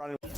running.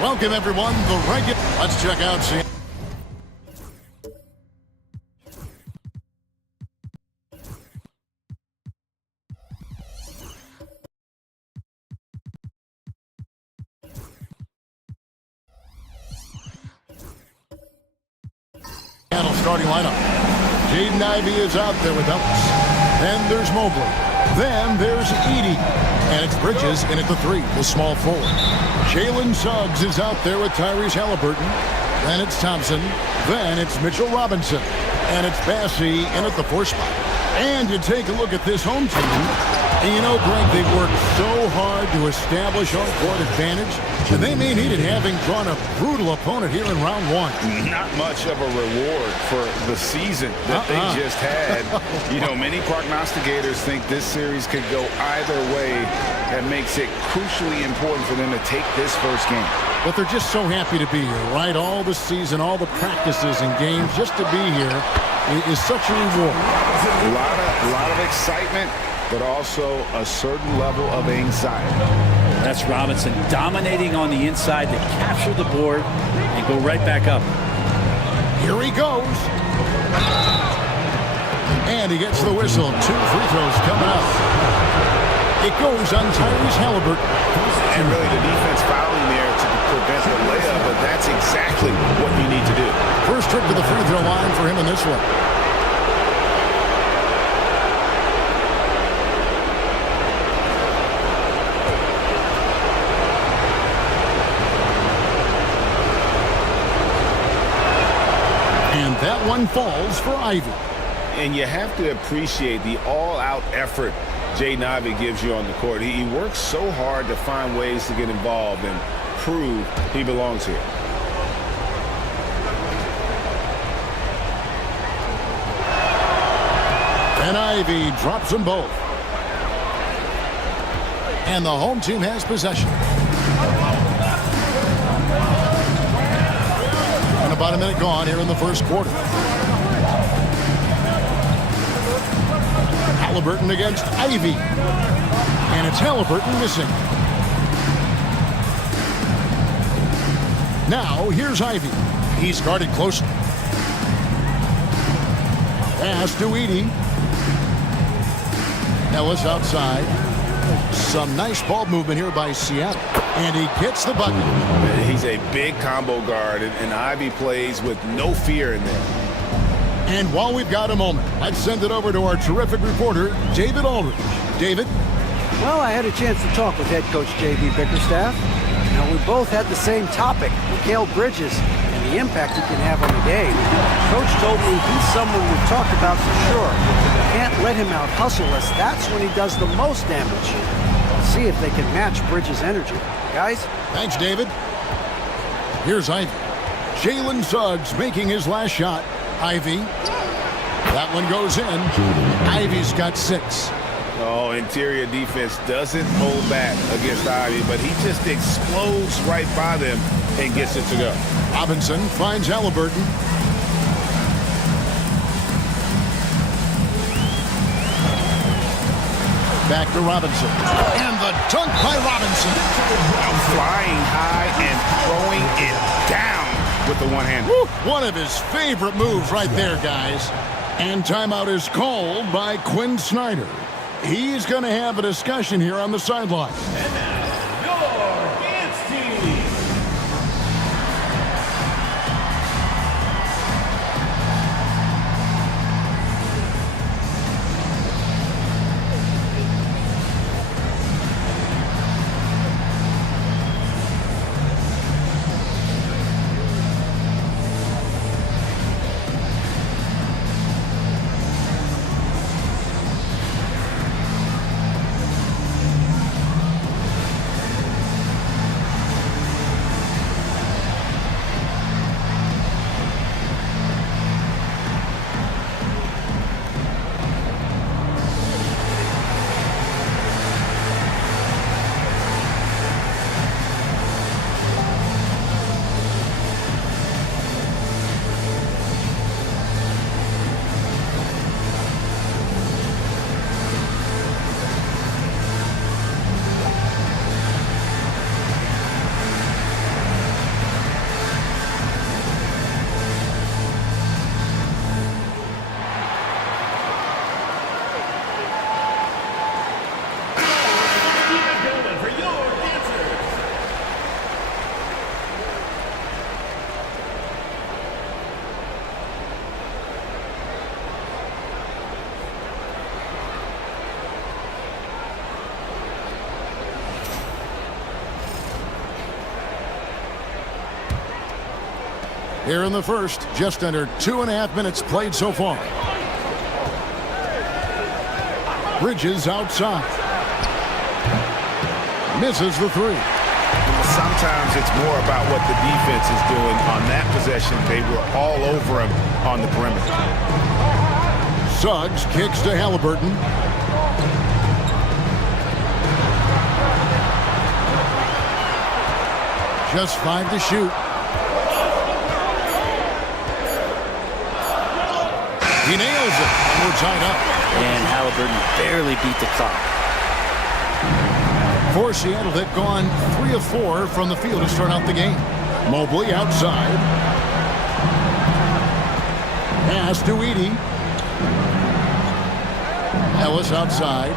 Welcome, everyone. The regular. Let's check out Seattle. Starting lineup. Jaden Ivey is out there with Ellis. Then there's Mobley. Then there's Edey. And it's Bridges in at the 3, the small forward. Jalen Suggs is out there with Tyrese Halliburton. Then it's Thompson. Then it's Mitchell Robinson. And it's Bassey in at the 4 spot. And you take a look at this home team. And you know, Greg, they've worked so hard to establish home court advantage. And they may need it, having drawn a brutal opponent here in round 1. Not much of a reward for the season that they just had. You know, many prognosticators think this series could go either way. That makes it crucially important for them to take this first game. But they're just so happy to be here, right? All the season, all the practices and games, just to be here is such a reward. A lot of excitement, but also a certain level of anxiety. That's Robinson dominating on the inside to capture the board and go right back up. Here he goes. And he gets the whistle. 2 free throws coming up. It goes on Tyrese Halliburton. And really the defense fouling there to prevent the layup, but that's exactly what you need to do. First trip to the free throw line for him in this one. And that one falls for Ivey. And you have to appreciate the all-out effort Jaden Ivey gives you on the court. He works so hard to find ways to get involved and prove he belongs here. And Ivey drops them both. And the home team has possession. And about a minute gone here in the first quarter. Halliburton against Ivey. And it's Halliburton missing. Now, here's Ivey. He's guarded closely. Pass to Edey. Ellis outside. Some nice ball movement here by Seattle. And he gets the bucket. He's a big combo guard, and Ivy plays with no fear in there. And while we've got a moment, let's send it over to our terrific reporter, David Aldridge. David? Well, I had a chance to talk with head coach J.B. Bickerstaff. Now, we both had the same topic, Mikal Bridges, and the impact he can have on the game. Coach told me he's someone we've talked about for sure. Can't let him out-hustle us. That's when he does the most damage. See if they can match Bridges' energy. Guys? Thanks, David. Here's Ivy. Jalen Suggs making his last shot. Ivy. That one goes in. Ivy's got 6. Oh, interior defense doesn't hold back against Ivy, but he just explodes right by them and gets it to go. Robinson finds Halliburton. Back to Robinson. And the dunk by Robinson. Flying high and throwing it down with the one-hander. One of his favorite moves right there, guys. And timeout is called by Quinn Snyder. He's going to have a discussion here on the sideline. Here in the first, just under 2.5 minutes played so far. Bridges outside. Misses the 3. Sometimes it's more about what the defense is doing. On that possession, they were all over him on the perimeter. Suggs kicks to Halliburton. Just 5 to shoot. He nails it. We're tied up. And Halliburton barely beat the clock. For Seattle, they've gone 3 of 4 from the field to start out the game. Mobley outside. Pass to Edey. Ellis outside.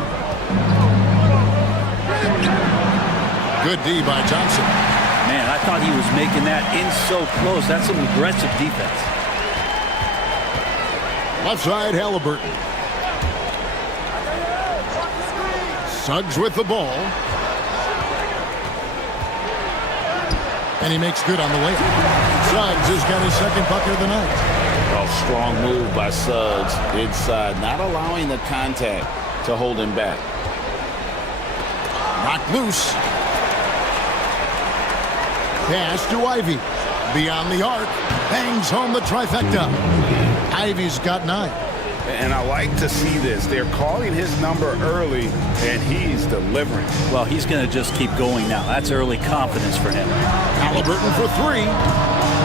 Good D by Thompson. Man, I thought he was making that in so close. That's some aggressive defense. Left side, Halliburton. Suggs with the ball. And he makes good on the layup. Suggs has got his second bucket of the night. Oh, strong move by Suggs inside, not allowing the contact to hold him back. Knocked loose. Pass to Ivy. Beyond the arc. Bangs home the trifecta. Ivy's got 9. And I like to see this. They're calling his number early, and he's delivering. Well, he's going to just keep going now. That's early confidence for him. Halliburton for 3.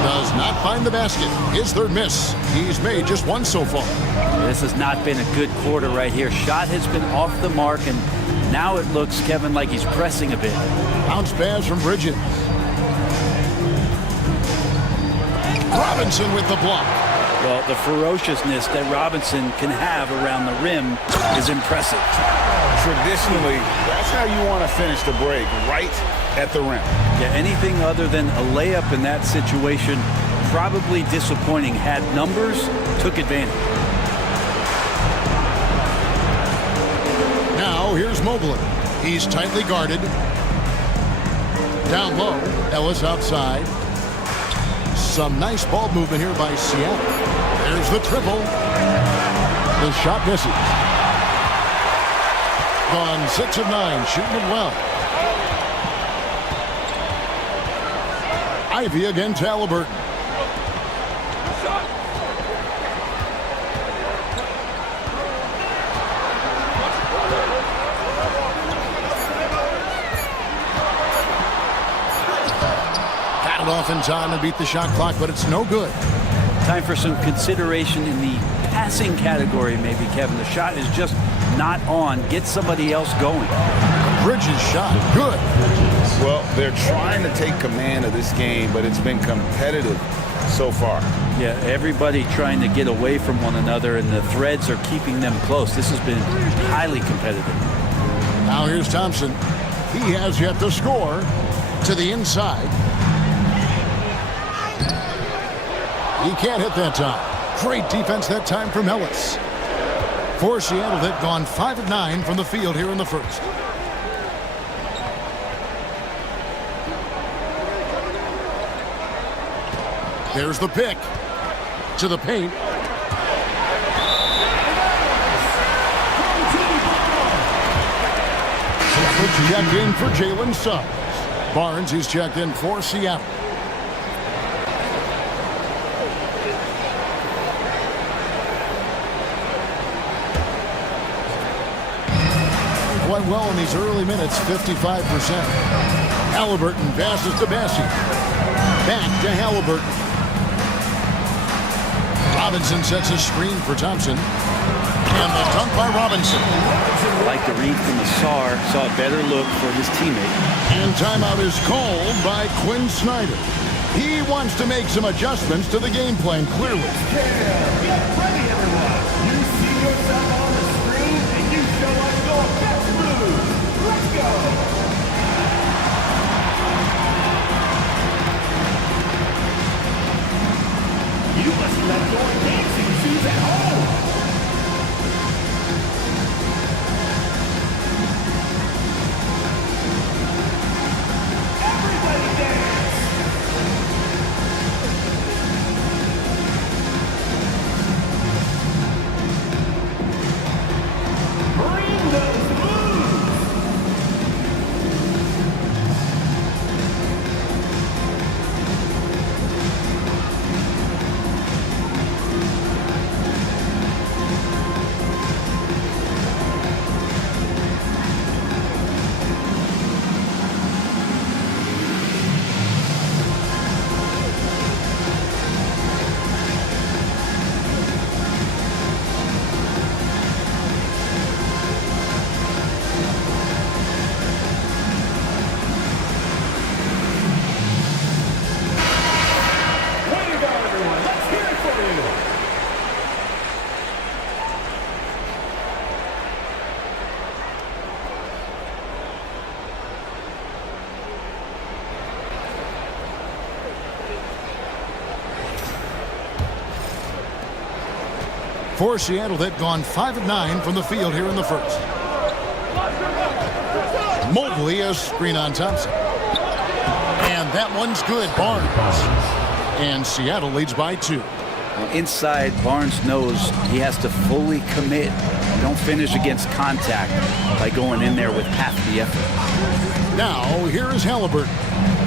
Does not find the basket. His third miss. He's made just 1 so far. This has not been a good quarter right here. Shot has been off the mark, and now it looks, Kevin, like he's pressing a bit. Bounce pass from Bridges. Robinson with the block. Well, the ferociousness that Robinson can have around the rim is impressive. Traditionally, that's how you want to finish the break, right at the rim. Yeah, anything other than a layup in that situation, probably disappointing. Had numbers, took advantage. Now here's Mobley. He's tightly guarded. Down low, Ellis outside. Some nice ball movement here by Seattle. There's the triple. The shot misses. Gone 6 of 9, shooting it well. Ivy against Halliburton. Got it off in time and beat the shot clock, but it's no good. Time for some consideration in the passing category, maybe, Kevin. The shot is just not on. Get somebody else going. Bridges shot, good. Well, they're trying to take command of this game, but it's been competitive so far. Yeah, everybody trying to get away from one another, and the threads are keeping them close. This has been highly competitive. Now here's Thompson. He has yet to score. To the inside. He can't hit that time. Great defense that time from Ellis. For Seattle, they've gone 5 of 9 from the field here in the first. There's the pick. To the paint. Checked in for Jalen Suggs. Barnes is checked in for Seattle. Quite well in these early minutes, 55%. Halliburton passes to Bessie. Back to Halliburton. Robinson sets a screen for Thompson. And the dunk by Robinson. Like the read from the saw a better look for his teammate. And timeout is called by Quinn Snyder. He wants to make some adjustments to the game plan, clearly. Get ready, everyone. You see yourself on the screen, and you show us your best move. Let's go. You must let your dancing shoes at home. Everybody dance. Bring those moves. Way to go, everyone. Let's hear it for you. For Seattle, they've gone 5 of 9 from the field here in the first. Mobley a screen on Thompson. And that one's good. Barnes. And Seattle leads by 2. Inside, Barnes knows he has to fully commit. You don't finish against contact by going in there with half the effort. Now, here is Halliburton.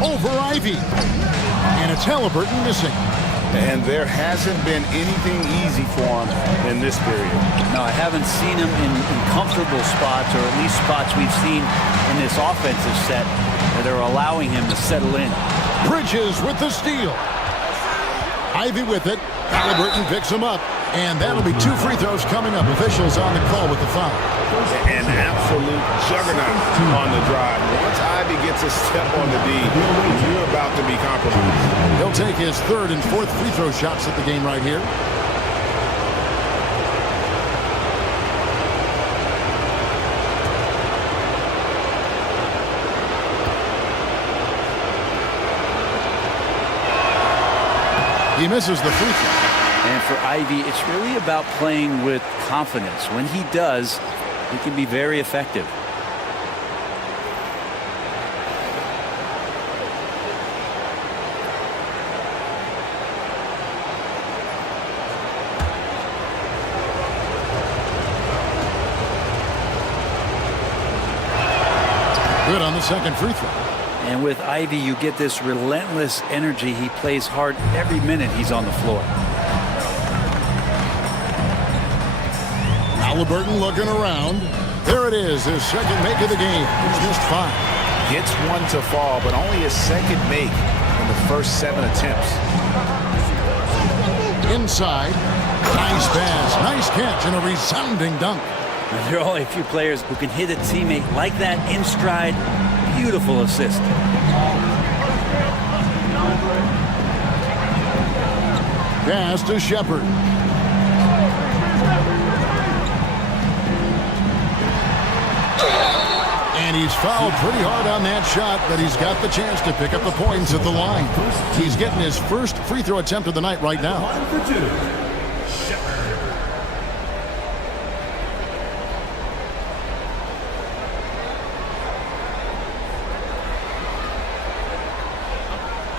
Over Ivy. And it's Halliburton missing. And there hasn't been anything easy for him in this period. No, I haven't seen him in comfortable spots, or at least spots we've seen in this offensive set that are allowing him to settle in. Bridges with the steal. Ivy with it. Halliburton picks him up. And that'll be 2 free throws coming up. Officials on the call with the foul. An absolute juggernaut on the drive. Once Ivy gets a step on the D, you're about to be compromised. He'll take his 3rd and 4th free throw shots at the game right here. He misses the free throw. And for Ivy, it's really about playing with confidence. When he does, he can be very effective. Good on the second free throw. And with Ivy, you get this relentless energy. He plays hard every minute he's on the floor. Halliburton looking around. There it is, his second make of the game. He's missed 5. Gets one to fall, but only his second make in the first 7 attempts. Inside. Nice pass. Nice catch and a resounding dunk. There are only a few players who can hit a teammate like that in stride. Beautiful assist. Pass to Shepard. And he's fouled pretty hard on that shot, but he's got the chance to pick up the points at the line. He's getting his first free throw attempt of the night right now. Line for 2. Shepard.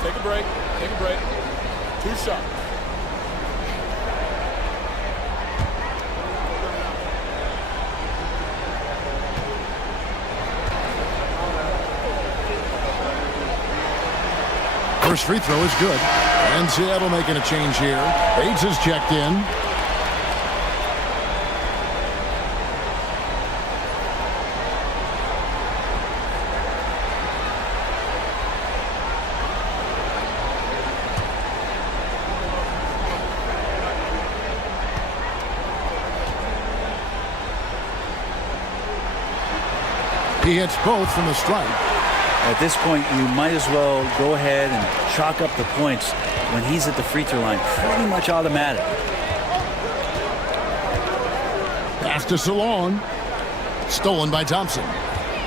Take a break. Take a break. 2 shots. First free throw is good. And Seattle making a change here. Bates is checked in. He hits both from the stripe. At this point, you might as well go ahead and chalk up the points when he's at the free throw line. Pretty much automatic. Pass to Salon. Stolen by Thompson.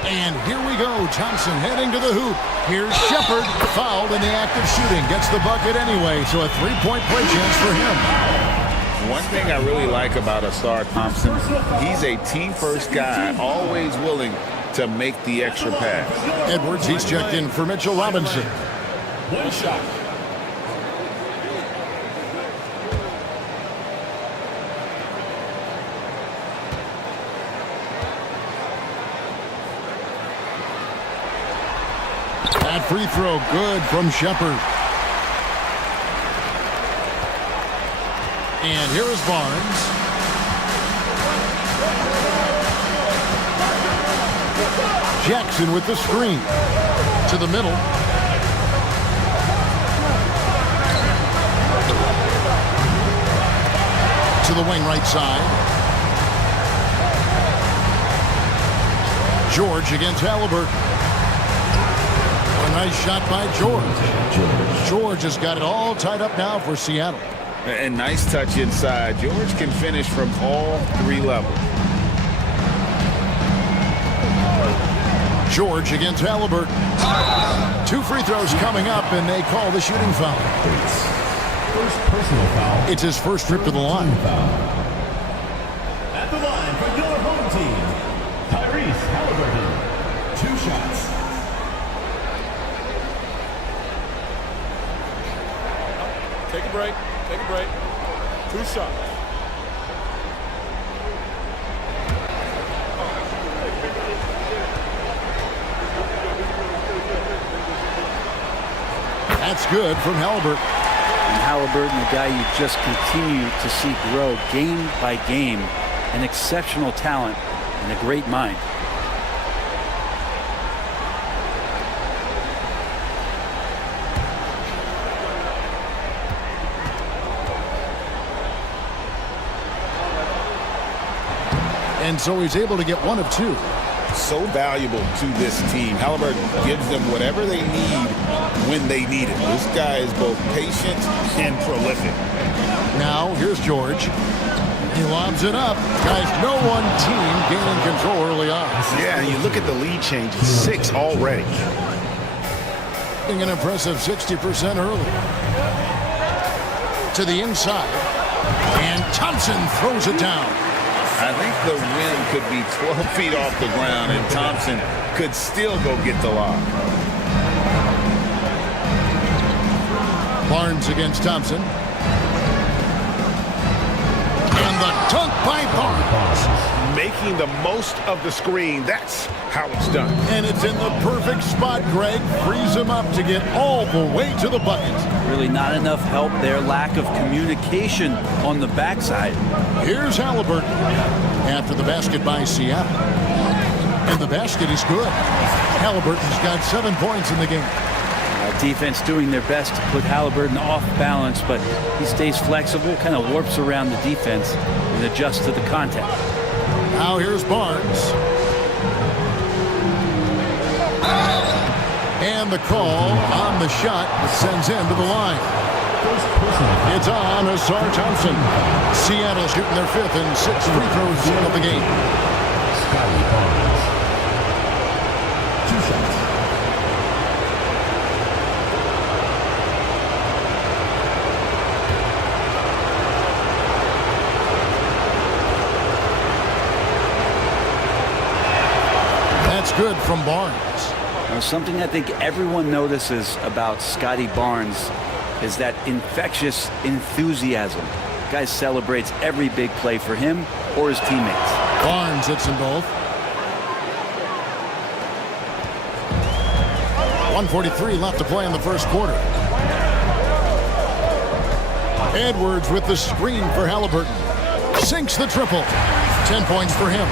And here we go. Thompson heading to the hoop. Here's Shepard. Fouled in the act of shooting. Gets the bucket anyway, so a three-point play chance for him. One thing I really like about Asar Thompson, he's a team-first guy, always willing to make the extra pass. Edwards, he's checked in for Mitchell Robinson. 1 shot. That free throw good from Shepard. And here is Barnes. Jackson with the screen. To the middle. To the wing right side. George against Halliburton. A nice shot by George. George has got it all tied up now for Seattle. And nice touch inside. George can finish from all 3 levels. George against Halliburton. 2 free throws coming up, and they call the shooting foul. First personal foul. It's his first trip to the line. At the line for your home team, Tyrese Halliburton. 2 shots. Take a break. Take a break. 2 shots. That's good from Halliburton. And Halliburton, the guy you just continue to see grow game by game, an exceptional talent and a great mind. And so he's able to get 1 of 2. So valuable to this team. Halliburton gives them whatever they need when they need it. This guy is both patient and prolific. Now, here's George. He lobs it up. Guys, no one team gaining control early on. Yeah, and you look at the lead changes, 6 already. An impressive 60% early. to the inside. And Thompson throws it down. I think the wind could be 12 feet off the ground, and Thompson could still go get the lob. Barnes against Thompson. And the dunk by Barnes. Making the most of the screen. That's how it's done. And it's in the perfect spot, Greg. Frees him up to get all the way to the bucket. Really not enough help there. Lack of communication on the backside. Here's Halliburton after the basket by Seattle. And the basket is good. Halliburton's got 7 points in the game. Defense doing their best to put Halliburton off balance, but he stays flexible, kind of warps around the defense and adjusts to the contact. Now here's Barnes. And the call on the shot that sends him to the line. It's on Asar Thompson. Seattle shooting their 5th and 6th free throws of the game. Scotty Barnes. 2 shots. That's good from Barnes. Now, something I think everyone notices about Scotty Barnes is that infectious enthusiasm. Guy celebrates every big play for him or his teammates. Barnes hits them both. 1:43 left to play in the first quarter. Edwards with the screen for Halliburton. Sinks the triple. 10 points for him.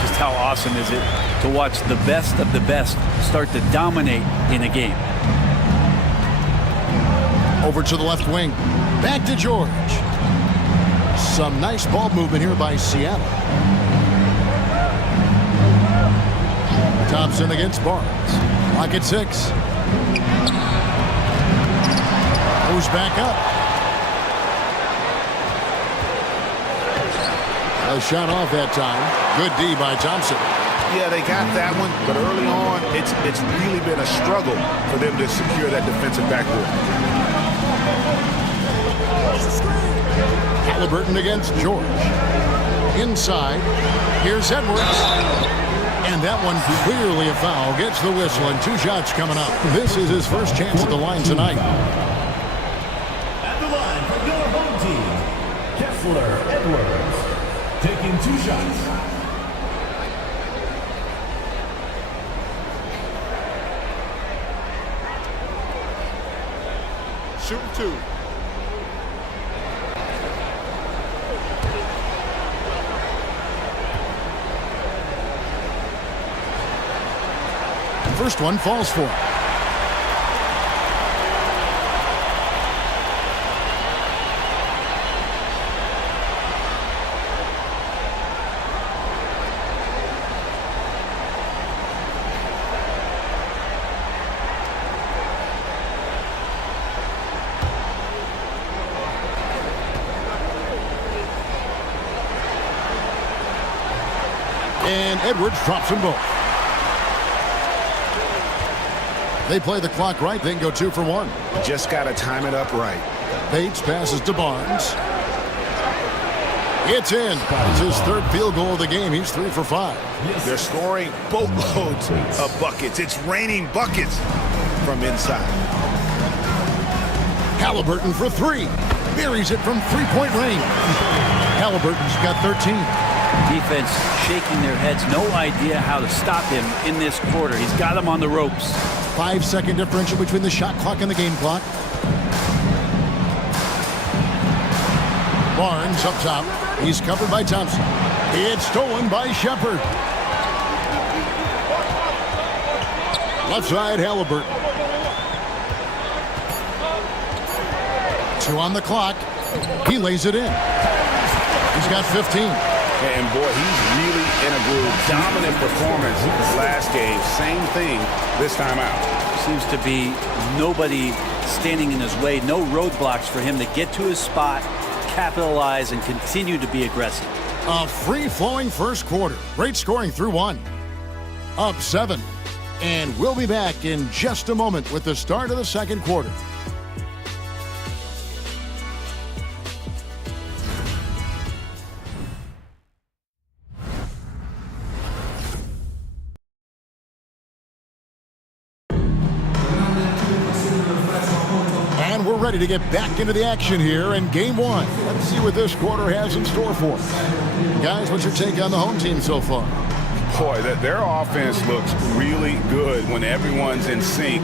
Just how awesome is it to watch the best of the best start to dominate in a game. Over to the left wing. Back to George. Some nice ball movement here by Seattle. Thompson against Barnes. Lock at 6. Goes back up. A shot off that time. Good D by Thompson. Yeah, they got that one, but early on, it's really been a struggle for them to secure that defensive backboard. Halliburton against George. Inside. Here's Edwards. And that one clearly a foul. Gets the whistle and 2 shots coming up. This is his first chance at the line tonight. At the line for your home team, Kessler Edwards. Taking 2 shots. Shooting 2. First one falls for him. And Edwards drops them both. They play the clock right, then go 2 for 1. Just got to time it up right. Bates passes to Barnes. It's in. It's his 3rd field goal of the game. He's 3 for 5. They're scoring boatloads of buckets. It's raining buckets from inside. Halliburton for 3. Buries it from 3-point range. Halliburton's got 13. Defense shaking their heads. No idea how to stop him in this quarter. He's got him on the ropes. 5-second differential between the shot clock and the game clock. Barnes up top. He's covered by Thompson. It's stolen by Shepard. Left side, Halliburton. 2 on the clock. He lays it in. He's got 15. And boy, he's really in a groove. Dominant performance last game. Same thing this time out. Seems to be nobody standing in his way. No roadblocks for him to get to his spot, capitalize, and continue to be aggressive. A free-flowing first quarter. Great scoring through 1. Up 7. And we'll be back in just a moment with the start of the second quarter. ready to get back into the action here in game one. Let's see what this quarter has in store for us. Guys, what's your take on the home team so far? Boy, their offense looks really good when everyone's in sync.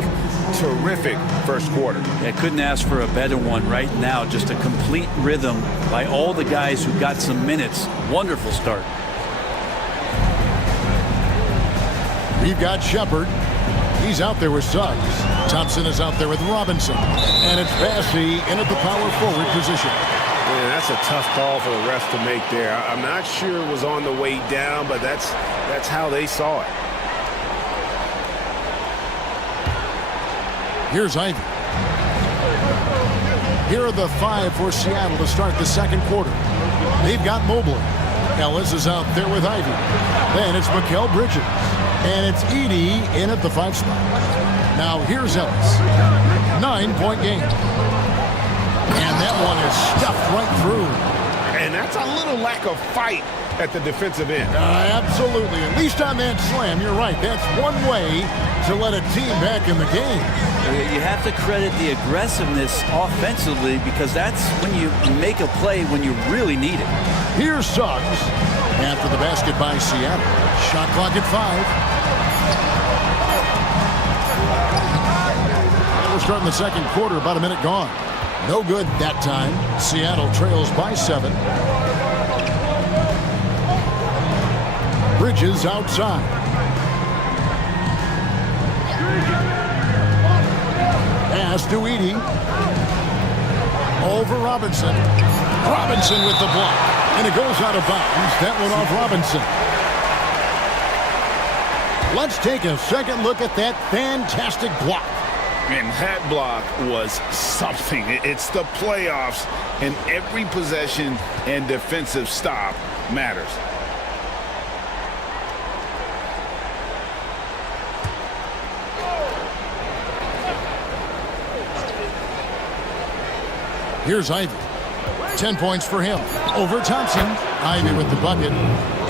Terrific first quarter. I couldn't ask for a better one right now. Just a complete rhythm by all the guys who got some minutes. Wonderful start. We've got Shepard. He's out there with Suggs. Thompson is out there with Robinson. And it's Bassey in at the power forward position. Man, that's a tough call for the refs to make there. I'm not sure it was on the way down, but that's how they saw it. Here's Ivy. Here are the 5 for Seattle to start the second quarter. They've got Mobley. Ellis is out there with Ivy. Then it's Mikal Bridges. And it's Edey in at the 5 spot. Now here's Ellis. 9-point game. And that one is stuffed right through. And that's a little lack of fight at the defensive end. Absolutely. At least on that slam, you're right. That's one way to let a team back in the game. You have to credit the aggressiveness offensively because that's when you make a play when you really need it. Here's Suggs. After the basket by Seattle. Shot clock at 5. And we're starting the second quarter, about a minute gone. No good that time. Seattle trails by 7. Bridges outside. Pass to Edey. Over Robinson. Robinson with the block. And it goes out of bounds. That one off Robinson. Let's take a second look at that fantastic block. And that block was something. It's the playoffs, and every possession and defensive stop matters. Here's Ivy. 10 points for him. Over Thompson. Ivy with the bucket.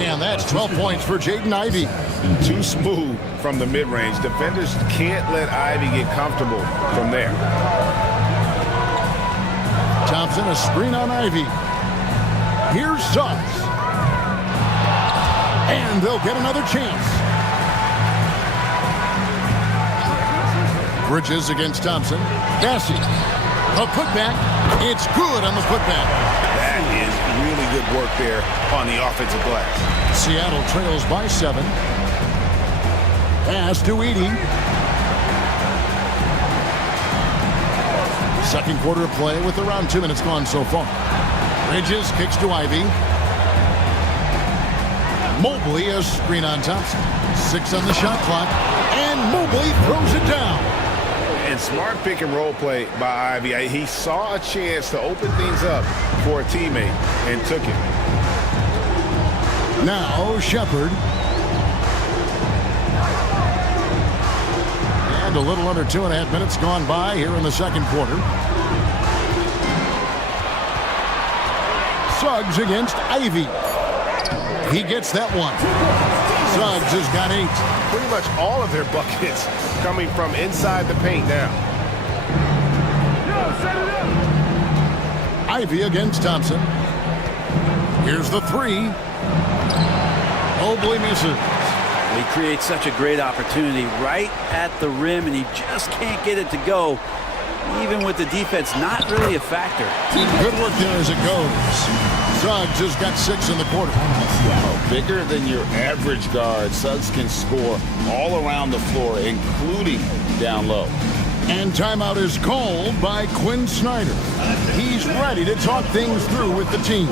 And that's 12 points for Jaden Ivey. Too smooth from the mid-range. Defenders can't let Ivy get comfortable from there. Thompson, a screen on Ivy. Here's Suggs. And they'll get another chance. Bridges against Thompson. Bassey. A putback. It's good on the putback. That is really good work there on the offensive glass. Seattle trails by 7. Pass to Edey. Second quarter of play with around 2 minutes gone so far. Bridges kicks to Ivy. Mobley, a screen on Thompson. 6 on the shot clock. And Mobley throws it down. And smart pick and roll play by Ivy. He saw a chance to open things up for a teammate and took it. Now Shepard. And a little under 2.5 minutes gone by here in the second quarter. Suggs against Ivy. He gets that one. Suggs has got 8. Pretty much all of their buckets coming from inside the paint now. Ivy against Thompson. Here's the 3. Mobley misses. He creates such a great opportunity right at the rim, and he just can't get it to go, even with the defense not really a factor. Good work there as it goes. Suggs has got 6 in the quarter. Bigger than your average guard, Suggs can score all around the floor, including down low. And timeout is called by Quinn Snyder. He's ready to talk things through with the team.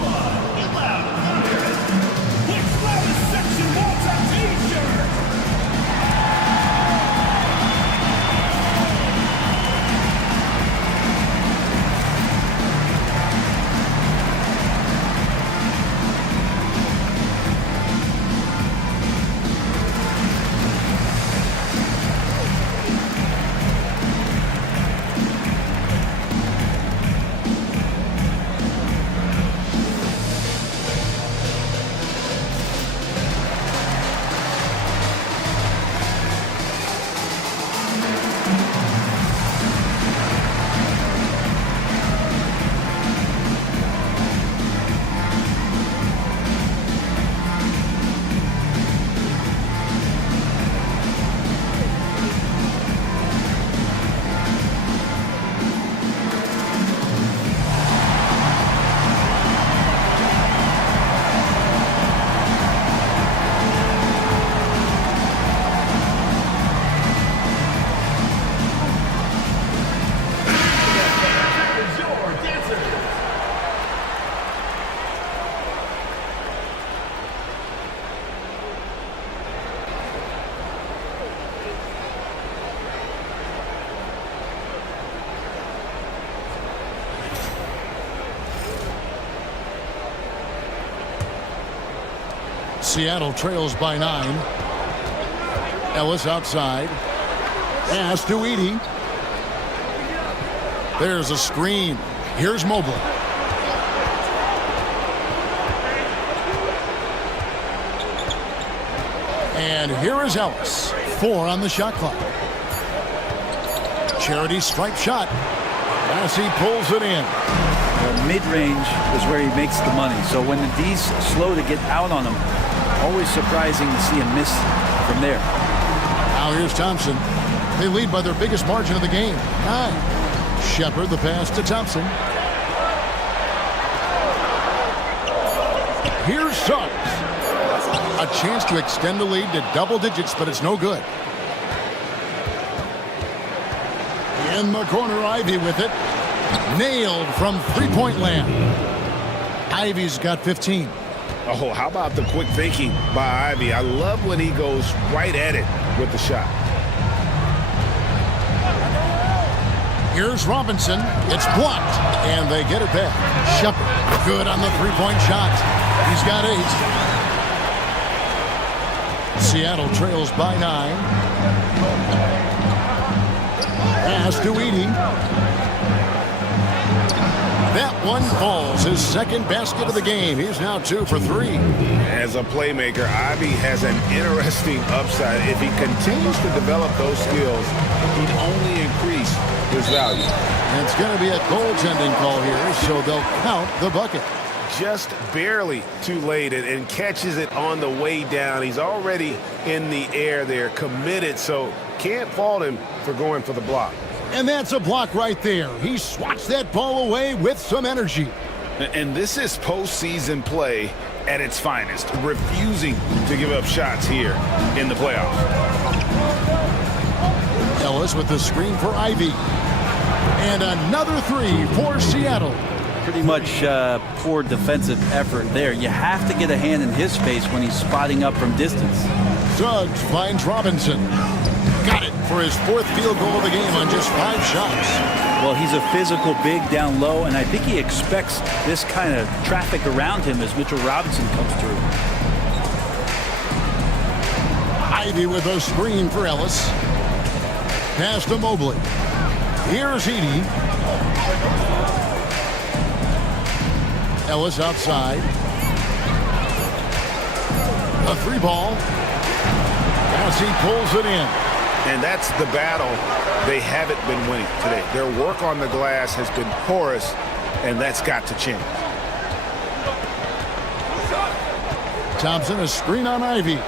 Seattle trails by 9. Ellis outside. Pass to Edey. There's a screen. Here's Mobley. And here is Ellis. 4 on the shot clock. Charity stripe shot. As he pulls it in. Mid-range is where he makes the money. So when the D's slow to get out on him, always surprising to see him miss from there. Now here's Thompson. They lead by their biggest margin of the game, 9. Shepard the pass to Thompson. Here's Suggs. A chance to extend the lead to double digits, but it's no good. In the corner, Ivy with it. Nailed from three-point land. Ivy's got 15. Oh, how about the quick thinking by Ivy? I love when he goes right at it with the shot. Here's Robinson. It's blocked, and they get it back. Shepard, good on the three-point shot. He's got 8. Seattle trails by 9. Pass to Edey. That one falls. His second basket of the game. He's now 2 for 3. As a playmaker, Ivy has an interesting upside. If he continues to develop those skills, he'd only increase his value. And it's going to be a goaltending call here, so they'll count the bucket. Just barely too late and catches it on the way down. He's already in the air there, committed, so can't fault him for going for the block. And that's a block right there. He swats that ball away with some energy. And this is postseason play at its finest, refusing to give up shots here in the playoffs. Ellis with the screen for Ivy. And another 3 for Seattle. Pretty much poor defensive effort there. You have to get a hand in his face when he's spotting up from distance. Suggs finds Robinson. Got it for his 4th field goal of the game on just 5 shots. Well, he's a physical big down low, and I think he expects this kind of traffic around him as Mitchell Robinson comes through. Ivy with a screen for Ellis. Pass to Mobley. Here's Edey. Ellis outside. A 3-ball. As he pulls it in. And that's the battle they haven't been winning today. Their work on the glass has been porous, and that's got to change. Thompson, a screen on Ivy.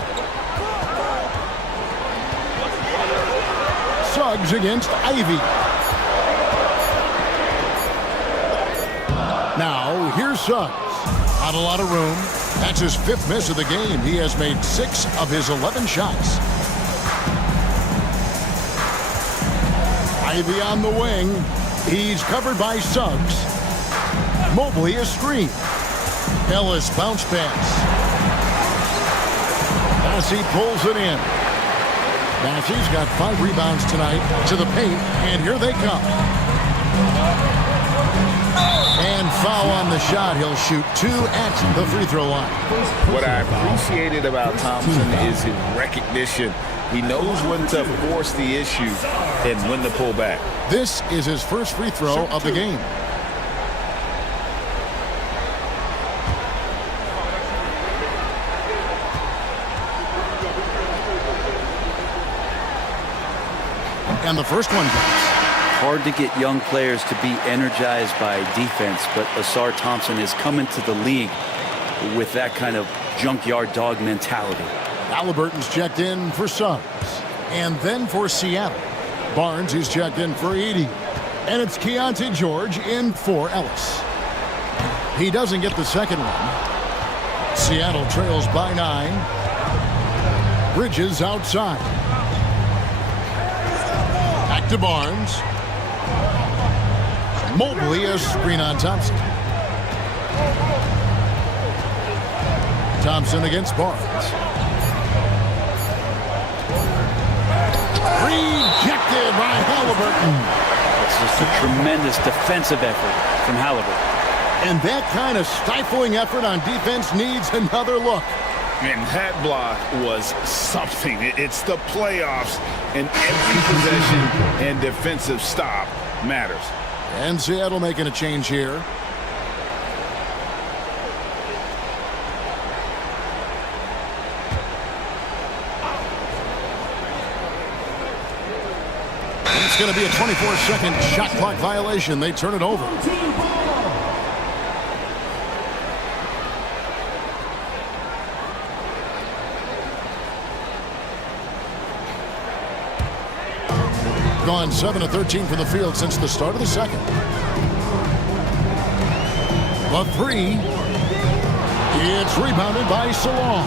Suggs against Ivy. Now, here's Suggs. Not a lot of room. That's his 5th miss of the game. He has made 6 of his 11 shots. Ivy on the wing. He's covered by Suggs. Mobley a screen. Ellis bounce pass. As he pulls it in. Massey's got 5 rebounds tonight to the paint, and here they come. And foul on the shot. He'll shoot 2 at the free throw line. What I appreciated about Thompson is his recognition. He knows when to force the issue and when to pull back. This is his first free throw of the game. And the first one goes. Hard to get young players to be energized by defense, but Ausar Thompson has come into the league with that kind of junkyard dog mentality. Halliburton's checked in for Suggs. And then for Seattle. Barnes is checked in for Edey. And it's Keontae George in for Ellis. He doesn't get the second one. Seattle trails by 9. Bridges outside. Back to Barnes. Mobley a screen on Thompson. Thompson against Barnes. Rejected by Halliburton. It's just a tremendous defensive effort from Halliburton. And that kind of stifling effort on defense needs another look. And that block was something. It's the playoffs, and every possession and defensive stop matters. And Seattle making a change here. It's going to be a 24-second shot clock violation. They turn it over. Gone 7 of 13 from the field since the start of the second. The three. It's rebounded by Salon.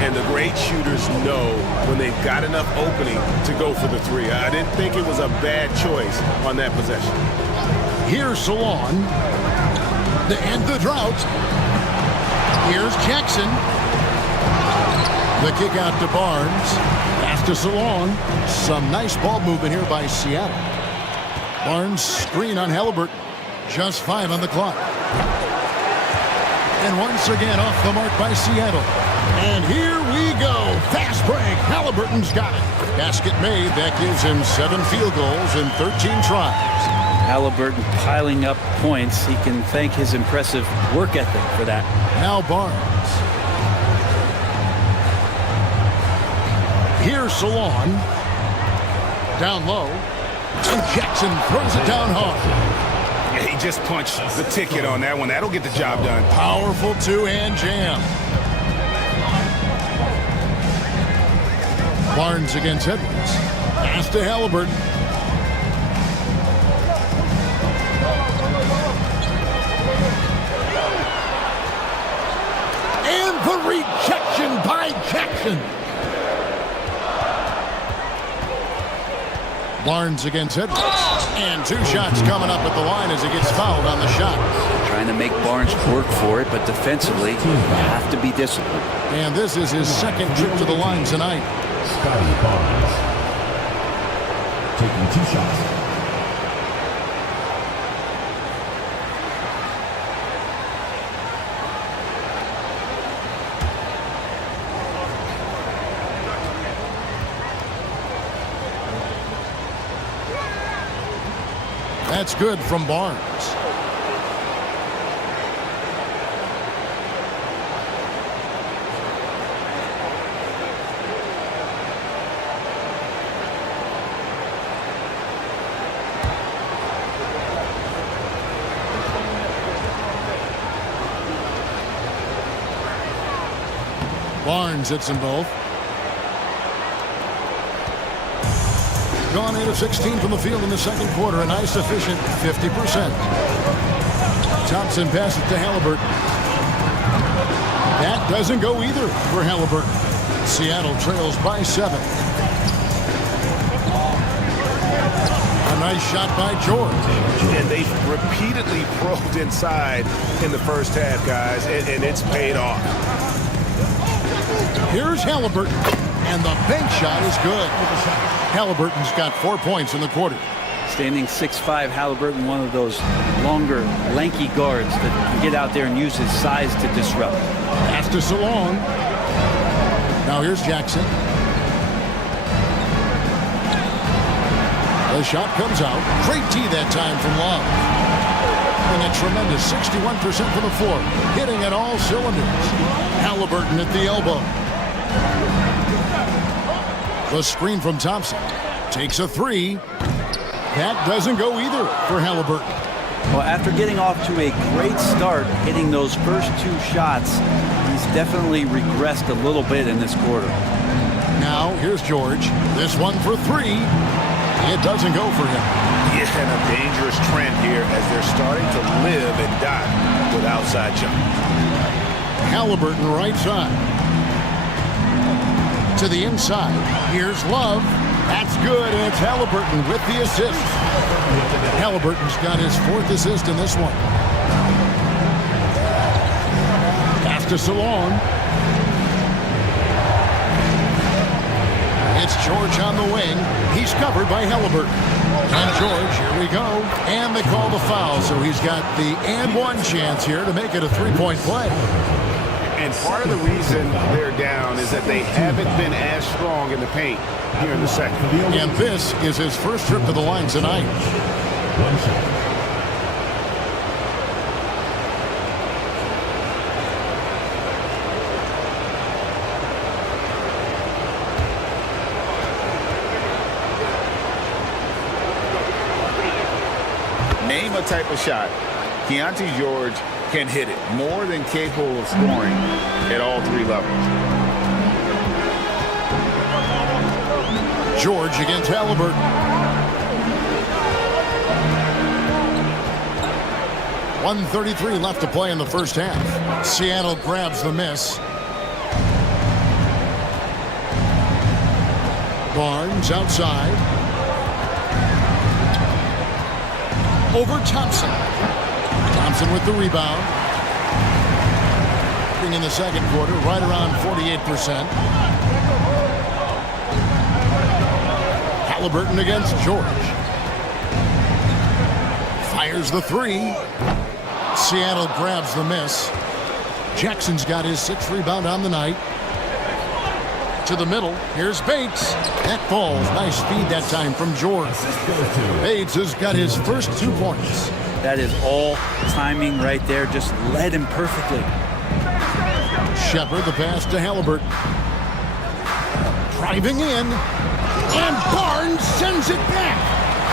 And the great shooters know when they've got enough opening to go for the three. I didn't think it was a bad choice on that possession. Here's Salon. To end the drought. Here's Jackson. The kick out to Barnes. Pass to Salon. Some nice ball movement here by Seattle. Barnes screen on Halliburton. Just 5 on the clock. And once again off the mark by Seattle. And here we go. Fast break. Halliburton's got it. Basket made. That gives him 7 field goals in 13 tries. Halliburton piling up points. He can thank his impressive work ethic for that. Now Barnes. Here's Salon. Down low. And Jackson throws it down hard. Yeah, he just punched the ticket on that one. That'll get the job done. Powerful two-hand jam. Barnes against Edwards. Pass to Halliburton. And the rejection by Jackson. Barnes against Edwards. And 2 shots coming up at the line as he gets fouled on the shot. Trying to make Barnes work for it, but defensively, you have to be disciplined. And this is his second trip to the line tonight. Scotty Barnes taking 2 shots. That's good from Barnes. Barnes hits them both. Gone 8 of 16 from the field in the second quarter. A nice efficient 50%. Thompson passes to Halliburton. That doesn't go either for Halliburton. Seattle trails by 7. A nice shot by George. And they repeatedly probed inside in the first half, guys, and it's paid off. Here's Halliburton. And the bank shot is good. Halliburton's got 4 points in the quarter. Standing 6'5", Halliburton, one of those longer, lanky guards that can get out there and use his size to disrupt. Pass to Salon. Now here's Jackson. The shot comes out. Great tee that time from Love. And a tremendous 61% from the floor. Hitting at all cylinders. Halliburton at the elbow. The screen from Thompson. Takes a 3. That doesn't go either for Halliburton. Well, after getting off to a great start, hitting those first 2 shots, he's definitely regressed a little bit in this quarter. Now, here's George. This one for 3. It doesn't go for him. Yeah, and a dangerous trend here as they're starting to live and die with outside jump. Halliburton right side. To the inside. Here's Love. That's good, and it's Halliburton with the assist. Halliburton's got his 4th assist in this one. Pass to Salon. It's George on the wing. He's covered by Halliburton. And George, here we go. And they call the foul, so he's got the and 1 chance here to make it a 3-point play. And part of the reason they're down is that they haven't been as strong in the paint here in the second. And this is his first trip to the line tonight. One shot. Name a type of shot Keontae George can hit it, more than capable of scoring at all three levels. George against Halliburton. .133 left to play in the first half. Seattle grabs the miss. Barnes outside. Over Thompson. Thompson with the rebound. In the second quarter, right around 48%. Halliburton against George. Fires the three. Seattle grabs the miss. Jackson's got his 6th rebound on the night. To the middle. Here's Bates. That falls. Nice feed that time from George. Bates has got his first 2 points. That is all timing right there. Just led him perfectly. Shepard, the pass to Halliburton. Driving in. And Barnes sends it back.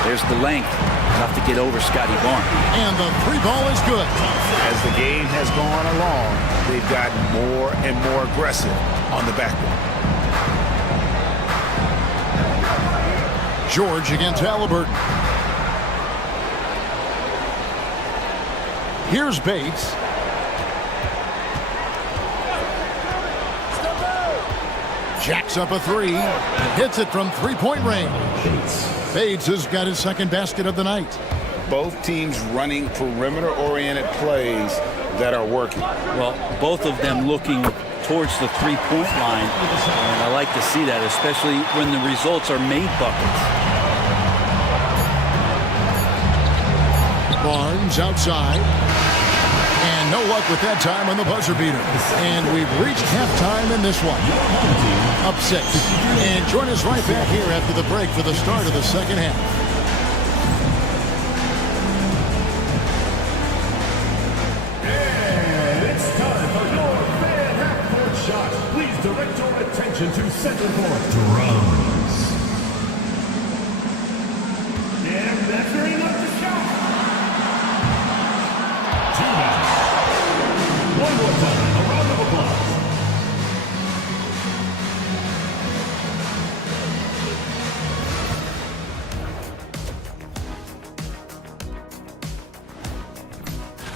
There's the length. Tough to get over Scotty Barnes. And the 3 ball is good. As the game has gone along, they've gotten more and more aggressive on the backboard. George against Halliburton. Here's Bates. Jacks up a 3. Hits it from 3-point range. Bates has got his 2nd basket of the night. Both teams running perimeter-oriented plays that are working. Well, both of them looking towards the 3-point line. And I like to see that, especially when the results are made buckets. Barnes outside. And no luck with that time on the buzzer beater. And we've reached halftime in this one. Up 6. And join us right back here after the break for the start of the second half. And it's time for your fan half-court shot. Please direct your attention to center court. Drums. And measuring up the shot. 2 minutes. One more time, a round of applause.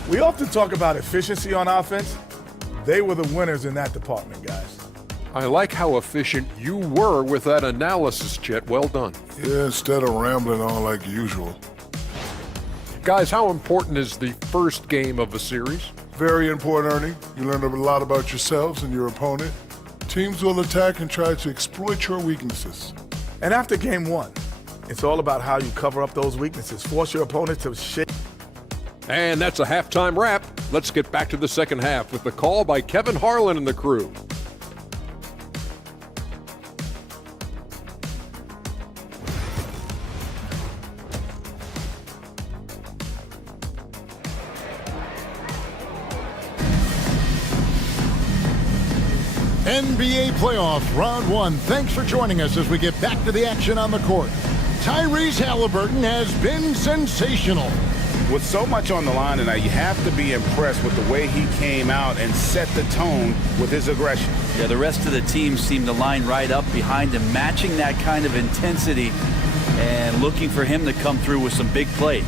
We often talk about efficiency on offense. They were the winners in that department, guys. I like how efficient you were with that analysis, Chet. Well done. Yeah, instead of rambling on like usual. Guys, how important is the first game of a series? Very important, Ernie. You learn a lot about yourselves and your opponent. Teams will attack and try to exploit your weaknesses. And after game 1, it's all about how you cover up those weaknesses. Force your opponent to shake. And that's a halftime wrap. Let's get back to the second half with the call by Kevin Harlan and the crew. NBA playoff round 1. Thanks for joining us as we get back to the action on the court. Tyrese Halliburton has been sensational. With so much on the line tonight, you have to be impressed with the way he came out and set the tone with his aggression. Yeah, the rest of the team seemed to line right up behind him, matching that kind of intensity and looking for him to come through with some big plays.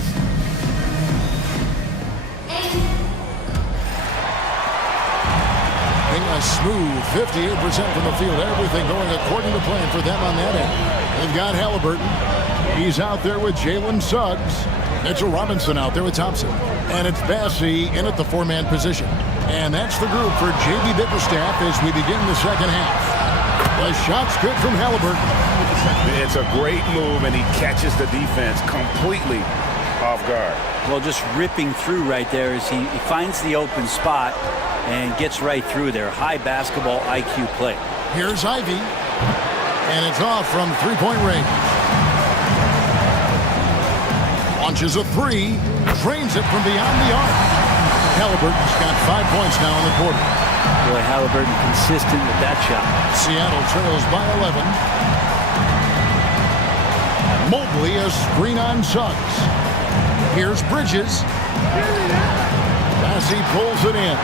A smooth 58% from the field. Everything going according to plan for them on that end. They've got Halliburton. He's out there with Jalen Suggs. Mitchell Robinson out there with Thompson. And it's Bassey in at the 4-man position. And that's the group for J.B. Bickerstaff as we begin the second half. The shot's good from Halliburton. It's a great move, and he catches the defense completely off guard. Well, just ripping through right there as he finds the open spot and gets right through there. High basketball IQ play. Here's Ivy, and it's off from three-point range. Launches a three, drains it from beyond the arc. Halliburton's got 5 points now in the quarter. Boy, Halliburton consistent with that shot. Seattle trails by 11. Mobley a screen on Suggs. Here's Bridges. Massey pulls it in.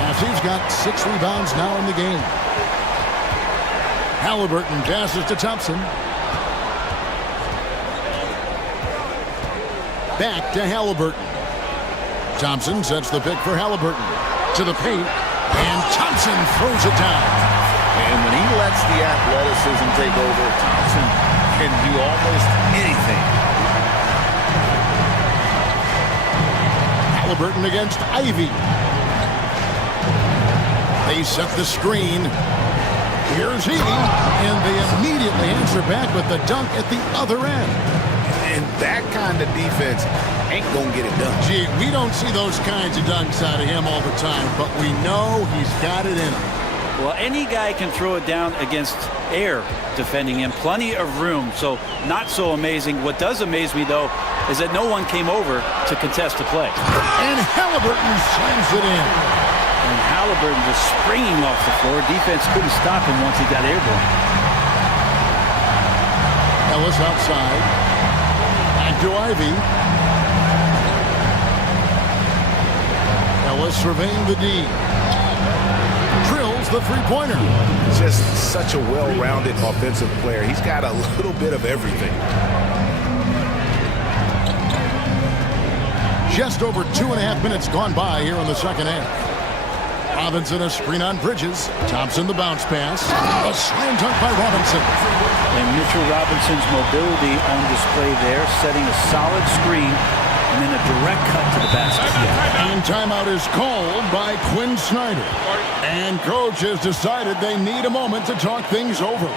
Massey's got 6 rebounds now in the game. Halliburton passes to Thompson. Back to Halliburton. Thompson sets the pick for Halliburton. To the paint, and Thompson throws it down. And when he lets the athleticism take over, Thompson can do almost anything. Halliburton against Ivy. They set the screen. Here's Edie, and they immediately answer back with the dunk at the other end. And that kind of defense ain't going to get it done. Gee, we don't see those kinds of dunks out of him all the time, but we know he's got it in him. Well, any guy can throw it down against air defending him. Plenty of room, so not so amazing. What does amaze me, though, is that no one came over to contest the play. And Halliburton slams it in. And Halliburton just springing off the floor. Defense couldn't stop him once he got airborne. Ellis outside. Back to Ivy. Ellis surveying the D. Drills the three-pointer. Just such a well-rounded offensive player. He's got a little bit of everything. Just over 2.5 minutes gone by here in the second half. Robinson a screen on Bridges. Thompson the bounce pass. A slam dunk by Robinson. And Mitchell Robinson's mobility on display there, setting a solid screen and then a direct cut to the basket. And timeout is called by Quinn Snyder. And coach has decided they need a moment to talk things over.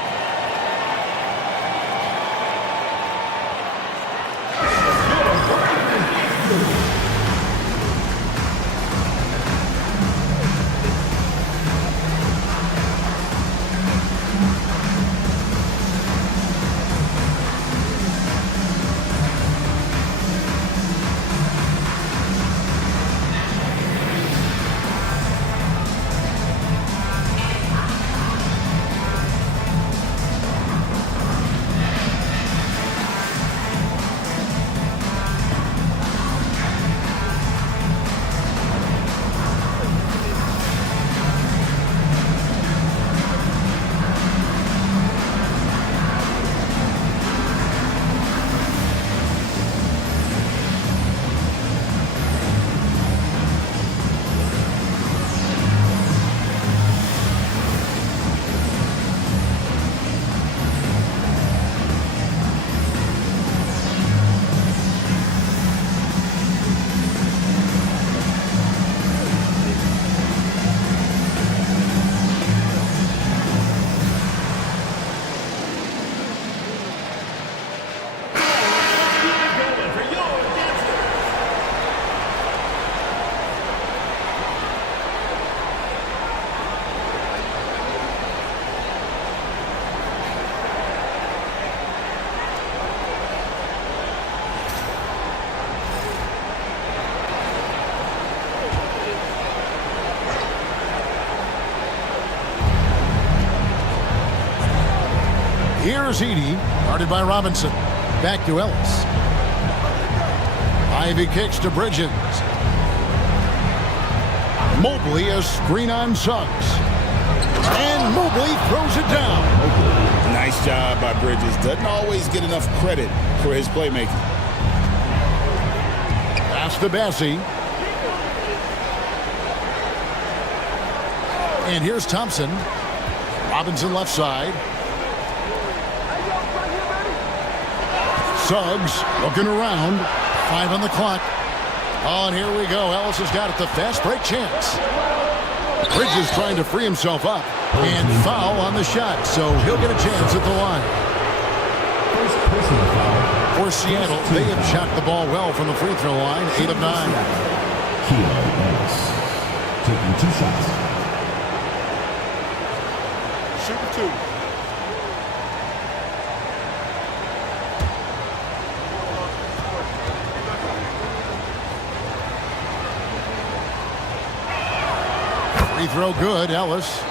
Here's Edie, guarded by Robinson. Back to Ellis. Ivy kicks to Bridges. Mobley a screen on Suggs. And Mobley throws it down. Nice job by Bridges. Doesn't always get enough credit for his playmaking. Pass to Bassey. And here's Thompson. Robinson left side. Suggs looking around. 5 on the clock. Oh, and here we go. Ellis has got it. The fast break chance. Bridges trying to free himself up. And foul on the shot. So he'll get a chance at the line. First personal foul. For Seattle, they have shot the ball well from the free throw line, 8 of 9. GODBLESS taking 2 shots. Shooting 2. Free throw good, Ellis.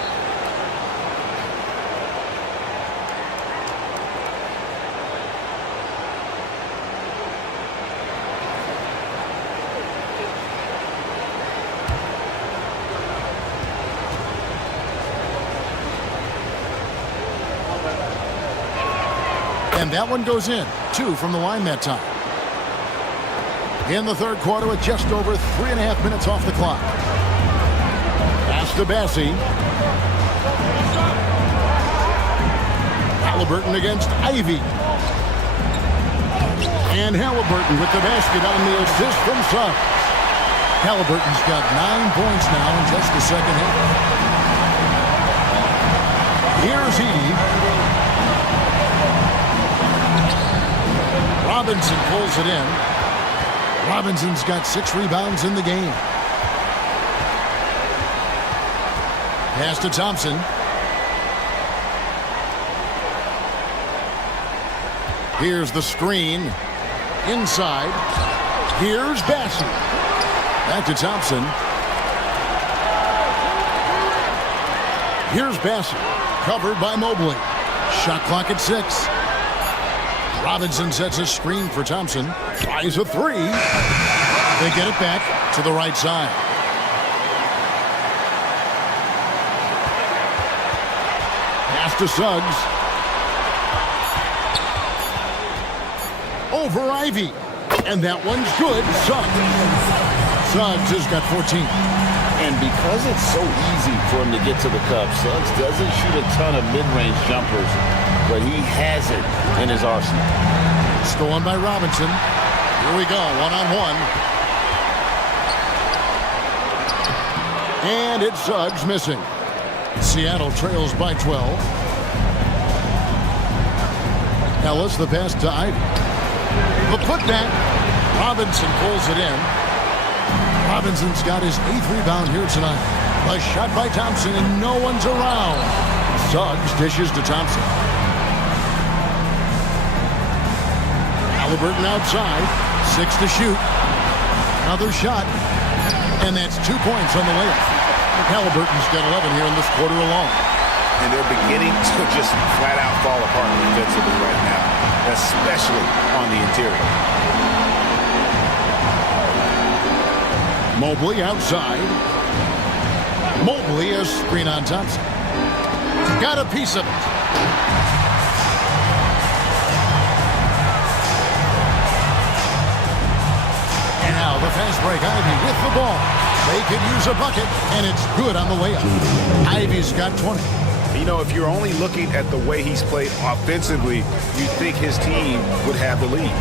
And that one goes in. 2 from the line that time. In the third quarter with just over 3.5 minutes off the clock. Pass to Bassie. Halliburton against Ivy. And Halliburton with the basket on the assist from Suggs. Halliburton's got 9 points now in just the second half. Here's Edey. Robinson pulls it in. Robinson's got 6 rebounds in the game. Pass to Thompson. Here's the screen. Inside. Here's Bassie. Back to Thompson. Here's Bassie. Covered by Mobley. Shot clock at 6. Robinson sets a screen for Thompson. Tries a 3. They get it back to the right side. Pass to Suggs. Over Ivy. And that one's good. Suggs has got 14. And because it's so easy for him to get to the cup, Suggs doesn't shoot a ton of mid-range jumpers, but he has it in his arsenal. Stolen by Robinson. Here we go, one-on-one. And it's Suggs missing. Seattle trails by 12. Ellis, the pass to Ivy. The putback. Robinson pulls it in. Robinson's got his 8th rebound here tonight. A shot by Thompson, and no one's around. Suggs dishes to Thompson. Halliburton outside. 6 to shoot. Another shot. And that's 2 points on the layup. Halliburton's got 11 here in this quarter alone. And they're beginning to just flat out fall apart defensively right now, especially on the interior. Mobley outside. Mobley, a screen on Thompson. Got a piece of it. And now the fast break. Ivy with the ball. They could use a bucket, and it's good on the layup. Ivy's got 20. You know, if you're only looking at the way he's played offensively, you'd think his team would have the lead.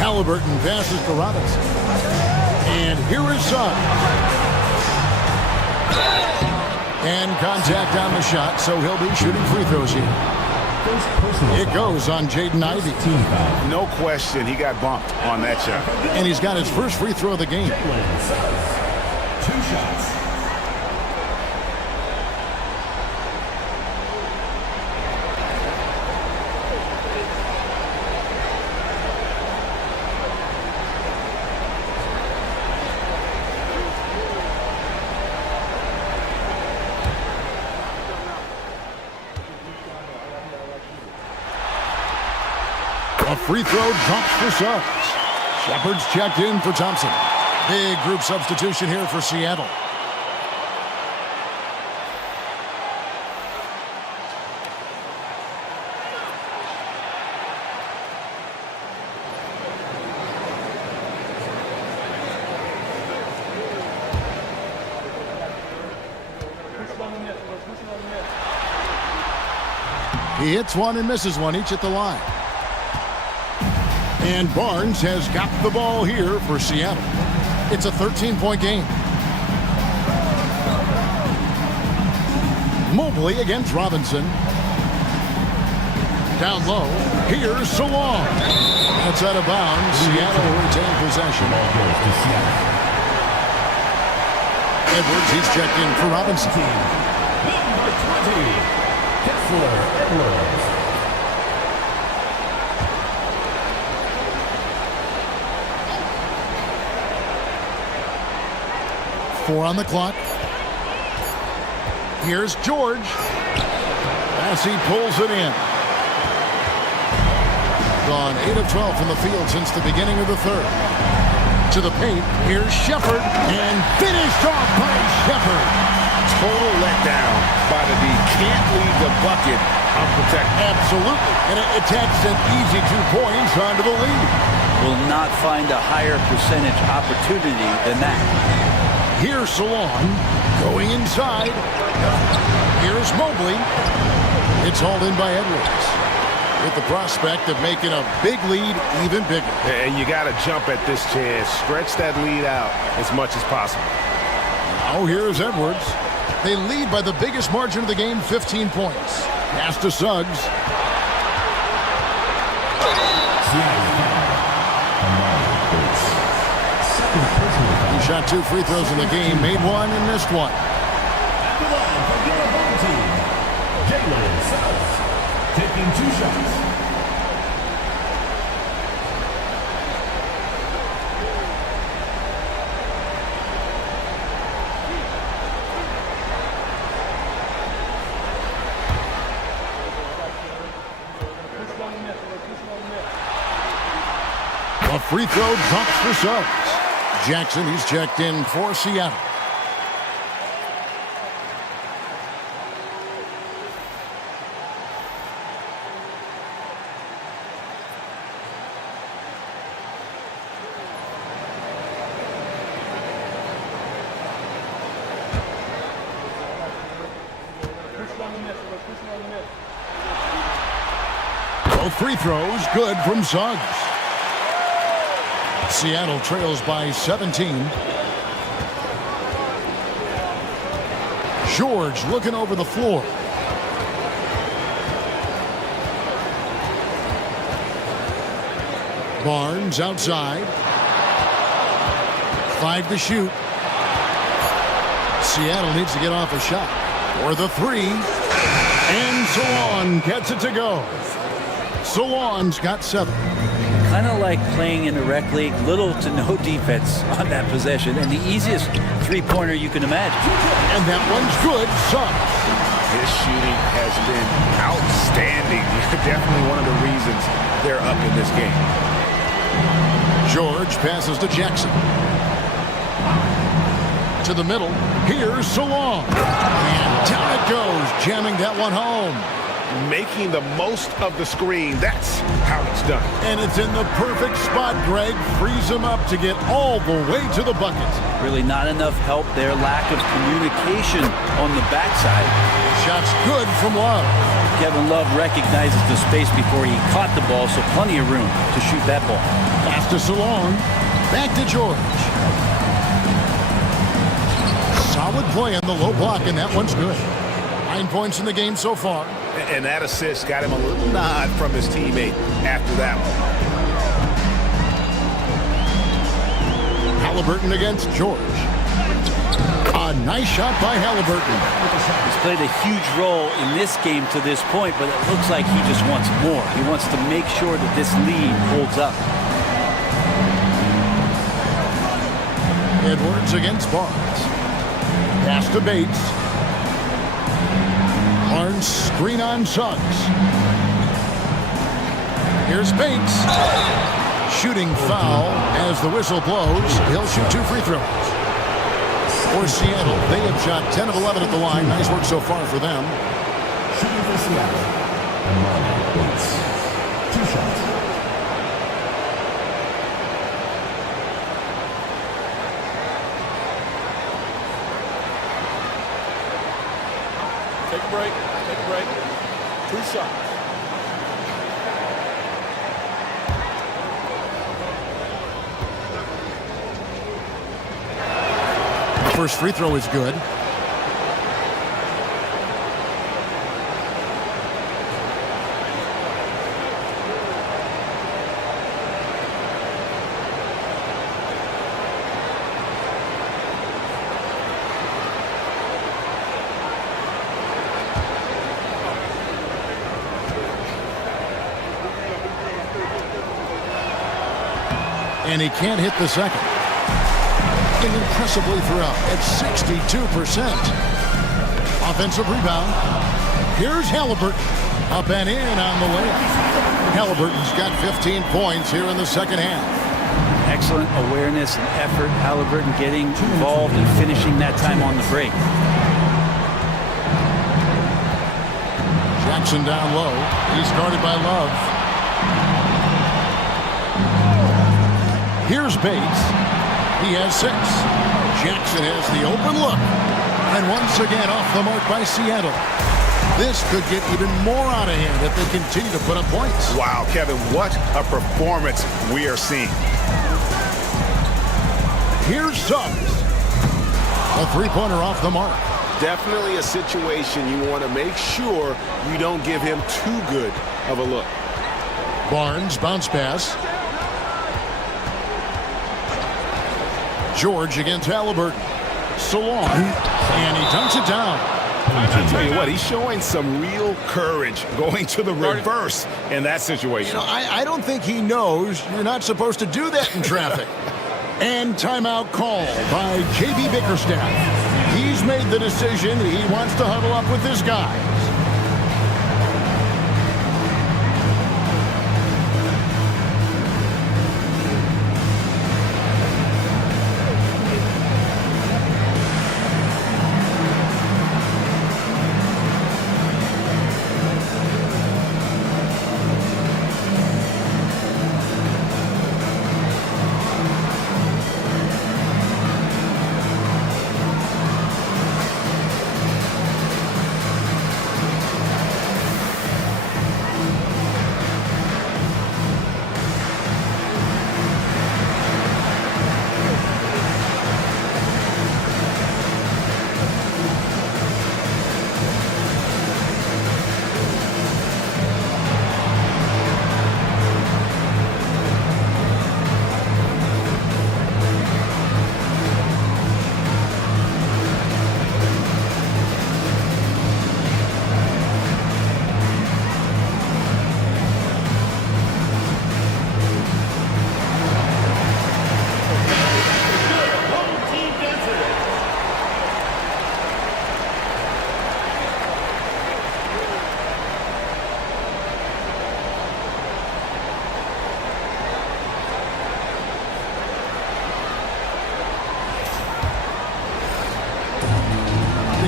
Halliburton passes to Robinson. And here is Suggs. And contact on the shot, so he'll be shooting free throws here. It goes on Jaden Ivey. No question, he got bumped on that shot. And he's got his first free throw of the game. 2 shots. A free throw drops for Suggs. Shepard's checked in for Thompson. Big group substitution here for Seattle. He hits one and misses one, each at the line. And Barnes has got the ball here for Seattle. It's a 13-point game. Mobley against Robinson. Down low, here's Salon. That's out of bounds. Seattle will retain possession. Edwards, he's checked in for Robinson. Number 20, Kessler Edwards. 4 on the clock. Here's George. As he pulls it in. Gone 8 of 12 from the field since the beginning of the third. To the paint. Here's Shepard. And finished off by Shepard. Total letdown by the D. Can't leave the bucket unprotected. Absolutely. And it takes an easy 2 points onto the lead. Will not find a higher percentage opportunity than that. Here's Salon going inside. Here's Mobley. It's hauled in by Edwards with the prospect of making a big lead even bigger. And you got to jump at this chance. Stretch that lead out as much as possible. Now here's Edwards. They lead by the biggest margin of the game, 15 points. Pass to Suggs. He shot 2 free throws in the game, made 1 and missed 1. At the line for the other home team, Jalen Suggs, taking 2 shots. A free throw drops for Suggs. Jackson, he's checked in for Seattle. Both free throws good from Suggs. Seattle trails by 17. George looking over the floor. Barnes outside. 5 to shoot. Seattle needs to get off a shot. For the 3. And Salon gets it to go. Salon's got 7. Kind of like playing in the rec league, little to no defense on that possession, and the easiest three-pointer you can imagine. And that one's good. Suggs. His shooting has been outstanding. Definitely one of the reasons they're up in this game. George passes to Jackson. To the middle. Here's Salon. And down it goes, jamming that one home. Making the most of the screen. That's how it's done. And it's in the perfect spot, Greg. Frees him up to get all the way to the bucket. Really not enough help there. Lack of communication on the backside. Shot's good from Love. Kevin Love recognizes the space before he caught the ball, so plenty of room to shoot that ball. Pass to Salon. Back to George. Solid play on the low block, and that one's good. 9 points in the game so far. And that assist got him a little nod from his teammate after that one. Halliburton against George. A nice shot by Halliburton. He's played a huge role in this game to this point, but it looks like he just wants more. He wants to make sure that this lead holds up. Edwards against Barnes. Pass to Bates. Barnes screen on Suggs. Here's Bates. Shooting foul as the whistle blows. He'll shoot 2 free throws. For Seattle, they have shot 10 of 11 at the line. Nice work so far for them. Shooting for Seattle, Bates. 2 shots. Take a break. Take a break. 2 shots. First free throw is good. and he can't hit the second. Impressively throughout at 62%. Offensive rebound. Here's Halliburton. Up and in on the layup. Halliburton's got 15 points here in the second half. Excellent awareness and effort. Halliburton getting involved and finishing that time on the break. Jackson down low. He's guarded by Love. Here's Bates. He has 6. Jackson has the open look. And once again off the mark by Seattle. This could get even more out of hand if they continue to put up points. Wow, Kevin, what a performance we are seeing. Here's Suggs. A three-pointer off the mark. Definitely a situation you want to make sure you don't give him too good of a look. Barnes, bounce pass. George against Halliburton. Salon. And he dunks it down. I tell you what, he's showing some real courage going to the reverse in that situation. I don't think he knows you're not supposed to do that in traffic. And timeout call by J.B. Bickerstaff. He's made the decision. He wants to huddle up with his guys.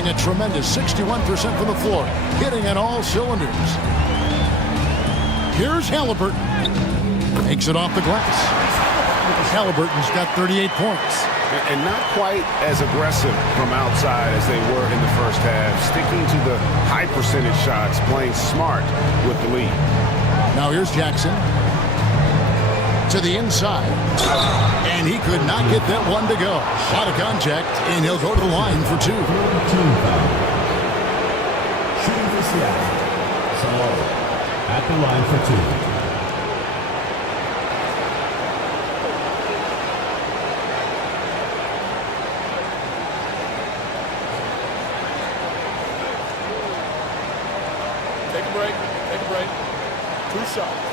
A tremendous 61% from the floor, hitting on all cylinders. Here's Halliburton. Takes it off the glass. Halliburton's got 38 points. And not quite as aggressive from outside as they were in the first half. Sticking to the high percentage shots, playing smart with the lead. Now here's Jackson. To the inside. And he could not get that one to go. Out of contact, and he'll go to the line for 2. Shooting for Seattle. So, at the line for 2. Take a break. Take a break. 2 shots.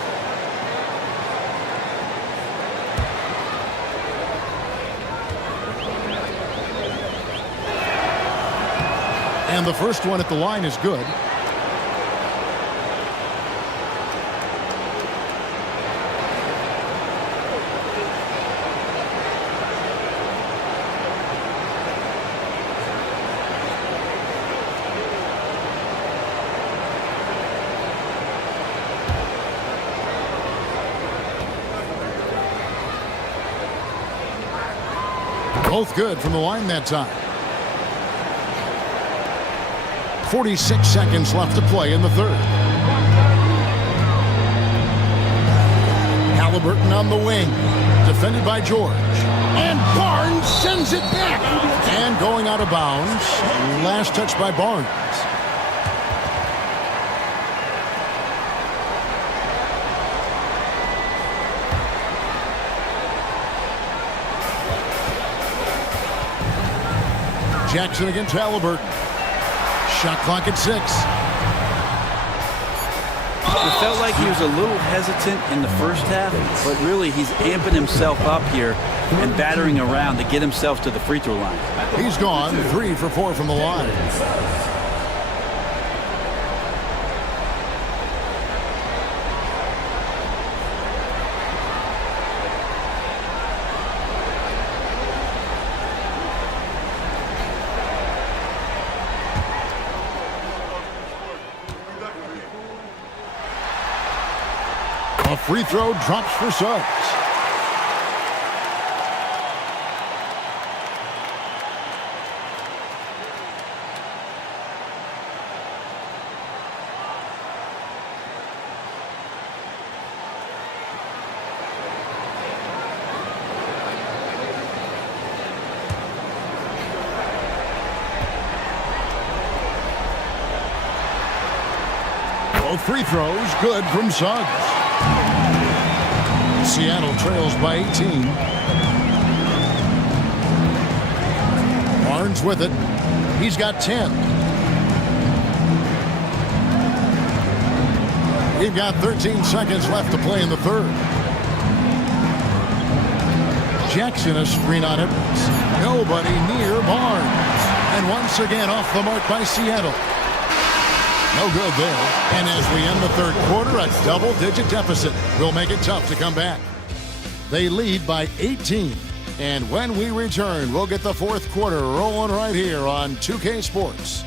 And the first one at the line is good. Both good from the line that time. 46 seconds left to play in the third. Halliburton on the wing, defended by George. And Barnes sends it back. And going out of bounds, last touch by Barnes. Jackson against Halliburton. Shot clock at 6. It felt like he was a little hesitant in the first half, but really he's amping himself up here and battering around to get himself to the free throw line. He's gone 3 for 4 from the line. A free throw drops for Suggs. Both free throws good from Suggs. Seattle trails by 18. Barnes with it. He's got 10. We've got 13 seconds left to play in the third. Jackson a screen on Edwards. Nobody near Barnes. And once again off the mark by Seattle. No good there. And as we end the third quarter, a double-digit deficit will make it tough to come back. They lead by 18. And when we return, we'll get the fourth quarter rolling right here on 2K Sports.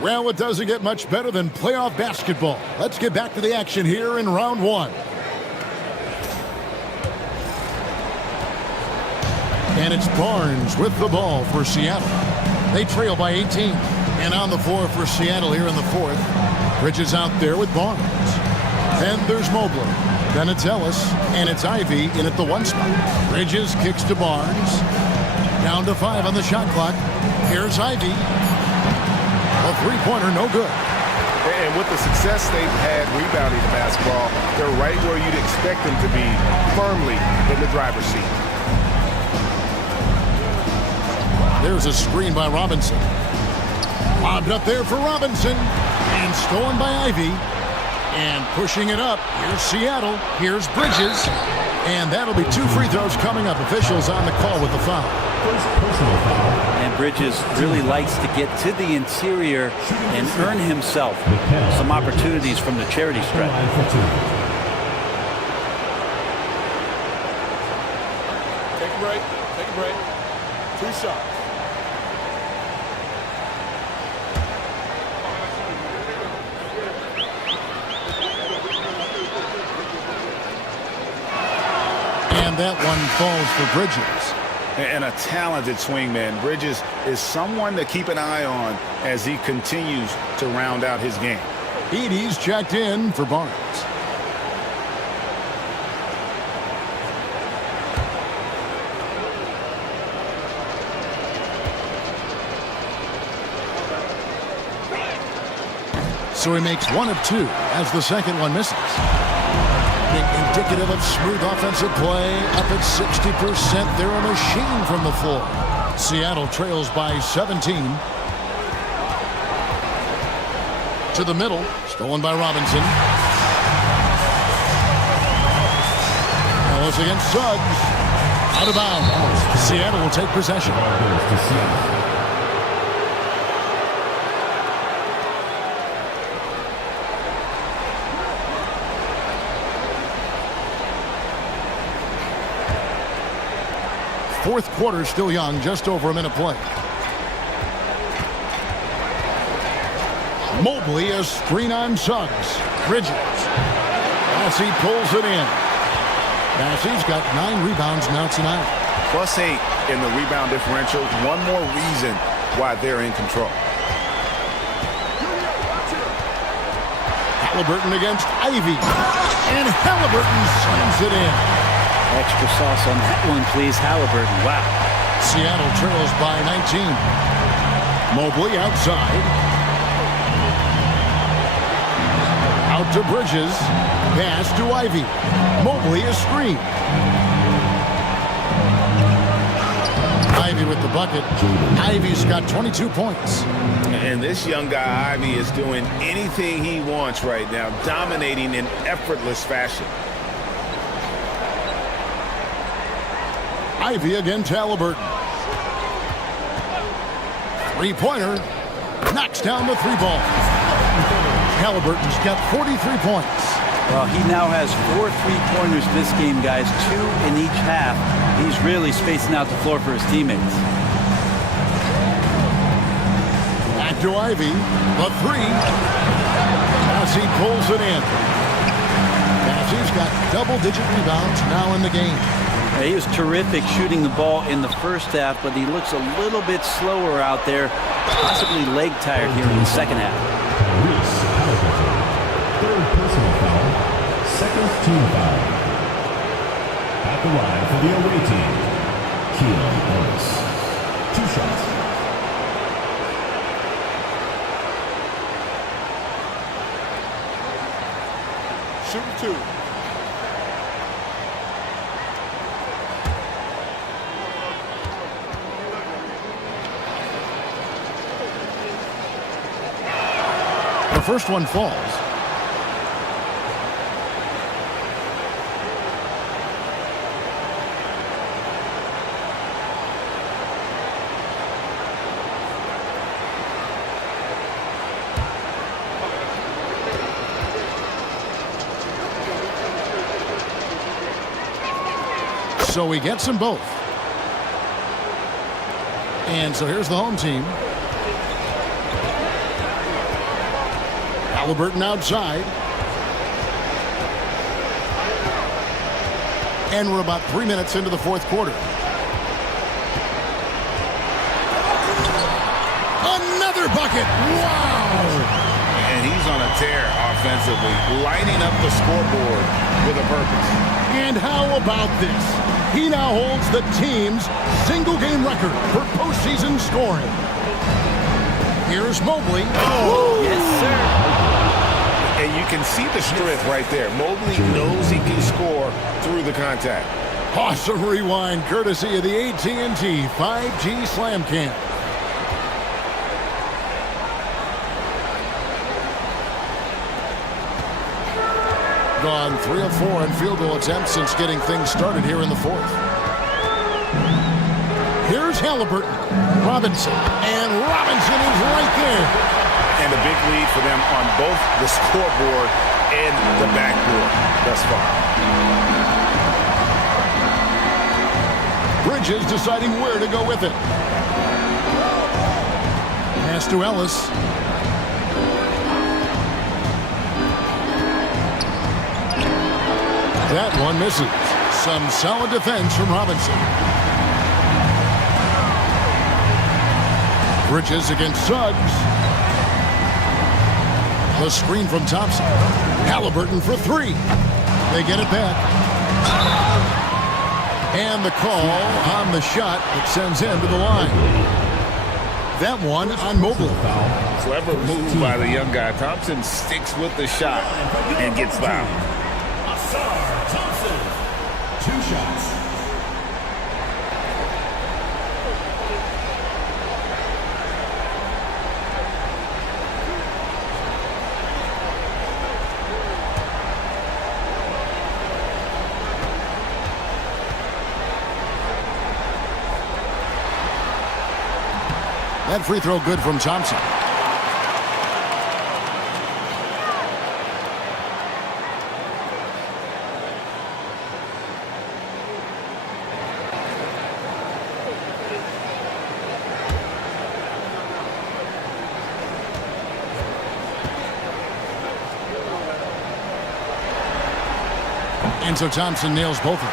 Well, it doesn't get much better than playoff basketball. Let's get back to the action here in round one. And it's Barnes with the ball for Seattle. They trail by 18. And on the floor for Seattle here in the fourth. Bridges out there with Barnes. Then there's Mobley. Then it's Ellis. And it's Ivy in at the 1 spot. Bridges kicks to Barnes. Down to 5 on the shot clock. Here's Ivy. A three-pointer, no good. And with the success they've had rebounding the basketball, they're right where you'd expect them to be, firmly in the driver's seat. There's a screen by Robinson. Lobbed up there for Robinson. And stolen by Ivy. And pushing it up. Here's Seattle. Here's Bridges. And that'll be 2 free throws coming up. Officials on the call with the foul. First personal foul. And Bridges really likes to get to the interior and earn himself some opportunities from the charity stripe. Take a break. Take a break. 2 shots. And that one falls for Bridges. And a talented swingman. Bridges is someone to keep an eye on as he continues to round out his game. Edey's checked in for Barnes. So he makes 1 of 2 as the second one misses. Indicative of smooth offensive play. Up at 60%. They're a machine from the floor. Seattle trails by 17. To the middle. Stolen by Robinson. Ellis against Suggs. Out of bounds. Seattle will take possession. Fourth quarter still young, just over a minute play. Mobley a screen on Suggs. Bridges. Massey pulls it in. Massey's got 9 rebounds now tonight. +8 in the rebound differential. One more reason why they're in control. Halliburton against Ivy. And Halliburton slams it in. Extra sauce on that one, please, Halliburton. Wow. Seattle trails by 19. Mobley outside. Out to Bridges. Pass to Ivy. Mobley is screened. Ivy with the bucket. Ivy's got 22 points. And this young guy, Ivy, is doing anything he wants right now, dominating in effortless fashion. Ivy against Halliburton. Three-pointer. Knocks down the three ball. Halliburton's got 43 points. Well, he now has 4 3-pointers this game, guys, 2 in each half. He's really spacing out the floor for his teammates. Back to Ivy. The three. As he pulls it in. He's got double-digit rebounds now in the game. He was terrific shooting the ball in the first half, but he looks a little bit slower out there, possibly leg tired here in the second half. Third personal foul, second team foul. At the line for the away team, Keelan Ellis. 2 shots. Shoot 2. The first one falls. So he gets them both. And so here's the home team. Halliburton outside. And we're about 3 minutes into the fourth quarter. Another bucket. Wow. And he's on a tear offensively, lighting up the scoreboard with a purpose. And how about this? He now holds the team's single-game record for postseason scoring. Here's Mobley. Oh, yes, sir. And you can see the strength right there. Mobley knows he can score through the contact. Awesome rewind courtesy of the AT&T 5G Slam Cam. Gone 3 of 4 in field goal attempts since getting things started here in the fourth. Here's Halliburton. Robinson. And Robinson is right there. And a big lead for them on both the scoreboard and the backboard thus far. Bridges deciding where to go with it. Pass to Ellis. That one misses. Some solid defense from Robinson. Bridges against Suggs. The screen from Thompson. Halliburton for 3. They get it back. And the call on the shot that sends him to the line. That one on Mobley. Clever move by the young guy. Thompson sticks with the shot and gets fouled. Thompson. 2 shots. That free throw good from Thompson. And so Thompson nails both of them.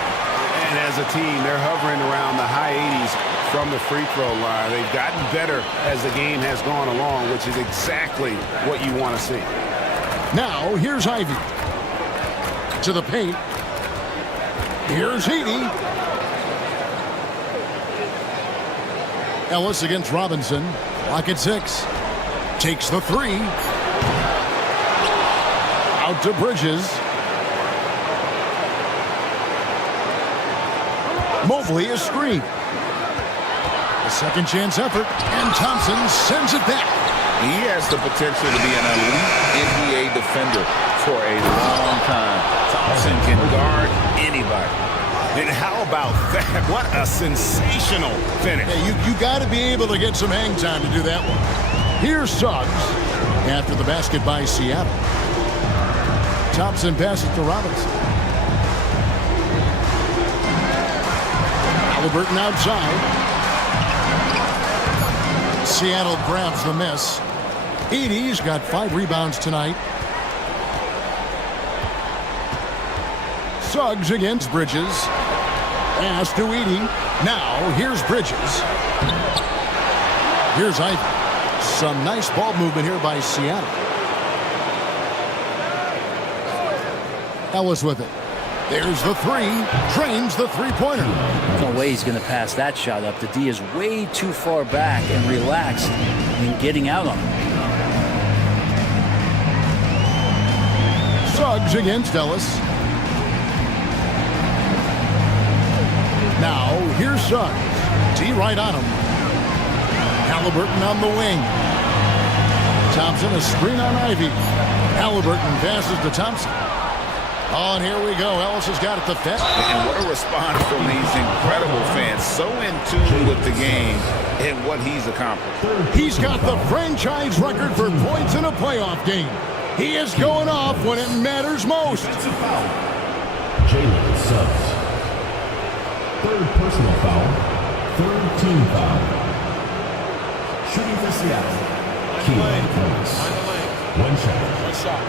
And as a team, they're hovering around the high 80s from the free throw line. They've gotten better as the game has gone along, which is exactly what you want to see. Now, here's Ivy. To the paint. Here's Heaney. Ellis against Robinson. Clock at 6. Takes the 3. Out to Bridges. Mobley is screened. A second chance effort, and Thompson sends it back. He has the potential to be an elite NBA defender for a long time. Thompson can guard anybody. And how about that? What a sensational finish. Yeah, you got to be able to get some hang time to do that one. Here's Suggs after the basket by Seattle. Thompson passes to Robinson. Halliburton outside. Seattle grabs the miss. Edey's got 5 rebounds tonight. Suggs against Bridges. Pass to Edey. Now here's Bridges. Here's Ivy. Some nice ball movement here by Seattle. Ellis with it. There's the three. Drains the three-pointer. No way he's going to pass that shot up. The D is way too far back and relaxed in getting out on him. Suggs against Ellis. Now, here's Suggs. D right on him. Halliburton on the wing. Thompson, a screen on Ivy. Halliburton passes to Thompson. Oh, and here we go. Ellis has got it to Fett. And what a response from these incredible fans. So in tune with the game and what he's accomplished. He's got the franchise record for points in a playoff game. He is going off when it matters most. Jalen Suggs. Third personal foul. Third team foul. Shooting for Seattle. Keelan Ellis. One shot. One shot.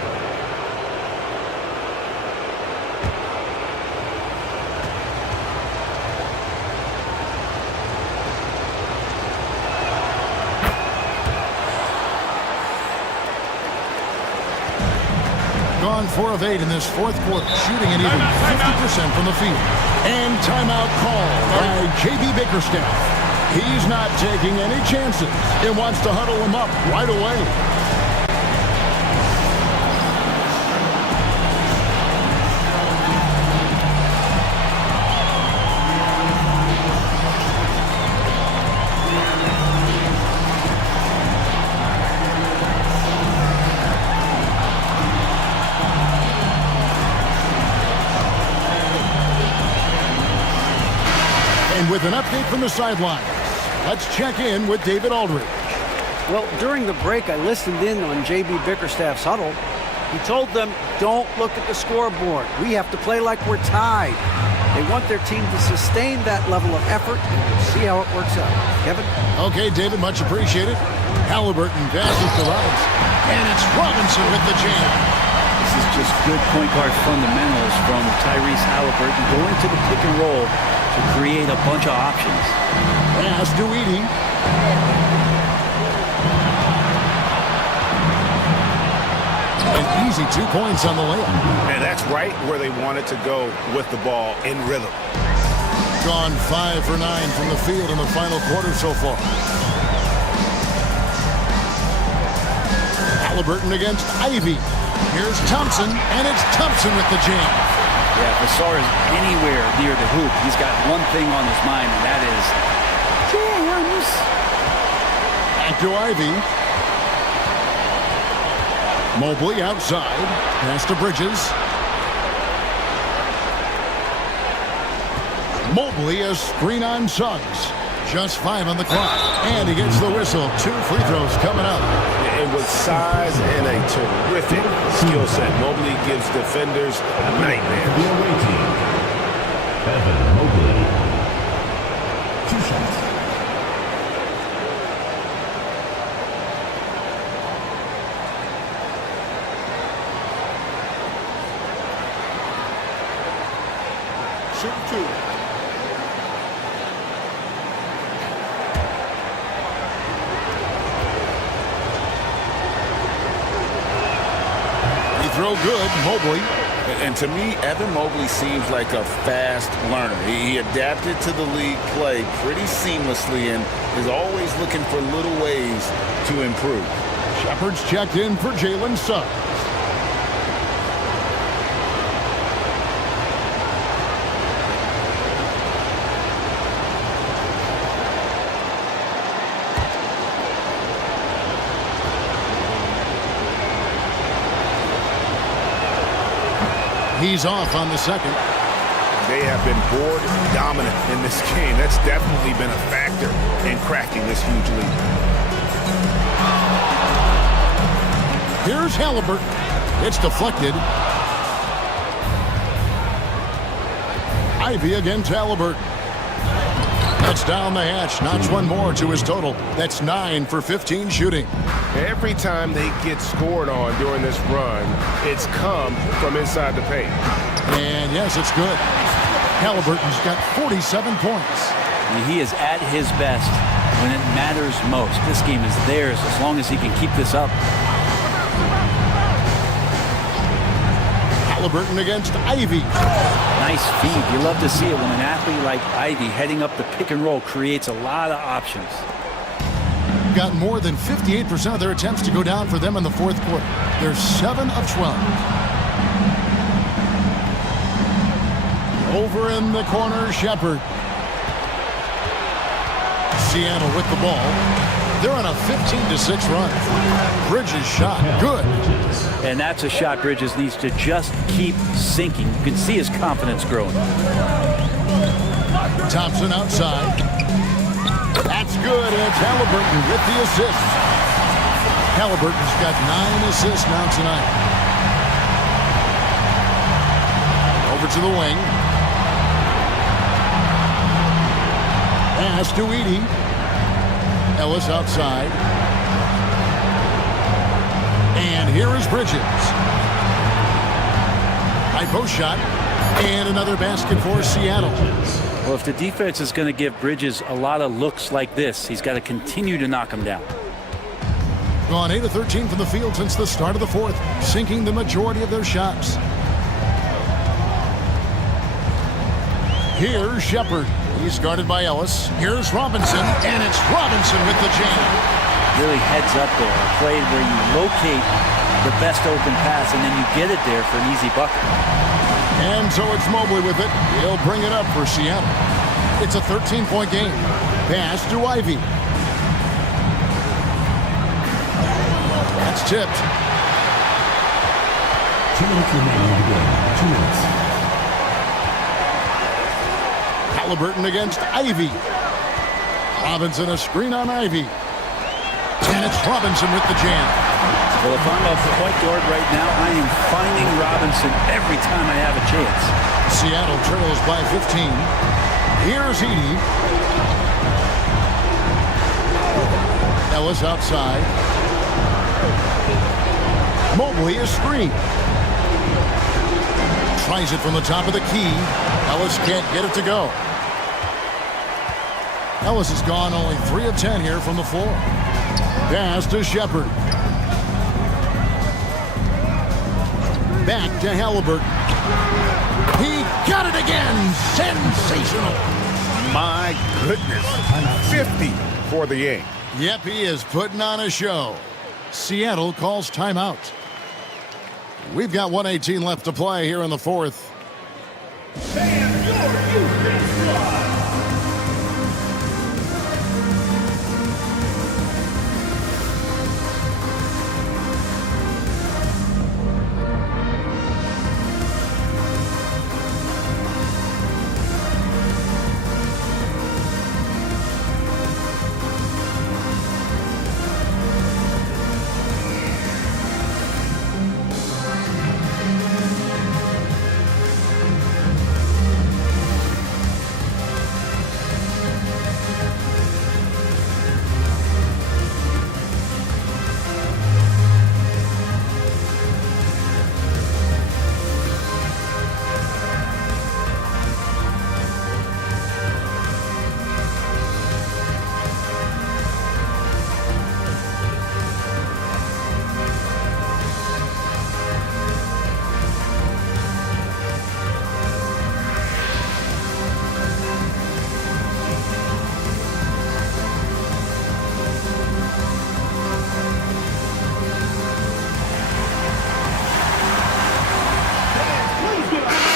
Gone 4 of 8 in this fourth quarter, shooting at even 50% from the field. And timeout call by J.B. Bickerstaff. He's not taking any chances and wants to huddle him up right away. With an update from the sidelines, let's check in with David Aldridge. Well, during the break, I listened in on J.B. Bickerstaff's huddle. He told them, don't look at the scoreboard. We have to play like we're tied. They want their team to sustain that level of effort, and we'll see how it works out. Kevin? Okay, David, much appreciated. Halliburton passes to Robinson, and it's Robinson with the jam. This is just good point guard fundamentals from Tyrese Halliburton going to the pick and roll to create a bunch of options. Pass to Edey. An easy 2 points on the layup. And that's right where they wanted to go with the ball in rhythm. Gone 5 for 9 from the field in the final quarter so far. Halliburton against Ivy. Here's Thompson, and it's Thompson with the jam. Yeah, if Ausar is anywhere near the hoop, he's got one thing on his mind, and that is jams. Back to Ivy. Mobley outside. Pass to Bridges. Mobley, a screen on Suggs. Just 5 on the clock. And he gets the whistle. 2 free throws coming up. And with size and a terrific skill set, Mobley gives defenders nightmares. The away team. Evan Mobley. 2 shots. Shoot 2. Throw good, Mobley. And to me, Evan Mobley seems like a fast learner. He adapted to the league play pretty seamlessly and is always looking for little ways to improve. Shepard's checked in for Jalen Suggs. He's off on the second. They have been board dominant in this game. That's definitely been a factor in cracking this huge lead. Here's Halliburton. It's deflected. Ivy against Halliburton. That's down the hatch. Knocks one more to his total. That's 9 for 15 shooting. Every time they get scored on during this run, it's come from inside the paint. And yes, it's good. Halliburton's got 47 points. He is at his best when it matters most. This game is theirs as long as he can keep this up. Halliburton against Ivy. Nice feed. You love to see it when an athlete like Ivy heading up the pick and roll creates a lot of options. Got more than 58% of their attempts to go down for them in the fourth quarter. They're 7 of 12. Over in the corner, Shepard. Seattle with the ball. They're on a 15-6 run. Bridges shot. Good. And that's a shot Bridges needs to just keep sinking. You can see his confidence growing. Thompson outside. That's good. And it's Halliburton with the assist. Halliburton's got 9 assists now tonight. Over to the wing. Pass to Edey. Ellis outside. And here is Bridges. High post shot. And another basket for Seattle. Well, if the defense is going to give Bridges a lot of looks like this, he's got to continue to knock them down. Gone 8 of 13 from the field since the start of the fourth, sinking the majority of their shots. Here's Shepard. He's guarded by Ellis. Here's Robinson, and it's Robinson with the jam. Really heads up there. A play where you locate the best open pass, and then you get it there for an easy bucket. And so it's Mobley with it. He'll bring it up for Seattle. It's a 13-point game. Pass to Ivy. That's tipped. 2 minutes remaining in the game. 2 minutes. Halliburton against Ivy. Robinson a screen on Ivy. And it's Robinson with the jam. Well, if I'm a point guard right now, I am finding Robinson every time I have a chance. Seattle trails by 15. Here's Edey. Ellis outside. Mobley a screen. Tries it from the top of the key. Ellis can't get it to go. Ellis has gone only 3 of 10 here from the floor. Pass to Shepard. Back to Halliburton. He got it again. Sensational. My goodness. 50 for the game. Yep, he is putting on a show. Seattle calls timeout. We've got 1:18 left to play here in the fourth.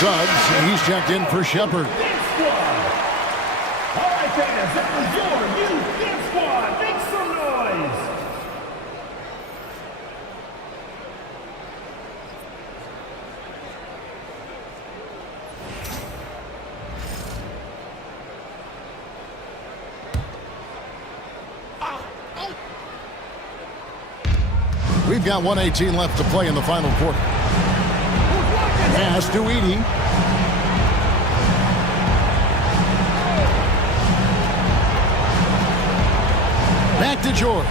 Suggs, he's checked in for Shepard. All right, fans, that was your youth dance squad. Make some noise. We've got 1:18 left to play in the final quarter. Pass to Edie. Back to George.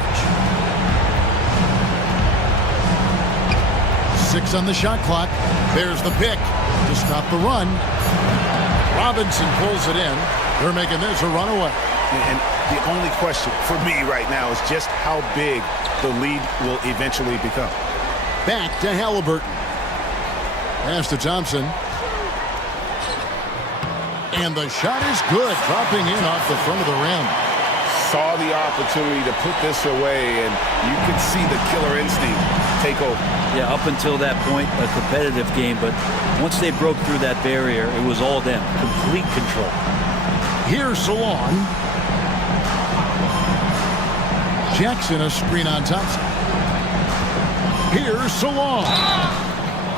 6 on the shot clock. There's the pick to stop the run. Robinson pulls it in. They're making this a runaway. And the only question for me right now is just how big the lead will eventually become. Back to Halliburton. Pass to Thompson. And the shot is good. Dropping in off the front of the rim. Saw the opportunity to put this away, and you could see the killer instinct take over. Yeah, up until that point, a competitive game, but once they broke through that barrier, it was all them. Complete control. Here's Salon. Jackson a screen on Thompson. Here's Salon.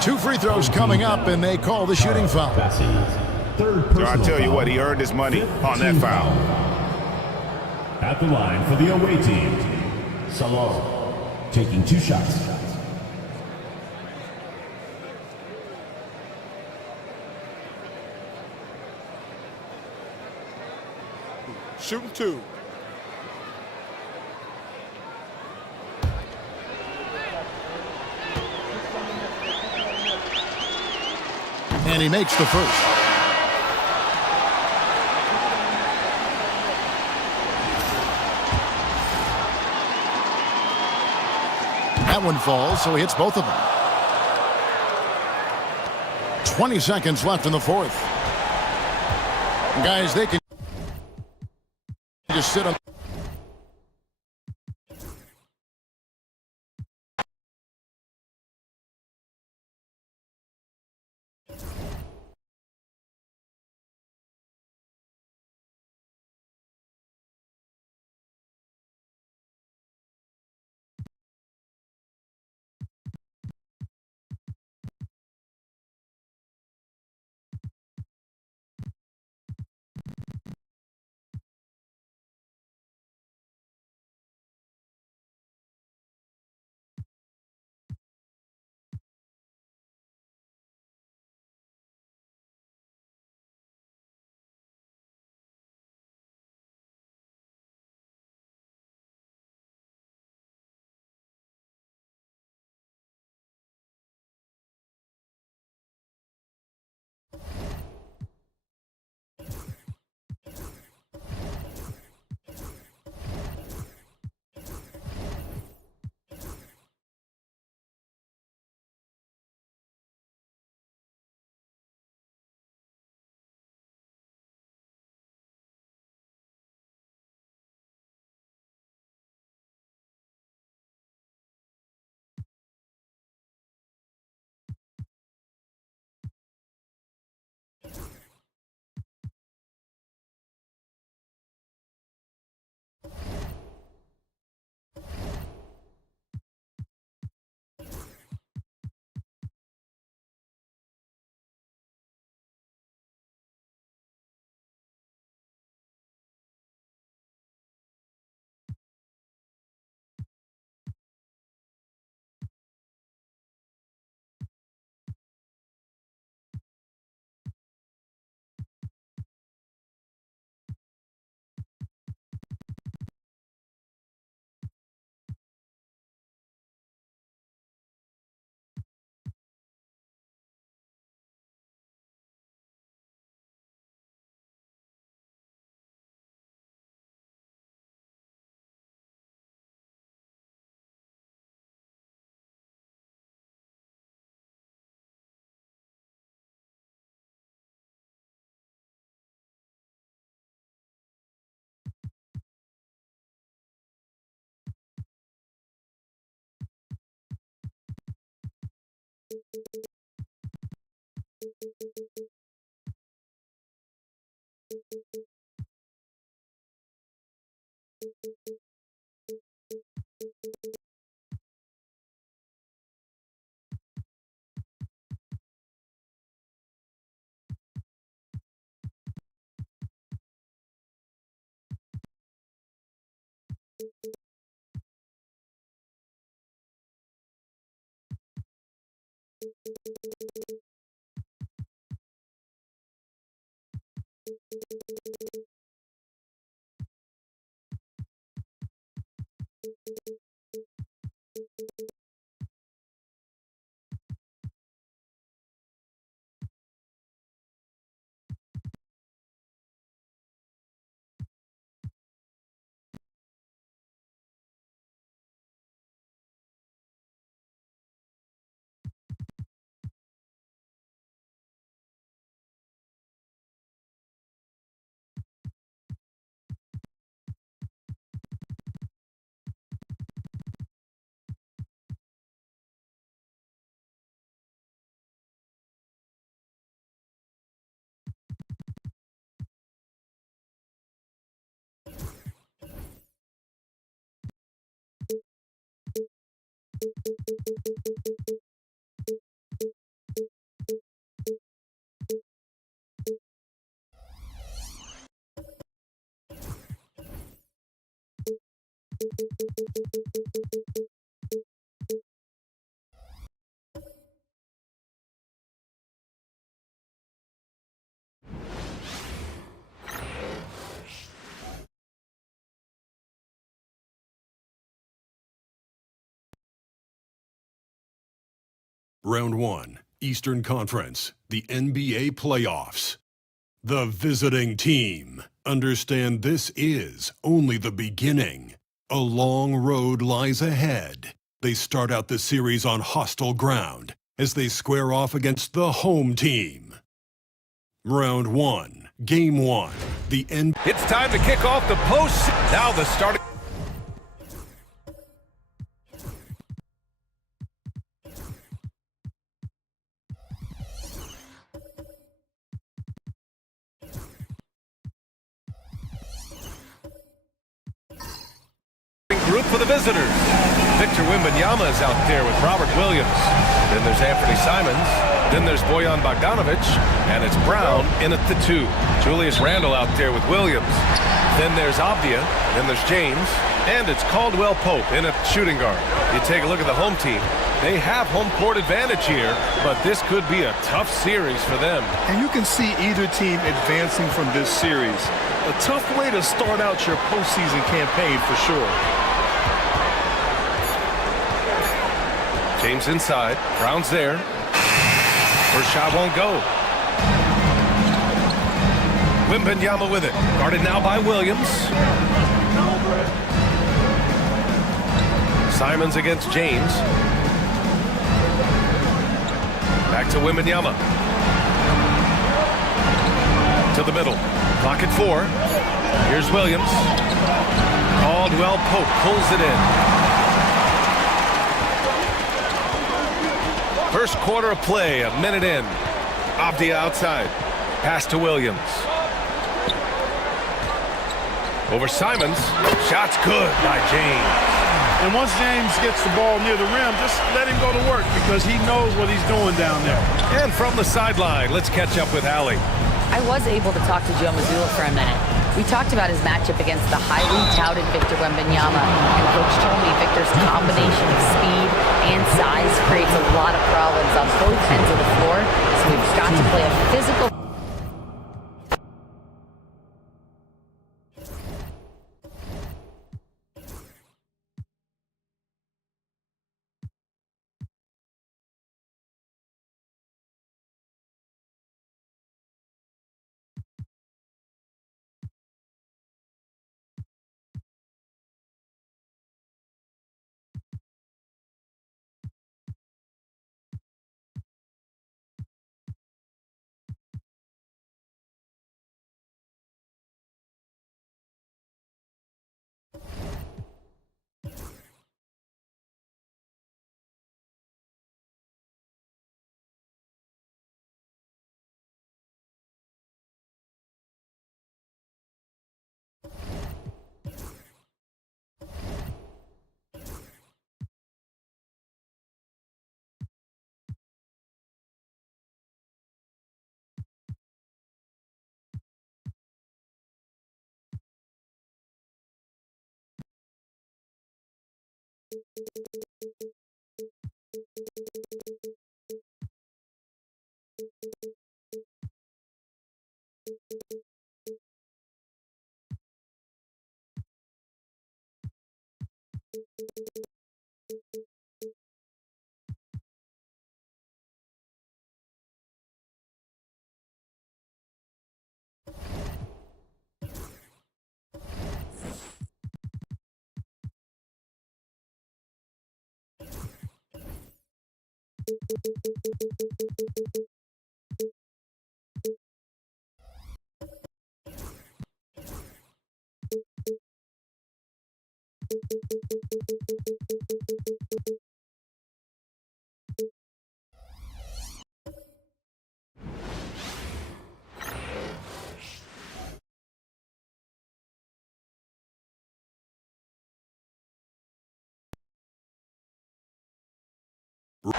2 free throws coming up, and they call the shooting foul. So I tell you what, he earned his money on that foul. At the line for the away team, Salon taking 2 shots. Shooting 2. And he makes the first. That one falls, so he hits both of them. 20 seconds left in the fourth. Guys, they can just sit on. Round 1, Eastern Conference, the NBA playoffs. The visiting team. Understand this is only the beginning. A long road lies ahead. They start out the series on hostile ground as they square off against the home team. Round 1, Game 1, the NBA. It's time to kick off the post. Now the starting. Group for the visitors. Victor Wembanyama is out there with Robert Williams. Then there's Anthony Simons. Then there's Bojan Bogdanovic. And it's Brown in at the 2. Julius Randle out there with Williams. Then there's Avdia. Then there's James. And it's Caldwell Pope in at shooting guard. You take a look at the home team. They have home court advantage here, but this could be a tough series for them. And you can see either team advancing from this series. A tough way to start out your postseason campaign for sure. James inside. Brown's there. First shot won't go. Wembanyama with it. Guarded now by Williams. Simons against James. Back to Wembanyama. To the middle. Clock at 4. Here's Williams. Caldwell Pope pulls it in. First quarter of play, a minute in. Avdia outside. Pass to Williams. Over Simons. Shot's good by James. And once James gets the ball near the rim, just let him go to work because he knows what he's doing down there. And from the sideline, let's catch up with Allie. I was able to talk to Joe Mazzulla for a minute. We talked about his matchup against the highly touted Victor Wembanyama, and Coach told me Victor's combination of speed and size creates a lot of problems on both ends of the floor, so we've got to play a physical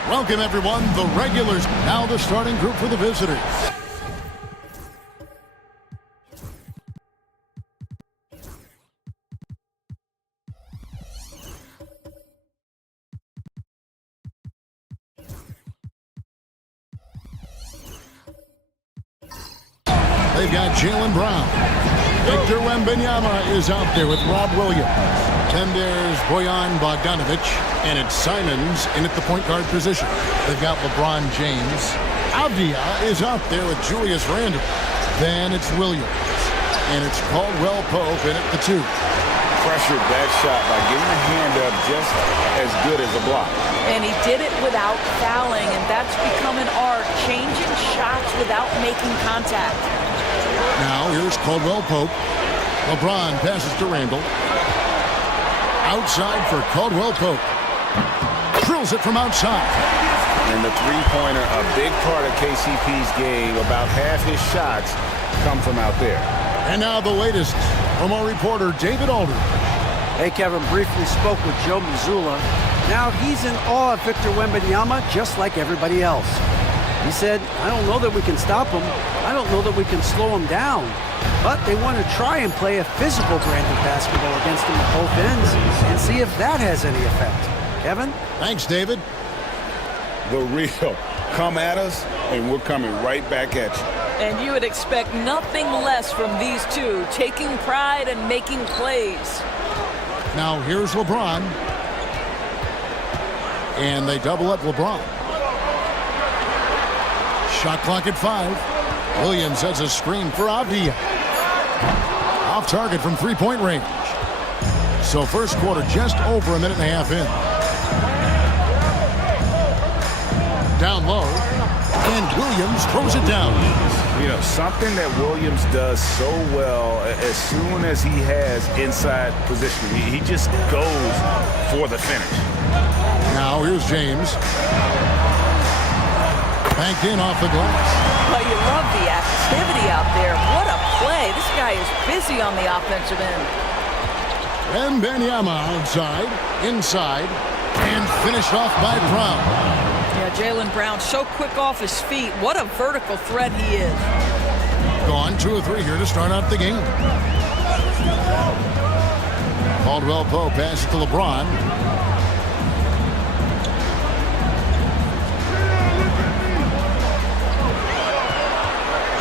Welcome, everyone, the regulars. Now the starting group for the visitors. They've got Jaylen Brown. Victor Wembanyama is out there with Rob Williams. Then there's Bojan Bogdanovic, and it's Simons in at the point guard position. They've got LeBron James. Avdia is out there with Julius Randle. Then it's Williams, and it's Caldwell Pope in at the 2. Pressured that shot by getting a hand up just as good as a block. And he did it without fouling, and that's become an art, changing shots without making contact. Now here's Caldwell Pope. LeBron passes to Randle. Outside for Caldwell Pope. Drills it from outside. And the three-pointer, a big part of KCP's game. About half his shots come from out there. And now the latest from our reporter, David Aldridge. Hey, Kevin briefly spoke with Joe Mazzulla. Now he's in awe of Victor Wembanyama, just like everybody else. He said, I don't know that we can stop him. I don't know that we can slow him down. But they want to try and play a physical brand of basketball against him at both ends and see if that has any effect. Kevin? Thanks, David. The real. Come at us, and we're coming right back at you. And you would expect nothing less from these two, taking pride and making plays. Now here's LeBron. And they double up LeBron. Shot clock at 5. Williams has a screen for Avdia. Off target from three-point range. So first quarter just over a minute and a half in. Down low. And Williams throws it down. You know, something that Williams does so well as soon as he has inside position, he just goes for the finish. Now here's James. Banked in off the glass. Well, you love the activity out there. What a play. This guy is busy on the offensive end. Wembanyama outside, inside, and finished off by Brown. Yeah, Jaylen Brown so quick off his feet. What a vertical threat he is. Gone 2 of 3 here to start out the game. Caldwell Pope passes to LeBron.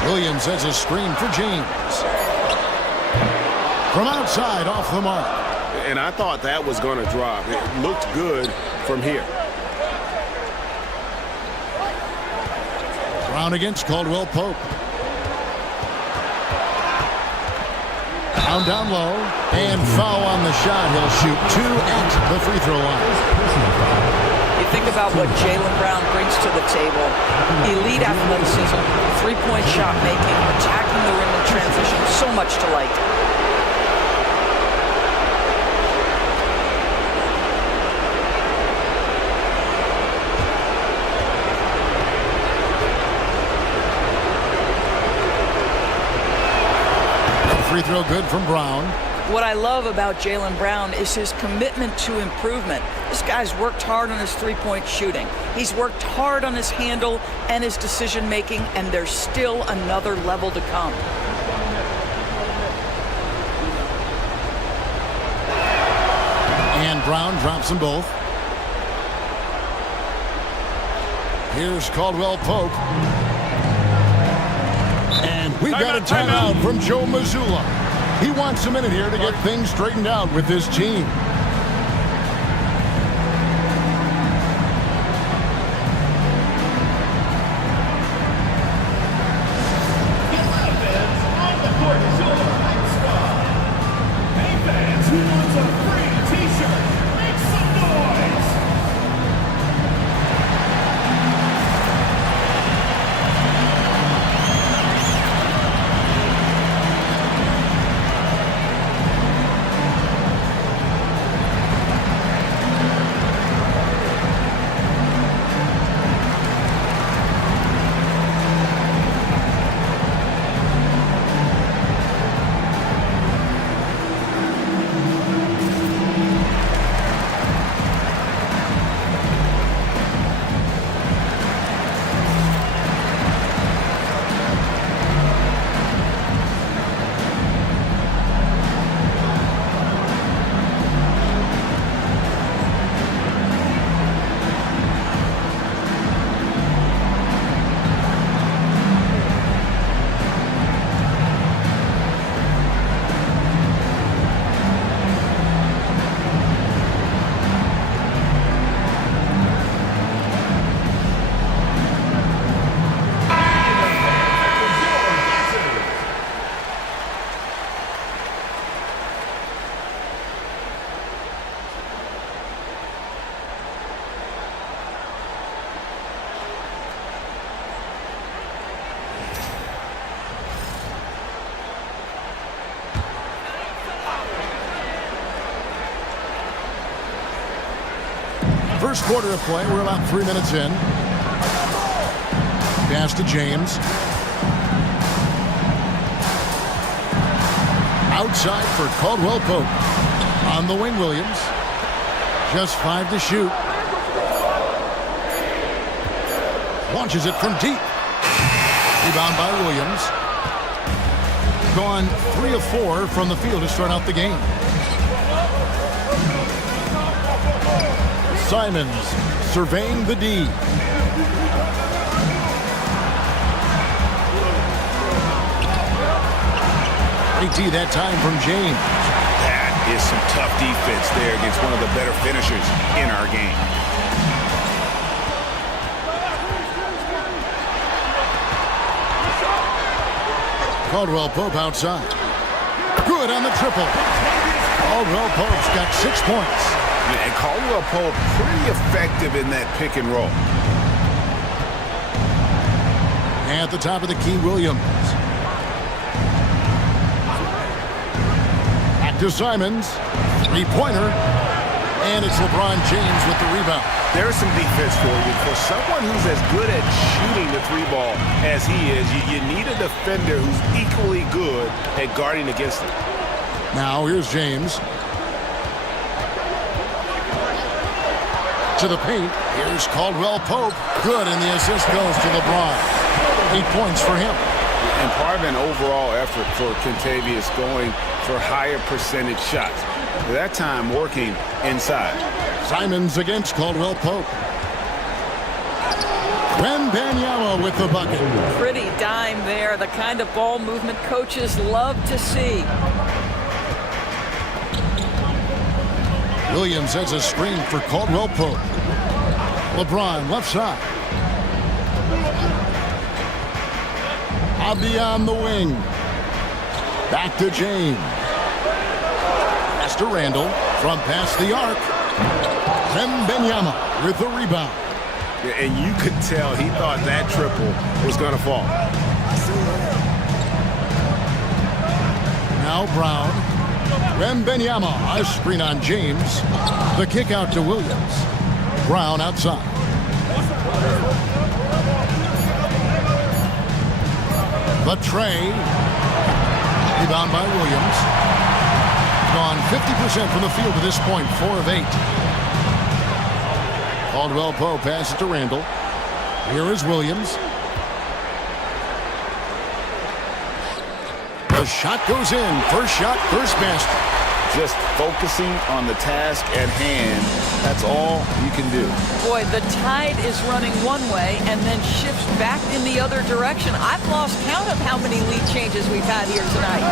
Williams has a screen for James. From outside, off the mark. And I thought that was going to drop. It looked good from here. Brown against Caldwell Pope. Down low. And foul on the shot. He'll shoot 2 at the free throw line. You think about what Jaylen Brown brings to the table. Elite athleticism, three-point shot making, attacking the rim in transition. So much to like. Free throw good from Brown. What I love about Jaylen Brown is his commitment to improvement. This guy's worked hard on his three-point shooting. He's worked hard on his handle and his decision-making, and there's still another level to come. And Brown drops them both. Here's Caldwell Pope. We've got a timeout from Joe Mazzulla. He wants a minute here to get things straightened out with his team. First quarter of play. We're about 3 minutes in. Pass to James. Outside for Caldwell Pope. On the wing, Williams. Just 5 to shoot. Launches it from deep. Rebound by Williams. Gone 3 of 4 from the field to start out the game. Simons surveying the D. AT that time from James. That is some tough defense there against one of the better finishers in our game. Caldwell Pope outside. Good on the triple. Caldwell Pope's got 6 points. And Caldwell Pope pretty effective in that pick and roll. At the top of the key, Williams. Back to Simons. 3-pointer. And it's LeBron James with the rebound. There's some defense for you. For someone who's as good at shooting the 3-ball as he is, you need a defender who's equally good at guarding against it. Now here's James. To the paint. Here's Caldwell Pope. Good, and the assist goes to LeBron. 8 points for him. And part of an overall effort for Kentavious going for higher percentage shots. At that time, working inside. Simons against Caldwell Pope. Wembanyama with the bucket. Pretty dime there. The kind of ball movement coaches love to see. Williams has a screen for Caldwell Pope. LeBron left side. Abdi on the wing. Back to James. Pass to Randall from past the arc. Wembanyama with the rebound. Yeah, and you could tell he thought that triple was going to fall. Now Brown. Wembanyama, a screen on James. The kick out to Williams. Brown outside. The tray. Rebound by Williams. Gone 50% from the field to this point, 4 of 8. Caldwell Pope passes to Randall. Here is Williams. The shot goes in. First shot, first basket. just focusing on the task at hand. That's all you can do. Boy, the tide is running one way and then shifts back in the other direction. I've lost count of how many lead changes we've had here tonight.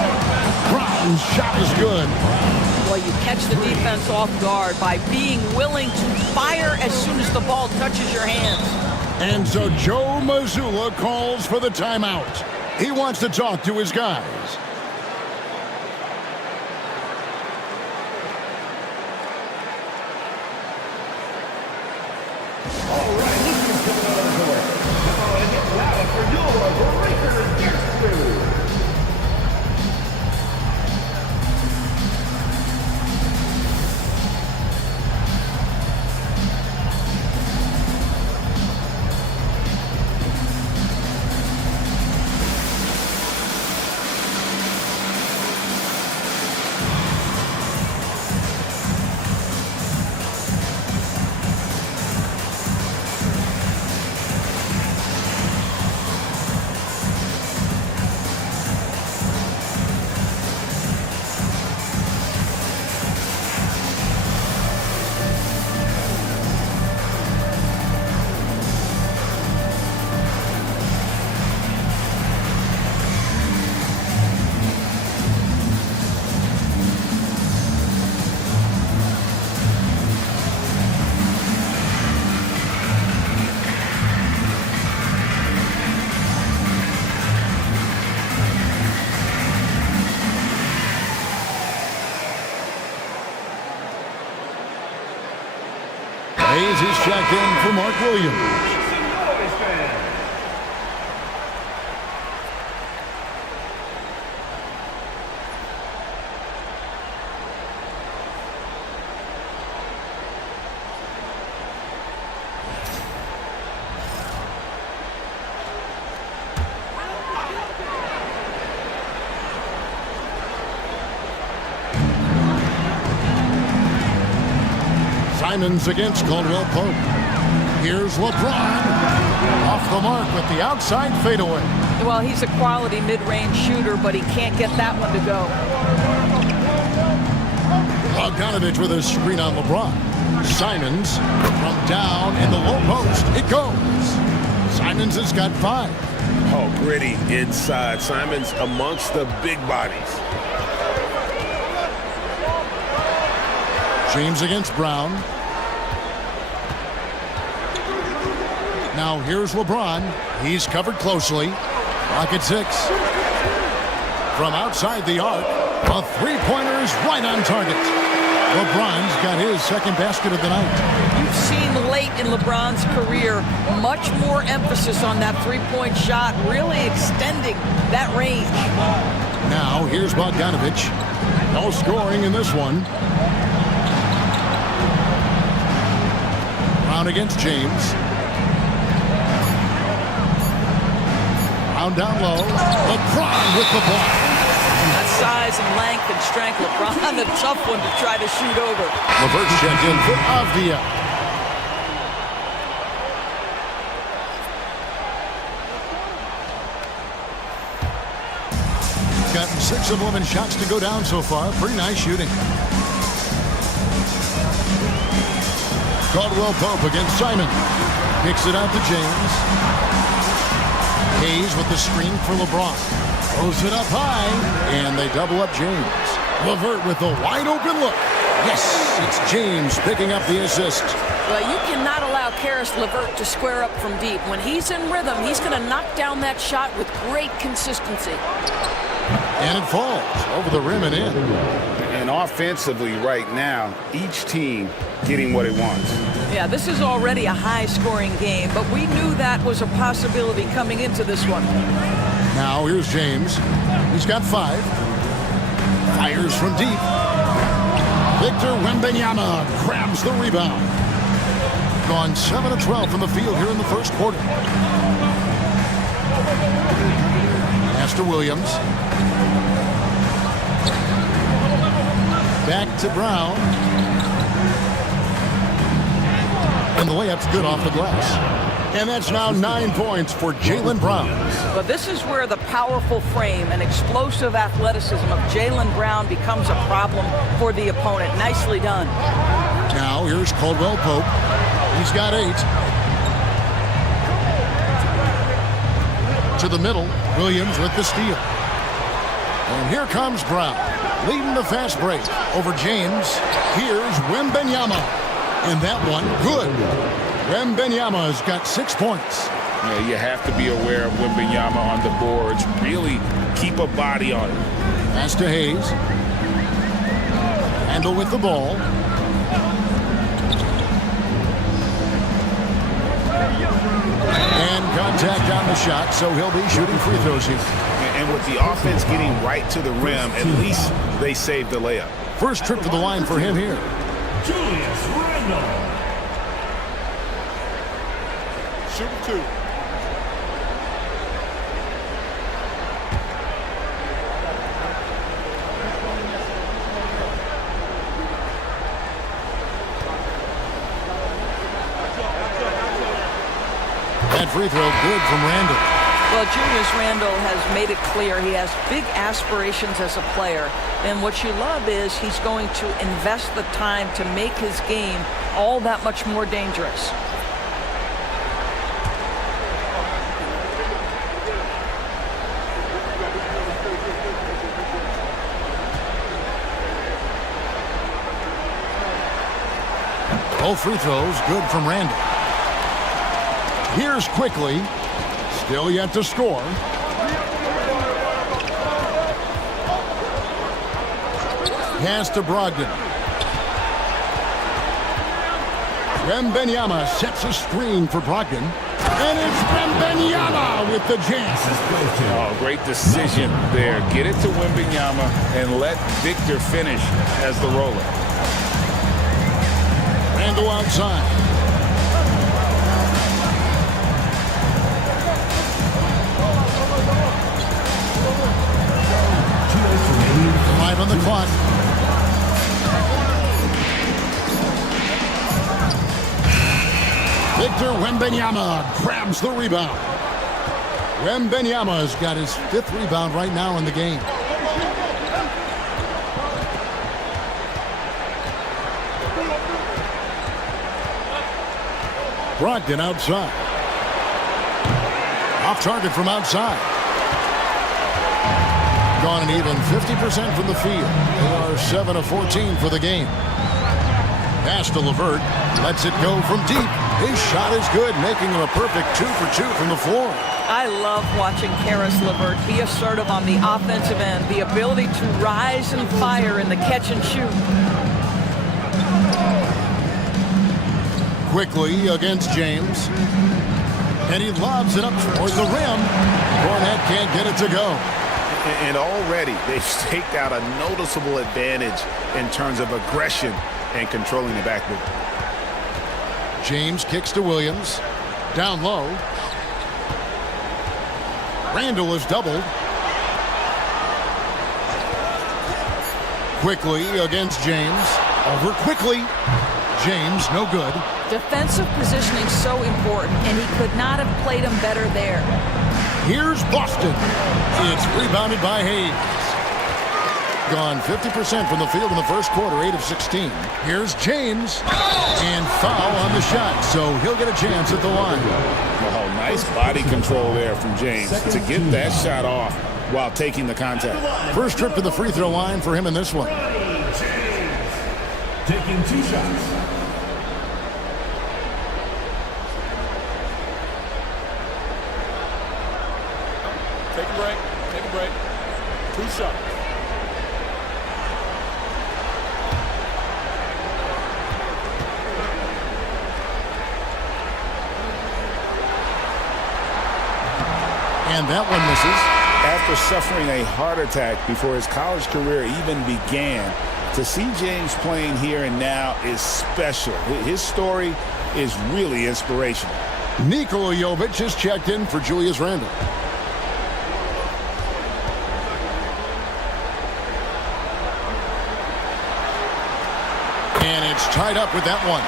Brown's shot is good. Boy, you catch the defense off guard by being willing to fire as soon as the ball touches your hands. And so Joe Mazzulla calls for the timeout. He wants to talk to his guys. Hayes is checked in for Mark Williams. Simons against Caldwell Pope. Here's LeBron. Off the mark with the outside fadeaway. Well, he's a quality mid-range shooter, but he can't get that one to go. Bogdanovich with a screen on LeBron. Simons from down in the low post. It goes. Simons has got 5. Oh, gritty inside. Simons amongst the big bodies. James against Brown. Now here's LeBron. He's covered closely. Clock at 6. From outside the arc, a three-pointer is right on target. LeBron's got his second basket of the night. You've seen late in LeBron's career much more emphasis on that three-point shot, really extending that range. Now here's Bogdanovich. No scoring in this one. Brown against James. Brown down low. LeBron with the block. That size and length and strength, LeBron, a tough one to try to shoot over. LeVert checked in for Avdia. Gotten 6 of 11 shots to go down so far. Pretty nice shooting. Caldwell Pope against Simon. Kicks it out to James. Hayes with the screen for LeBron. Throws it up high, and they double up James. LeVert with the wide open look. Yes, it's James picking up the assist. Well, you cannot allow Karis LeVert to square up from deep. When he's in rhythm, he's going to knock down that shot with great consistency. And it falls over the rim and in. And offensively right now, each team getting what it wants. Yeah, this is already a high-scoring game, but we knew that was a possibility coming into this one. Now here's James. He's got 5. Fires from deep. Victor Wembanyama grabs the rebound. Gone 7 of 12 from the field here in the first quarter. Pass to Williams. Back to Brown. And the layup's good off the glass. And that's now 9 points for Jaylen Brown. But this is where the powerful frame and explosive athleticism of Jaylen Brown becomes a problem for the opponent. Nicely done. Now here's Caldwell Pope. He's got 8. To the middle, Williams with the steal. And here comes Brown, leading the fast break over James. Here's Wembanyama. And that one, good. Wembanyama's got 6 points. Yeah, you have to be aware of Wembanyama on the boards. Really keep a body on it. Pass to Hayes. Handle with the ball. And contact on the shot, so he'll be shooting free throws here. And with the offense getting right to the rim, at least they saved the layup. First trip to the line for him here. Julius Randle. Shoot 2. That free throw good from Randle. Well, Julius Randle has made it clear he has big aspirations as a player. And what you love is he's going to invest the time to make his game all that much more dangerous. Both free throws good from Randle. Here's Quickly. Still yet to score. Pass to Brogdon. Wembanyama sets a screen for Brogdon. And it's Wembanyama with the jam. Oh, great decision there. Get it to Wembanyama and let Victor finish as the roller. Randle outside. On the clock. Victor Wembanyama grabs the rebound. Wembanyama's got his 5th rebound right now in the game. Brogdon outside. Off target from outside. Gone an even 50% from the field. They are 7 of 14 for the game. Pass to LeVert. Lets it go from deep. His shot is good, making him a perfect 2 for 2 from the floor. I love watching Karis LeVert be assertive on the offensive end. The ability to rise and fire in the catch and shoot. Quickly against James. And he lobs it up towards the rim. Cornette can't get it to go. And already they've staked out a noticeable advantage in terms of aggression and controlling the backboard. James kicks to Williams. Down low. Randle is doubled. Quickly against James. Over Quickly. James, no good. Defensive positioning so important, and he could not have played him better there. Here's Boston. It's rebounded by Hayes. Gone 50% from the field in the first quarter, 8 of 16. Here's James. And foul on the shot, so he'll get a chance at the line. Oh, nice body control there from James to get that shot off while taking the contact. First trip to the free throw line for him in this one. Taking 2 shots. Take a break. Take a break. 2 shots. And that one misses. After suffering a heart attack before his college career even began, to see James playing here and now is special. His story is really inspirational. Nikola Jovic has checked in for Julius Randle. And it's tied up with that one.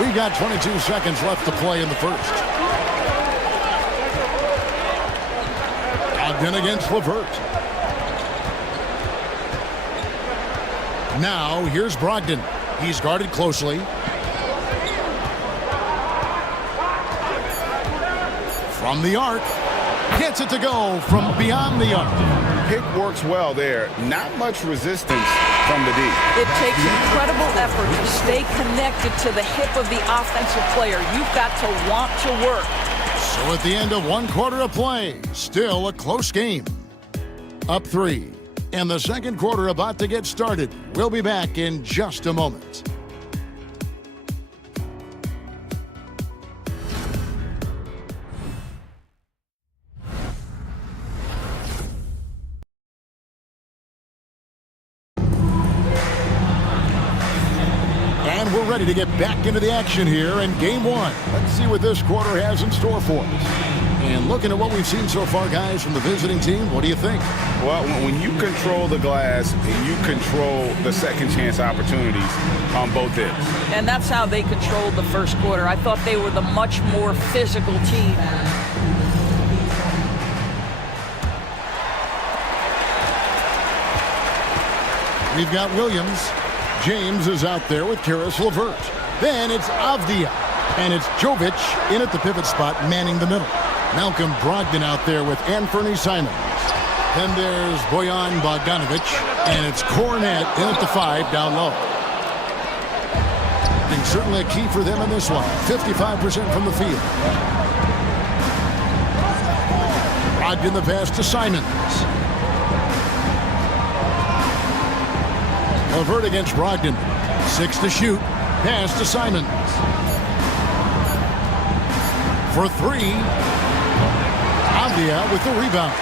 We've got 22 seconds left to play in the first. Ogden against LeVert. Now, here's Brogdon. He's guarded closely. From the arc. Gets it to go from beyond the arc. Pick works well there. Not much resistance from the D. It takes incredible effort to stay connected to the hip of the offensive player. You've got to want to work. So at the end of 1 quarter of play, still a close game. Up 3. And the second quarter about to get started. We'll be back in just a moment. And we're ready to get back into the action here in game 1. Let's see what this quarter has in store for us. And looking at what we've seen so far, guys, from the visiting team, what do you think? Well, when you control the glass, you control the second chance opportunities on both ends. And that's how they controlled the first quarter. I thought they were the much more physical team. We've got Williams. James is out there with Karis LeVert. Then it's Avdia. And it's Jovic in at the pivot spot, manning the middle. Malcolm Brogdon out there with Anthony Simons. Then there's Bojan Bogdanovic. And it's Cornette in at the 5 down low. And certainly a key for them in this one. 55% from the field. Brogdon the pass to Simons. LeVert against Brogdon. 6 to shoot. Pass to Simons. For 3. Avdia with the rebound.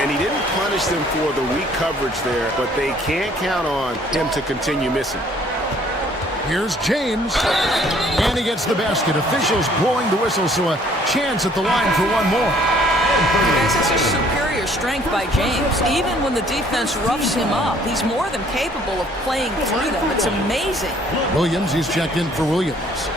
And he didn't punish them for the weak coverage there, but they can't count on him to continue missing. Here's James. And he gets the basket. Officials blowing the whistle, so a chance at the line for one more. Guys, this is superior strength by James. Even when the defense roughs him up, he's more than capable of playing through them. It's amazing. Williams, he's checked in for Williams.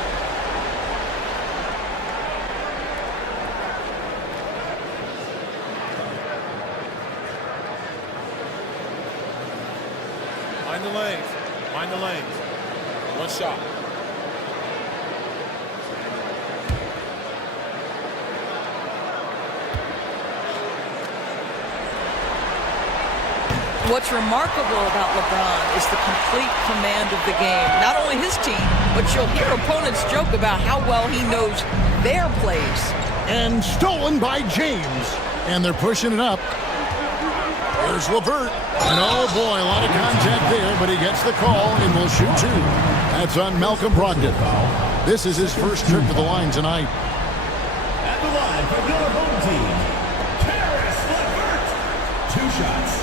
Mind the lanes. Mind the lanes. One shot. What's remarkable about LeBron is the complete command of the game. Not only his team, but you'll hear opponents joke about how well he knows their plays. And stolen by James. And they're pushing it up. There's LeVert. And oh boy, a lot of contact there, but he gets the call and will shoot 2. That's on Malcolm Brogdon. This is his first trip to the line tonight. At the line for your home team, Karis LeVert. 2 shots.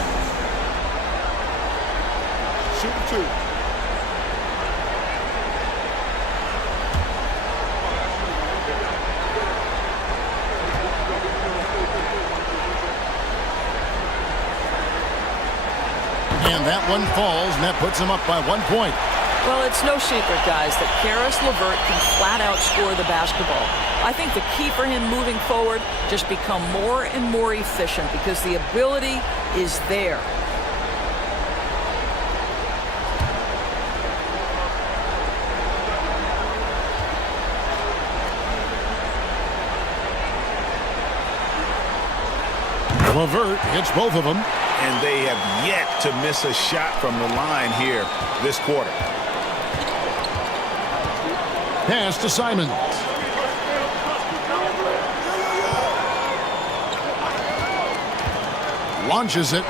Shoot 2. And that one falls, and that puts him up by 1 point. Well, it's no secret, guys, that Karis LeVert can flat out score the basketball. I think the key for him moving forward, just become more and more efficient because the ability is there. LeVert hits both of them. And they have yet to miss a shot from the line here this quarter. Pass to Simons. Launches it.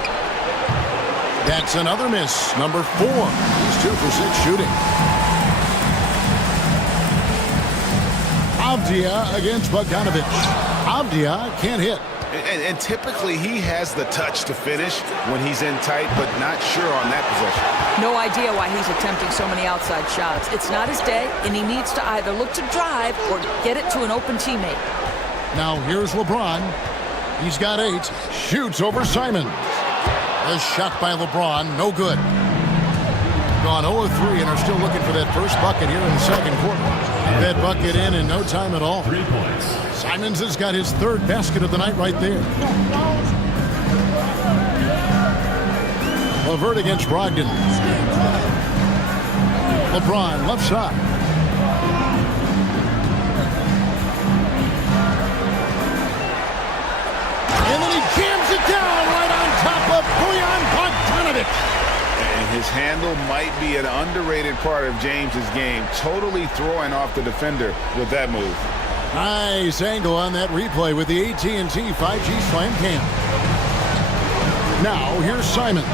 That's another miss. Number 4. He's 2 for 6 shooting. Avdia against Bogdanovic. Avdia can't hit. And typically he has the touch to finish when he's in tight, but not sure on that possession. No idea why he's attempting so many outside shots. It's not his day, and he needs to either look to drive or get it to an open teammate. Now here's LeBron. He's got 8. Shoots over Simons. A shot by LeBron, no good. Gone 0 of 3 and are still looking for that first bucket here in the second quarter. Got that bucket in no time at all. 3 points. Simons has got his third basket of the night right there. LeVert against Brogdon. LeBron, left side. And then he jams it down right on top of Bojan Bogdanovic. And his handle might be an underrated part of James's game. Totally throwing off the defender with that move. Nice angle on that replay with the AT&T 5G Slam Cam. Now, here's Simon.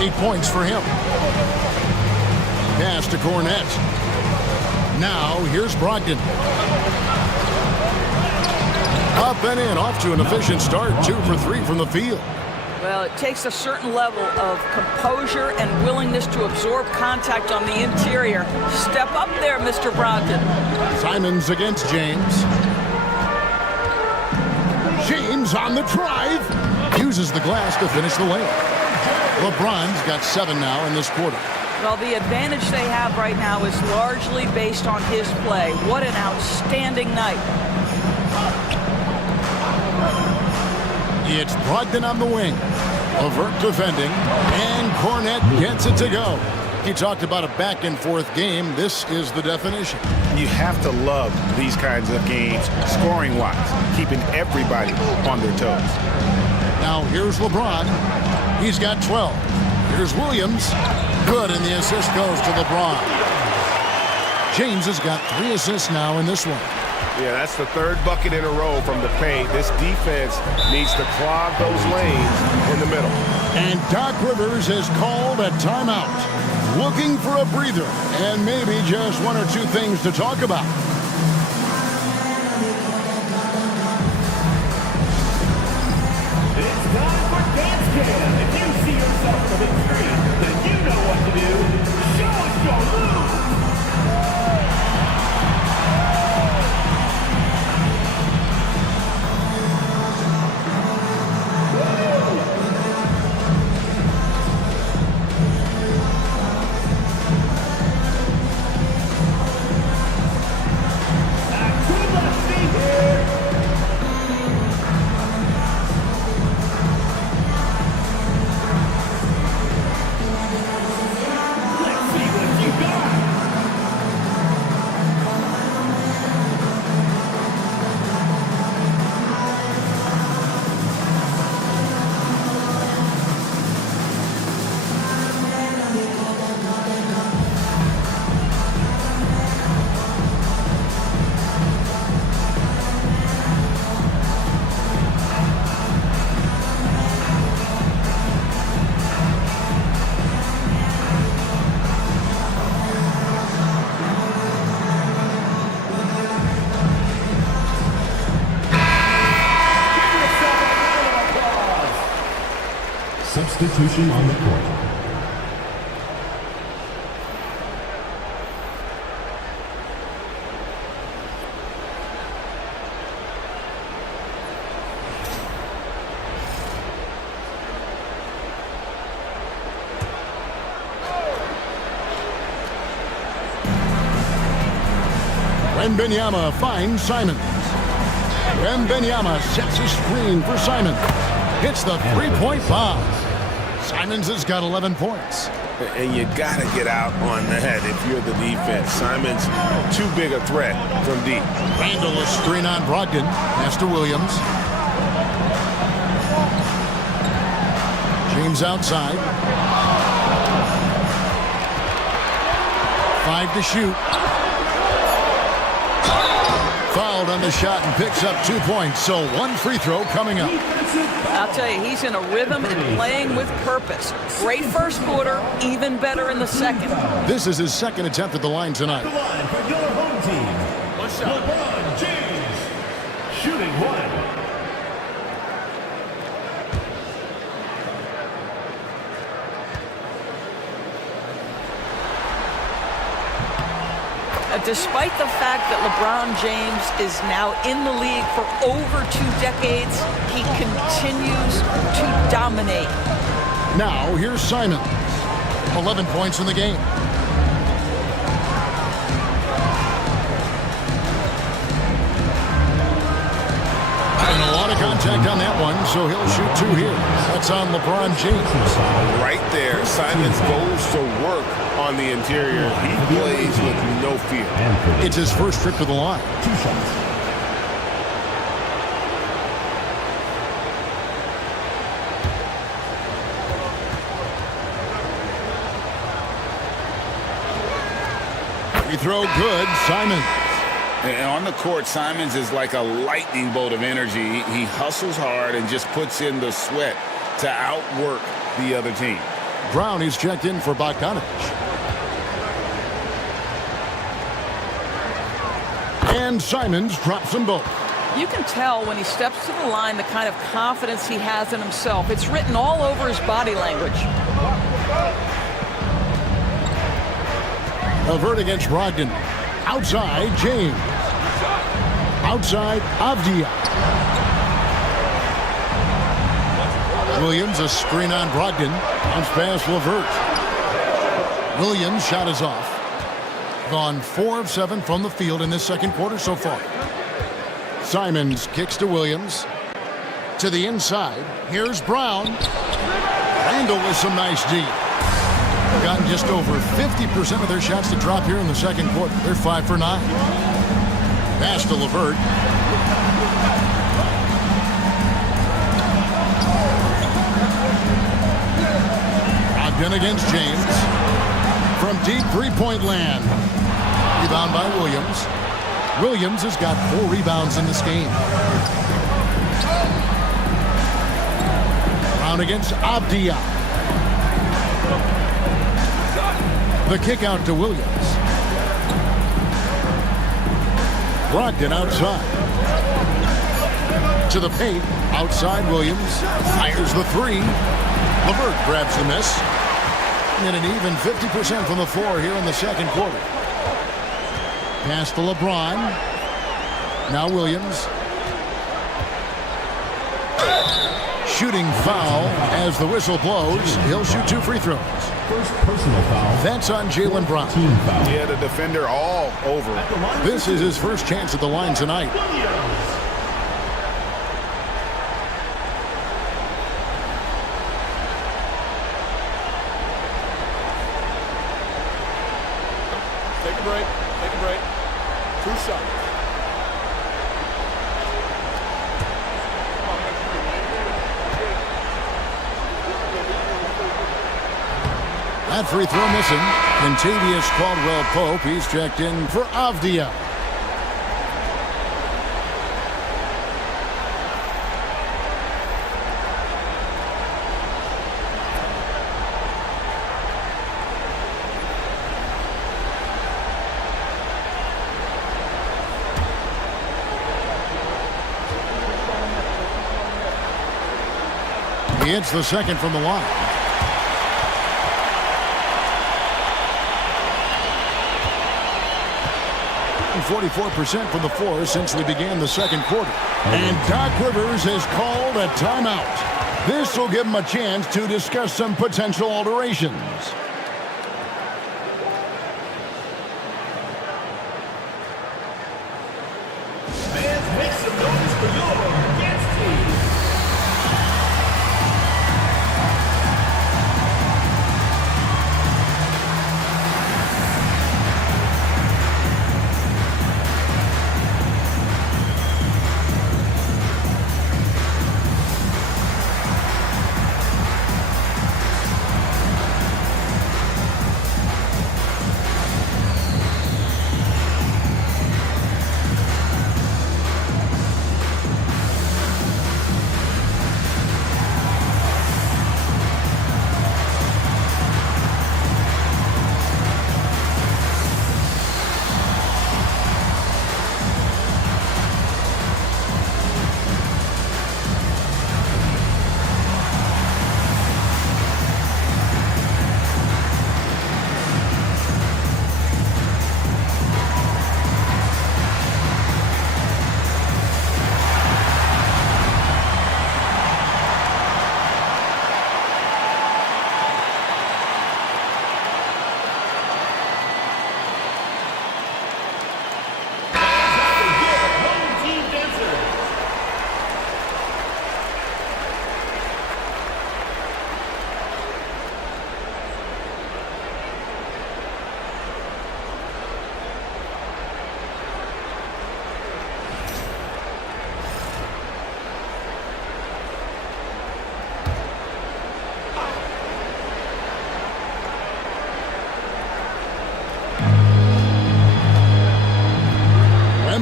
8 points for him. Pass to Cornette. Now, here's Brogdon. Up and in, off to an efficient start. 2 for 3 from the field. Well, it takes a certain level of composure and willingness to absorb contact on the interior. Step up there, Mr. Brogdon. Simons against James. James on the drive. Uses the glass to finish the layup. LeBron's got 7 now in this quarter. Well, the advantage they have right now is largely based on his play. What an outstanding night. It's Brogdon on the wing. LeVert defending. And Cornette gets it to go. He talked about a back-and-forth game. This is the definition. You have to love these kinds of games, scoring-wise, keeping everybody on their toes. Now here's LeBron. He's got 12. Here's Williams. Good, and the assist goes to LeBron. James has got 3 assists now in this one. Yeah, that's the third bucket in a row from the paint. This defense needs to clog those lanes in the middle. And Doc Rivers has called a timeout. Looking for a breather and maybe just 1 or 2 things to talk about. It's time for Dance Cam. If you see yourself on the big screen, then you know what to do. Show us your move. Substitution on the court. Wembanyama finds Simons. Wembanyama sets a screen for Simons. Hits the 3-point bomb. Simons has got 11 points. And you got to get out on that if you're the defense. Simons, too big a threat from deep. Randall a screen on Brogdon. Pass to Williams. James outside. 5 to shoot. Fouled on the shot and picks up 2 points. So 1 free throw coming up. I'll tell you, he's in a rhythm and playing with purpose. Great first quarter, even better in the second. This is his second attempt at the line tonight. The line for your home team. LeBron James, shooting 1. Despite the fact that LeBron James is now in the league for over 2 decades, he continues to dominate. Now, here's Simons. 11 points in the game. And a lot of contact on that one, so he'll shoot 2 here. That's on LeBron James. Right there, Simons goes to work on the interior. He plays with no fear. It's his first trip to the line. 2 shots. Free throw good, Simons. And on the court, Simons is like a lightning bolt of energy. He hustles hard and just puts in the sweat to outwork the other team. Brown is checked in for Bogdanovich. And Simons drops them both. You can tell when he steps to the line the kind of confidence he has in himself. It's written all over his body language. LeVert against Brogdon. Outside, James. Outside, Avdia. Williams, a screen on Brogdon. Bounce pass, LeVert. Williams' shot is off. Gone 4 of 7 from the field in this second quarter so far. Simons kicks to Williams. To the inside. Here's Brown. Randall with some nice D. They've gotten just over 50% of their shots to drop here in the second quarter. They're 5 for 9. Pass to LeVert. Brogdon against James. From deep three-point land. Rebound by Williams. Williams has got 4 rebounds in this game. Brown against Avdia. The kick out to Williams. Brogdon outside. To the paint. Outside Williams. Fires the 3. LeVert grabs the miss. And an even 50% from the floor here in the second quarter. Pass to LeBron. Now Williams. Shooting foul as the whistle blows. He'll shoot 2 free throws. First personal foul. That's on Jaylen Brown. Team foul. Yeah, the defender all over. This is his first chance at the line tonight. Take a break. Take a break. 2 shots. That free throw missing. Contavious Caldwell-Pope. He's checked in for Avdia. He hits the second from the line. 44% from the floor since we began the second quarter. And Doc Rivers has called a timeout. This will give him a chance to discuss some potential alterations. Fans, make some noise for your guest team.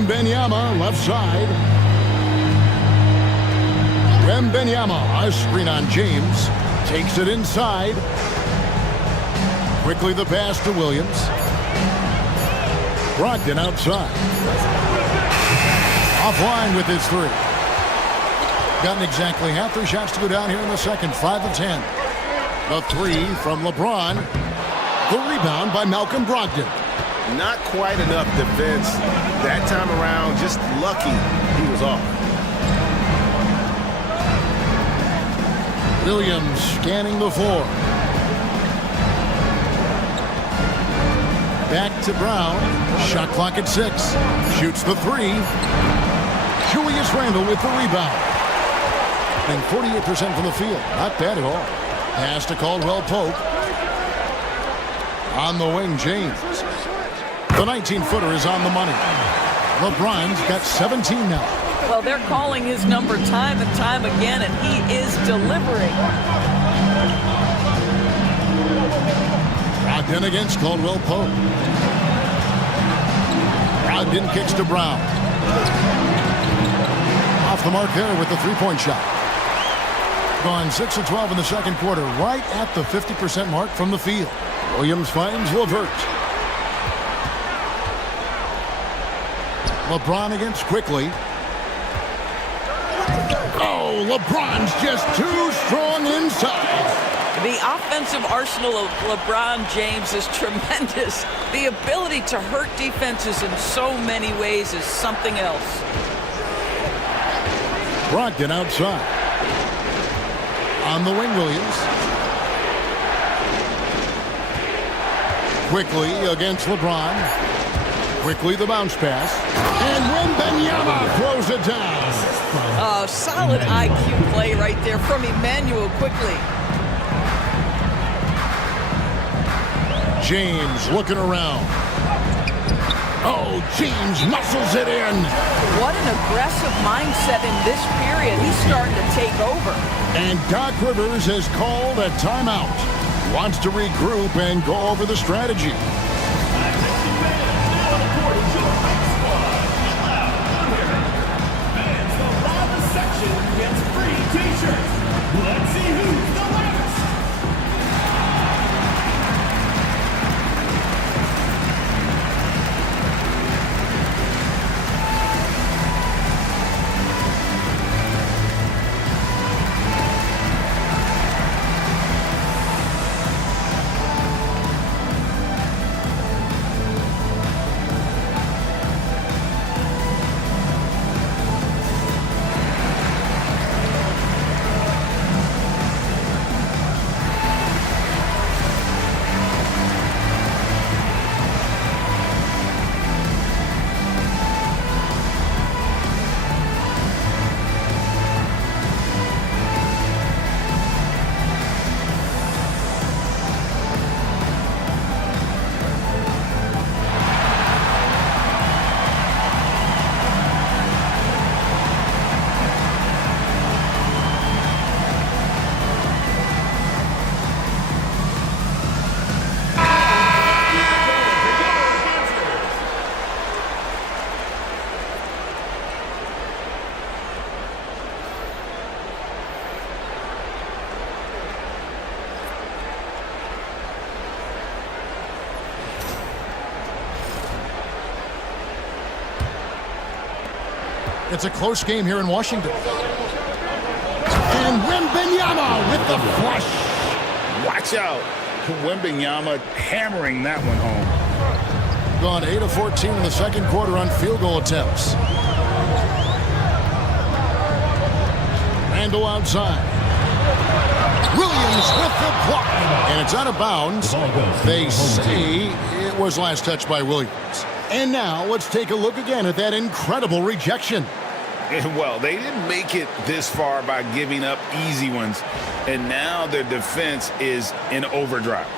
Wembanyama, left side. Wembanyama, a screen on James. Takes it inside. Quickly the pass to Williams. Brogdon outside. Offline with his three. Gotten exactly half their shots to go down here in the second. 5 of 10. The three from LeBron. The rebound by Malcolm Brogdon. Not quite enough defense that time around. Just lucky he was off. Williams scanning the floor. Back to Brown. Shot clock at 6. Shoots the three. Julius Randle with the rebound. And 48% from the field. Not bad at all. Pass to Caldwell Pope. On the wing, James. The 19-footer is on the money. LeBron's got 17 now. Well, they're calling his number time and time again, and he is delivering. Brogdon against Caldwell Pope. Brogdon kicks to Brown. Off the mark there with the three-point shot. Gone 6 of 12 in the second quarter, right at the 50% mark from the field. Williams finds LeVert. LeBron against Quickly. Oh, LeBron's just too strong inside. The offensive arsenal of LeBron James is tremendous. The ability to hurt defenses in so many ways is something else. Brogdon outside. On the wing, Williams. Quickly against LeBron. Quickly the bounce pass. And Wembanyama throws it down. Oh, solid IQ play right there from Emmanuel Quickly. James looking around. Oh, James muscles it in. What an aggressive mindset in this period. He's starting to take over. And Doc Rivers has called a timeout. Wants to regroup and go over the strategy. Gets free t-shirts. Let's see who's the loudest. It's a close game here in Washington. And Wembanyama with the flush. Watch out. Wembanyama hammering that one home. Gone 8 of 14 in the second quarter on field goal attempts. Randle outside. Williams with the block. And it's out of bounds. They say it was last touched by Williams. And now let's take a look again at that incredible rejection. Well, they didn't make it this far by giving up easy ones. And now their defense is in overdrive.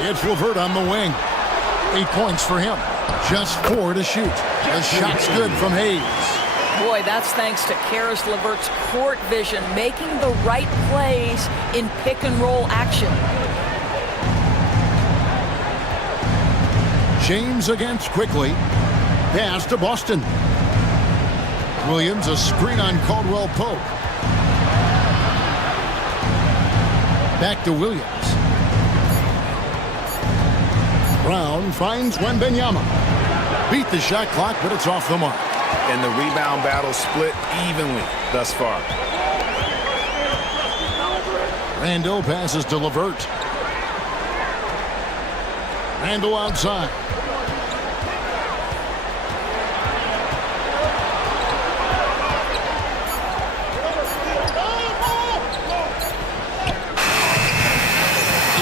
It's LeVert on the wing. 8 points for him. Just 4 to shoot. The shot's good from Hayes. Boy, that's thanks to Karis LeVert's court vision, making the right plays in pick-and-roll action. James against Quickly. Pass to Boston. Williams, a screen on Caldwell Pope. Back to Williams. Brown finds Wembanyama. Beat the shot clock, but it's off the mark. And the rebound battle split evenly thus far. Randall passes to LeVert. Randall outside.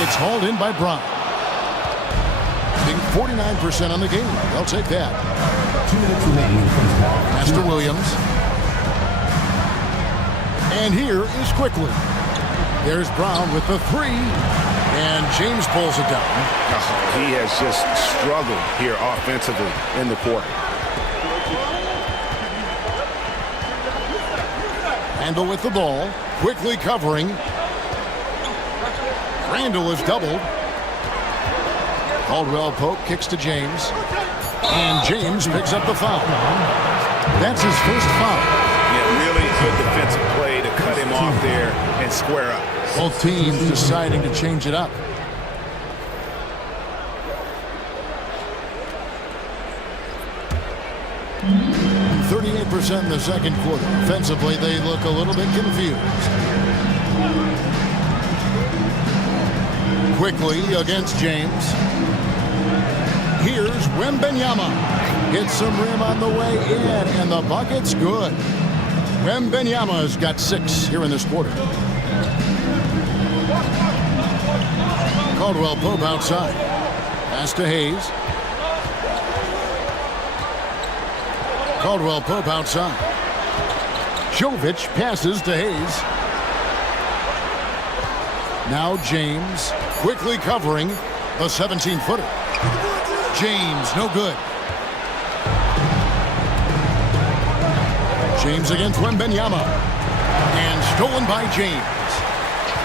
It's hauled in by Brown. Being 49% on the game. They'll take that. 2 minutes remaining in the first half. Pass to Williams. And here is Quickly. There's Brown with the three. And James pulls it down. He has just struggled here offensively in the quarter. Randall with the ball. Quickly covering. Randall is doubled. Caldwell Pope kicks to James. And James picks up the foul. That's his first foul. Yeah, really good defensive play to cut him off there and square up. Both teams deciding to change it up. .38% in the second quarter. Offensively, they look a little bit confused. Quickly against James. Here's Wembanyama. Hits some rim on the way in, and the bucket's good. Wembanyama's got 6 here in this quarter. Caldwell Pope outside. Pass to Hayes. Caldwell Pope outside. Jovic passes to Hayes. Now James quickly covering the 17-footer. James, no good. James against Wembanyama. And stolen by James.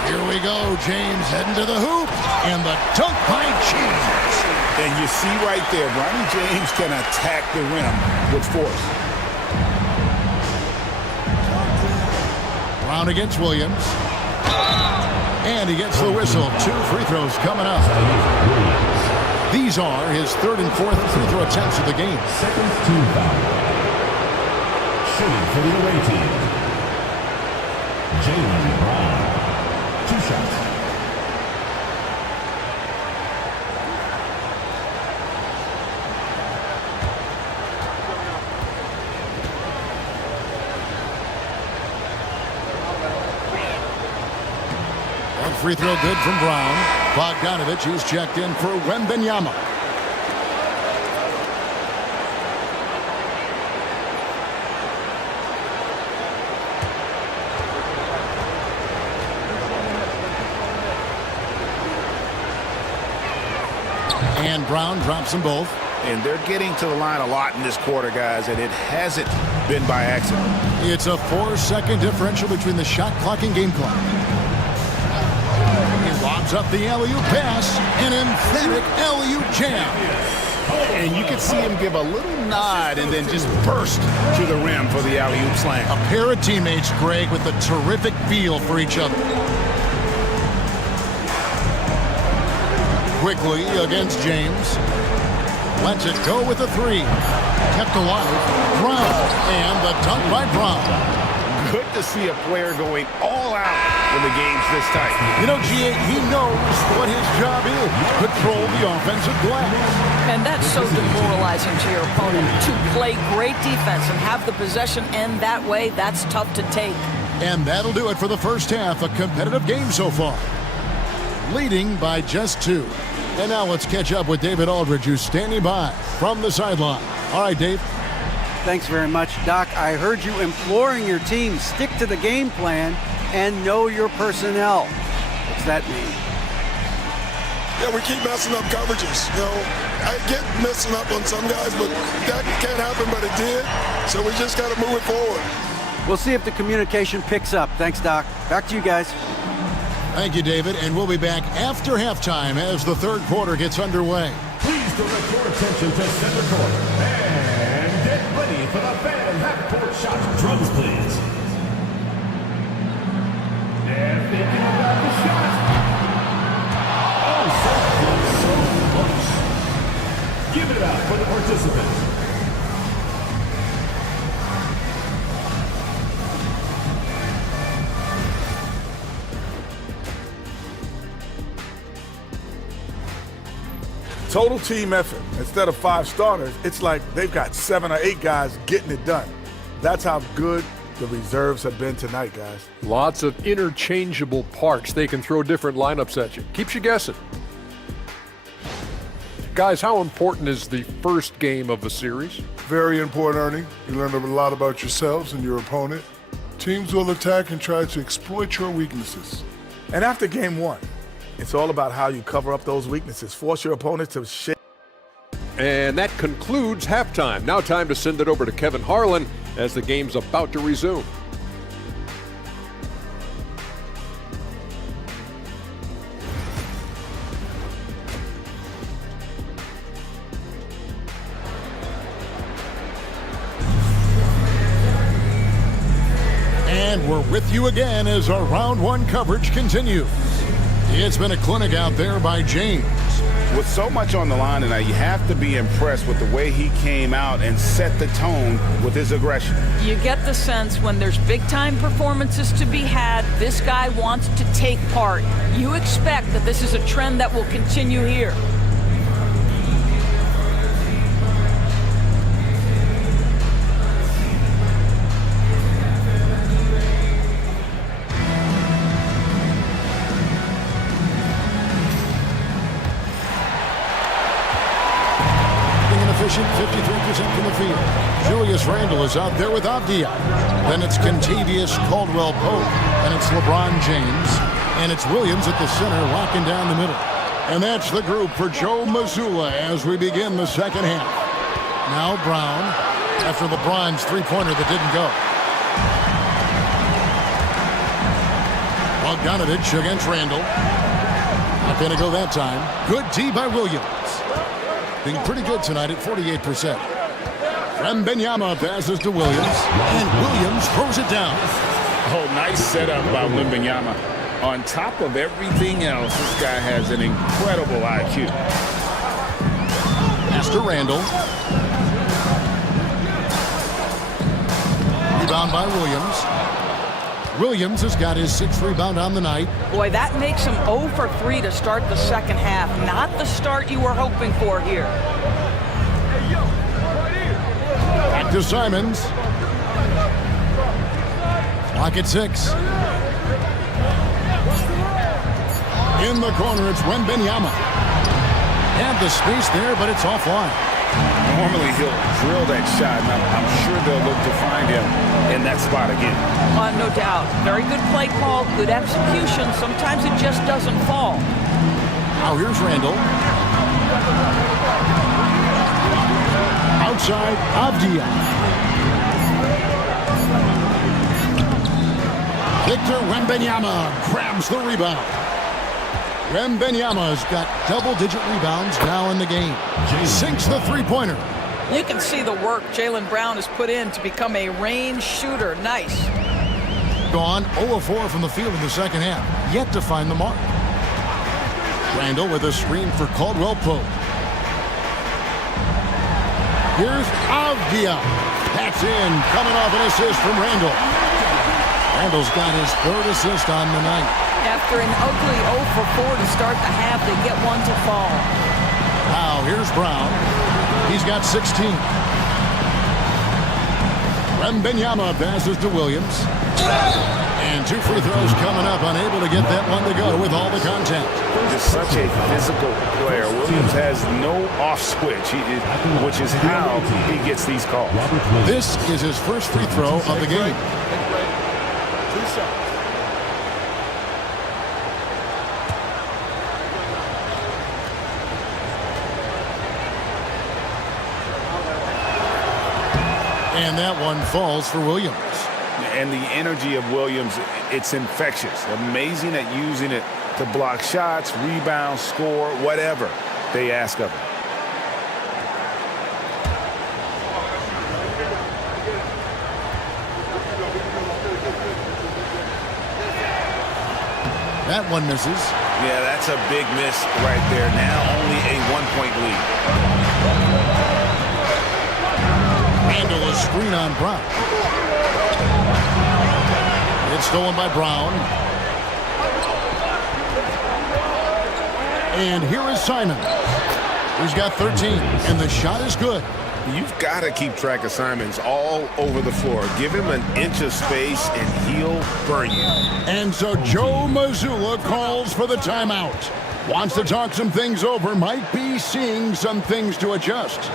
Here we go. James heading to the hoop. And the dunk by James. And you see right there, Bronny James can attack the rim with force. Brown against Williams. And he gets the whistle. 2 free throws coming up. These are his 3rd and 4th free throw attempts of the game. Second team foul. Shooting for the away team. Jaylen Brown. 2 shots. Free throw good from Brown. Bogdanovich, he's checked in for Wembanyama. And Brown drops them both. And they're getting to the line a lot in this quarter, guys, and it hasn't been by accident. It's a 4-second differential between the shot clock and game clock. Lobs up the alley-oop pass, an emphatic alley-oop jam. And you can see him give a little nod and then just burst to the rim for the alley-oop slam. A pair of teammates, Greg, with a terrific feel for each other. Quickly against James. Lets it go with a 3. Kept alive. Brown. And the dunk by Brown. Good to see a player going all out when the game's this tight. You know, G.A., he knows what his job is. Control the offensive glass. And that's so demoralizing to your opponent. To play great defense and have the possession end that way, that's tough to take. And that'll do it for the first half. A competitive game so far. Leading by just 2. And now let's catch up with David Aldridge, who's standing by from the sideline. All right, Dave. Thanks very much, Doc. I heard you imploring your team, stick to the game plan and know your personnel. What's that mean? Yeah, we keep messing up coverages. You know, I get messing up on some guys, but that can't happen, but it did. So we just got to move it forward. We'll see if the communication picks up. Thanks, Doc. Back to you guys. Thank you, David, and we'll be back after halftime as the third quarter gets underway. Please direct your attention to center court and get ready for the fan half-court shot. Drums, please. They're thinking about the shot. Oh, so close, so close. Give it up for the participants. Total team effort. Instead of 5 starters, it's like they've got 7 or 8 guys getting it done. That's how good the reserves have been tonight, guys. Lots of interchangeable parts. They can throw different lineups at you. Keeps you guessing. Guys, how important is the first game of a series? Very important, Ernie. You learn a lot about yourselves and your opponent. Teams will attack and try to exploit your weaknesses. And after game 1, it's all about how you cover up those weaknesses. Force your opponent to shake. And that concludes halftime. Now time to send it over to Kevin Harlan as the game's about to resume. And we're with you again as our round 1 coverage continues. It's been a clinic out there by James. With so much on the line tonight, you have to be impressed with the way he came out and set the tone with his aggression. You get the sense when there's big-time performances to be had, this guy wants to take part. You expect that this is a trend that will continue here. Efficient 53% from the field. Julius Randle is out there with Avdia. Then it's Kentavious Caldwell-Pope. And it's LeBron James. And it's Williams at the center, locking down the middle. And that's the group for Joe Mazzulla as we begin the second half. Now Brown, after LeBron's three-pointer that didn't go. Bogdanovich against Randle. Not going to go that time. Good D by Williams. Being pretty good tonight at 48%. Wembanyama passes to Williams, and Williams throws it down. Oh, nice setup by Wembanyama. On top of everything else, this guy has an incredible IQ. Pass to Randle. Rebound by Williams. Williams has got his 6th rebound on the night. Boy, that makes him 0 for 3 to start the second half. Not the start you were hoping for here. Back to Simons. Clock at 6. In the corner, it's Wembanyama. Had the space there, but it's offline. Normally he'll drill that shot, and I'm sure they'll look to find him in that spot again. No doubt. Very good play call, good execution. Sometimes it just doesn't fall. Now here's Randle. Outside, Avdia. Victor Wembanyama grabs the rebound. Wembanyama's got double-digit rebounds now in the game. Sinks the three-pointer. You can see the work Jaylen Brown has put in to become a range shooter. Nice. Gone 0-4 from the field in the second half. Yet to find the mark. Randle with a screen for Caldwell-Pope. Here's Avdia. That's in. Coming off an assist from Randle. Randle's got his 3rd assist on the night. After an ugly 0 for 4 to start the half, they get one to fall. Now here's Brown. He's got 16. Wembanyama passes to Williams. And 2 free throws coming up, unable to get that one to go with all the contact. Just such a physical player. Williams has no off switch, which is how he gets these calls. This is his first free throw of the game. And that one falls for Williams. And the energy of Williams, it's infectious. Amazing at using it to block shots, rebound, score, whatever they ask of him. That one misses. Yeah, that's a big miss right there. Now only a 1-point lead. Randall is screen on Brown. It's stolen by Brown. And here is Simon. He's got 13, and the shot is good. You've got to keep track of Simons all over the floor. Give him an inch of space, and he'll burn you. And so Joe Mazzulla calls for the timeout. Wants to talk some things over. Might be seeing some things to adjust.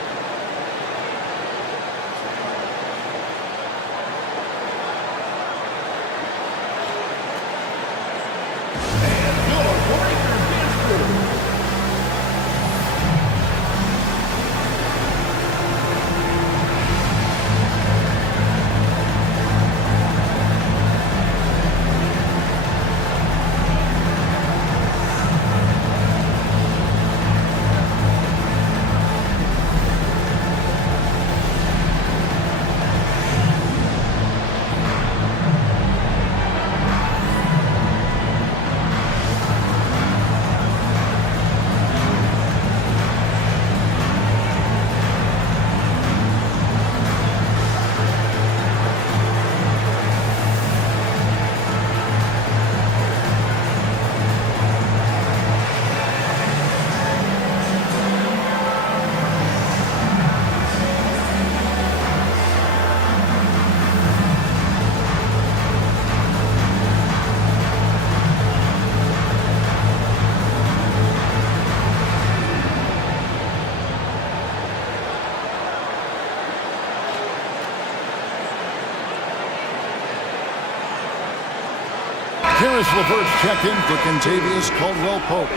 Karis LeVert's checked in for Kentavious Caldwell-Pope.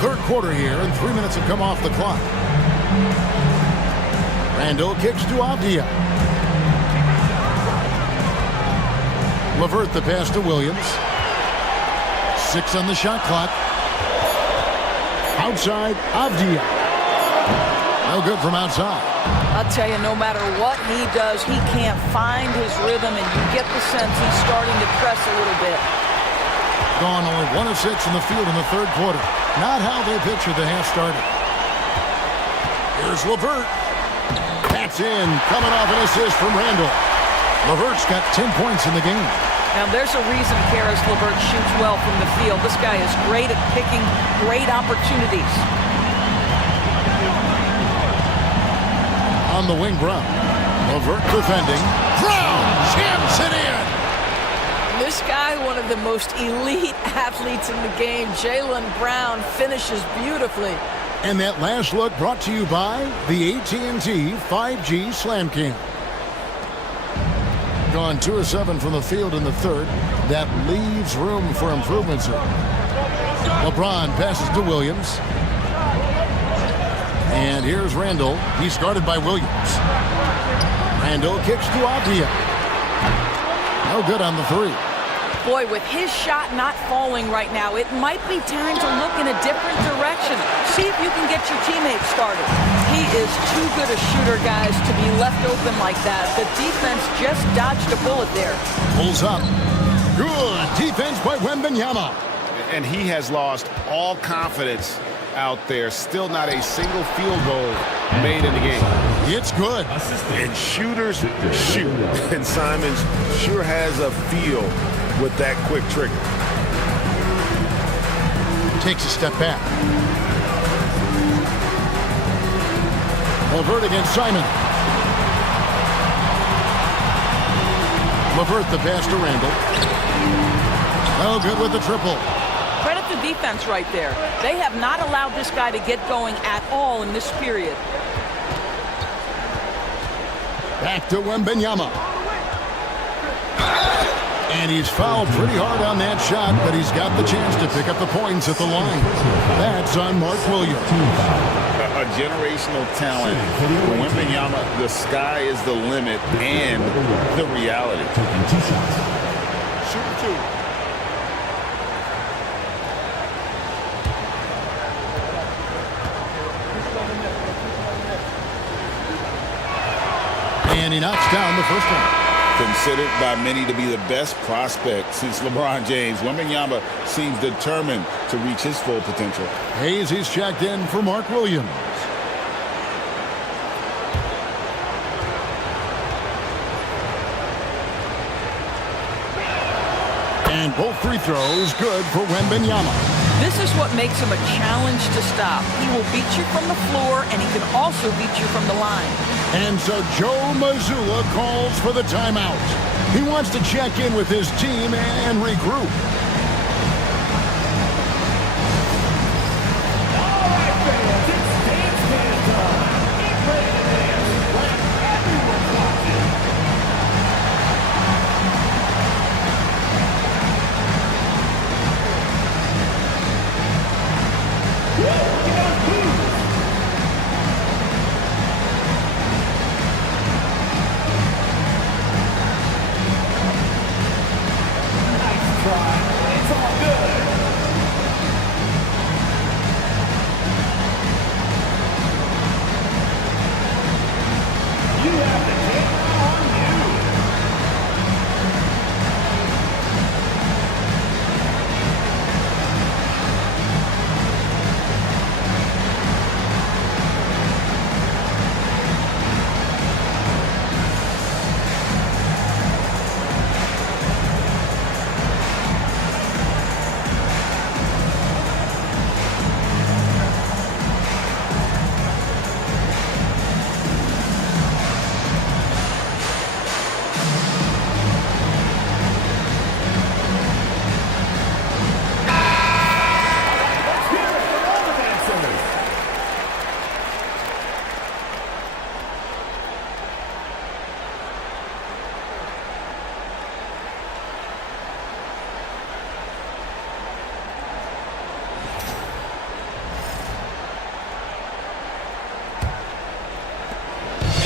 Third quarter here, and 3 minutes have come off the clock. Randall kicks to Avdia. LeVert the pass to Williams. 6 on the shot clock. Outside, Avdia. No good from outside. I'll tell you, no matter what he does, he can't find his rhythm, and you get the sense he's starting to press a little bit. Gone only 1 of 6 in the field in the third quarter. Not how they pictured the half started. Here's LeVert. That's in, coming off an assist from Randall. LeVert's got 10 points in the game. Now, there's a reason Karis LeVert shoots well from the field. This guy is great at picking great opportunities. On the wing, Brown. LeVert defending. Brown jams it in. This guy, one of the most elite athletes in the game, Jaylen Brown, finishes beautifully. And that last look brought to you by the AT&T 5G Slam Cam. Gone 2 of 7 from the field in the third. That leaves room for improvements here. LeBron passes to Williams. And here's Randall. He's guarded by Williams. Randall kicks to Avdia. No good on the three. Boy, with his shot not falling right now, it might be time to look in a different direction. See if you can get your teammates started. He is too good a shooter, guys, to be left open like that. The defense just dodged a bullet there. Pulls up. Good defense by Wembanyama. And he has lost all confidence out there. Still not a single field goal made in the game. It's good. And shooters shoot. And Simons sure has a feel with that quick trigger. Takes a step back. LeVert against Simon. LeVert the pass to Randall. No good with the triple. Credit the defense right there. They have not allowed this guy to get going at all in this period. Back to Wembanyama. And he's fouled pretty hard on that shot, but he's got the chance to pick up the points at the line. That's on Mark Williams. A generational talent. For Wembanyama, the sky is the limit and the reality. Shoot two. And he knocks down the first one. Considered by many to be the best prospect since LeBron James, Wembanyama seems determined to reach his full potential. Hayes, he's checked in for Mark Williams. And both free throws good for Wembanyama. This is what makes him a challenge to stop. He will beat you from the floor, and he can also beat you from the line. And so Joe Mazzulla calls for the timeout. He wants to check in with his team and regroup. All right, fans, it's dance band time. Get ready to dance like everyone's watching. It's all good. You have the camera on you.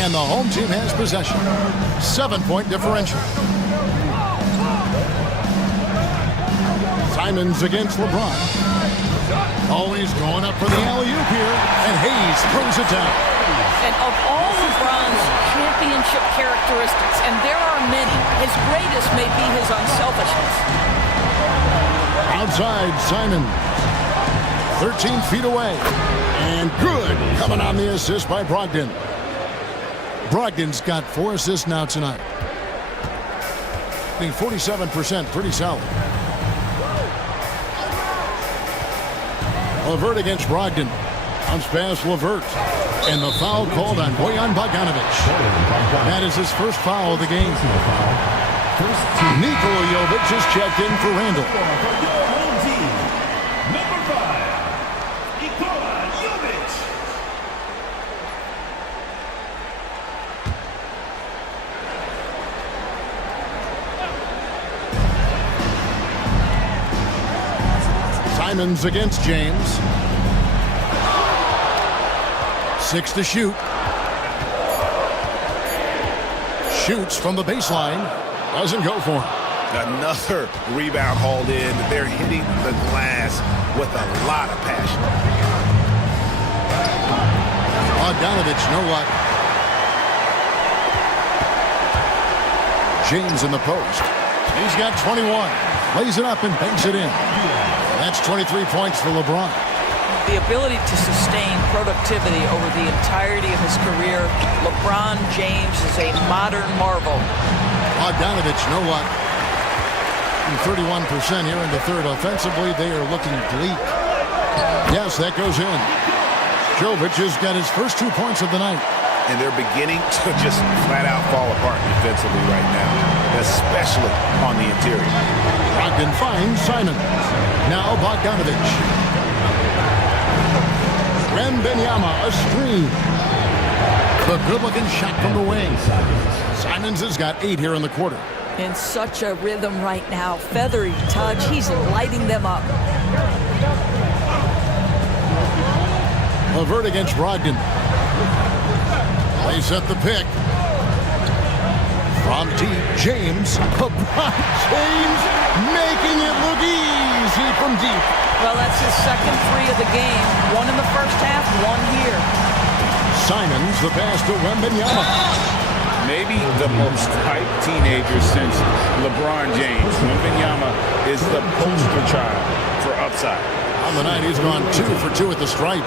And the home team has possession. 7-point differential. Simons against LeBron. Oh, he's going up for the alley-oop here. And Hayes throws it down. And of all LeBron's championship characteristics, and there are many, his greatest may be his unselfishness. Outside, Simon. 13 feet away. And good. Coming on the assist by Brogdon. Brogdon's got 4 assists now tonight. I think 47%, pretty solid. LeVert against Brogdon. Bounce pass LeVert. And the foul called on Bojan Bogdanovic. That is his first foul of the game. Nikola Jovic is checked in for Randall. Number 5, Nikola Jovic. Simons against James. 6 to shoot. Shoots from the baseline. Doesn't go for him. Another rebound hauled in. They're hitting the glass with a lot of passion. Bogdanovic, no luck. James in the post. He's got 21. Lays it up and banks it in. That's 23 points for LeBron. The ability to sustain productivity over the entirety of his career, LeBron James is a modern marvel. Bogdanovic, no luck. 31% here in the third. Offensively, they are looking bleak. Yes, that goes in. Jovic has got his first 2 points of the night. and they're beginning to just flat out fall apart defensively right now, especially on the interior. Brogdon finds Simon. Now Bogdanovich. Wembanyama, a screen. The good-looking shot from the wing. Simons has got 8 here in the quarter. In such a rhythm right now. Feathery touch. He's lighting them up. LeVert against Brogdon. They set the pick. From deep, James. LeBron James making it look easy from deep. Well, that's his second 3 of the game. 1 in the first half, 1 here. Simons, the pass to Wembanyama. Maybe the most hyped teenager since LeBron James. Wembanyama is the poster child for upside. On the night, he's gone 2 for 2 at the stripe.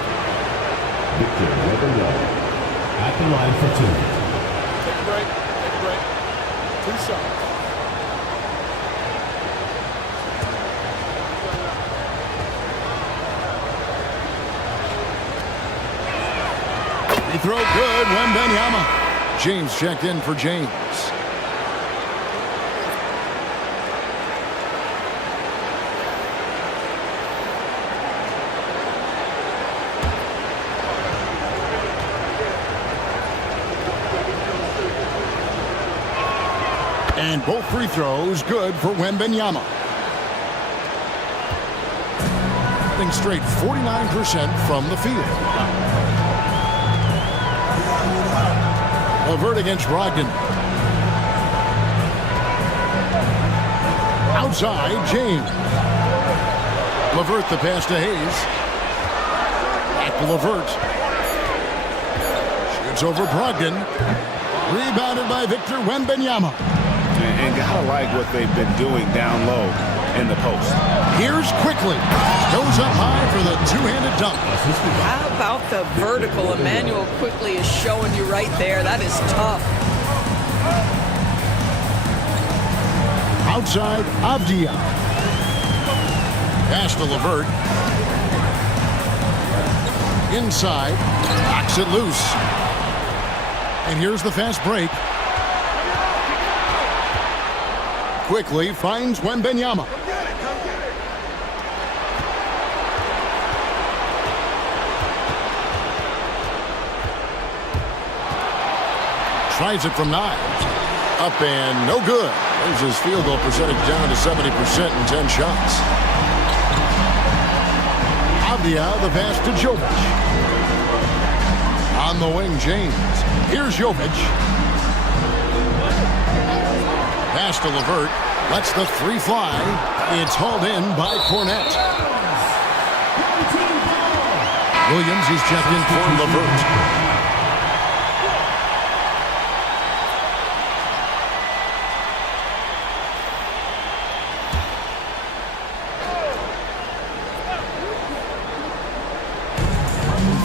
Victor Wembanyama at the line for 2. Take a break. 2 shots. They throw good, Wembanyama. James checked in for James. And both free throws good for Wembanyama. Hitting straight 49% from the field. LeVert against Brogdon. Outside, James. LeVert the pass to Hayes. Back to LeVert. Shoots over Brogdon. Rebounded by Victor Wembanyama. And gotta like what they've been doing down low in the post. Here's Quickly. Goes up high for the two-handed dunk. How about the vertical? Emmanuel Quickly is showing you right there. That is tough. Outside, Avdia. Pass to LeVert. Inside, knocks it loose. And here's the fast break. Quickly finds Wembanyama. Tries it from 9. Up and no good. There's his field goal percentage down to 70% in 10 shots. Avdia, the pass to Jovic. On the wing, James. Here's Jovic. Pass to LeVert. Lets the 3 fly. It's hauled in by Cornette. Williams is checked in for LeVert.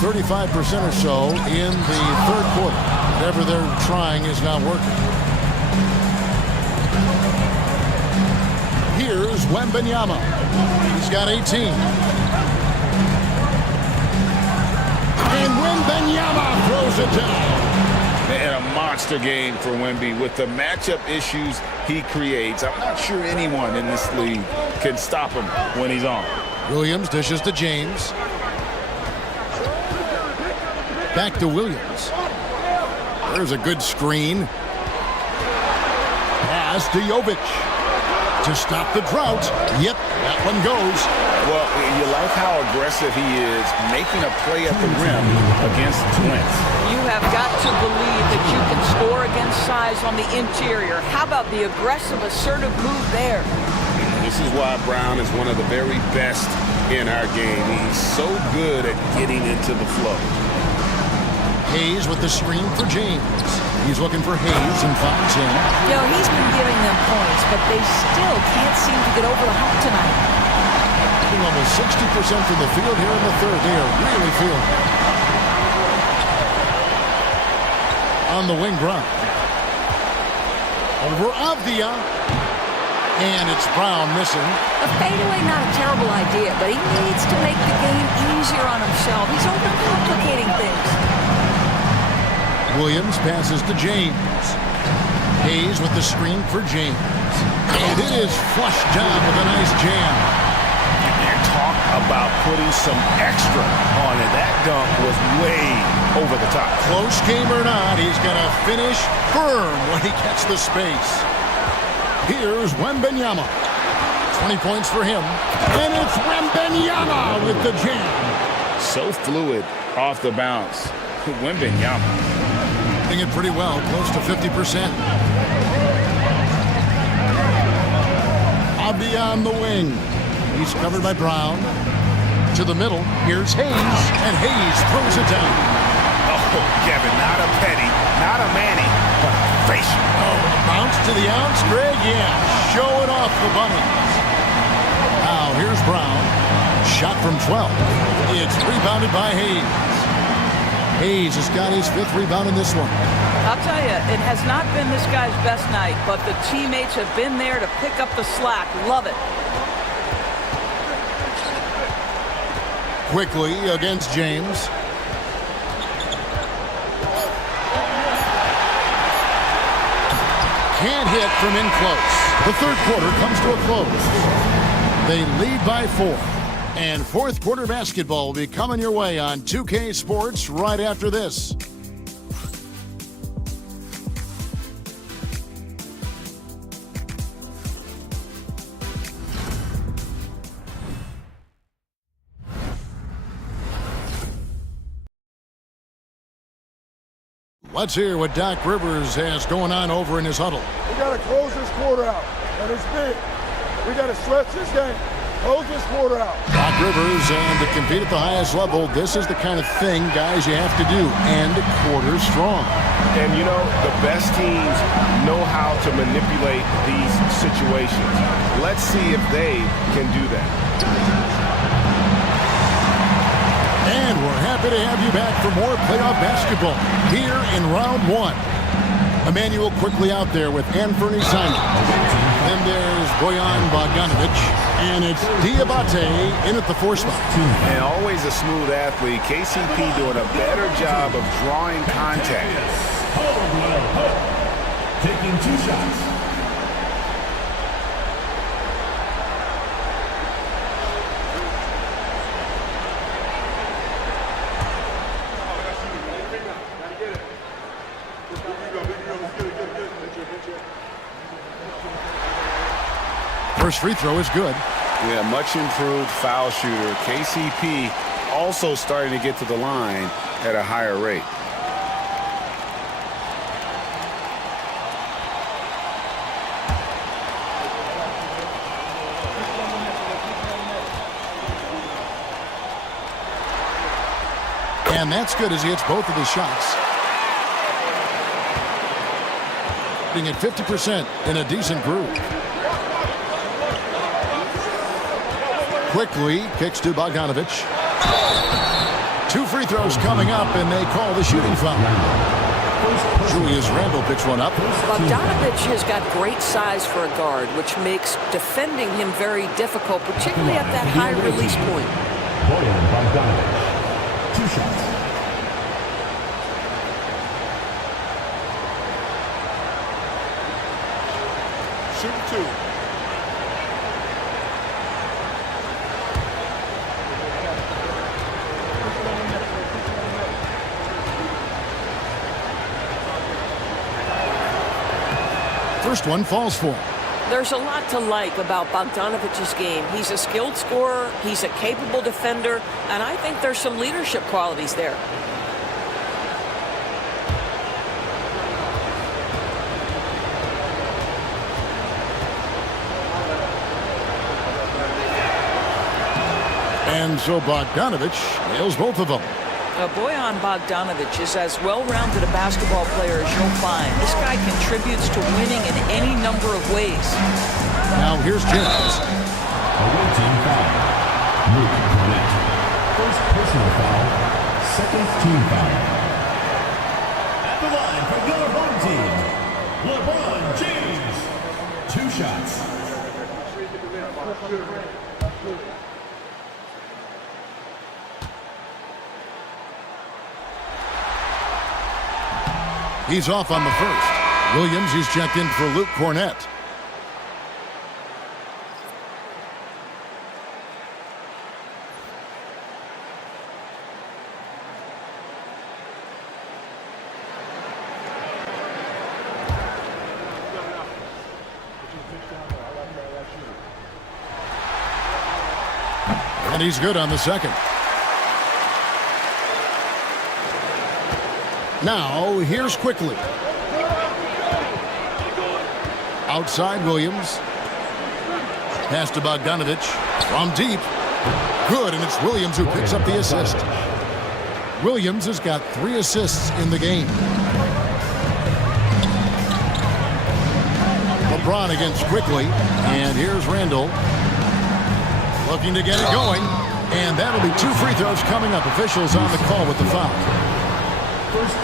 .35% or so in the third quarter. Whatever they're trying is not working. Here's Wembanyama. He's got 18. And Wembanyama throws it down. And a monster game for Wemby with the matchup issues he creates. I'm not sure anyone in this league can stop him when he's on. Williams dishes to James. Back to Williams. There's a good screen. Pass to Jovic. To stop the drought. Yep, that one goes. Well, you like how aggressive he is making a play at the rim against twins. You have got to believe that you can score against size on the interior. How about the aggressive, assertive move there? This is why Brown is one of the very best in our game. He's so good at getting into the flow. Hayes with the screen for James. He's looking for Hayes and finds him. You know, he's been giving them points, but they still can't seem to get over the hump tonight. Shooting almost 60% from the field here in the third. They are really feeling it. On the wing, Brown. Over Avdia. And it's Brown missing. A fadeaway, not a terrible idea, but he needs to make the game easier on himself. He's overcomplicating things. Williams passes to James. Hayes with the screen for James. And it is flushed down with a nice jam. And talk about putting some extra on it. That dunk was way over the top. Close game or not, he's going to finish firm when he gets the space. Here's Wembanyama. 20 points for him. And it's Wembanyama with the jam. So fluid off the bounce. Wembanyama. Doing it pretty well, close to 50%. Abdi on the wing. He's covered by Brown. To the middle, here's Hayes, and Hayes throws it down. Oh, Kevin, not a Petty, not a Manny, but a facial. Oh, bounce to the ounce, Greg, yeah, showing off the bunnies. Now, here's Brown. Shot from 12. It's rebounded by Hayes. Hayes has got his 5th rebound in this one. I'll tell you, it has not been this guy's best night, but the teammates have been there to pick up the slack. Love it. Quickly against James. Can't hit from in close. The third quarter comes to a close. They lead by 4. And fourth quarter basketball will be coming your way on 2K Sports right after this. Let's hear what Doc Rivers has going on over in his huddle. We got to close this quarter out, and it's big. We got to stretch this game. Close this quarter out. Doc Rivers, and to compete at the highest level, this is the kind of thing, guys, you have to do. End quarter strong. And, you know, the best teams know how to manipulate these situations. Let's see if they can do that. And we're happy to have you back for more playoff basketball here in round 1. Emmanuel quickly out there with Anthony Simons. Then there's Bojan Bogdanovic, and it's Diabate in at the 4 spot. And always a smooth athlete. KCP doing a better job of drawing contact. Taking 2 shots. First free throw is good. Yeah, much improved foul shooter. KCP also starting to get to the line at a higher rate. And that's good as he hits both of his shots. Being at 50% in a decent groove. Quickly kicks to Bogdanovic. 2 free throws coming up, and they call the shooting foul. Julius Randle picks one up. Bogdanovic has got great size for a guard, which makes defending him very difficult, particularly at that high release point. Bojan Bogdanovic, 2 shots. Shoot 2. First one falls for him. There's a lot to like about Bogdanovic's game. He's a skilled scorer, he's a capable defender, and I think there's some leadership qualities there. And so Bogdanovic nails both of them. Bojan Bogdanovic is as well-rounded a basketball player as you'll find. This guy contributes to winning in any number of ways. Now here's James. Away team foul. Luke Cornett. First personal foul. Second team foul. At the line for your home team, LeBron James. 2 shots. He's off on the first. Williams, he's checked in for Luke Cornett. And he's good on the second. Now, here's Quickly. Outside Williams. Pass to Bogdanovich. From deep. Good, and it's Williams who picks up the assist. Williams has got 3 assists in the game. LeBron against Quickly. And here's Randall. Looking to get it going. And that'll be 2 free throws coming up. Officials on the call with the foul.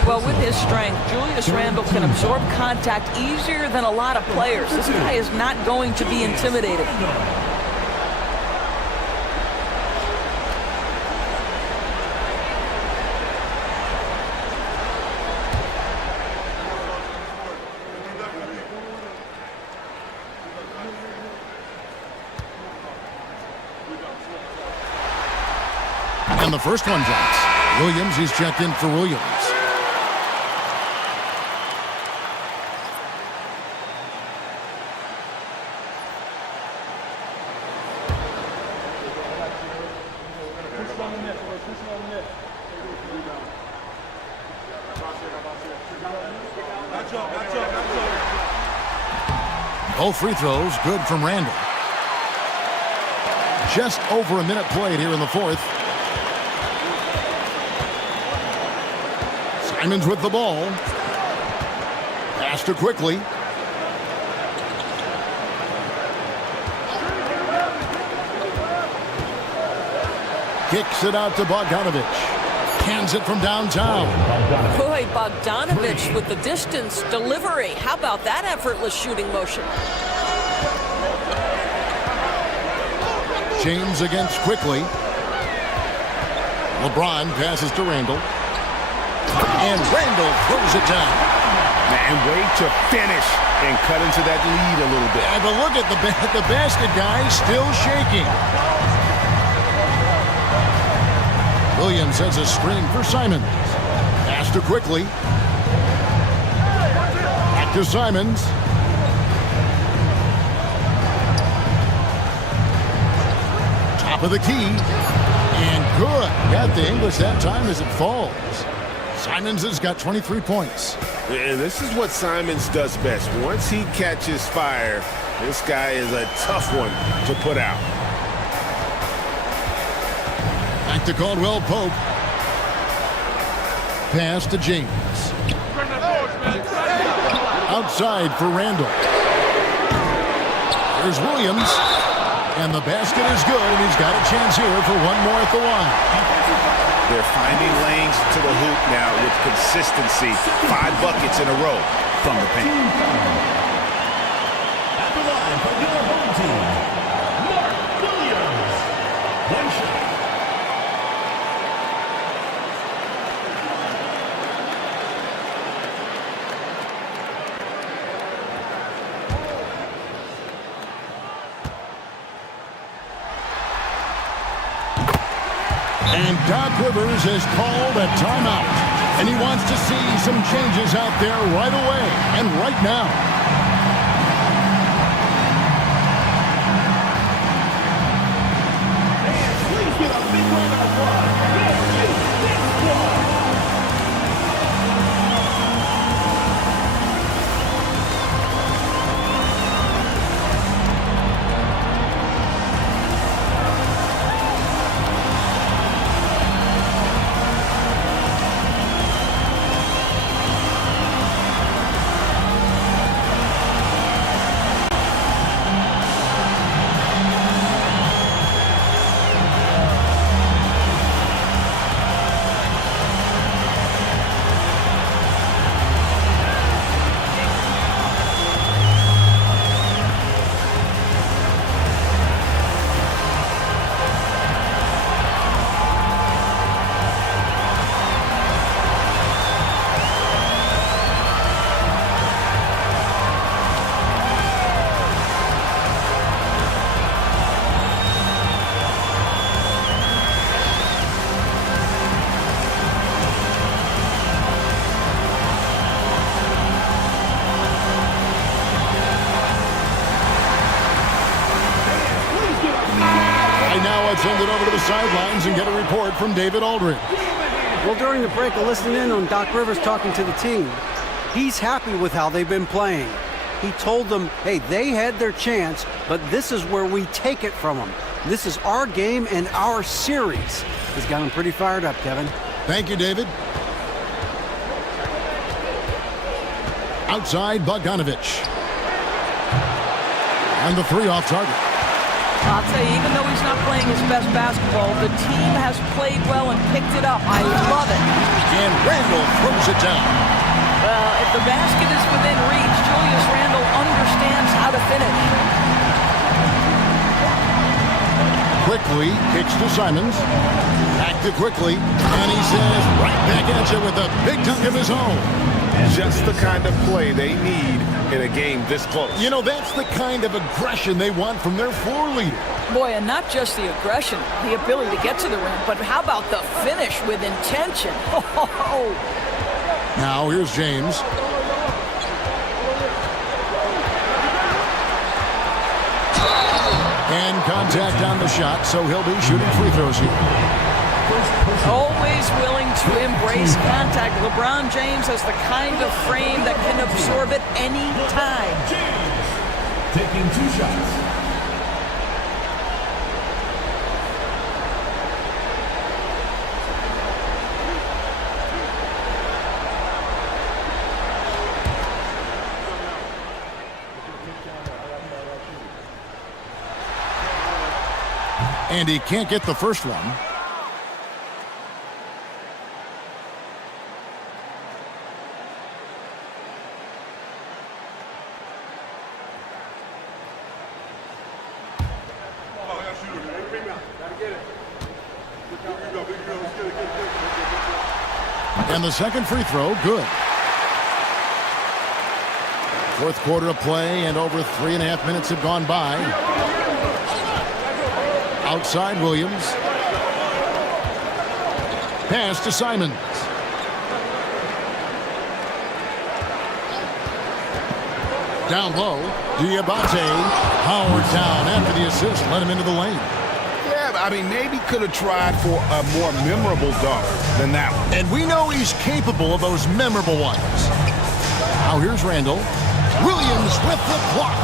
Well, with his strength, Julius Randle can absorb contact easier than a lot of players. This guy is not going to be intimidated. And the first one drops. Williams, he's checked in for Williams. Both free throws good from Randall. Just over a minute played here in the fourth. Simons with the ball. Pass to Quickly. Kicks it out to Bogdanovich. Hands it from downtown. Boy, Bogdanovich with the distance delivery. How about that effortless shooting motion? James against Quickly. LeBron passes to Randall. And Randall throws it down. Man, way to finish and cut into that lead a little bit. Yeah, but look at the basket guy still shaking. Williams has a screen for Simons. Pass to Quickly. Back to Simons. Top of the key. And good. Got the English that time as it falls. Simons has got 23 points. And this is what Simons does best. Once he catches fire, this guy is a tough one to put out. Back to Caldwell Pope. Pass to James. Outside for Randall. Here's Williams. And the basket is good, and he's got a chance here for one more at the line. They're finding lanes to the hoop now with consistency. 5 buckets in a row from the paint. At the line for your home team, Mark Williams. One shot. And Doc Rivers has called a timeout. And he wants to see some changes out there right away and right now. Please give a big round of applause. This is this squad. let's send it over to the sidelines and get a report from David Aldridge. Well, during the break, I listened in on Doc Rivers talking to the team. He's happy with how they've been playing. He told them, hey, they had their chance, but this is where we take it from them. This is our game and our series. He's got them pretty fired up, Kevin. Thank you, David. Outside, Bogdanovich. And the three off target. I'll tell you, even though he's not playing his best basketball, the team has played well and picked it up. I love it. And Randall throws it down. Well, if the basket is within reach, Julius Randle understands how to finish. Quickly kicks to Simons. Back to Quickly. And he says right back at you with a big dunk of his own. Just the kind of play they need in a game this close. You know, that's the kind of aggression they want from their floor leader. Boy, and not just the aggression, the ability to get to the rim, but how about the finish with intention? Now here's James. And contact on the shot, so he'll be shooting free throws here. Always willing to embrace contact. LeBron James has the kind of frame that can absorb it any time. Taking 2 shots. And he can't get the first one. And the second free throw, good. Fourth quarter of play, and over 3.5 minutes have gone by. Outside Williams. Pass to Simons. Down low, Diabate. Howard down after the assist, let him into the lane. I mean, maybe could have tried for a more memorable dunk than that one. And we know he's capable of those memorable ones. Now here's Randall. Williams with the block.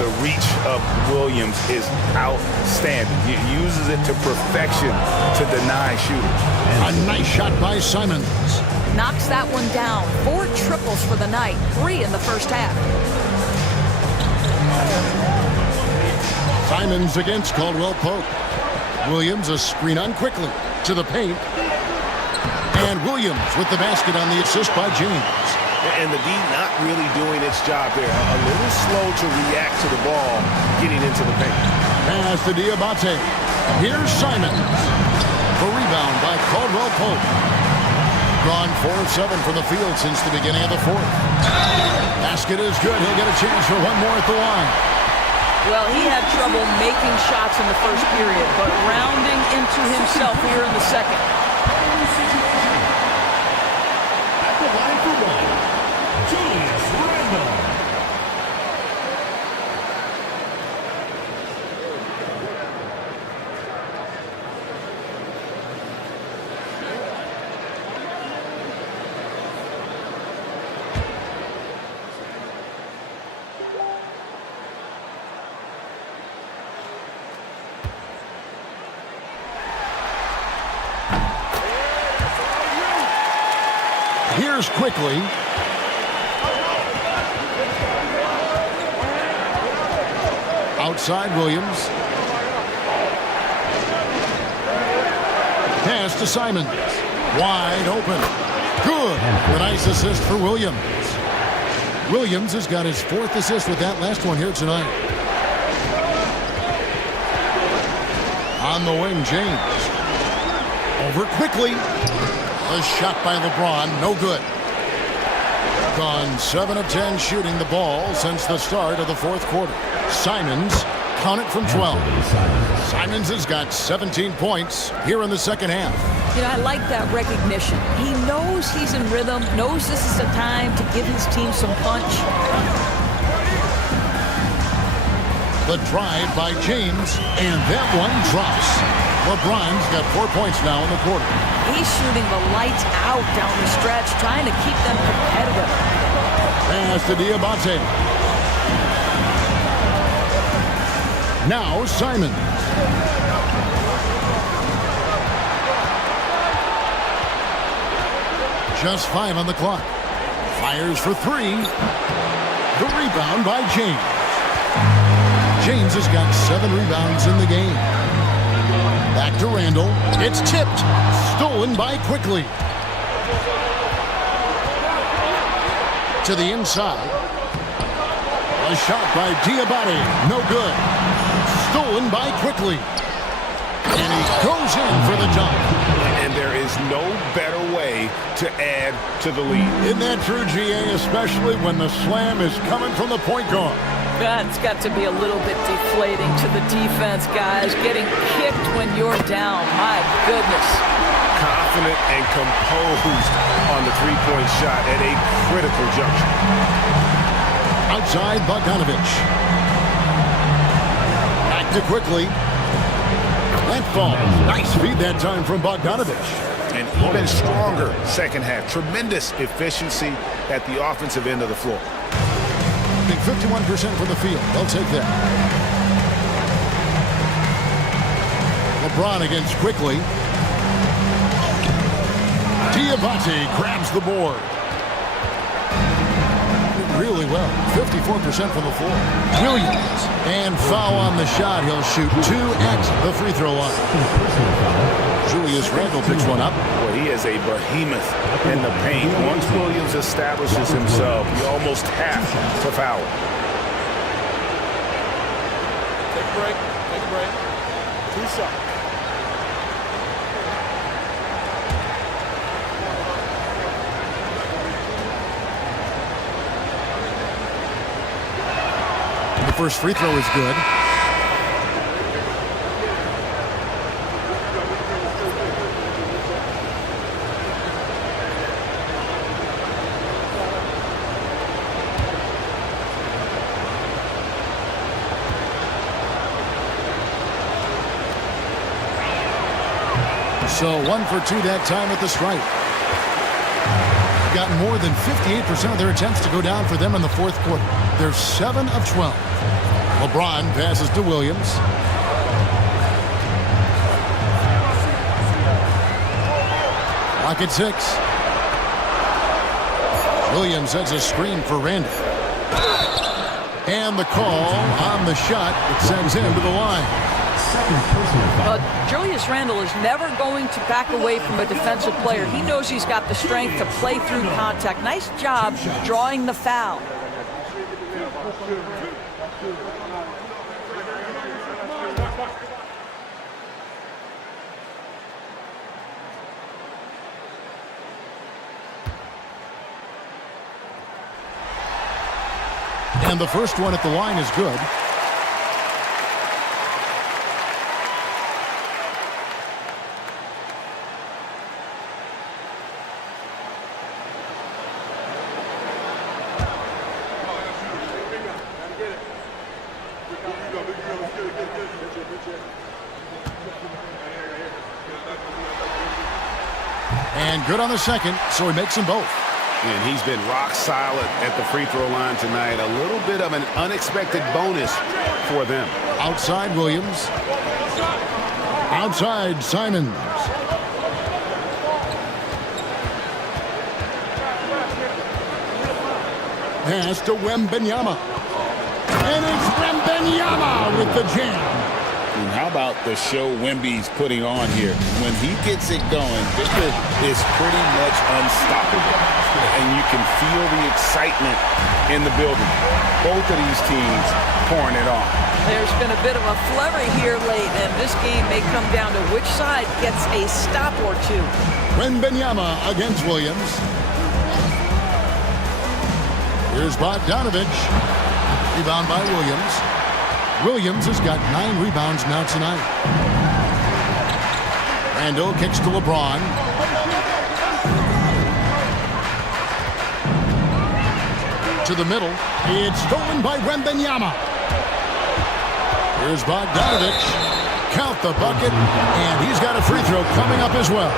The reach of Williams is outstanding. He uses it to perfection to deny shooters. A nice shot by Simons. Knocks that one down. 4 triples for the night. 3 in the first half. Simons against Caldwell Pope. Williams a screen on Quickly to the paint. And Williams with the basket on the assist by James. And the D not really doing its job there. A little slow to react to the ball getting into the paint. Pass to Diabate. Here's Simons. The rebound by Caldwell Pope. Gone 4 of 7 from the field since the beginning of the fourth. Basket is good. He'll get a chance for one more at the line. Well, he had trouble making shots in the first period, but rounding into himself here in the second. At the line for one, Julius Randle. Here's Quickly. Outside Williams. Pass to Simons. Wide open. Good. A nice assist for Williams. Williams has got his 4th assist with that last one here tonight. On the wing, James. Over Quickly. A shot by LeBron, no good. Gone 7 of 10 shooting the ball since the start of the fourth quarter. Simons, count it from 12. Simons has got 17 points here in the second half. You know, I like that recognition. He knows he's in rhythm, knows this is the time to give his team some punch. The drive by James, and that one drops. LeBron's got 4 points now in the quarter. He's shooting the lights out down the stretch, trying to keep them competitive. Pass to Diabate. Now Simons. Just 5 on the clock. Fires for 3. The rebound by James. James has got 7 rebounds in the game. Back to Randall. It's tipped. Stolen by Quickly. To the inside. A shot by Diabate. No good. Stolen by Quickly. And he goes in for the dunk. And there is no better way to add to the lead. Isn't that true, GA? Especially when the slam is coming from the point guard. That's got to be a little bit deflating to the defense, guys. Getting kicked when you're down. My goodness. Confident and composed on the three-point shot at a critical juncture. Outside Bogdanovich. Back to Quickly. That fall. Nice feed that time from Bogdanovich. And even stronger second half. Tremendous efficiency at the offensive end of the floor. 51% from the field. They'll take that. LeBron against Quickly. Diabate grabs the board. Really well. 54% from the floor. Williams. And foul on the shot. He'll shoot 2 at the free throw line. Julius Randle picks one up. Well, he is a behemoth in the paint. Once Williams establishes himself, you almost have to foul him. Take a break. Take a break. 2 shots. The first free throw is good. So 1 for 2 that time at the stripe. Got more than 58% of their attempts to go down for them in the fourth quarter. They're 7 of 12. LeBron passes to Williams. Clock at 6. Williams has a screen for Randall. And the call on the shot. It sends him to the line. Julius Randle is never going to back away from a defensive player. He knows he's got the strength to play through contact. Nice job drawing the foul. And the first one at the line is good. And good on the second, so he makes them both. And he's been rock solid at the free throw line tonight. A little bit of an unexpected bonus for them. Outside Williams. Outside Simons. Pass to Wembanyama. And it's Wembanyama with the jam. And how about the show Wemby's putting on here? When he gets it going, Victor is pretty much unstoppable. And you can feel the excitement in the building. Both of these teams pouring it on. There's been a bit of a flurry here late, and this game may come down to which side gets a stop or two. Wembanyama against Williams. Here's Bogdanovich. Rebound by Williams. Williams has got 9 rebounds now tonight. Randall kicks to LeBron. To the middle. It's stolen by Wembanyama. Here's Bogdanovich. count the bucket, and he's got a free throw coming up as well.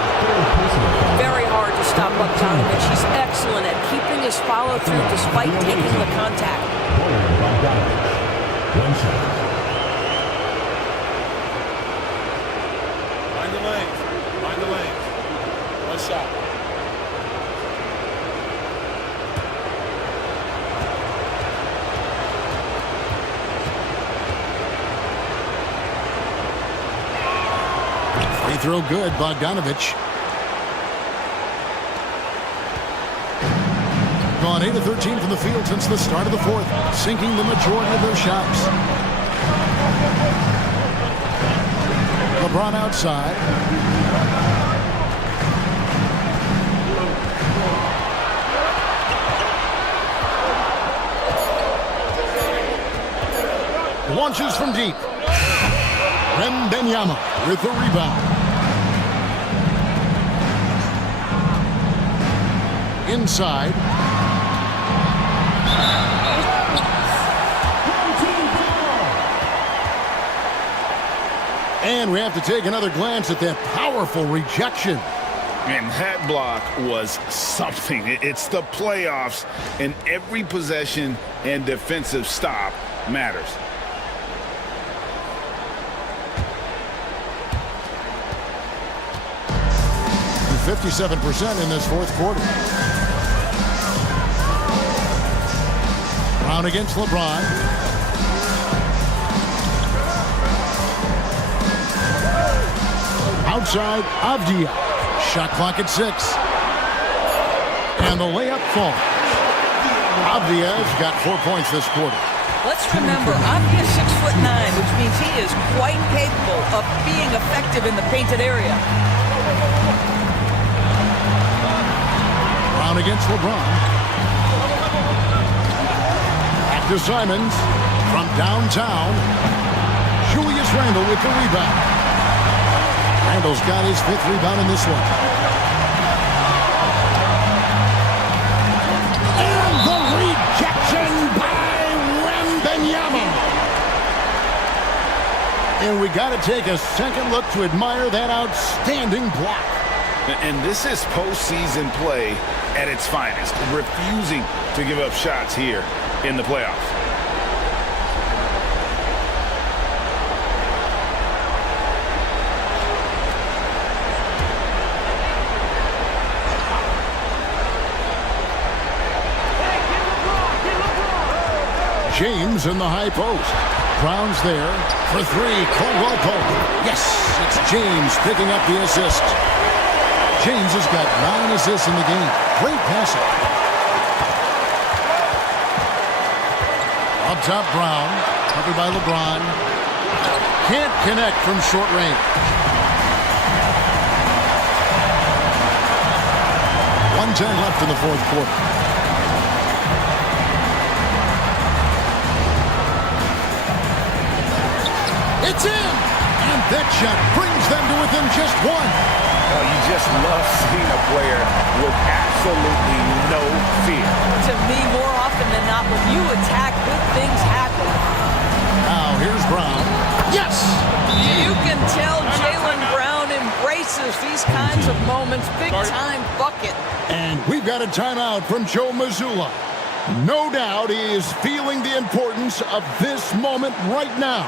Very hard to stop Bogdanovich. He's excellent at keeping his follow-through despite taking the contact. One shot. Find the lanes. Find the lanes. One shot. Free throw good, Bogdanovich. Gone 8 of 13 from the field since the start of the fourth, sinking the majority of their shots. LeBron outside. Launches from deep. Wembanyama with the rebound. Inside. And we have to take another glance at that powerful rejection. And that block was something. It's the playoffs, and every possession and defensive stop matters. And 57% in this fourth quarter. Brown against LeBron. Outside, Avdia. Shot clock at 6. And the layup falls. Avdia's got 4 points this quarter. Let's remember, Avdia's 6'9", which means he is quite capable of being effective in the painted area. Brown against LeBron. Back to Simons. From downtown. Julius Randle with the rebound. Randle's got his 5th rebound in this one. And the rejection by Wembanyama. And we got to take a second look to admire that outstanding block. And this is postseason play at its finest, refusing to give up shots here in the playoffs. James in the high post. Brown's there for 3. Caldwell Pope. Yes, it's James picking up the assist. James has got 9 assists in the game. Great passing. Up top, Brown. Covered by LeBron. Can't connect from short range. 1:10 left in the fourth quarter. It's in! And that shot brings them to within just 1. Oh, you just love seeing a player with absolutely no fear. To me, more often than not, when you attack, good things happen. Now, here's Brown. Yes! You can tell Jaylen Brown embraces these kinds of moments. Big-time bucket. And we've got a timeout from Joe Mazzulla. No doubt he is feeling the importance of this moment right now.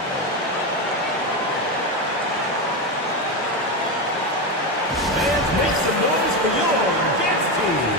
Make some noise for your dance team.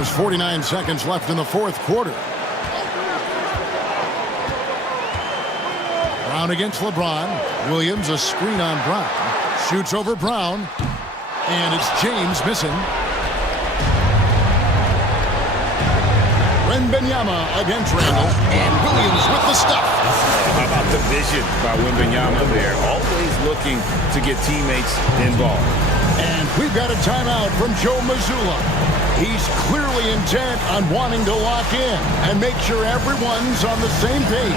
There's 49 seconds left in the fourth quarter. Brown against LeBron. Williams, a screen on Brown. Shoots over Brown. And it's James missing. Wembanyama against Randall. And Williams with the stuff. How about the vision by Wembanyama there? Always looking to get teammates involved. And we've got a timeout from Joe Mazzulla. He's clearly intent on wanting to lock in and make sure everyone's on the same page.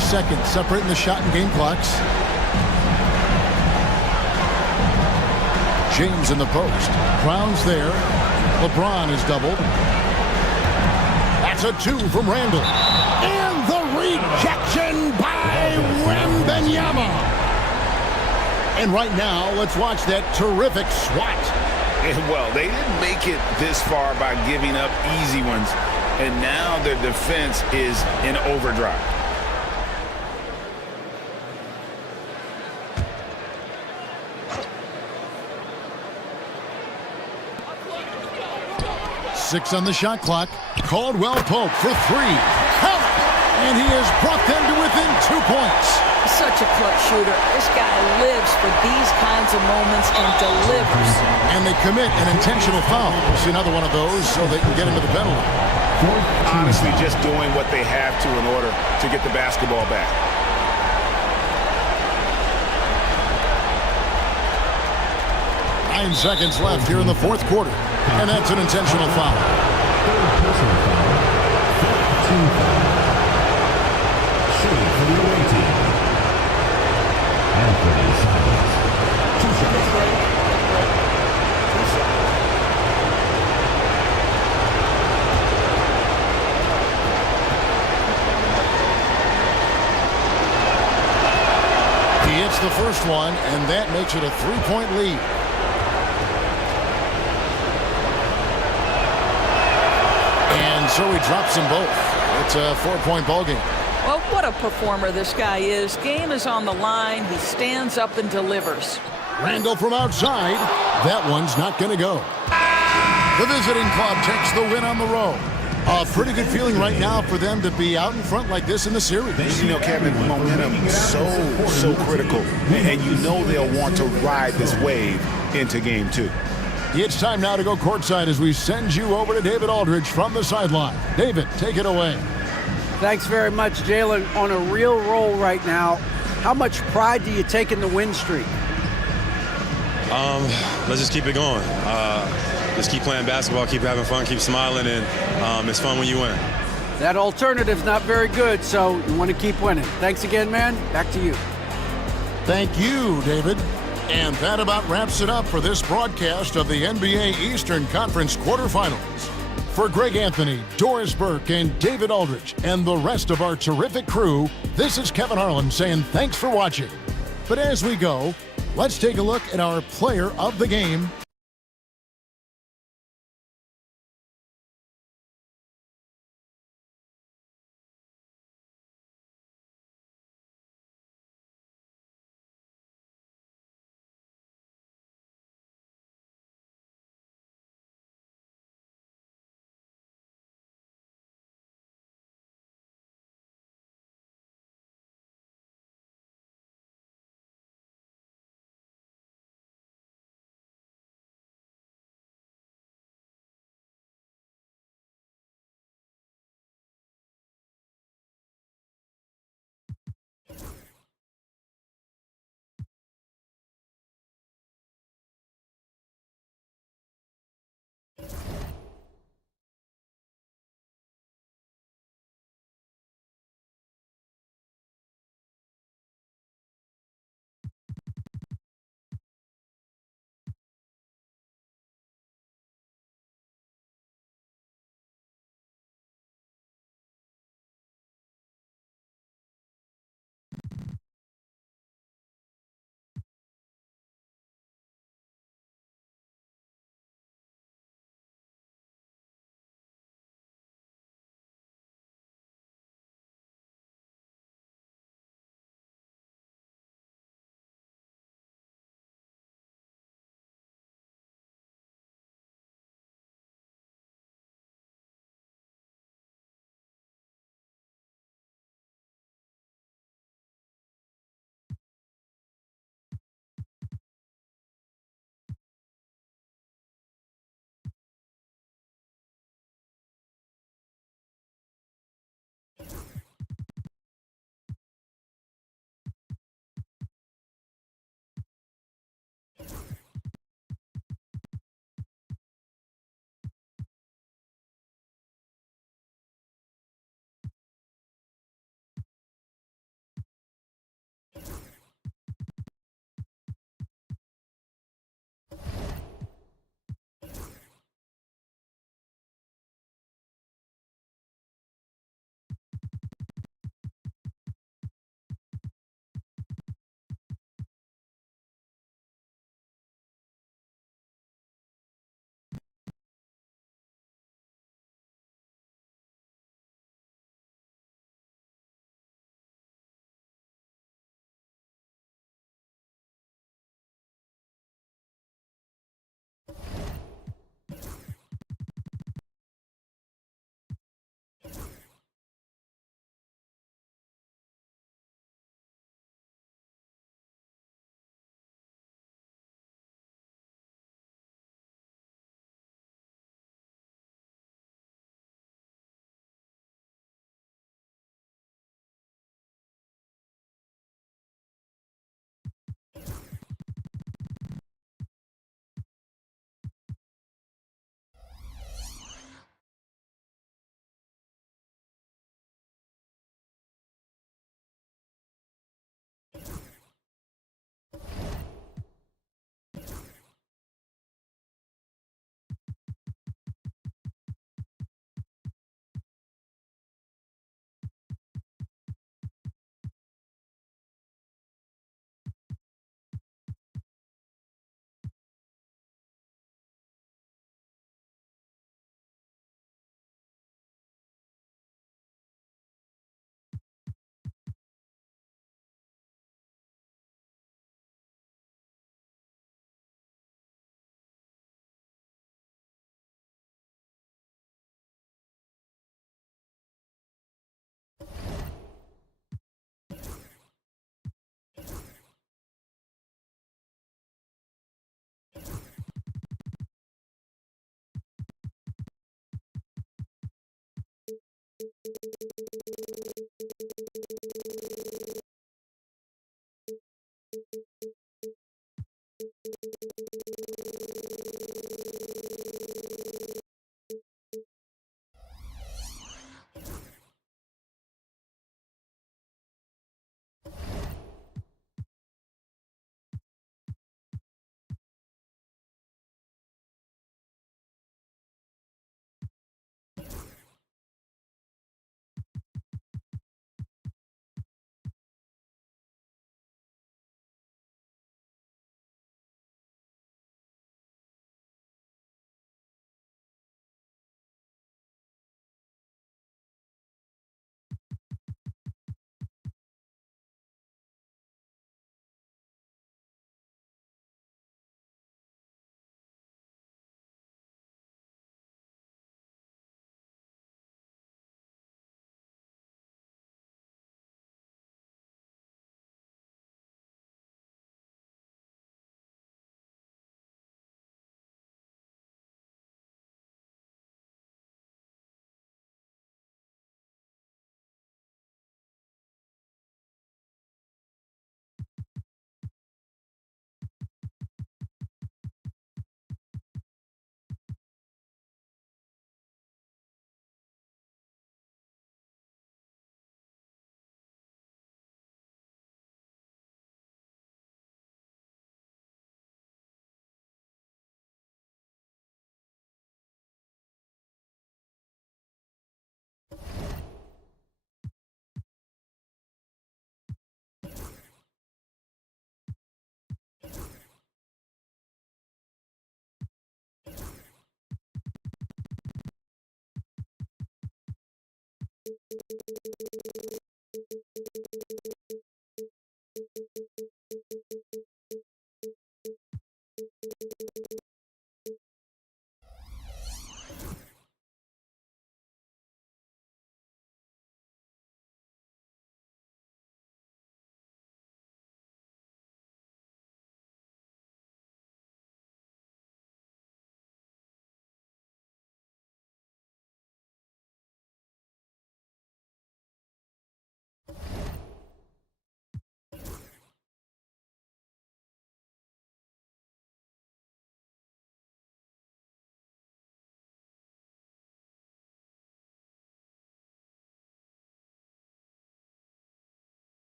Seconds separating the shot and game clocks. James in the post. Brown's there. LeBron is doubled. That's a 2 from Randall. And the rejection by Wembanyama. And right now, let's watch that terrific swat. And well, they didn't make it this far by giving up easy ones. And now their defense is in overdrive. Six on the shot clock. Caldwell Pope for 3. Count! And he has brought them to within 2 points. Such a clutch shooter. This guy lives for these kinds of moments and delivers. And they commit an intentional foul. We'll see another one of those so they can get into the penalty. Honestly, just doing what they have to in order to get the basketball back. Nine seconds left here in the fourth quarter. And that's an intentional foul. Shooting for the away team. Anthony Simons. 2 shots. He hits the first one, and that makes it a 3-point lead. So he drops them both. It's a 4-point ball game. Well, what a performer this guy is. Game is on the line. He stands up and delivers. Randall from outside. That one's not going to go. The visiting club takes the win on the road. A pretty good feeling right now for them to be out in front like this in the series. You know, Kevin, momentum is so critical. And you know they'll want to ride this wave into game 2. It's time now to go courtside as we send you over to David Aldridge from the sideline. David, take it away. Thanks very much, Jalen. On a real roll right now. How much pride do you take in the win streak? Let's just keep it going. Just keep playing basketball, keep having fun, keep smiling, and it's fun when you win. That alternative's not very good, so you want to keep winning. Thanks again, man. Back to you. Thank you, David. And that about wraps it up for this broadcast of the NBA Eastern Conference quarterfinals. For Greg Anthony, Doris Burke, and David Aldridge, and the rest of our terrific crew, this is Kevin Harlan saying thanks for watching. But as we go, let's take a look at our player of the game.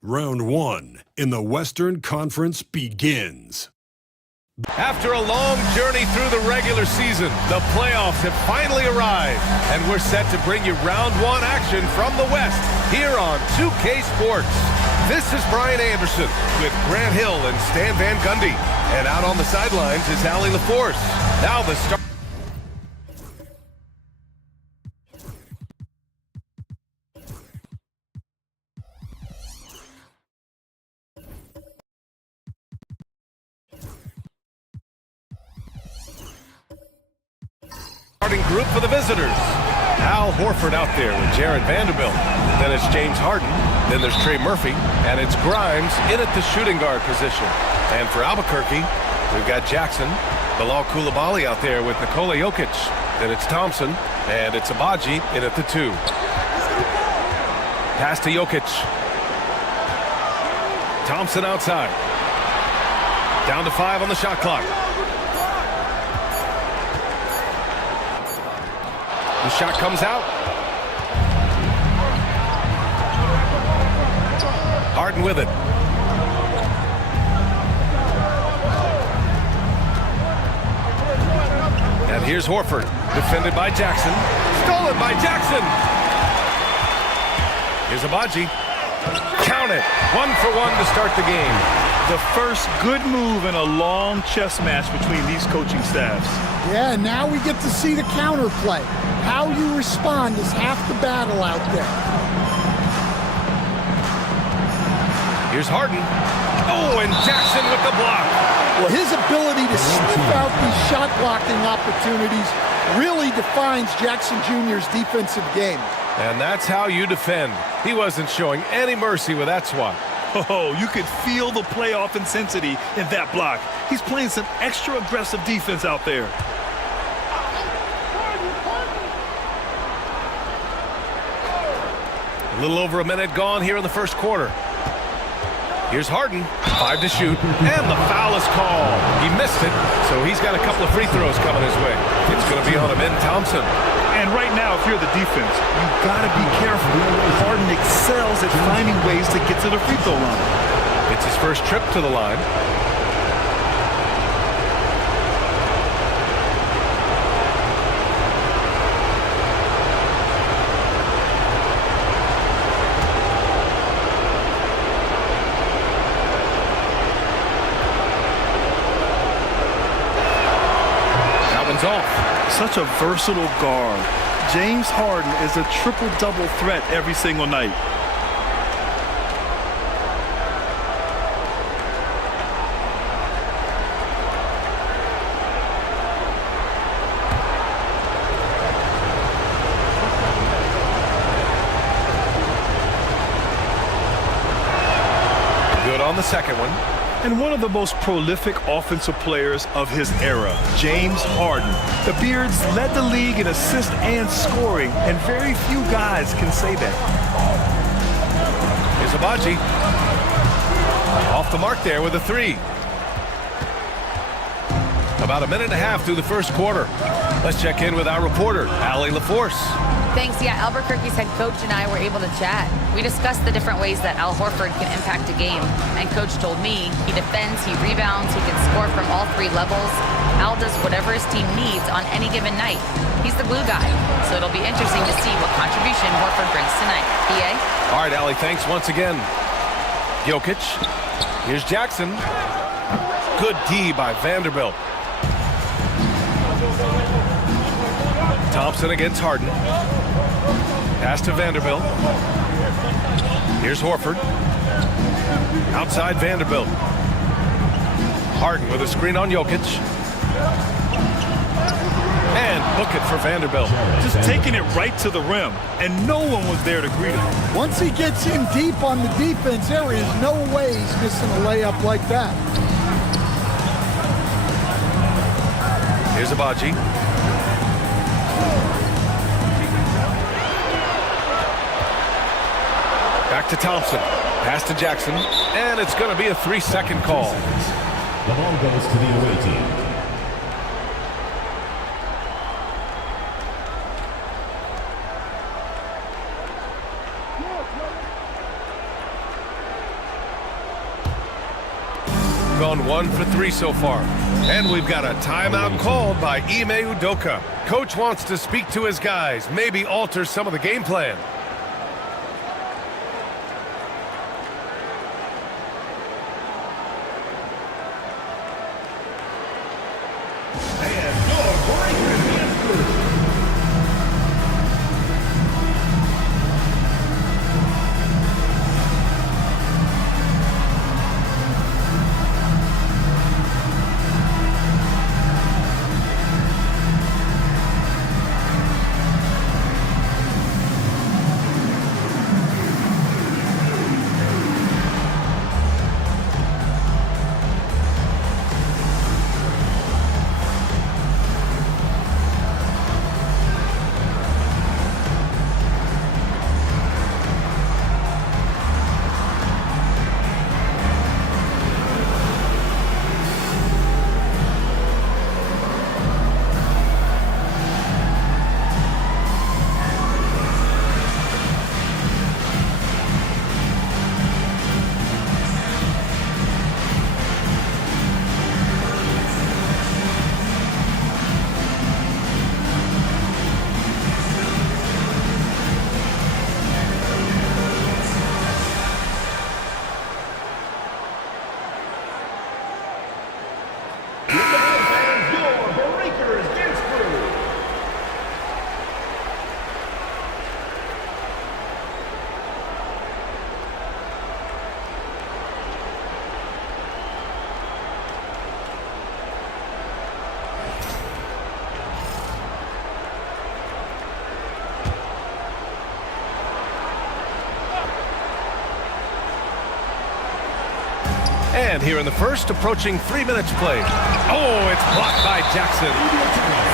Round 1 in the Western Conference begins. After a long journey through the regular season, the playoffs have finally arrived, and we're set to bring you round 1 action from the West here on 2K Sports. This is Brian Anderson with Grant Hill and Stan Van Gundy, and out on the sidelines is Allie LaForce. Now the start. Starting group for the visitors. Al Horford out there with Jared Vanderbilt. Then it's James Harden. Then there's Trey Murphy. And it's Grimes in at the shooting guard position. And for Albuquerque, we've got Jackson. Bilal Coulibaly out there with Nikola Jokic. Then it's Thompson. And it's Abaji in at the 2. Pass to Jokic. Thompson outside. Down to 5 on the shot clock. The shot comes out. Harden with it. And here's Horford, defended by Jackson. Stolen by Jackson. Here's Abaji. Count it. 1 for 1 to start the game. The first good move in a long chess match between these coaching staffs. Yeah, now we get to see the counterplay. How you respond is half the battle out there. Here's Harden. Oh, and Jackson with the block. Well, his ability to sniff out these shot blocking opportunities really defines Jackson Jr.'s defensive game. And that's how you defend. He wasn't showing any mercy with that swat. Oh, you could feel the playoff intensity in that block. He's playing some extra aggressive defense out there. A little over a minute gone here in the first quarter. Here's Harden, 5 to shoot, and the foul is called. He missed it, so he's got a couple of free throws coming his way. It's going to be on Ben Thompson. And right now, if you're the defense, you've got to be careful. Harden excels at finding ways to get to the free throw line. It's his first trip to the line. Off. Such a versatile guard. James Harden is a triple-double threat every single night. Good on the second one. And one of the most prolific offensive players of his era, James Harden. The Beards led the league in assists and scoring, and very few guys can say that. Here's Abaji. Off the mark there with a 3. About a minute and a half through the first quarter. Let's check in with our reporter, Allie LaForce. Thanks. Yeah, Albuquerque's head coach and I were able to chat. We discussed the different ways that Al Horford can impact a game. And coach told me he defends, he rebounds, he can score from all 3 levels. Al does whatever his team needs on any given night. He's the glue guy. So it'll be interesting to see what contribution Horford brings tonight. PA? All right, Allie, thanks once again. Jokic. Here's Jackson. Good D by Vanderbilt. Thompson against Harden. Pass to Vanderbilt. Here's Horford. Outside Vanderbilt. Harden with a screen on Jokic. And book it for Vanderbilt. Just taking it right to the rim, and no one was there to greet him. Once he gets in deep on the defense, there is no way he's missing a layup like that. Here's Abaji. Back to Thompson. Pass to Jackson. And it's going to be a 3-second call. The ball goes to the away team. Gone 1 for 3 so far. And we've got a timeout called by Ime Udoka. Coach wants to speak to his guys, maybe alter some of the game plan. And here in the first, approaching 3 minutes played. Oh, it's blocked by Jackson.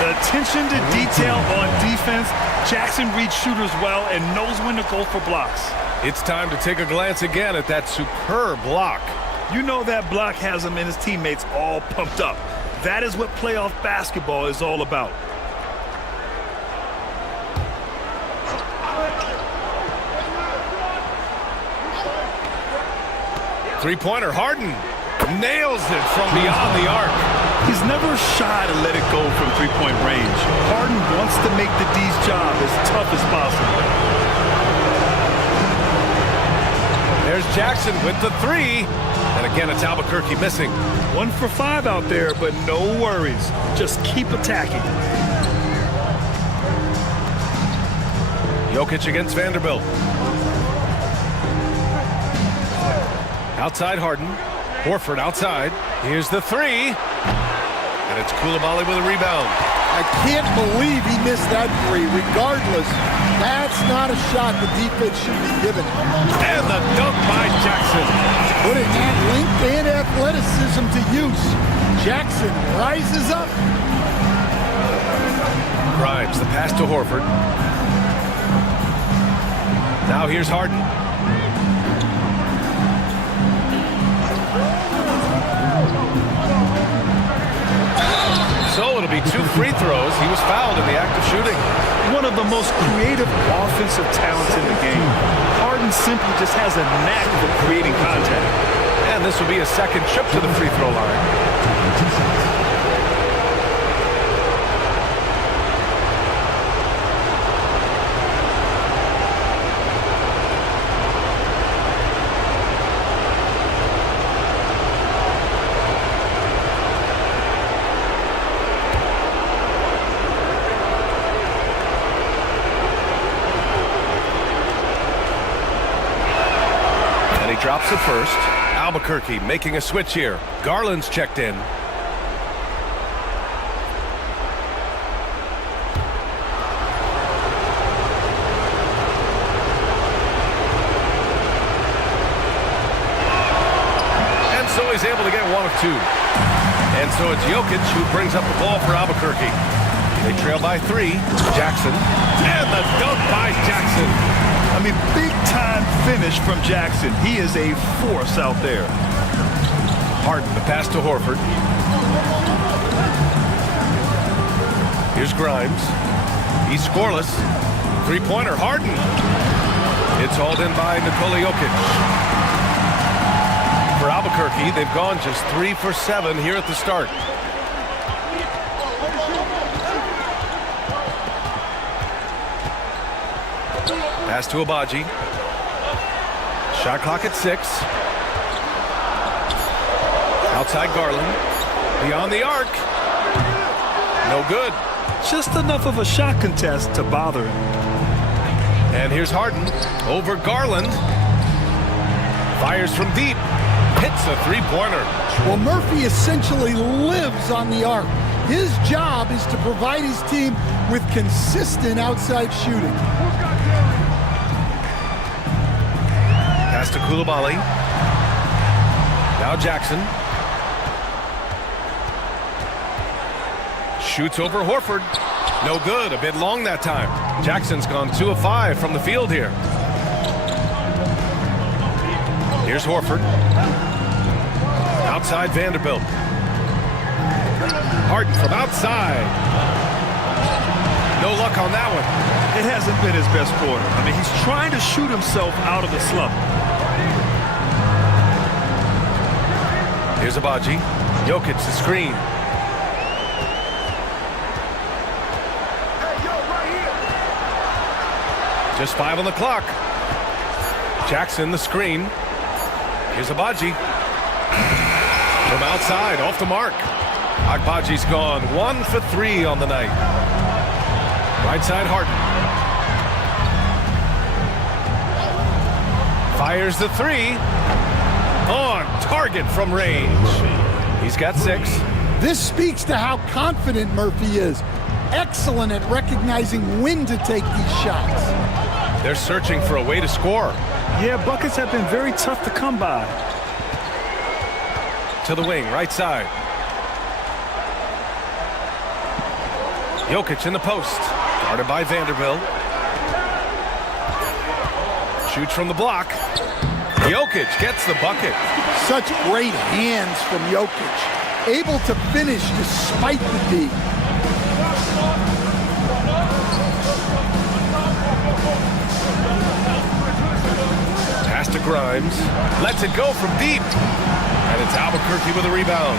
The attention to detail on defense. Jackson reads shooters well and knows when to go for blocks. It's time to take a glance again at that superb block. You know that block has him and his teammates all pumped up. That is what playoff basketball is all about. Three-pointer, Harden nails it from beyond the arc. He's never shy to let it go from three-point range. Harden wants to make the D's job as tough as possible. There's Jackson with the three. And again, it's Albuquerque missing. 1 for 5 out there, but no worries. Just keep attacking. Jokic against Vanderbilt. Outside Harden. Horford outside. Here's the three. And it's Coulibaly with a rebound. I can't believe he missed that three. Regardless, that's not a shot the defense should be given. And the dunk by Jackson. Putting that length and athleticism to use. Jackson rises up. Grimes, the pass to Horford. Now here's Harden. So it'll be 2 free throws. He was fouled in the act of shooting. One of the most creative offensive talents in the game. Harden simply just has a knack for creating contact. And this will be a second trip to the free throw line. Drops it first. Albuquerque making a switch here. Garland's checked in. he's able to get one of two. And so it's Jokic who brings up the ball for Albuquerque. They trail by 3. Jackson. And the dunk by Jackson. I mean, big-time finish from Jackson. He is a force out there. Harden, the pass to Horford. Here's Grimes. He's scoreless. Three-pointer, Harden. It's hauled in by Nikola Jokic. For Albuquerque, they've gone just 3 for 7 here at the start. Pass to Abaji. Shot clock at 6. Outside Garland. Beyond the arc. No good. Just enough of a shot contest to bother him. And here's Harden over Garland. Fires from deep. Hits a three-pointer. Well, Murphy essentially lives on the arc. His job is to provide his team with consistent outside shooting. Pass to Coulibaly. Now Jackson. Shoots over Horford. No good. A bit long that time. Jackson's gone 2 of 5 from the field here. Here's Horford. Outside Vanderbilt. Harden from outside. No luck on that one. It hasn't been his best quarter. I mean, he's trying to shoot himself out of the slump. Here's Abaji. Jokic the screen. Just 5 on the clock. Jackson the screen. Here's Abaji. From outside, off the mark. Agbaji's gone 1 for 3 on the night. Right side Harden. Fires the 3. On target from range. He's got 6. This speaks to how confident Murphy is. Excellent at recognizing when to take these shots. They're searching for a way to score. Yeah, buckets have been very tough to come by. To the wing, right side. Jokic in the post. Guarded by Vanderbilt. Shoots from the block. Jokic gets the bucket. Such great hands from Jokic. Able to finish despite the D. Pass to Grimes. Lets it go from deep. And it's Albuquerque with a rebound.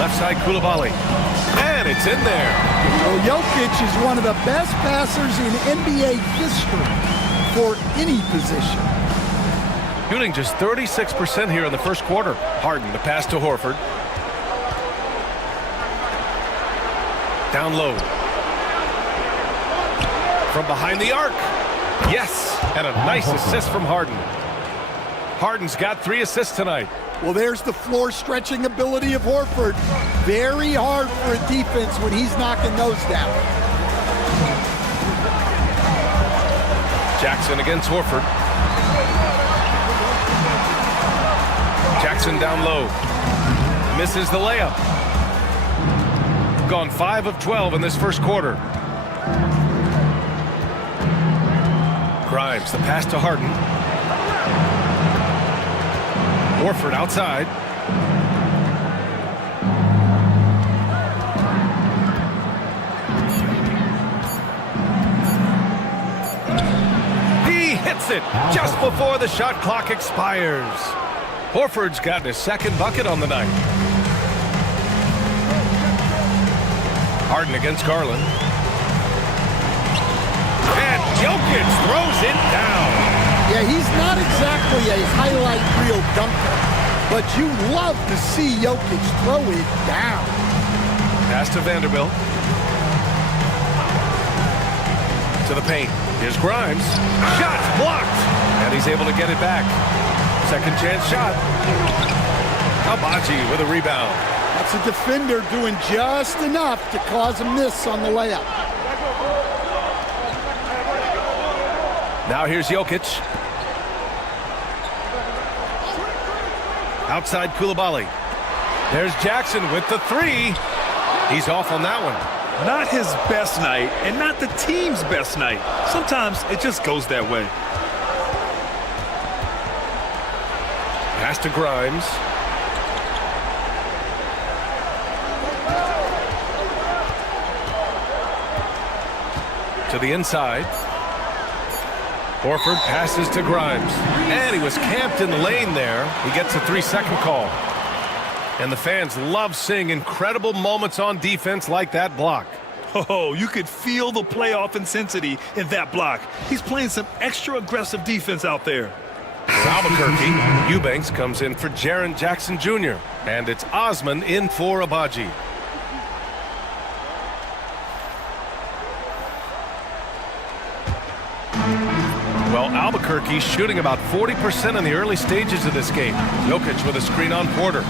Left side Coulibaly. And it's in there. Well, Jokic is one of the best passers in NBA history for any position. Shooting just 36% here in the first quarter. Harden, the pass to Horford. Down low. From behind the arc. Yes, and a nice assist from Harden. Harden's got 3 assists tonight. Well, there's the floor stretching ability of Horford. Very hard for a defense when he's knocking those down. Jackson against Horford. Jackson down low. Misses the layup. Gone 5 of 12 in this first quarter. Grimes, the pass to Harden. Horford outside. He hits it just before the shot clock expires. Horford's gotten his 2nd bucket on the night. Harden against Garland. And Jokic throws it down. Yeah, he's not exactly a highlight reel dunker, but you love to see Jokic throw it down. Pass to Vanderbilt. To the paint. Here's Grimes. Shot blocked. And he's able to get it back. 2nd chance shot. Abaji with a rebound. That's a defender doing just enough to cause a miss on the layup. Now here's Jokic. Outside Koulibaly. There's Jackson with the three. He's off on that one. Not his best night and not the team's best night. Sometimes it just goes that way. Pass to Grimes. To the inside. Horford passes to Grimes. And he was camped in the lane there. He gets a 3-second call. And the fans love seeing incredible moments on defense like that block. Oh, you could feel the playoff intensity in that block. He's playing some extra aggressive defense out there. For Albuquerque, Eubanks comes in for Jaren Jackson Jr. And it's Osman in for Abaji. Well, Albuquerque shooting about 40% in the early stages of this game. Jokic with a screen on Porter.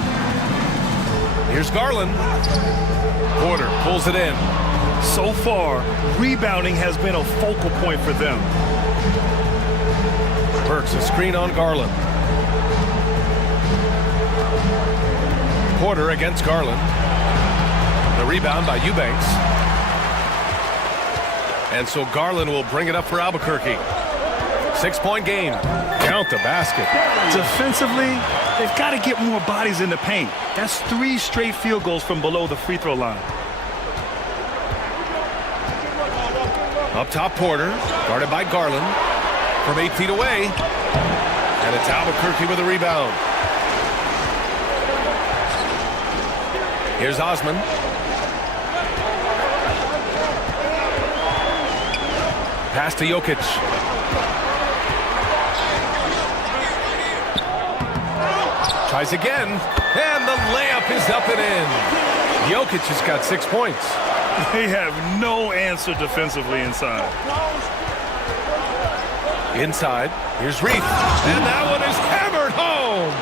Here's Garland. Porter pulls it in. So far, rebounding has been a focal point for them. Burks a screen on Garland. Porter against Garland. The rebound by Eubanks. And so Garland will bring it up for Albuquerque. 6-point game. Count the basket. Defensively, they've got to get more bodies in the paint. That's 3 straight field goals from below the free throw line. Up top, Porter, guarded by Garland from 8 feet away. And it's Albuquerque with a rebound. Here's Osman. Pass to Jokic. Tries again, and the layup is up and in. Jokic has got 6 points. They have no answer defensively inside. Inside, here's Reith, and that one is hammered home.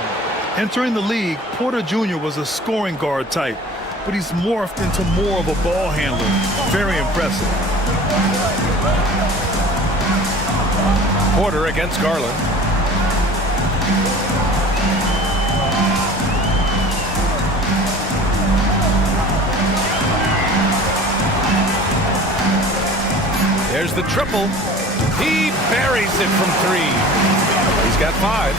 Entering the league, Porter Jr. was a scoring guard type, but he's morphed into more of a ball handler. Very impressive. Porter against Garland. There's the triple. He buries it from 3. He's got 5.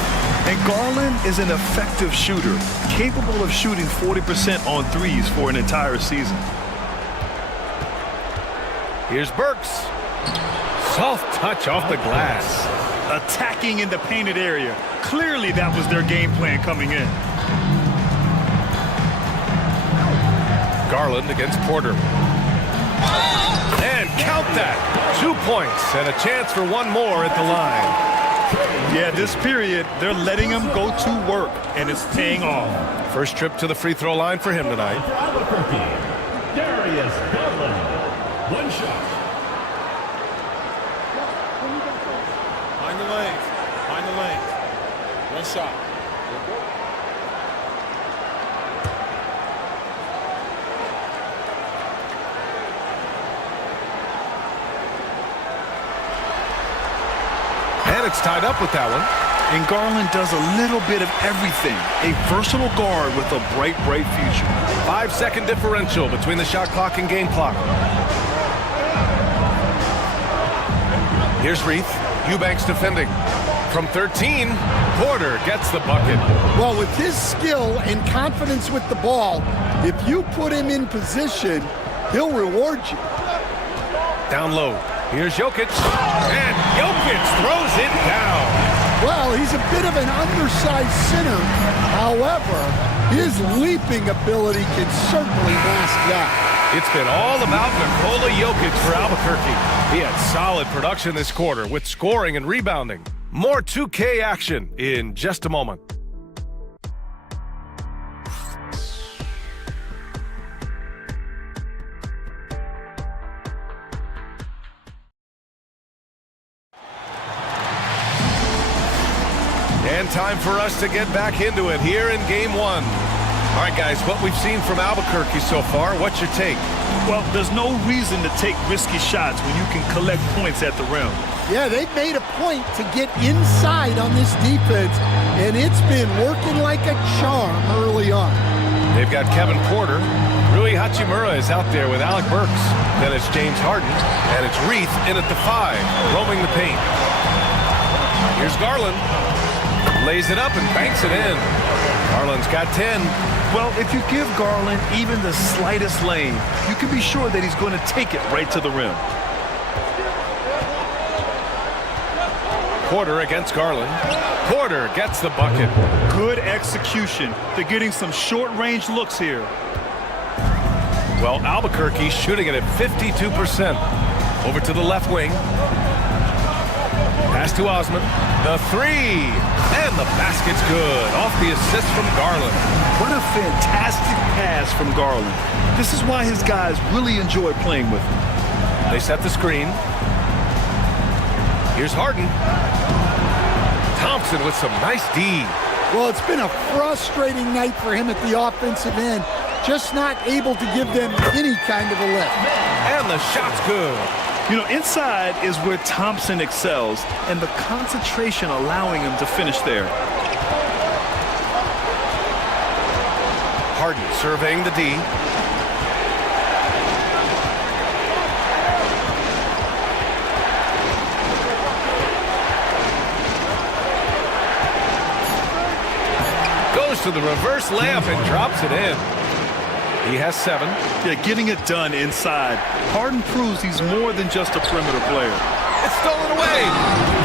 And Garland is an effective shooter, capable of shooting 40% on threes for an entire season. Here's Burks. Soft touch off the glass. Attacking in the painted area. Clearly that was their game plan coming in. Garland against Porter. And count that. 2 points and a chance for one more at the line. Yeah, this period, they're letting him go to work, and it's paying off. First trip to the free throw line for him tonight. Darius Garland. 1 shot. Find the lanes. Find the lanes. 1 shot. And it's tied up with that one. And Garland does a little bit of everything. A versatile guard with a bright, bright future. 5-second differential between the shot clock and game clock. Here's Reith. Eubanks defending. From 13, Porter gets the bucket. Well, with his skill and confidence with the ball, if you put him in position, he'll reward you. Down low. Here's Jokic. And Jokic throws it down. Well, he's a bit of an undersized center. However, his leaping ability can certainly mask that. It's been all about Nikola Jokic for Albuquerque. He had solid production this quarter with scoring and rebounding. More 2K action in just a moment. And time for us to get back into it here in Game 1. All right, guys, what we've seen from Albuquerque so far, what's your take? Well, there's no reason to take risky shots when you can collect points at the rim. Yeah, they've made a point to get inside on this defense, and it's been working like a charm early on. They've got Kevin Porter. Rui Hachimura is out there with Alec Burks. Then it's James Harden, and it's Reith in at the 5, roaming the paint. Here's Garland. Lays it up and banks it in. Garland's got 10. Well, if you give Garland even the slightest lane, you can be sure that he's going to take it right to the rim. Porter against Garland. Porter gets the bucket. Good execution. They're getting some short-range looks here. Well, Albuquerque shooting it at 52%. Over to the left wing. Pass to Osman. The 3. And the basket's good. Off the assist from Garland. What a fantastic pass from Garland. This is why his guys really enjoy playing with him. They set the screen. Here's Harden. Thompson with some nice D. Well, it's been a frustrating night for him at the offensive end. Just not able to give them any kind of a lift. And the shot's good. You know, inside is where Thompson excels, and the concentration allowing him to finish there. Harden surveying the D. Goes to the reverse layup and drops it in. He has 7. Yeah, getting it done inside. Harden proves he's more than just a perimeter player. It's stolen away.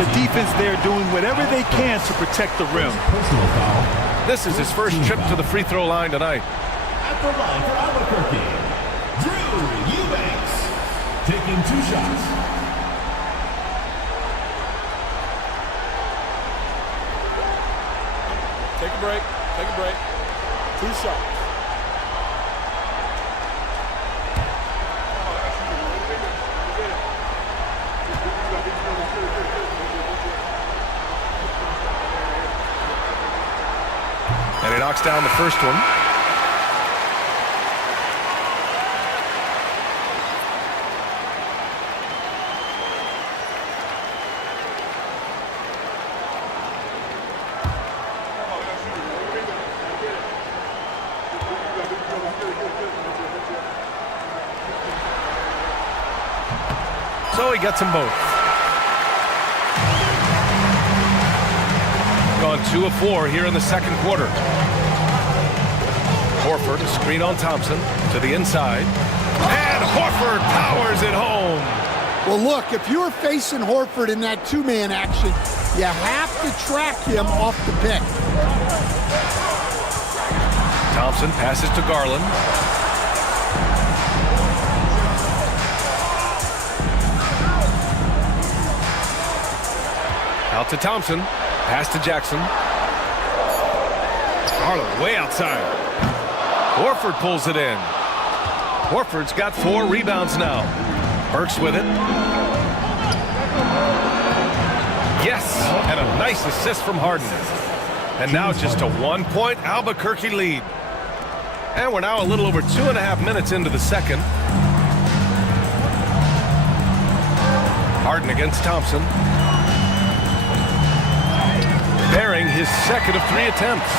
The defense there doing whatever they can to protect the rim. This is his first trip to the free throw line tonight. At the line for Albuquerque, Drew Eubanks, taking 2 shots. Take a break. Take a break. 2 shots. And he knocks down the first one. So he gets them both. Gone 2 of 4 here in the second quarter. Horford, a screen on Thompson to the inside. And Horford powers it home. Well, look, if you're facing Horford in that 2-man action, you have to track him off the pick. Thompson passes to Garland. Out to Thompson. Pass to Jackson. Garland way outside. Horford pulls it in. Horford's got 4 rebounds now. Burks with it. Yes, and a nice assist from Harden. And now just a 1-point Albuquerque lead. And we're now a little over 2.5 minutes into the second. Harden against Thompson. Bearing his second of 3 attempts.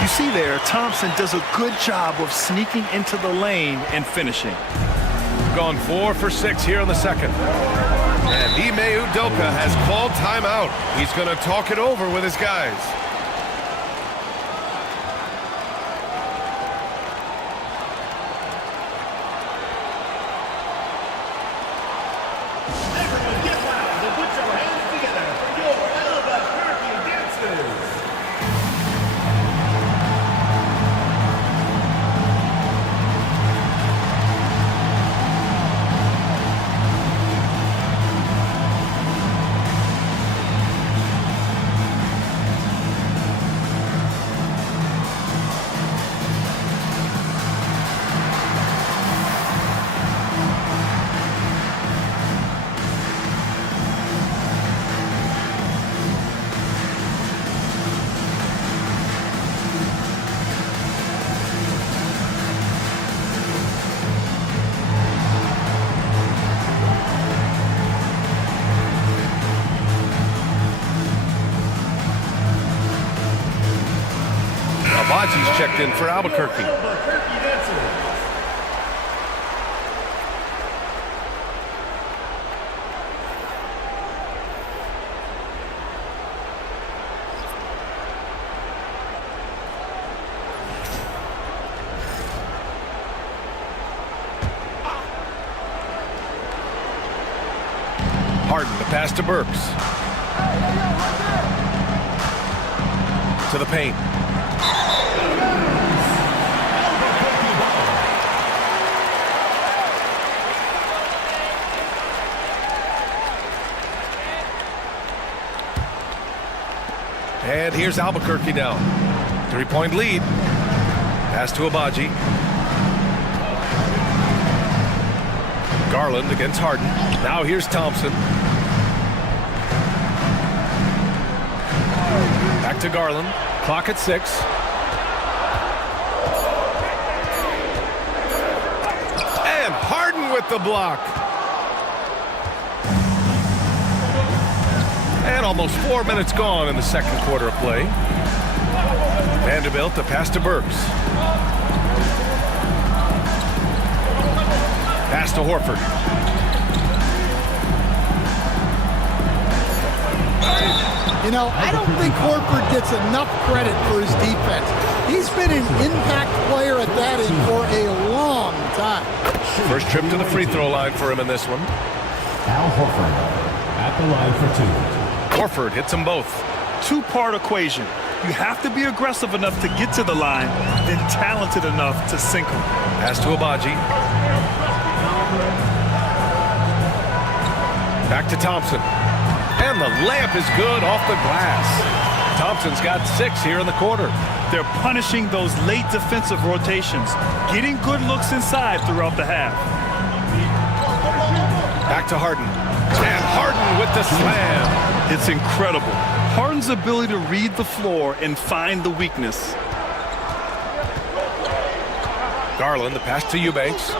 You see there, Thompson does a good job of sneaking into the lane and finishing. Gone 4 for 6 here in the second. And Ime Udoka has called timeout. He's going to talk it over with his guys. Everyone get loud and put your hands together for your Albuquerque dancers. Abaji's checked in for Albuquerque. Harden, the pass to Burks. To the paint. And here's Albuquerque now. 3-point lead. Pass to Abaji. Garland against Harden. Now here's Thompson. Back to Garland. Clock at 6. And Harden with the block. And almost 4 minutes gone in the second quarter of play. Vanderbilt, the pass to Burks. Pass to Horford. You know, I don't think Horford gets enough credit for his defense. He's been an impact player at that end for a long time. First trip to the free throw line for him in this one. Al Horford at the line for 2. Horford hits them both. Two-part equation. You have to be aggressive enough to get to the line, then talented enough to sink them. Pass to Abaji. Back to Thompson. And the layup is good off the glass. Thompson's got 6 here in the quarter. They're punishing those late defensive rotations, getting good looks inside throughout the half. Back to Harden. And Harden with the slam. It's incredible. Harden's ability to read the floor and find the weakness. Garland, the pass to Eubanks.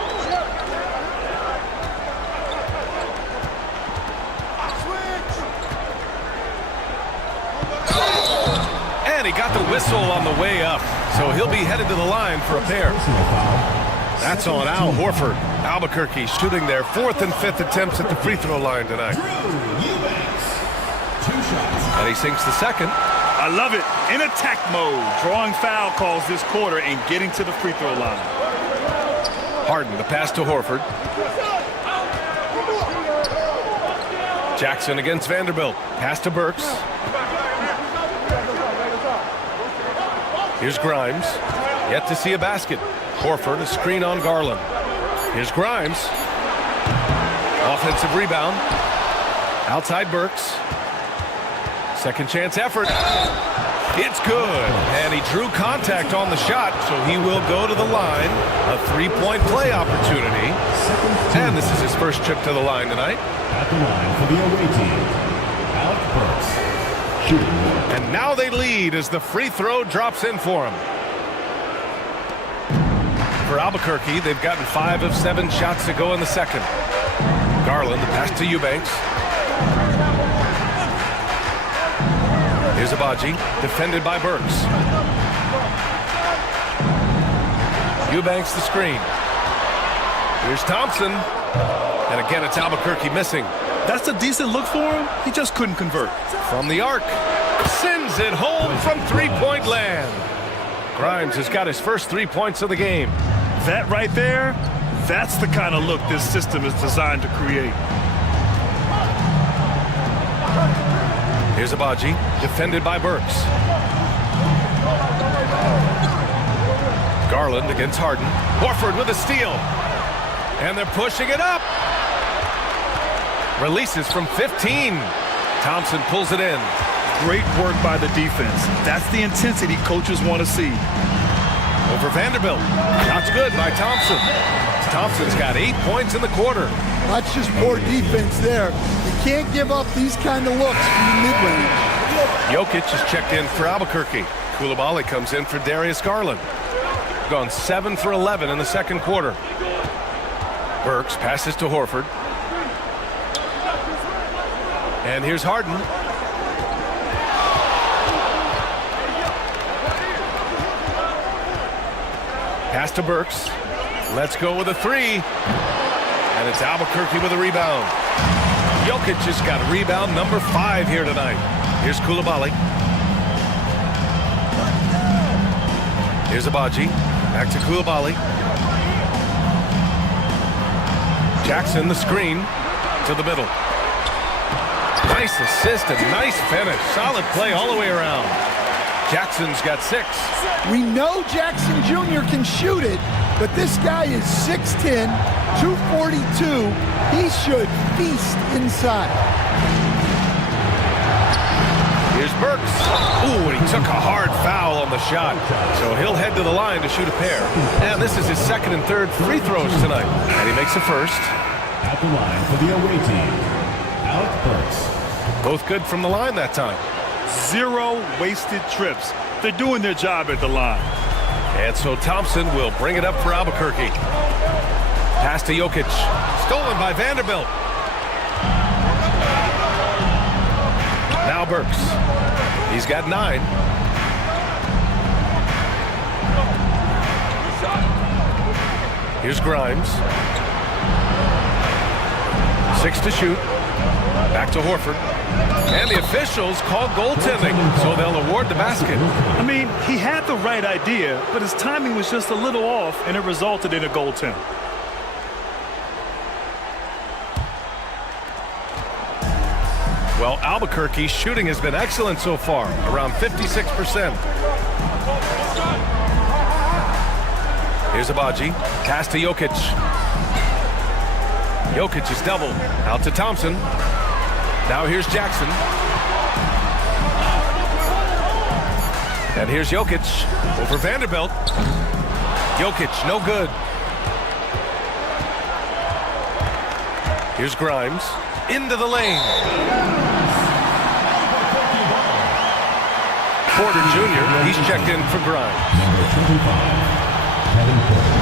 And he got the whistle on the way up, so he'll be headed to the line for a pair. That's on Al Horford. Albuquerque shooting their 4th and 5th attempts at the free throw line tonight. And he sinks the second. I love it. In attack mode, drawing foul calls this quarter and getting to the free throw line. Harden, the pass to Horford. Jackson against Vanderbilt. Pass to Burks. Here's Grimes. Yet to see a basket. Horford, a screen on Garland. Here's Grimes. Offensive rebound. Outside Burks. Second chance effort. It's good. And he drew contact on the shot, so he will go to the line. A 3-point play opportunity. And this is his first trip to the line tonight. At the line for the away team, Alec Burks. Shooting. And now they lead as the free throw drops in for him. For Albuquerque, they've gotten 5 of 7 shots to go in the second. Garland, the pass to Eubanks. Here's Abaji, defended by Burks. Eubanks the screen. Here's Thompson. And again, it's Albuquerque missing. That's a decent look for him. He just couldn't convert. From the arc. Sends it home from 3-point land. Grimes has got his first 3 points of the game. That right there, that's the kind of look this system is designed to create. Here's Abaji, defended by Burks. Garland against Harden. Horford with a steal. And they're pushing it up. Releases from 15. Thompson pulls it in. Great work by the defense. That's the intensity coaches want to see. Over Vanderbilt. Shots good by Thompson. Thompson's got 8 points in the quarter. That's just poor defense there. You can't give up these kind of looks from the mid-range. Jokic is checked in for Albuquerque. Coulibaly comes in for Darius Garland. Gone 7 for 11 in the second quarter. Burks passes to Horford. And here's Harden. Pass to Burks. Let's go with a three. And it's Albuquerque with a rebound. Jokic just got rebound number 5 here tonight. Here's Coulibaly. Here's Abaji. Back to Coulibaly. Jackson, the screen to the middle. Nice assist and nice finish. Solid play all the way around. Jackson's got 6. We know Jackson Jr. can shoot it, but this guy is 6'10", 242. He should feast inside. Here's Burks. Ooh, and he took a hard foul on the shot. So he'll head to the line to shoot a pair. And this is his second and third free throws tonight. And he makes a first. At the line for the away team, Alec Burks. Both good from the line that time. 0 wasted trips. They're doing their job at the line. And so Thompson will bring it up for Albuquerque. Pass to Jokic. Stolen by Vanderbilt. Now Burks. He's got 9. Here's Grimes. 6 to shoot. Back to Horford. And the officials call goaltending, so they'll award the basket. I mean, he had the right idea, but his timing was just a little off, and it resulted in a goaltend. Well, Albuquerque's shooting has been excellent so far, around 56%. Here's Abaji. Pass to Jokic. Jokic is doubled. Out to Thompson. Now here's Jackson. And here's Jokic over Vanderbilt. Jokic, no good. Here's Grimes. Into the lane. Porter Jr., he's checked in for Grimes.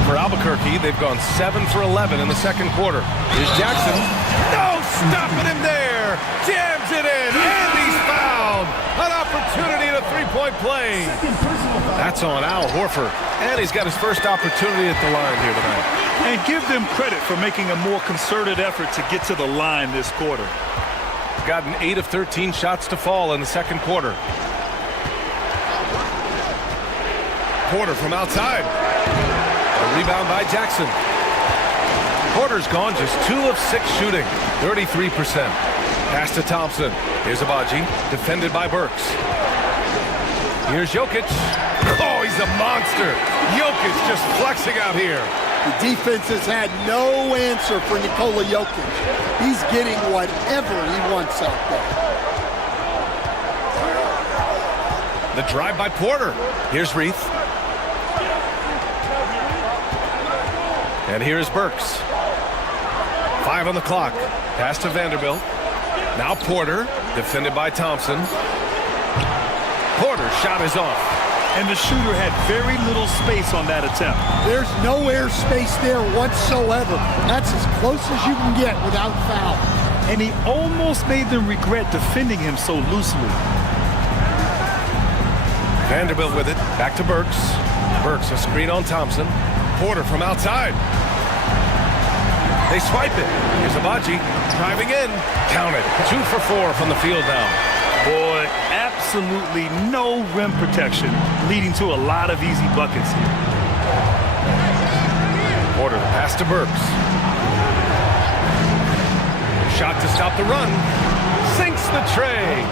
For Albuquerque, they've gone 7 for 11 in the second quarter. Here's Jackson. No stopping him there. Jams it in, and he's fouled. An opportunity at a three-point play. That's on Al Horford, and he's got his first opportunity at the line here tonight. And give them credit for making a more concerted effort to get to the line this quarter. Gotten 8 of 13 shots to fall in the second quarter. Porter from outside. A rebound by Jackson. Porter's gone just 2 of 6 shooting, 33%. Pass to Thompson. Here's Abaji, defended by Burks. Here's Jokic. Oh, he's a monster. Jokic just flexing out here. The defense has had no answer for Nikola Jokic. He's getting whatever he wants out there. The drive by Porter. Here's Reith. And here's Burks. 5 on the clock. Pass to Vanderbilt. Now Porter, defended by Thompson. Porter's shot is off. And the shooter had very little space on that attempt. There's no air space there whatsoever. That's as close as you can get without foul. And he almost made them regret defending him so loosely. Vanderbilt with it. Back to Burks. Burks, a screen on Thompson. Porter from outside. They swipe it. Here's Abaji driving in. Count it. 2 for 4 from the field now. Boy, absolutely no rim protection, leading to a lot of easy buckets here. Porter, pass to Burks. Shot to stop the run. Sinks the tray.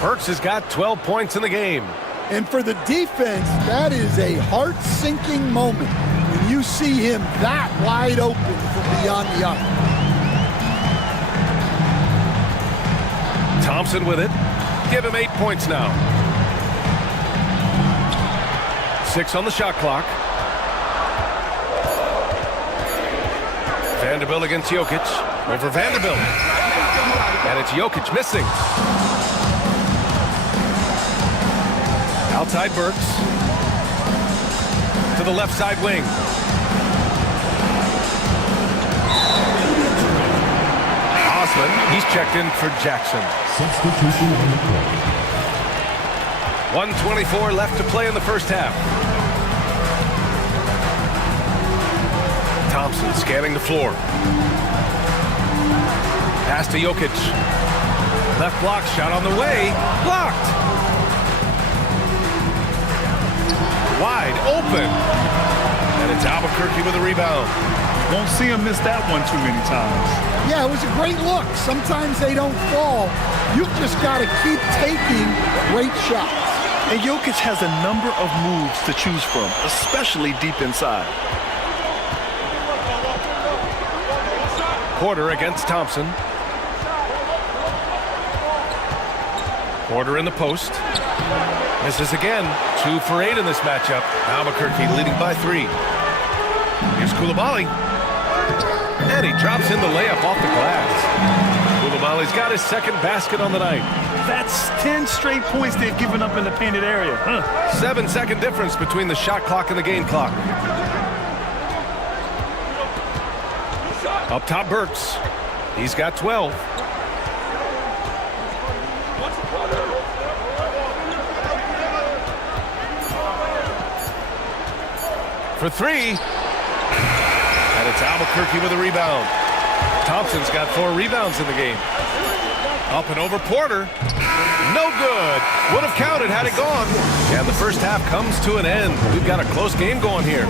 Burks has got 12 points in the game. And for the defense, that is a heart-sinking moment when you see him that wide open from beyond the arc. Thompson with it. Give him 8 points now. 6 on the shot clock. Vanderbilt against Jokic. Over Vanderbilt. And it's Jokic missing. Outside Burks. To the left side wing. Osman, he's checked in for Jackson. Substitution on the court. 1:24 left to play in the first half. Thompson scanning the floor. Pass to Jokic. Left block, shot on the way. Blocked. Wide open. And it's Albuquerque with a rebound. Won't see him miss that one too many times. Yeah, it was a great look. Sometimes they don't fall. You've just got to keep taking great shots. And Jokic has a number of moves to choose from, especially deep inside. Porter against Thompson. Porter in the post. Misses again. 2 for 8 in this matchup. Albuquerque leading by 3. Here's Coulibaly. And he drops in the layup off the glass. Coulibaly's got his second basket on the night. That's 10 straight points they've given up in the painted area. 7-second difference between the shot clock and the game clock. Up top, Burks. He's got 12. For 3. And it's Albuquerque with a rebound. Thompson's got 4 rebounds in the game. Up and over Porter. No good. Would have counted had it gone. And the first half comes to an end. We've got a close game going here.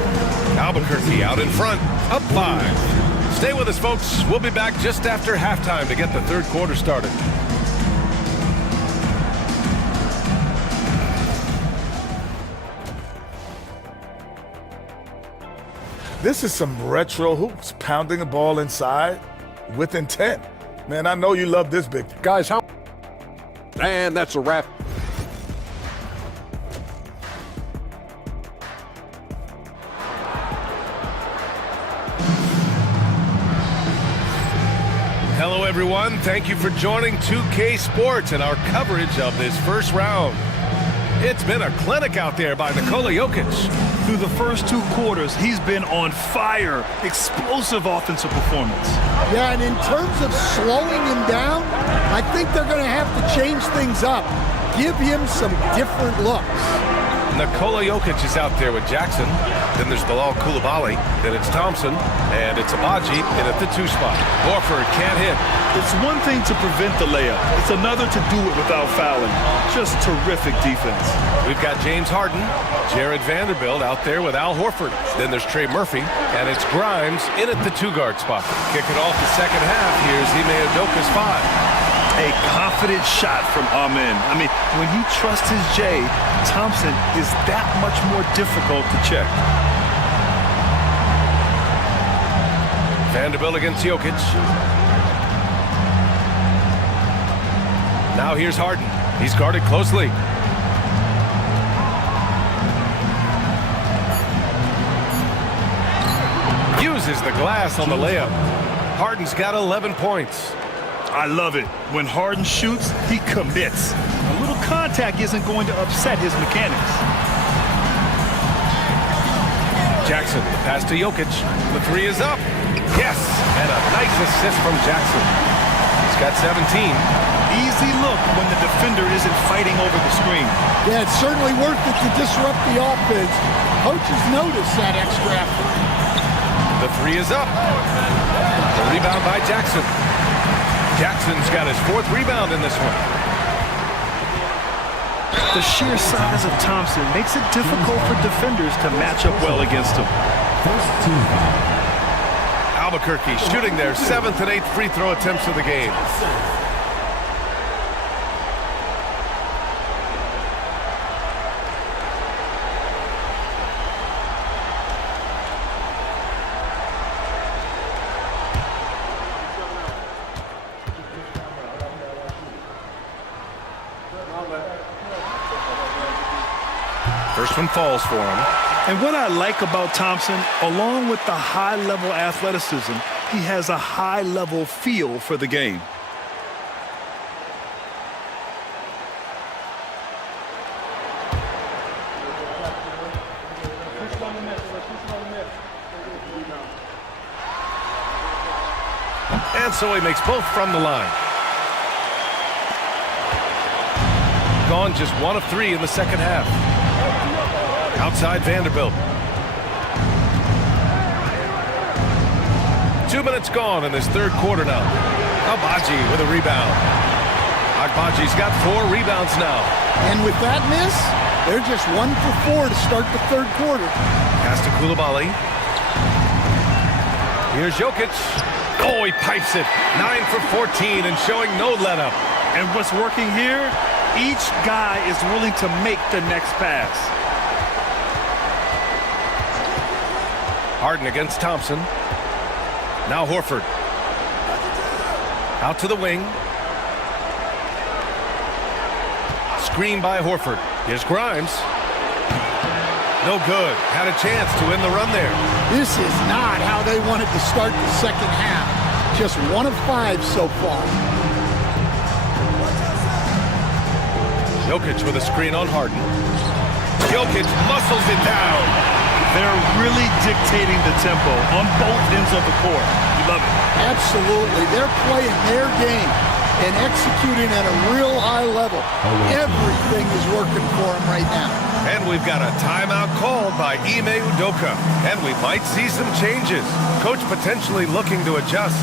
Albuquerque out in front. Up 5. Stay with us, folks. We'll be back just after halftime to get the third quarter started. This is some retro hoops, pounding the ball inside with intent. Man, I know you love this, big guys. How? And that's a wrap. Hello, everyone. Thank you for joining 2K Sports and our coverage of this first round. It's been a clinic out there by Nikola Jokic. Through the first 2 quarters, he's been on fire. Explosive offensive performance. Yeah, and in terms of slowing him down, I think they're going to have to change things up. Give him some different looks. Nikola Jokic is out there with Jackson. Then there's Bilal Coulibaly. Then it's Thompson. And it's Abaji in at the 2 spot. Horford can't hit. It's one thing to prevent the layup. It's another to do it without fouling. Just terrific defense. We've got James Harden, Jared Vanderbilt out there with Al Horford. Then there's Trey Murphy. And it's Grimes in at the 2-guard spot. Kicking off the second half. Here's Ime Udoka's 5. A confident shot from Amen. I mean, when he trusts his J, Thompson is that much more difficult to check. Vanderbilt against Jokic. Now here's Harden. He's guarded closely. Uses the glass on the layup. Harden's got 11 points. I love it. When Harden shoots, he commits. A little contact isn't going to upset his mechanics. Jackson, the pass to Jokic. The 3 is up. Yes, and a nice assist from Jackson. He's got 17. Easy look when the defender isn't fighting over the screen. Yeah, it's certainly worth it to disrupt the offense. Coaches notice that extra effort. The 3 is up. The rebound by Jackson. Jackson's got his 4th rebound in this one. The sheer size of Thompson makes it difficult for defenders to match up well against him. Albuquerque shooting their 7th and 8th free throw attempts of the game. First one falls for him. And what I like about Thompson, along with the high-level athleticism, he has a high-level feel for the game. And so he makes both from the line. Gone just 1 of 3 in the second half. Outside Vanderbilt. 2 minutes gone in this third quarter now. Agbaji with a rebound. Agbaji's got 4 rebounds now. And with that miss, they're just 1 for 4 to start the third quarter. Pass to Coulibaly. Here's Jokic. Oh, he pipes it. 9 for 14 and showing no let-up. And what's working here, each guy is willing to make the next pass. Harden against Thompson. Now Horford. Out to the wing. Screen by Horford. Here's Grimes. No good. Had a chance to win the run there. This is not how they wanted to start the second half. Just 1 of 5 so far. Jokic with a screen on Harden. Jokic muscles it down. They're really dictating the tempo on both ends of the court. You love it. Absolutely. They're playing their game and executing at a real high level. Everything is working for them right now. And we've got a timeout called by Ime Udoka. And we might see some changes. Coach potentially looking to adjust.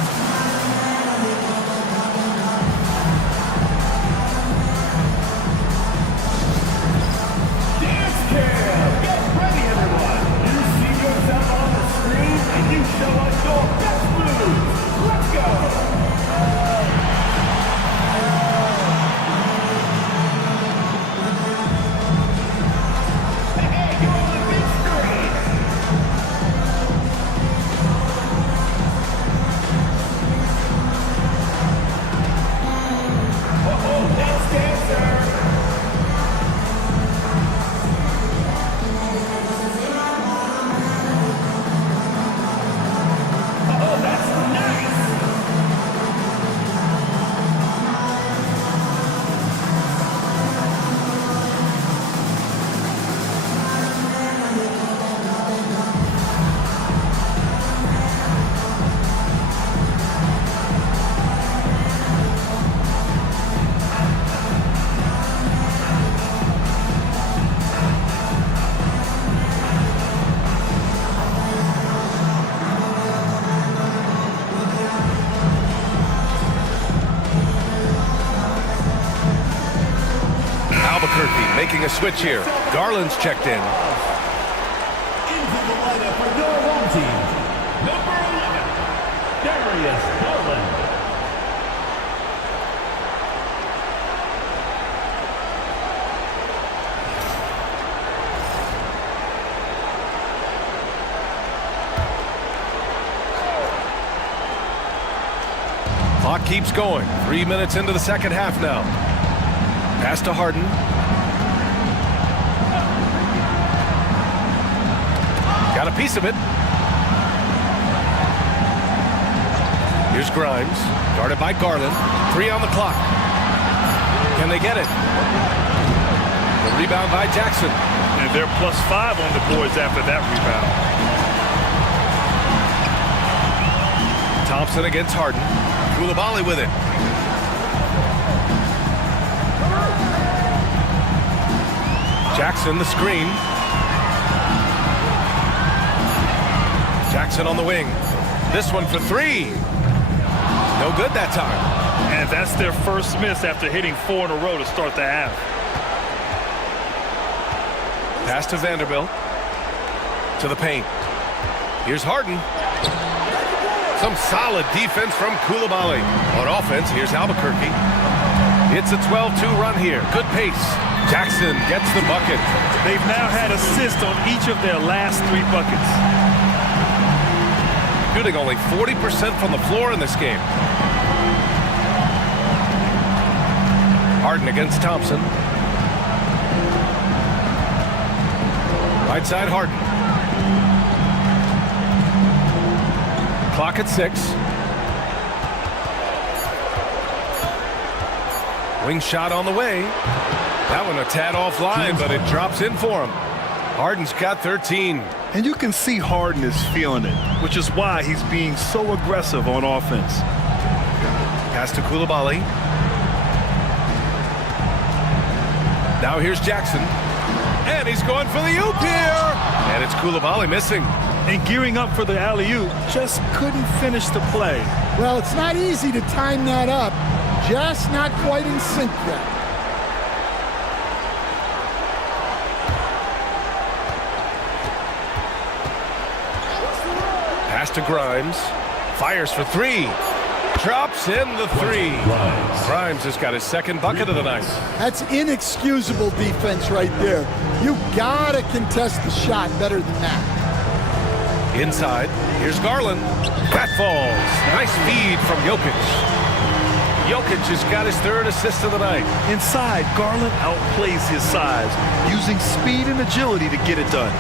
Making a switch here. Garland's checked in. Into the lineup for your home team, number 11, Darius Garland. Clock keeps going. 3 minutes into the second half now. Pass to Harden. Got a piece of it. Here's Grimes. Guarded by Garland. 3 on the clock. Can they get it? The rebound by Jackson. And they're +5 on the boards after that rebound. Thompson against Harden. Coulibaly with it. Jackson the screen. Jackson on the wing. This one for 3. No good that time. And that's their first miss after hitting 4 in a row to start the half. Pass to Vanderbilt. To the paint. Here's Harden. Some solid defense from Coulibaly. On offense, here's Albuquerque. It's a 12-2 run here. Good pace. Jackson gets the bucket. They've now had assists on each of their last 3 buckets. Shooting only 40% from the floor in this game. Harden against Thompson. Right side Harden. Clock at 6. Wing shot on the way. That one a tad offline, but it drops in for him. Harden's got 13. And you can see Harden is feeling it, which is why he's being so aggressive on offense. Pass to Coulibaly. Now here's Jackson. And he's going for the oop here. And it's Coulibaly missing. and gearing up for the alley-oop, just couldn't finish the play. Well, it's not easy to time that up. Just not quite in sync yet. Pass to Grimes. Fires for three. Drops in the three. Grimes has got his second bucket of the night. That's inexcusable defense right there. You gotta contest the shot better than that. Inside, here's Garland. That falls. Nice feed from Jokic. Jokic has got his third assist of the night. Inside, Garland outplays his size, using speed and agility to get it done.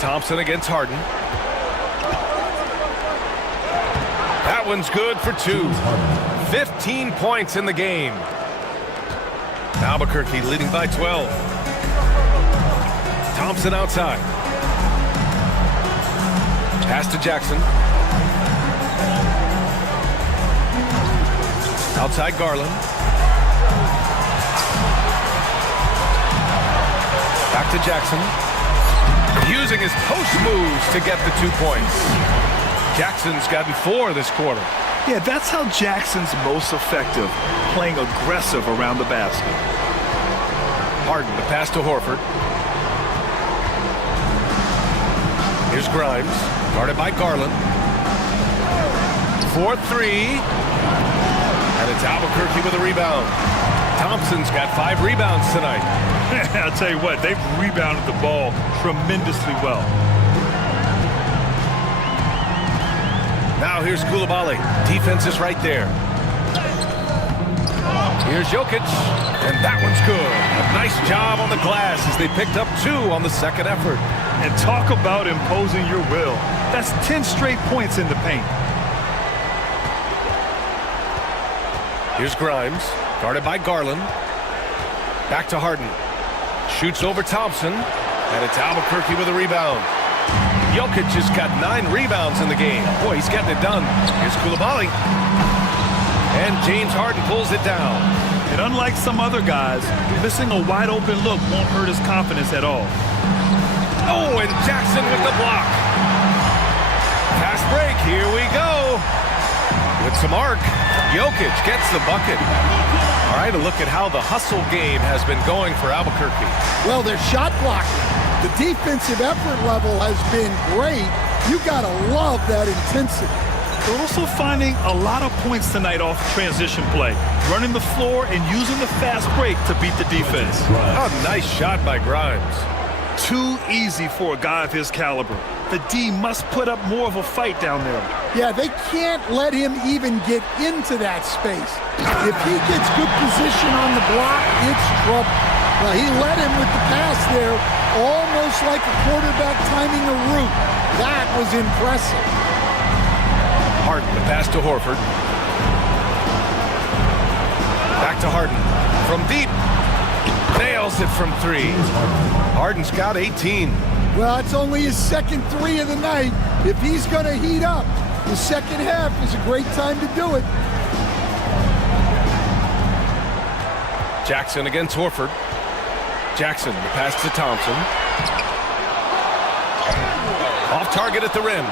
Thompson against Harden. That one's good for two. 15 points in the game. Albuquerque leading by 12. Thompson outside. Pass to Jackson. Outside Garland. Back to Jackson. Using his post moves to get the 2 points. Jackson's gotten 4 this quarter. Yeah, that's how Jackson's most effective, playing aggressive around the basket. Harden, the pass to Horford. Here's Grimes, guarded by Garland. 4-3. And it's Albuquerque with a rebound. Thompson's got 5 rebounds tonight. I'll tell you what, they've rebounded the ball tremendously well. Now here's Coulibaly. Defense is right there. Here's Jokic, and that one's good. A nice job on the glass as they picked up 2 on the second effort. And talk about imposing your will. That's 10 straight points in the paint. Here's Grimes, guarded by Garland. Back to Harden. Shoots over Thompson, and it's Albuquerque with a rebound. Jokic has got 9 rebounds in the game. Boy, he's getting it done. Here's Coulibaly. And James Harden pulls it down. And unlike some other guys, missing a wide open look won't hurt his confidence at all. Oh, and Jackson with the block. Fast break, here we go. With some arc, Jokic gets the bucket. All right, a look at how the hustle game has been going for Albuquerque. Well, their shot blocking. The defensive effort level has been great. You gotta love that intensity. They're also finding a lot of points tonight off transition play, running the floor and using the fast break to beat the defense. Oh, nice shot by Grimes. Too easy for a guy of his caliber. The D must put up more of a fight down there. Yeah, they can't let him even get into that space. If he gets good position on the block, it's trouble. Well, he led him with the pass there, almost like a quarterback timing a route. That was impressive. Harden, the pass to Horford. Back to Harden. From deep. Nails it from 3. Harden's got 18. Well, it's only his second 3 of the night. If he's going to heat up, the second half is a great time to do it. Jackson against Horford. Jackson, the pass to Thompson. Off target at the rim.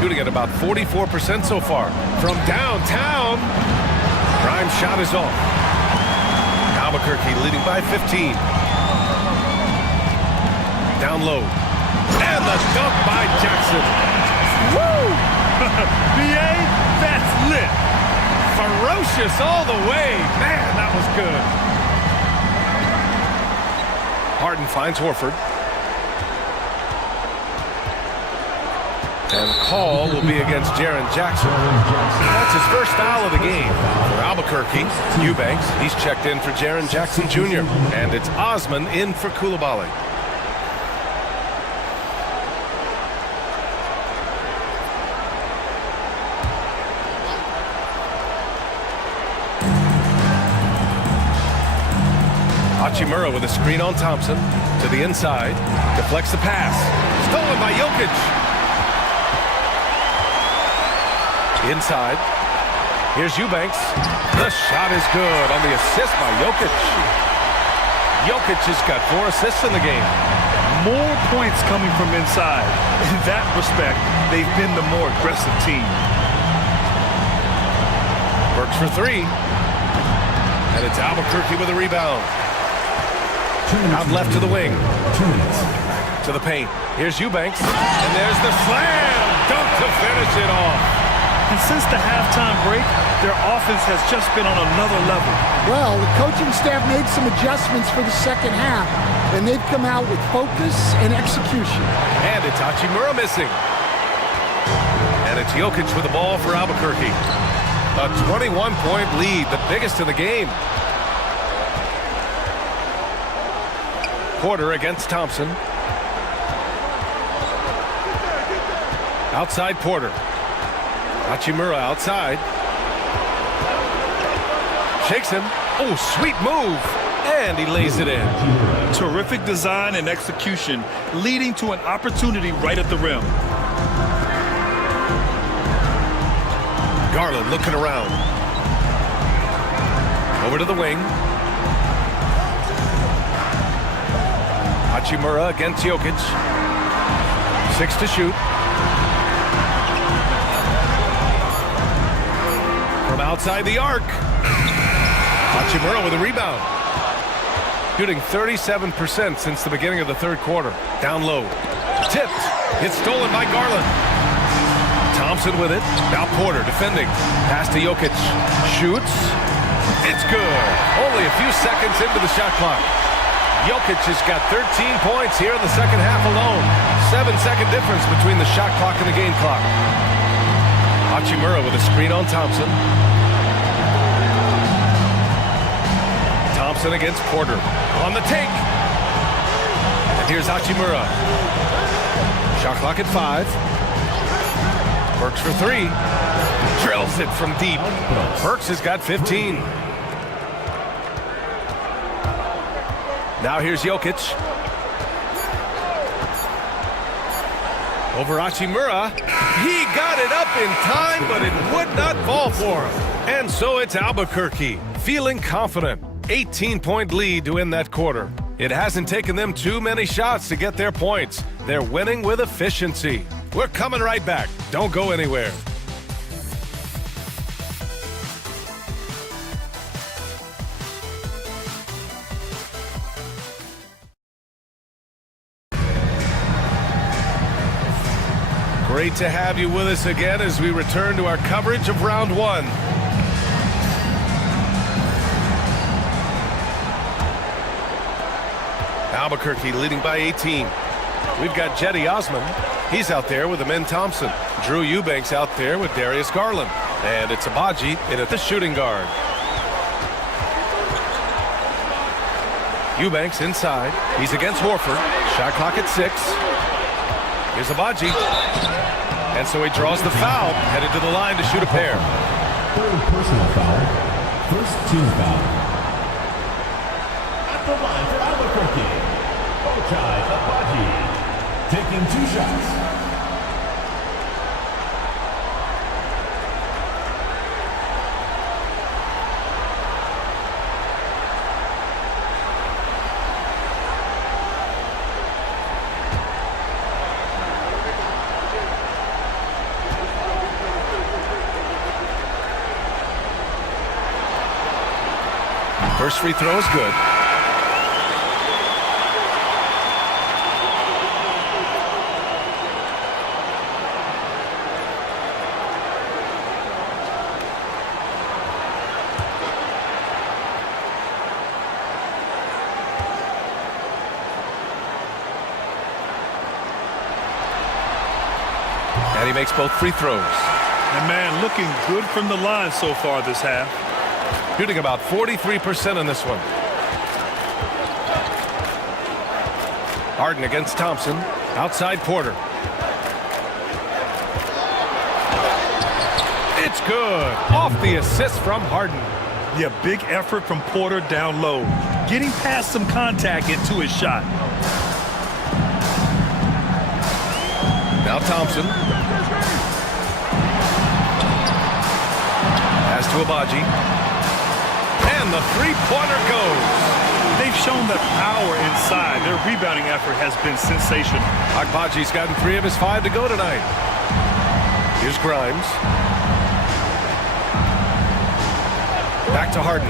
Shooting at about 44% so far. From downtown, Grimes' shot is off. Albuquerque leading by 15. Down low. And the dunk by Jackson. Woo! BA, that's lit. Ferocious all the way. Man, that was good. Harden finds Horford. And the call will be against Jaren Jackson. That's his first foul of the game. For Albuquerque, Eubanks, he's checked in for Jaren Jackson Jr. And it's Osman in for Coulibaly. Hachimura with a screen on Thompson. To the inside. Deflects the pass. Stolen by Jokic. Inside. Here's Eubanks. The shot is good on the assist by Jokic. Jokic has got 4 assists in the game. More points coming from inside. In that respect, they've been the more aggressive team. Burks for 3. And it's Albuquerque with a rebound. Out left to the wing. To the paint. Here's Eubanks. And there's the slam. Dunk to finish it off. And since the halftime break, their offense has just been on another level. Well, the coaching staff made some adjustments for the second half, and they've come out with focus and execution. And it's Hachimura missing. And it's Jokic with the ball for Albuquerque. A 21-point lead, the biggest in the game. Porter against Thompson. Outside Porter. Hachimura outside. Shakes him. Oh, sweet move. And he lays it in. Terrific design and execution, leading to an opportunity right at the rim. Garland looking around. Over to the wing. Hachimura against Jokic. 6 to shoot. From outside the arc. Hachimura with a rebound. Shooting 37% since the beginning of the third quarter. Down low. Tipped. It's stolen by Garland. Thompson with it. Now Porter defending. Pass to Jokic. Shoots. It's good. Only a few seconds into the shot clock. Jokic has got 13 points here in the second half alone. 7-second difference between the shot clock and the game clock. Hachimura with a screen on Thompson. Thompson against Porter. On the take. And here's Hachimura. Shot clock at 5. Burks for 3. Drills it from deep. Burks has got 15. Now here's Jokic. Over Hachimura. He got it up in time, but it would not fall for him. And so it's Albuquerque, feeling confident. 18-point lead to end that quarter. It hasn't taken them too many shots to get their points. They're winning with efficiency. We're coming right back. Don't go anywhere. Great to have you with us again as we return to our coverage of round 1. Albuquerque leading by 18. We've got Jetty Osman. He's out there with Amin Thompson. Drew Eubanks out there with Darius Garland. And it's Abaji in at the shooting guard. Eubanks inside. He's against Horford. Shot clock at 6. Here's Abaji. And so he draws the foul, headed to the line to shoot a pair. Third personal foul. First team foul. At the line for Albuquerque, Ochai Abaji, taking 2 shots. First free throw is good. And he makes both free throws. And man, looking good from the line so far this half. Shooting about 43% in this one. Harden against Thompson. Outside Porter. It's good. Off the assist from Harden. Yeah, big effort from Porter down low. Getting past some contact into his shot. Now Thompson. Pass to Agbaji. And the three-pointer goes. They've shown the power inside. Their rebounding effort has been sensational. Agbaji's gotten 3 of his 5 to go tonight. Here's Grimes. Back to Harden.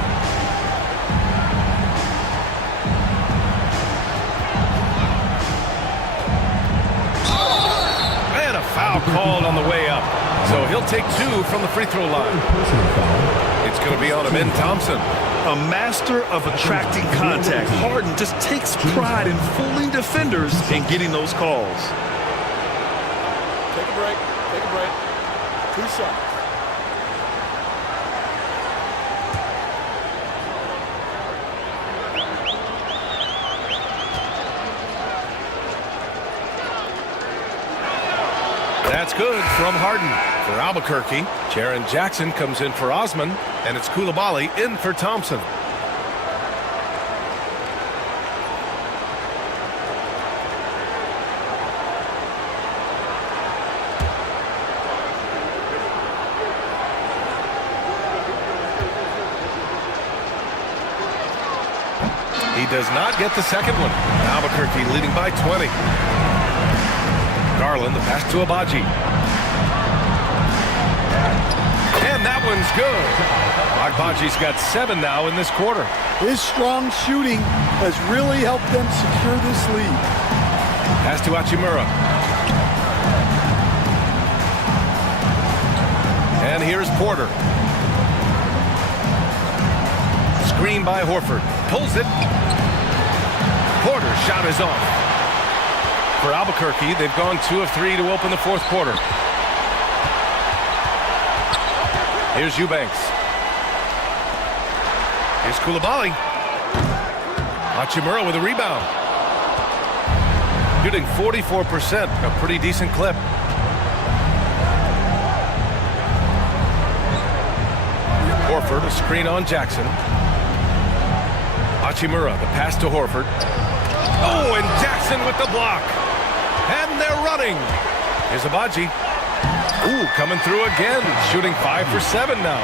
And a foul called on the way up. So he'll take 2 from the free throw line. It's going to be on Amin Thompson. A master of attracting contact. Harden just takes pride in fooling defenders and getting those calls. Take a break. Take a break. 2 shots. That's good from Harden. For Albuquerque, Jaren Jackson comes in for Osman, and it's Coulibaly in for Thompson. He does not get the second one. Albuquerque leading by 20. Garland, the pass to Agbaji. And that one's good. Agbaji's got 7 now in this quarter. His strong shooting has really helped them secure this lead. Pass to Hachimura. And here's Porter. Screen by Horford. Pulls it. Porter's shot is off. For Albuquerque, they've gone 2 of 3 to open the fourth quarter. Here's Eubanks. Here's Coulibaly. Hachimura with a rebound. Shooting 44%, a pretty decent clip. Horford, a screen on Jackson. Hachimura, the pass to Horford. Oh, and Jackson with the block. And they're running. Here's Agbaji. Ooh, coming through again. Shooting 5 for 7 now.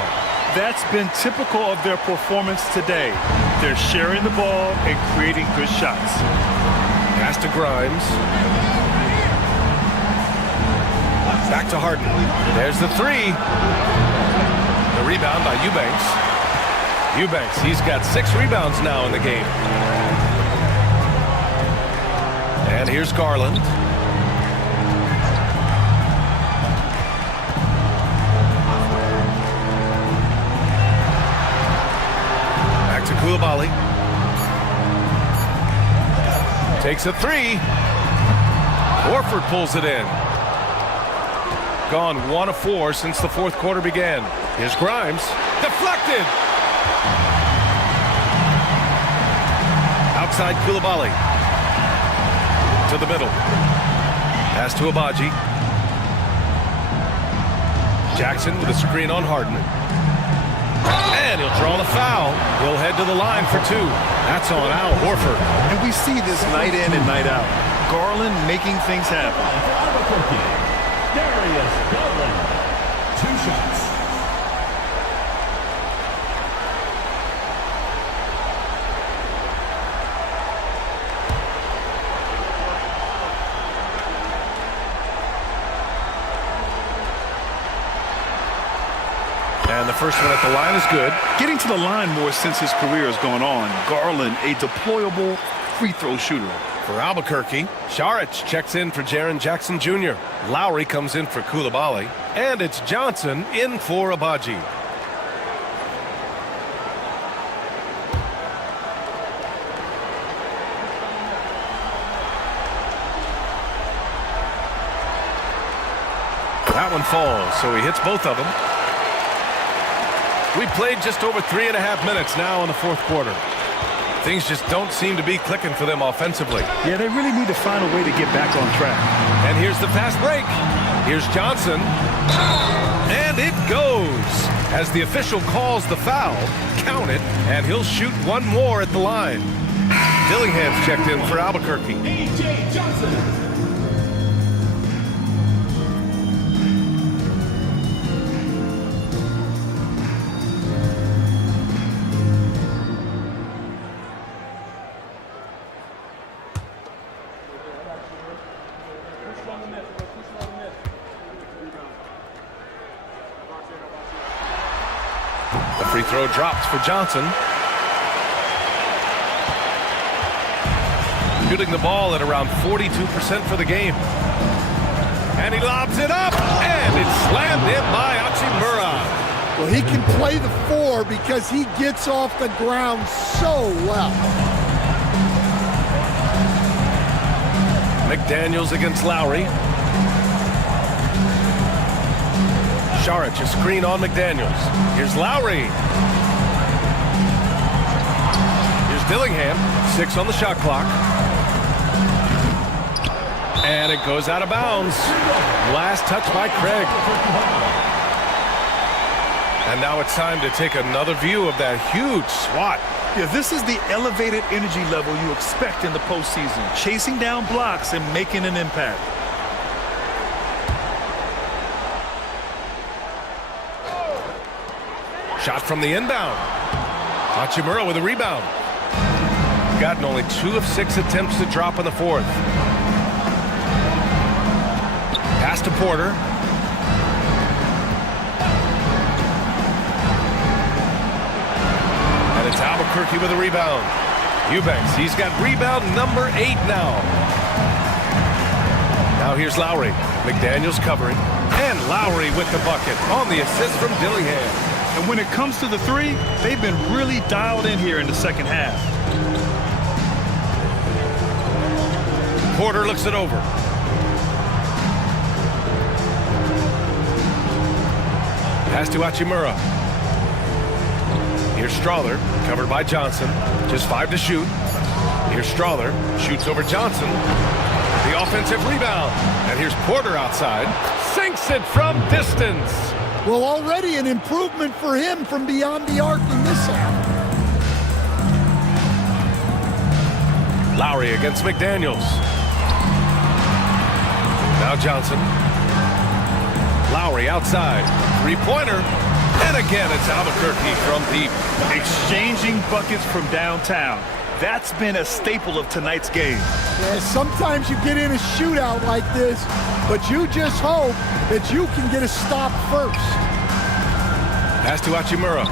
That's been typical of their performance today. They're sharing the ball and creating good shots. Pass to Grimes. Back to Harden. There's the 3. The rebound by Eubanks. Eubanks, he's got 6 rebounds now in the game. And here's Garland. Back to Coulibaly. Takes a 3. Horford pulls it in. Gone 1 of 4 since the fourth quarter began. Here's Grimes. Deflected. Outside Coulibaly. To the middle. Pass to Agbaji. Jackson with a screen on Harden. And he'll draw the foul. He'll head to the line for 2. That's on Al Horford. And we see this night in and night out. Garland making things happen. Darius Garland, 2 shots. And the first one at the line is good. Getting to the line more since his career has gone on. Garland, a deployable free throw shooter. For Albuquerque, Šarić checks in for Jaren Jackson Jr. Lowry comes in for Coulibaly. And it's Johnson in for Agbaji. That one falls, so he hits both of them. We've played just over 3.5 minutes now in the fourth quarter. Things just don't seem to be clicking for them offensively. Yeah, they really need to find a way to get back on track. And here's the fast break. Here's Johnson. And it goes. As the official calls the foul, count it, and he'll shoot 1 more at the line. Dillingham's checked in for Albuquerque. A.J. Johnson. The free throw drops for Johnson. Shooting the ball at around 42% for the game. And he lobs it up, and it's slammed in by Hachimura. Well, he can play the 4 because he gets off the ground so well. McDaniels against Lowry. Saric, a screen on McDaniels. Here's Lowry. Here's Dillingham, 6 on the shot clock. And it goes out of bounds. Last touch by Craig. And now it's time to take another view of that huge swat. Yeah, this is the elevated energy level you expect in the postseason. Chasing down blocks and making an impact. Shot from the inbound. Hachimura with a rebound. Gotten only 2 of 6 attempts to drop in the 4th. Pass to Porter. And it's Albuquerque with a rebound. Eubanks, he's got rebound number 8 now. Now here's Lowry. McDaniels covering. And Lowry with the bucket on the assist from Dillingham. And when it comes to the 3, they've been really dialed in here in the second half. Porter looks it over. Pass to Hachimura. Here's Strawther, covered by Johnson. Just 5 to shoot. Here's Strawther, shoots over Johnson. The offensive rebound. And here's Porter outside. Sinks it from distance. Well, already an improvement for him from beyond the arc in this half. Lowry against McDaniels. Now Johnson. Lowry outside. 3-pointer. And again, it's Albuquerque from deep. Exchanging buckets from downtown. That's been a staple of tonight's game. Yeah, sometimes you get in a shootout like this, but you just hope that you can get a stop first. Pass to Hachimura.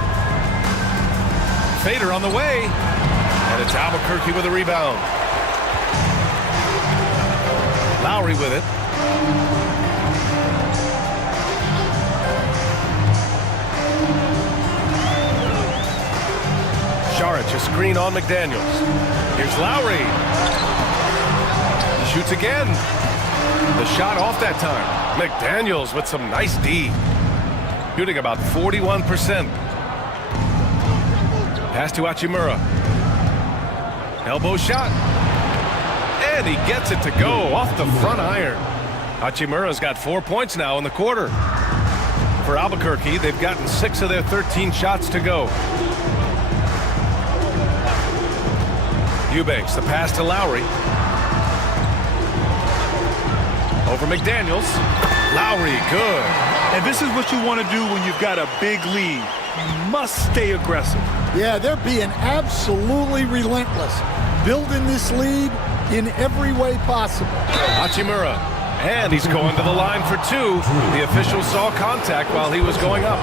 Fader on the way. And it's Albuquerque with a rebound. Lowry with it. Saric, a screen on McDaniels. Here's Lowry. He shoots again. The shot off that time. McDaniels with some nice D. Shooting about 41%. Pass to Hachimura. Elbow shot. And he gets it to go off the front iron. Hachimura's got 4 points now in the quarter. For Albuquerque, they've gotten 6 of their 13 shots to go. Eubanks, the pass to Lowry. Over McDaniels. Lowry, good. And this is what you want to do when you've got a big lead. You must stay aggressive. Yeah, they're being absolutely relentless. Building this lead in every way possible. Hachimura. And he's going to the line for 2. The official saw contact while he was going up.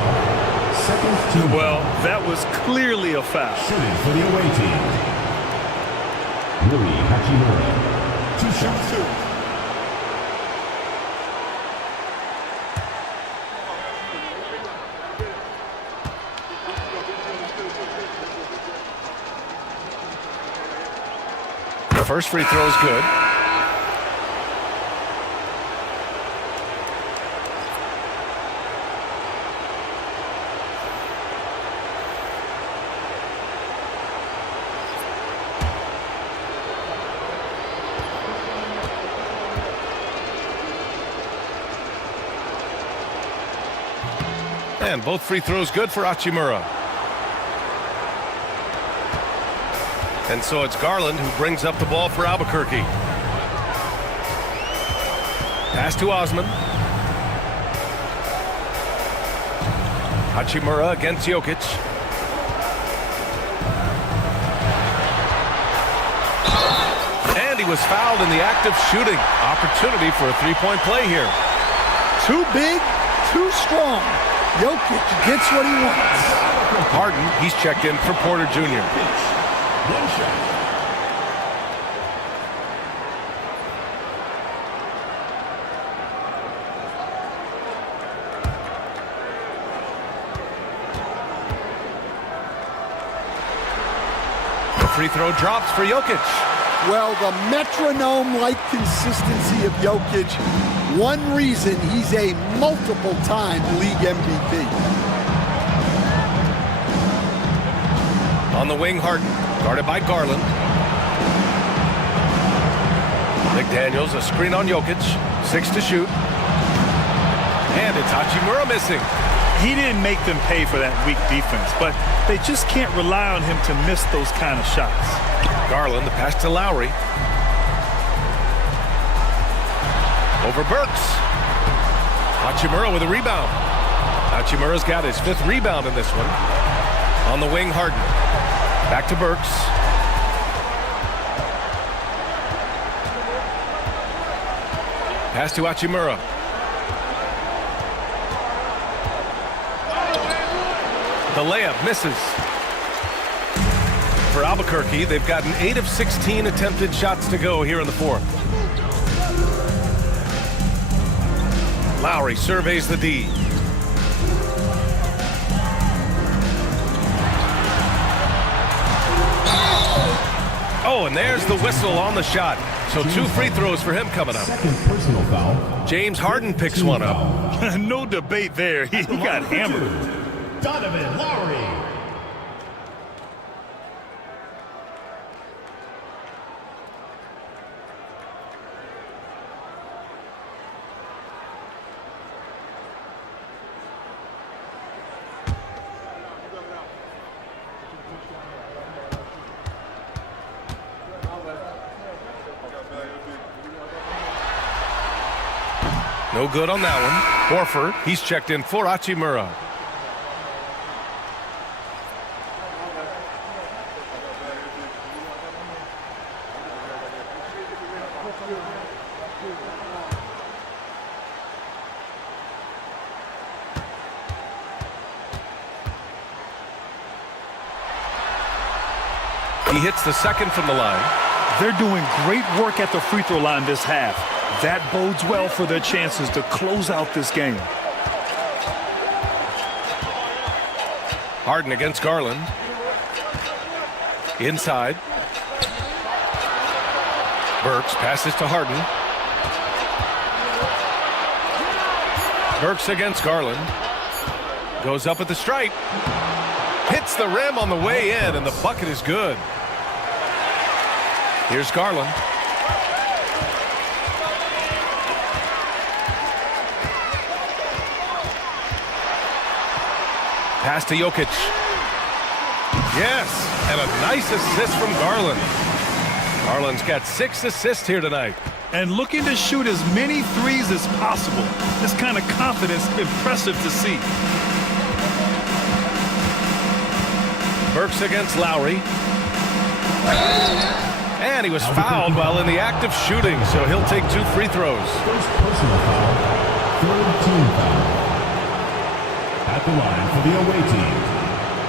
Well, that was clearly a foul. Shooting for the away team. Rui Hachimura. 2 shots. The first free throw is good. And both free throws good for Hachimura. And so it's Garland who brings up the ball for Albuquerque. Pass to Osman. Hachimura against Jokic. And he was fouled in the act of shooting. Opportunity for a three-point play here. Too big, too strong. Jokic gets what he wants. Harden, he's checked in for Porter Jr. One shot. The free throw drops for Jokic. Well, the metronome-like consistency of Jokic, one reason he's a multiple-time league MVP. On the wing, Harden, guarded by Garland. McDaniels, a screen on Jokic. 6 to shoot. And it's Hachimura missing. He didn't make them pay for that weak defense, but they just can't rely on him to miss those kind of shots. Garland, the pass to Lowry. Over Burks. Hachimura with a rebound. Hachimura's got his 5th rebound in this one. On the wing, Harden. Back to Burks. Pass to Hachimura. The layup misses. For Albuquerque, they've gotten 8 of 16 attempted shots to go here in the 4th. Lowry surveys the D. Oh, and there's the whistle on the shot. So 2 free throws for him coming up. Second personal foul. James Harden picks one up. No debate there. He got hammered. Donovan Lowry. No good on that one. Horford, he's checked in for Hachimura. He hits the second from the line. They're doing great work at the free throw line this half. That bodes well for their chances to close out this game. Harden against Garland. Inside. Burks passes to Harden. Burks against Garland. Goes up at the stripe. Hits the rim on the way in, and the bucket is good. Here's Garland. Pass to Jokic. Yes, and a nice assist from Garland. Garland's got 6 assists here tonight. And looking to shoot as many threes as possible. This kind of confidence, impressive to see. Burks against Lowry. And he was fouled while in the act of shooting, so he'll take 2 free throws. First personal foul. Third team foul. At the line for the away team,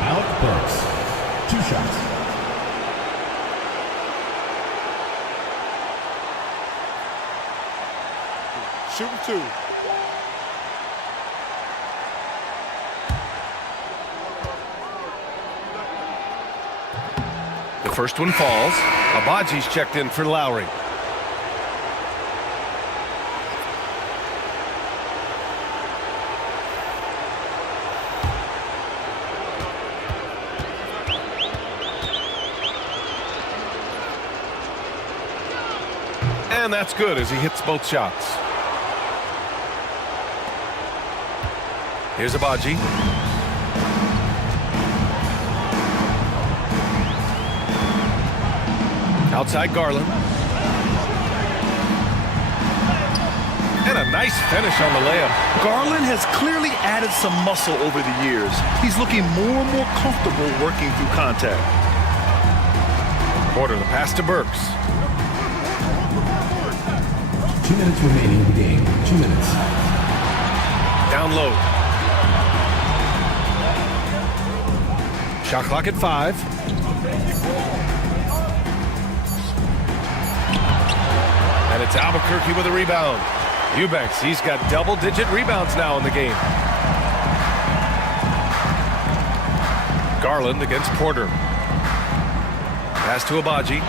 Alec Burks. 2 shots. Shooting 2. The first one falls. Abaji's checked in for Lowry. And that's good as he hits both shots. Here's Abaji. Outside Garland. And a nice finish on the layup. Garland has clearly added some muscle over the years. He's looking more and more comfortable working through contact. Porter, the pass to Burks. 2 minutes remaining in the game. 2 minutes. Down low. Shot clock at 5. And it's Albuquerque with a rebound. Eubanks, he's got double-digit rebounds now in the game. Garland against Porter. Pass to Abaji.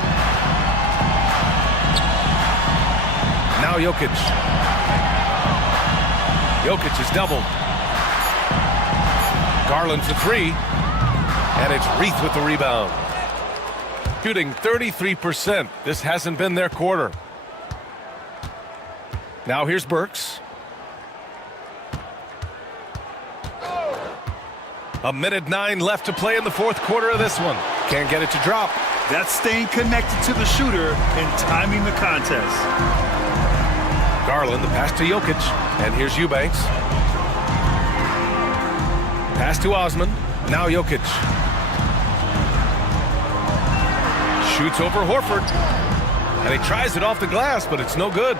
Now Jokic. Jokic is doubled. Garland for 3. And it's Reith with the rebound. Shooting 33%. This hasn't been their quarter. Now here's Burks. A minute 9 left to play in the fourth quarter of this one. Can't get it to drop. That's staying connected to the shooter and timing the contest. Garland, the pass to Jokic. And here's Eubanks. Pass to Osman. Now Jokic. Shoots over Horford. And he tries it off the glass, but it's no good.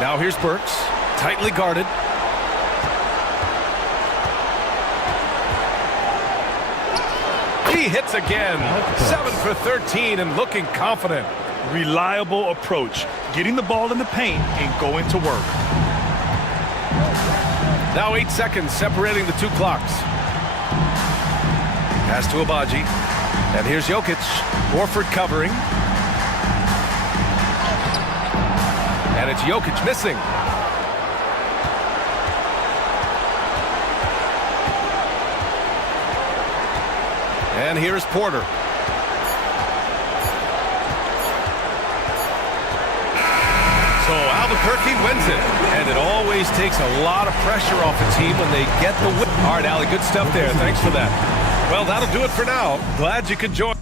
Now here's Burks. Tightly guarded. He hits again. 7 for 13 and looking confident. Reliable approach. Getting the ball in the paint and going to work. Now 8 seconds separating the two clocks. Pass to Abaji. And here's Jokic. Horford covering. And it's Jokic missing. And here's Porter. So Albuquerque wins it. And it always takes a lot of pressure off a team when they get the win. All right, Allie, good stuff there. Thanks for that. Well, that'll do it for now. Glad you could join.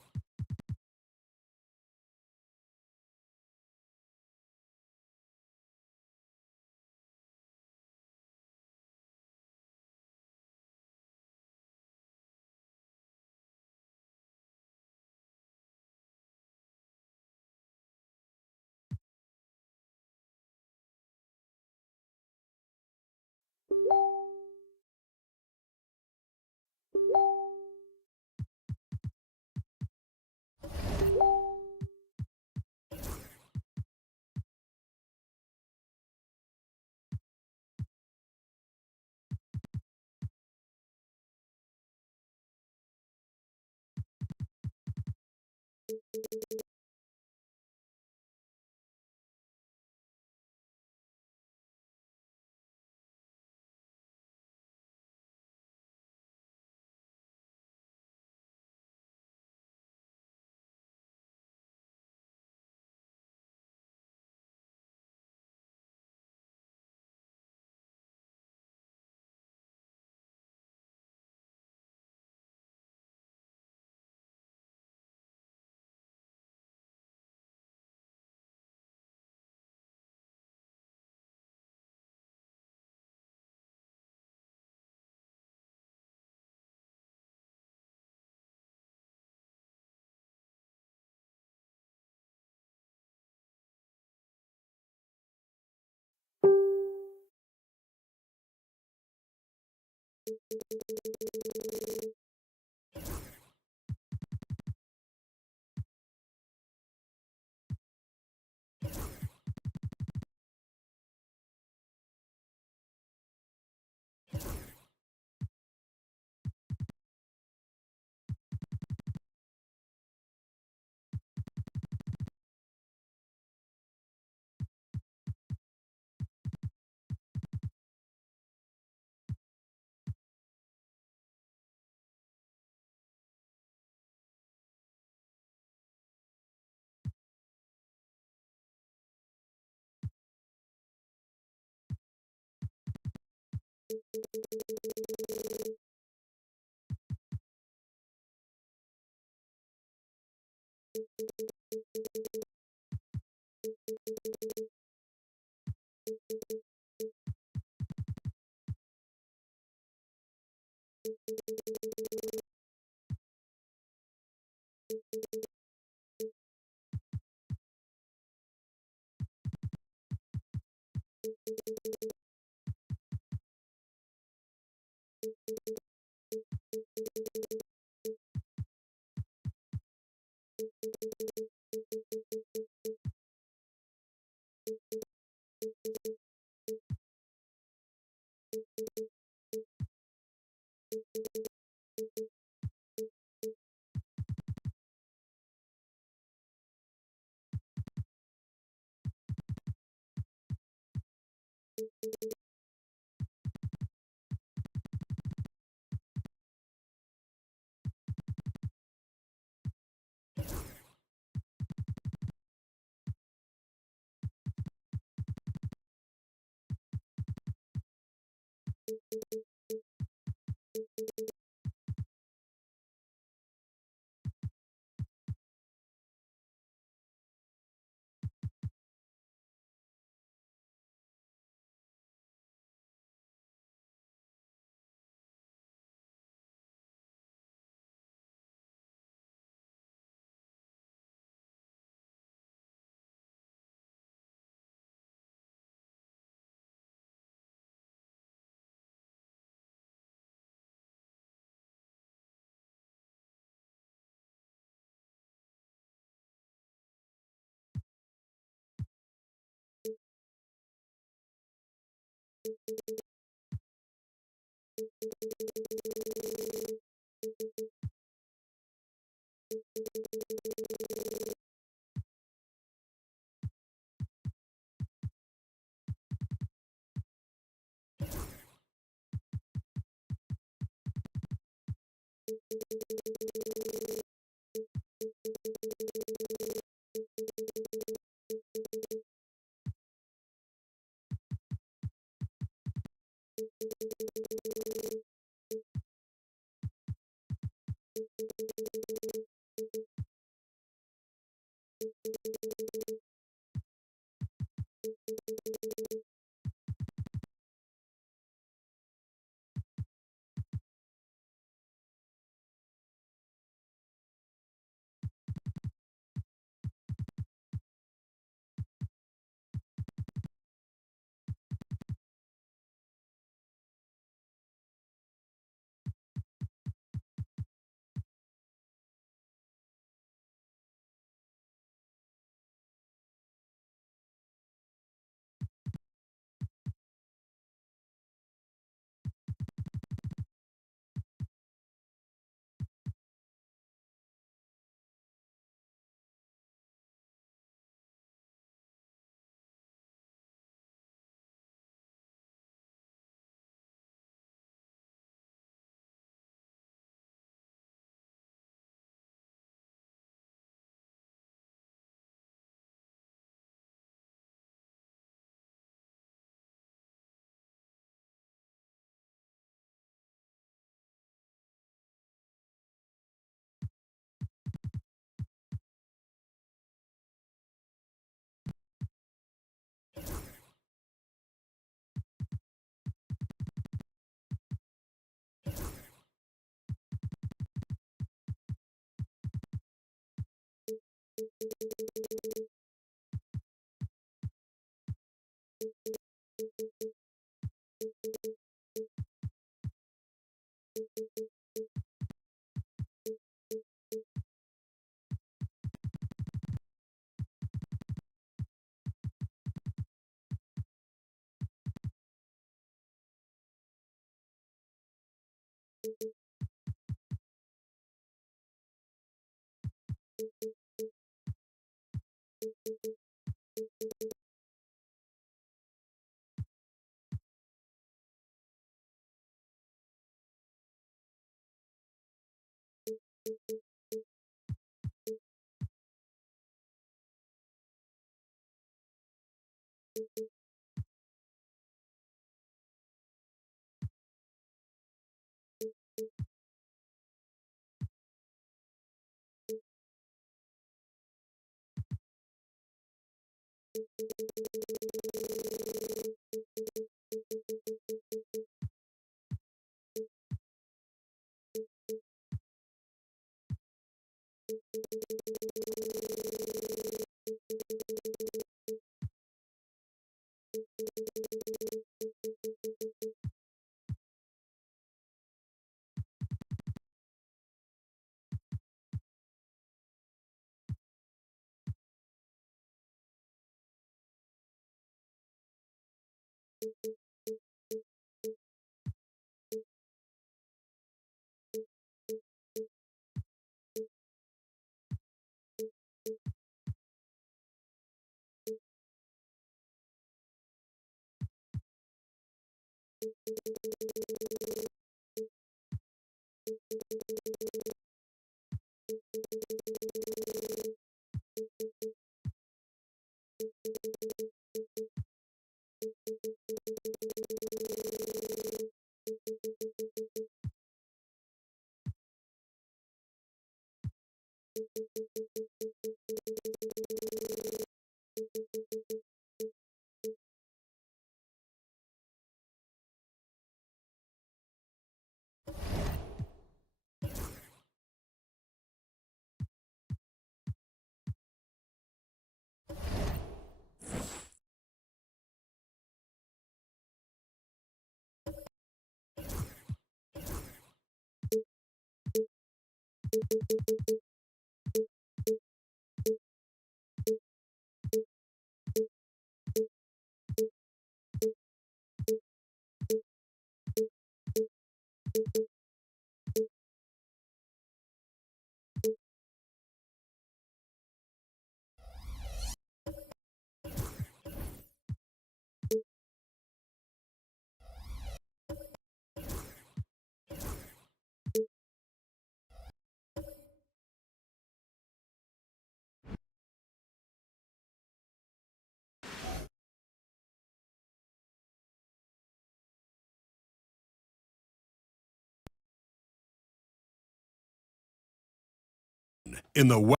In the West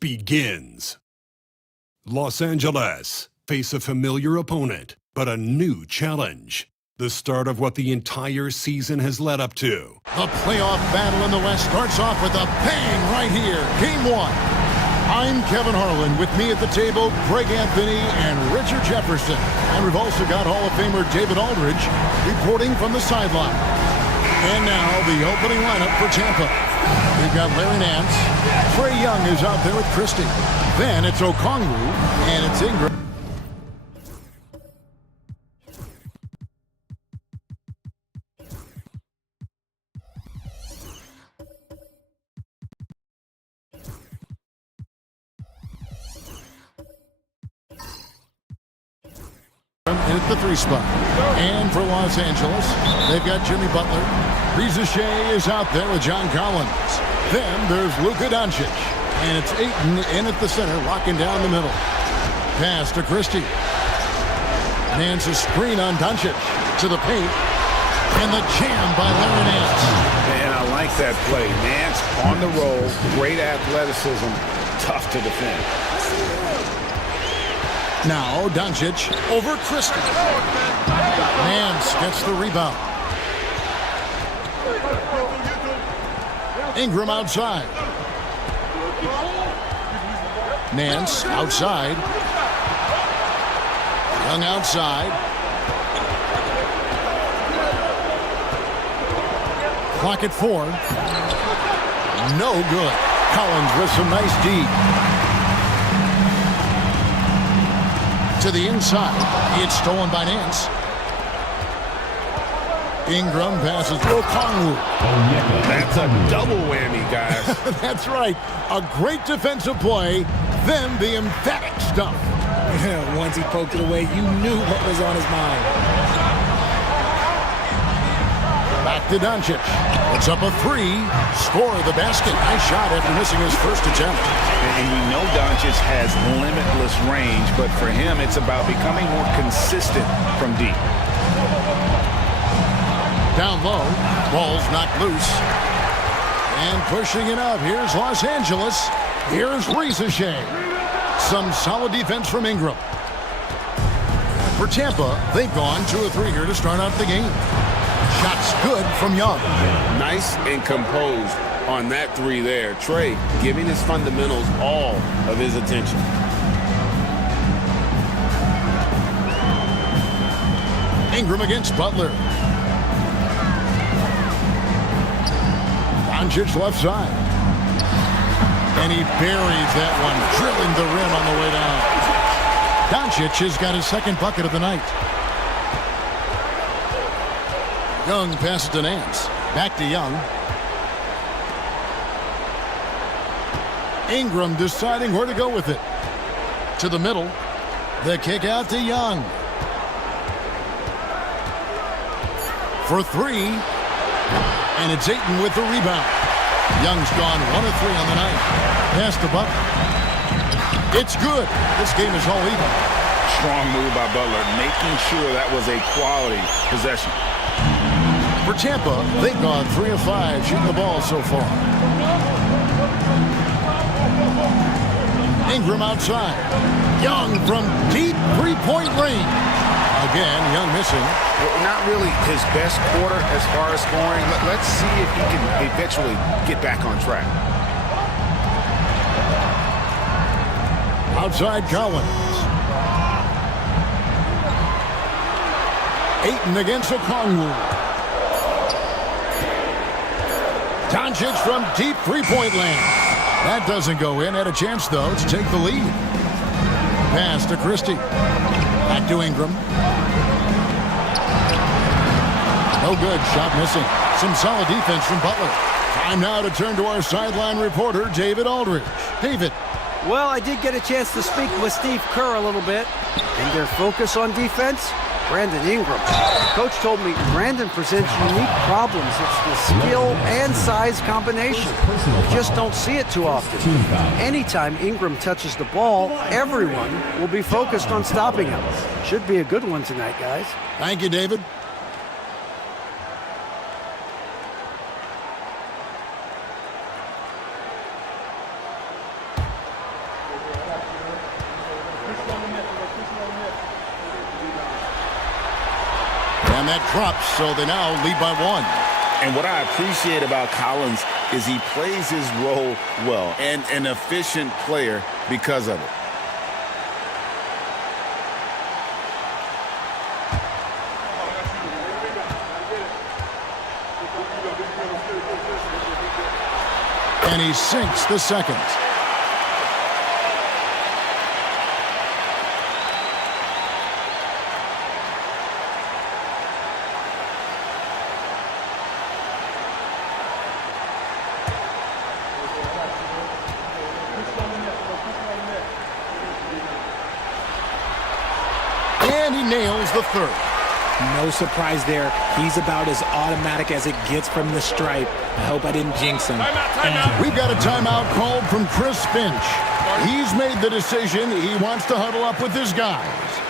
begins. Los Angeles face a familiar opponent, but a new challenge. The start of what the entire season has led up to. The playoff battle in the West starts off with a bang right here. Game 1. I'm Kevin Harlan. With me at the table, Greg Anthony and Richard Jefferson. And we've also got Hall of Famer David Aldridge reporting from the sideline. And now the opening lineup for Tampa. We've got Larry Nance. Trae Young is out there with Christie. Then it's Okongwu, and it's Ingram. In at the 3 spot. And for Los Angeles, they've got Jimmy Butler. Reza Shea is out there with John Collins. Then there's Luka Doncic. And it's Ayton in at the center, locking down the middle. Pass to Christie. Nance a screen on Doncic to the paint. And the jam by Larry Nance. Man, I like that play. Nance on the roll, great athleticism, tough to defend. Now Doncic over Christie. Nance gets the rebound. Ingram outside. Nance outside. Young outside. Clock at 4. No good. Collins with some nice D. To the inside. It's stolen by Nance. Ingram passes to Okongwu. That's a double whammy, guys. That's right. A great defensive play, then the emphatic stuff. Once he poked it away, you knew what was on his mind. Back to Doncic. It's up a 3. Score the basket. Nice shot after missing his first attempt. And we know Doncic has limitless range, but for him, it's about becoming more consistent from deep. Down low. Ball's knocked loose. And pushing it up. Here's Los Angeles. Here's Ricochet. Some solid defense from Ingram. For Tampa, they've gone 2 of 3 here to start out the game. Shots good from Young. Nice and composed on that 3 there. Trey giving his fundamentals all of his attention. Ingram against Butler. Doncic left side. And he buries that one, drilling the rim on the way down. Doncic has got his second bucket of the night. Young passes to Nance. Back to Young. Ingram deciding where to go with it. To the middle. The kick out to Young. For 3. And it's Ayton with the rebound. Young's gone 1 of 3 on the night. Pass to Butler. It's good. This game is all even. Strong move by Butler, making sure that was a quality possession. For Tampa, they've gone 3 of 5 shooting the ball so far. Ingram outside. Young from deep 3-point range. Again, Young missing. Not really his best quarter as far as scoring. Let's see if he can eventually get back on track. Outside Collins. Ayton against Okongwu. Doncic from deep 3-point land. That doesn't go in. Had a chance, though, to take the lead. Pass to Christie. Back to Ingram. No good. Shot missing. Some solid defense from Butler. Time now to turn to our sideline reporter, David Aldridge. David. Well, I did get a chance to speak with Steve Kerr a little bit. And their focus on defense, Brandon Ingram. Coach told me Brandon presents unique problems. It's the skill and size combination. You just don't see it too often. Anytime Ingram touches the ball, everyone will be focused on stopping him. Should be a good one tonight, guys. Thank you, David. And that drops, so they now lead by 1. And what I appreciate about Collins is he plays his role well and an efficient player because of it. And he sinks the second. And he nails the third. No surprise there. He's about as automatic as it gets from the stripe. I hope I didn't jinx him. We've got a timeout called from Chris Finch. He's made the decision. He wants to huddle up with his guys.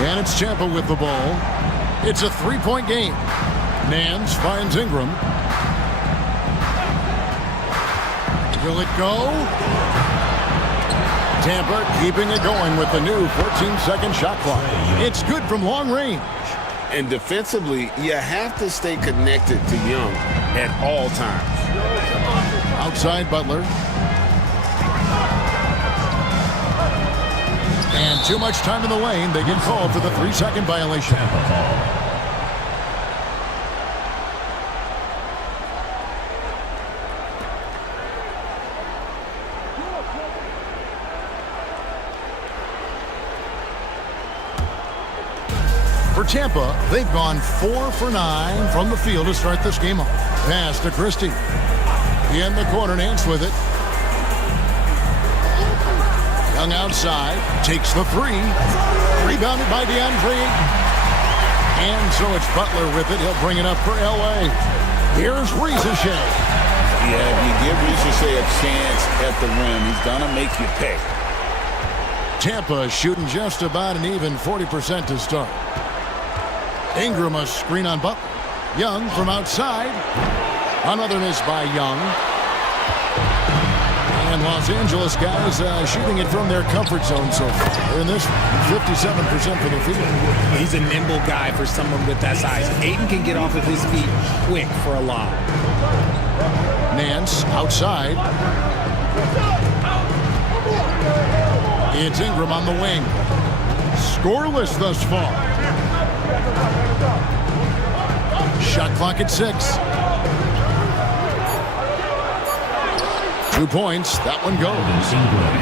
And it's Tampa with the ball. It's a 3-point game. Nance finds Ingram. Will it go? Tampa keeping it going with the new 14-second shot clock. It's good from long range. And defensively, you have to stay connected to Young at all times. Outside Butler. And too much time in the lane. They get called for the 3-second violation. For Tampa, they've gone 4 for 9 from the field to start this game off. Pass to Christie. In the corner, Nance with it. Young outside, takes the 3. Rebounded by DeAndre Ayton. And so it's Butler with it. He'll bring it up for L.A. Here's Ricochet. Yeah, if you give Ricochet a chance at the rim, he's going to make you pay. Tampa shooting just about an even 40% to start. Ingram a screen on Butler. Young from outside. Another miss by Young. And Los Angeles guys shooting it from their comfort zone so far. They're in this 57% for the field. He's a nimble guy for someone with that size. Ayton can get off of his feet quick for a lob. Nance outside. It's Ingram on the wing. Scoreless thus far. Shot clock at 6. 2 points. That one goes.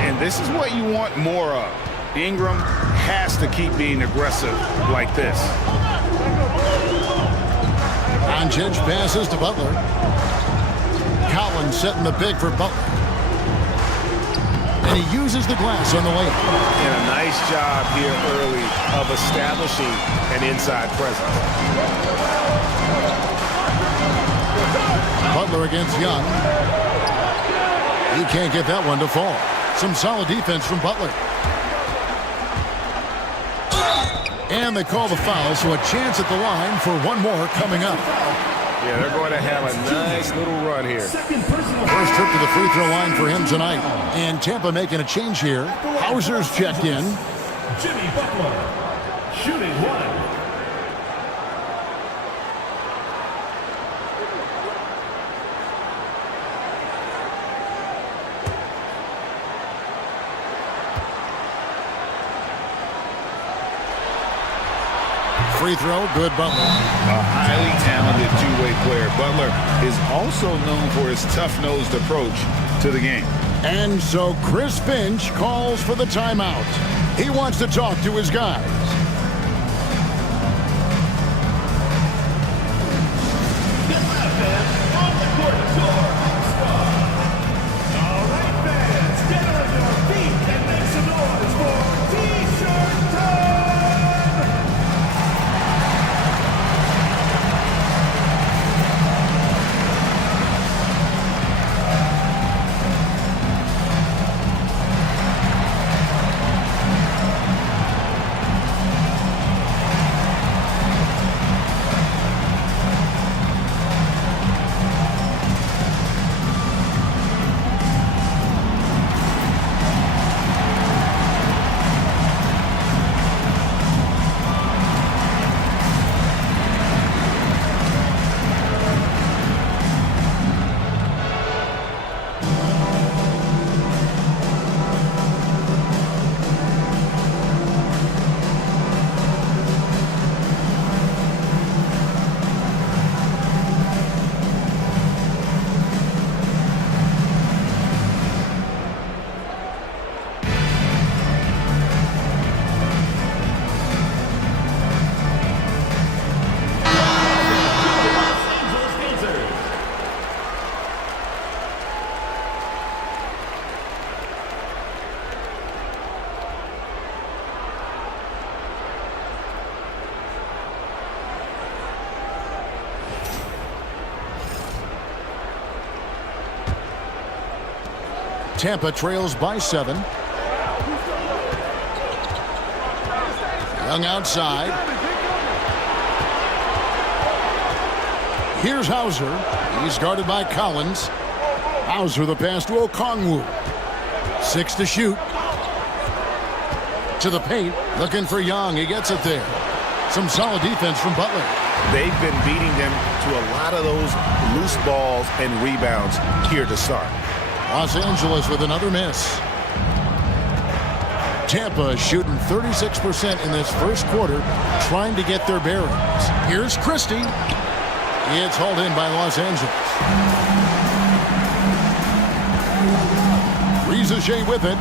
And this is what you want more of. Ingram has to keep being aggressive like this. Doncic passes to Butler. Collins setting the big for Butler. And he uses the glass on the way. And a nice job here early of establishing an inside presence. Butler against Young. He can't get that one to fall. Some solid defense from Butler. And they call the foul, so a chance at the line for one more coming up. Yeah, they're going to have a nice little run here. First trip to the free throw line for him tonight. And Tampa making a change here. Hauser's checked in. Jimmy Butler, shooting 1. Free throw, good Butler. A highly talented two-way player. Butler is also known for his tough-nosed approach to the game. And so Chris Finch calls for the timeout. He wants to talk to his guys. All right, fans, get on your feet and make some noise for T-shirt time! Tampa trails by 7. Young outside. Here's Hauser. He's guarded by Collins. Hauser the pass to Okongwu. 6 to shoot. To the paint. Looking for Young. He gets it there. Some solid defense from Butler. They've been beating them to a lot of those loose balls and rebounds here to start. Los Angeles with another miss. Tampa shooting 36% in this first quarter, trying to get their bearings. Here's Christie. It's hauled in by Los Angeles. Riza with it.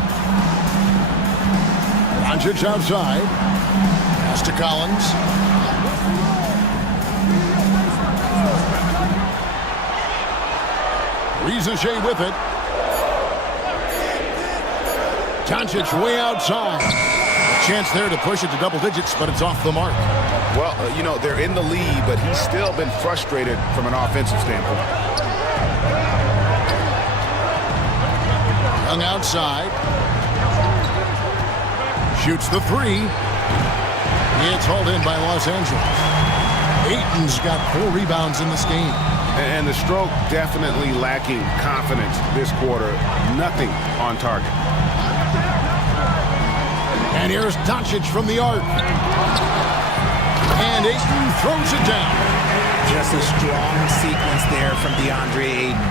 Doncic outside. Pass to Collins. Riza with it. Doncic way outside. A chance there to push it to double digits, but it's off the mark. Well, you know, they're in the lead, but he's still been frustrated from an offensive standpoint. Young outside. Shoots the three. It's hauled in by Los Angeles. Ayton's got 4 rebounds in this game. And the stroke definitely lacking confidence this quarter. Nothing on target. And here's Doncic from the arc. And Ayton throws it down. Just a strong sequence there from DeAndre Ayton.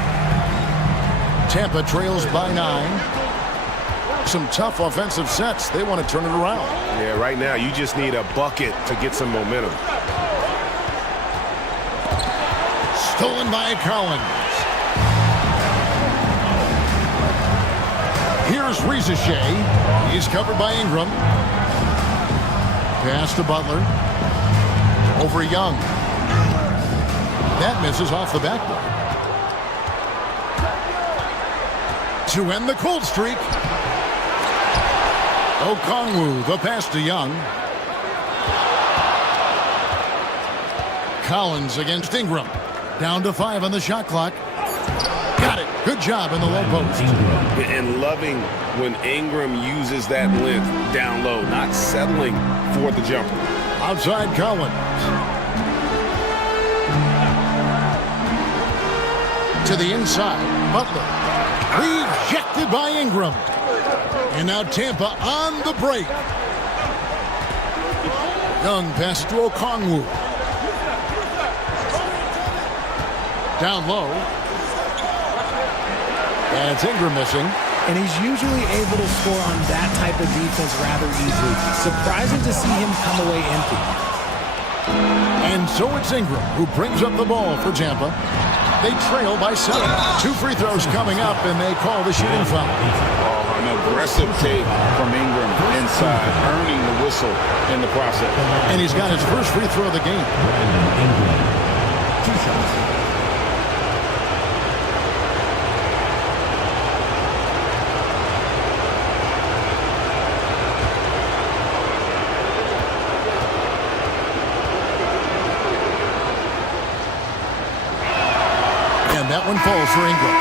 Tampa trails by 9. Some tough offensive sets. They want to turn it around. Yeah, right now you just need a bucket to get some momentum. Stolen by Collins. Here's Riza. He's covered by Ingram. Pass to Butler. Over Young. That misses off the backboard. To end the cold streak. Okongwu, the pass to Young. Collins against Ingram. Down to 5 on the shot clock. Got it. Good job in the low post. And loving when Ingram uses that length down low, not settling for the jumper. Outside Collins. To the inside. Butler. Rejected by Ingram. And now Tampa on the break. Young passes to Okongwu. Down low. And it's Ingram missing. And he's usually able to score on that type of defense rather easily. Surprising to see him come away empty. And so it's Ingram who brings up the ball for Tampa. They trail by 7. 2 free throws coming up, and they call the shooting foul. An aggressive take from Ingram inside, earning the whistle in the process. And he's got his first free throw of the game. And that one falls for Ingram.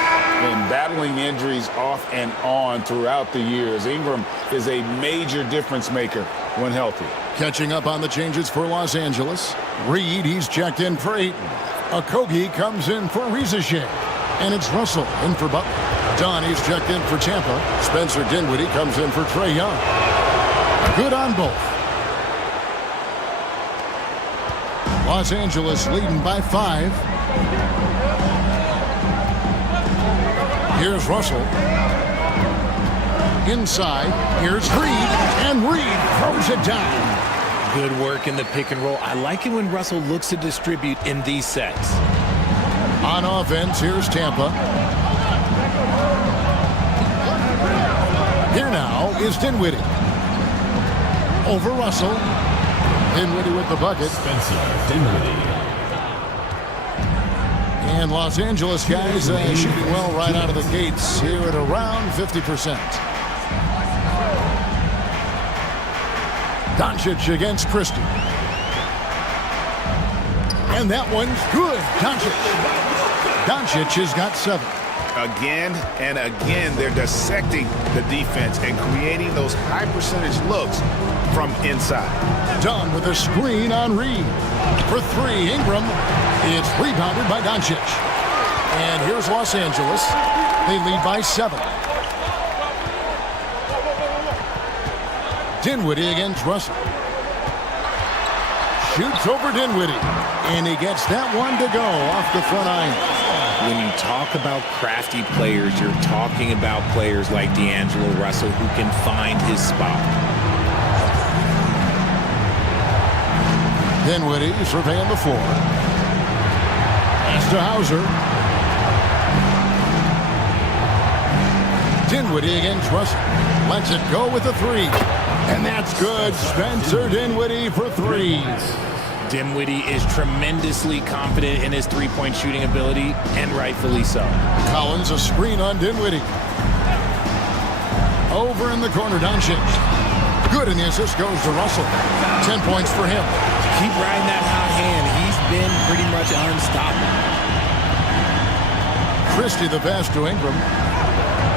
And battling injuries off and on throughout the years, Ingram is a major difference maker when healthy. Catching up on the changes for Los Angeles. Reed, he's checked in for Ayton. Okogie comes in for Riza. And it's Russell in for Butler. Don, he's checked in for Tampa. Spencer Dinwiddie comes in for Trae Young. Good on both. Los Angeles leading by 5. Here's Russell. Inside. Here's Reed. And Reed throws it down. Good work in the pick and roll. I like it when Russell looks to distribute in these sets. On offense, here's Tampa. Here now is Dinwiddie. Over Russell. Dinwiddie with the bucket. Spencer Dinwiddie. And Los Angeles guys shooting well right out of the gates here at around 50%. Doncic against Christie. And that one's good. Doncic has got 7. Again and again, they're dissecting the defense and creating those high percentage looks from inside. Done with a screen on Reed. For three, Ingram. It's rebounded by Doncic. And here's Los Angeles. They lead by 7. Dinwiddie against Russell. Shoots over Dinwiddie. And he gets that one to go off the front iron. When you talk about crafty players, you're talking about players like D'Angelo Russell who can find his spot. Dinwiddie surveying the floor. Pass to Hauser. Dinwiddie against Russell. Lets it go with a 3. And that's good. Spencer Dinwiddie for 3s. Dinwiddie is tremendously confident in his three-point shooting ability, and rightfully so. Collins, a screen on Dinwiddie. Over in the corner, Doncic. Good, and the assist goes to Russell. 10 points for him. Keep riding that hot hand. He's been pretty much unstoppable. Christie the pass to Ingram.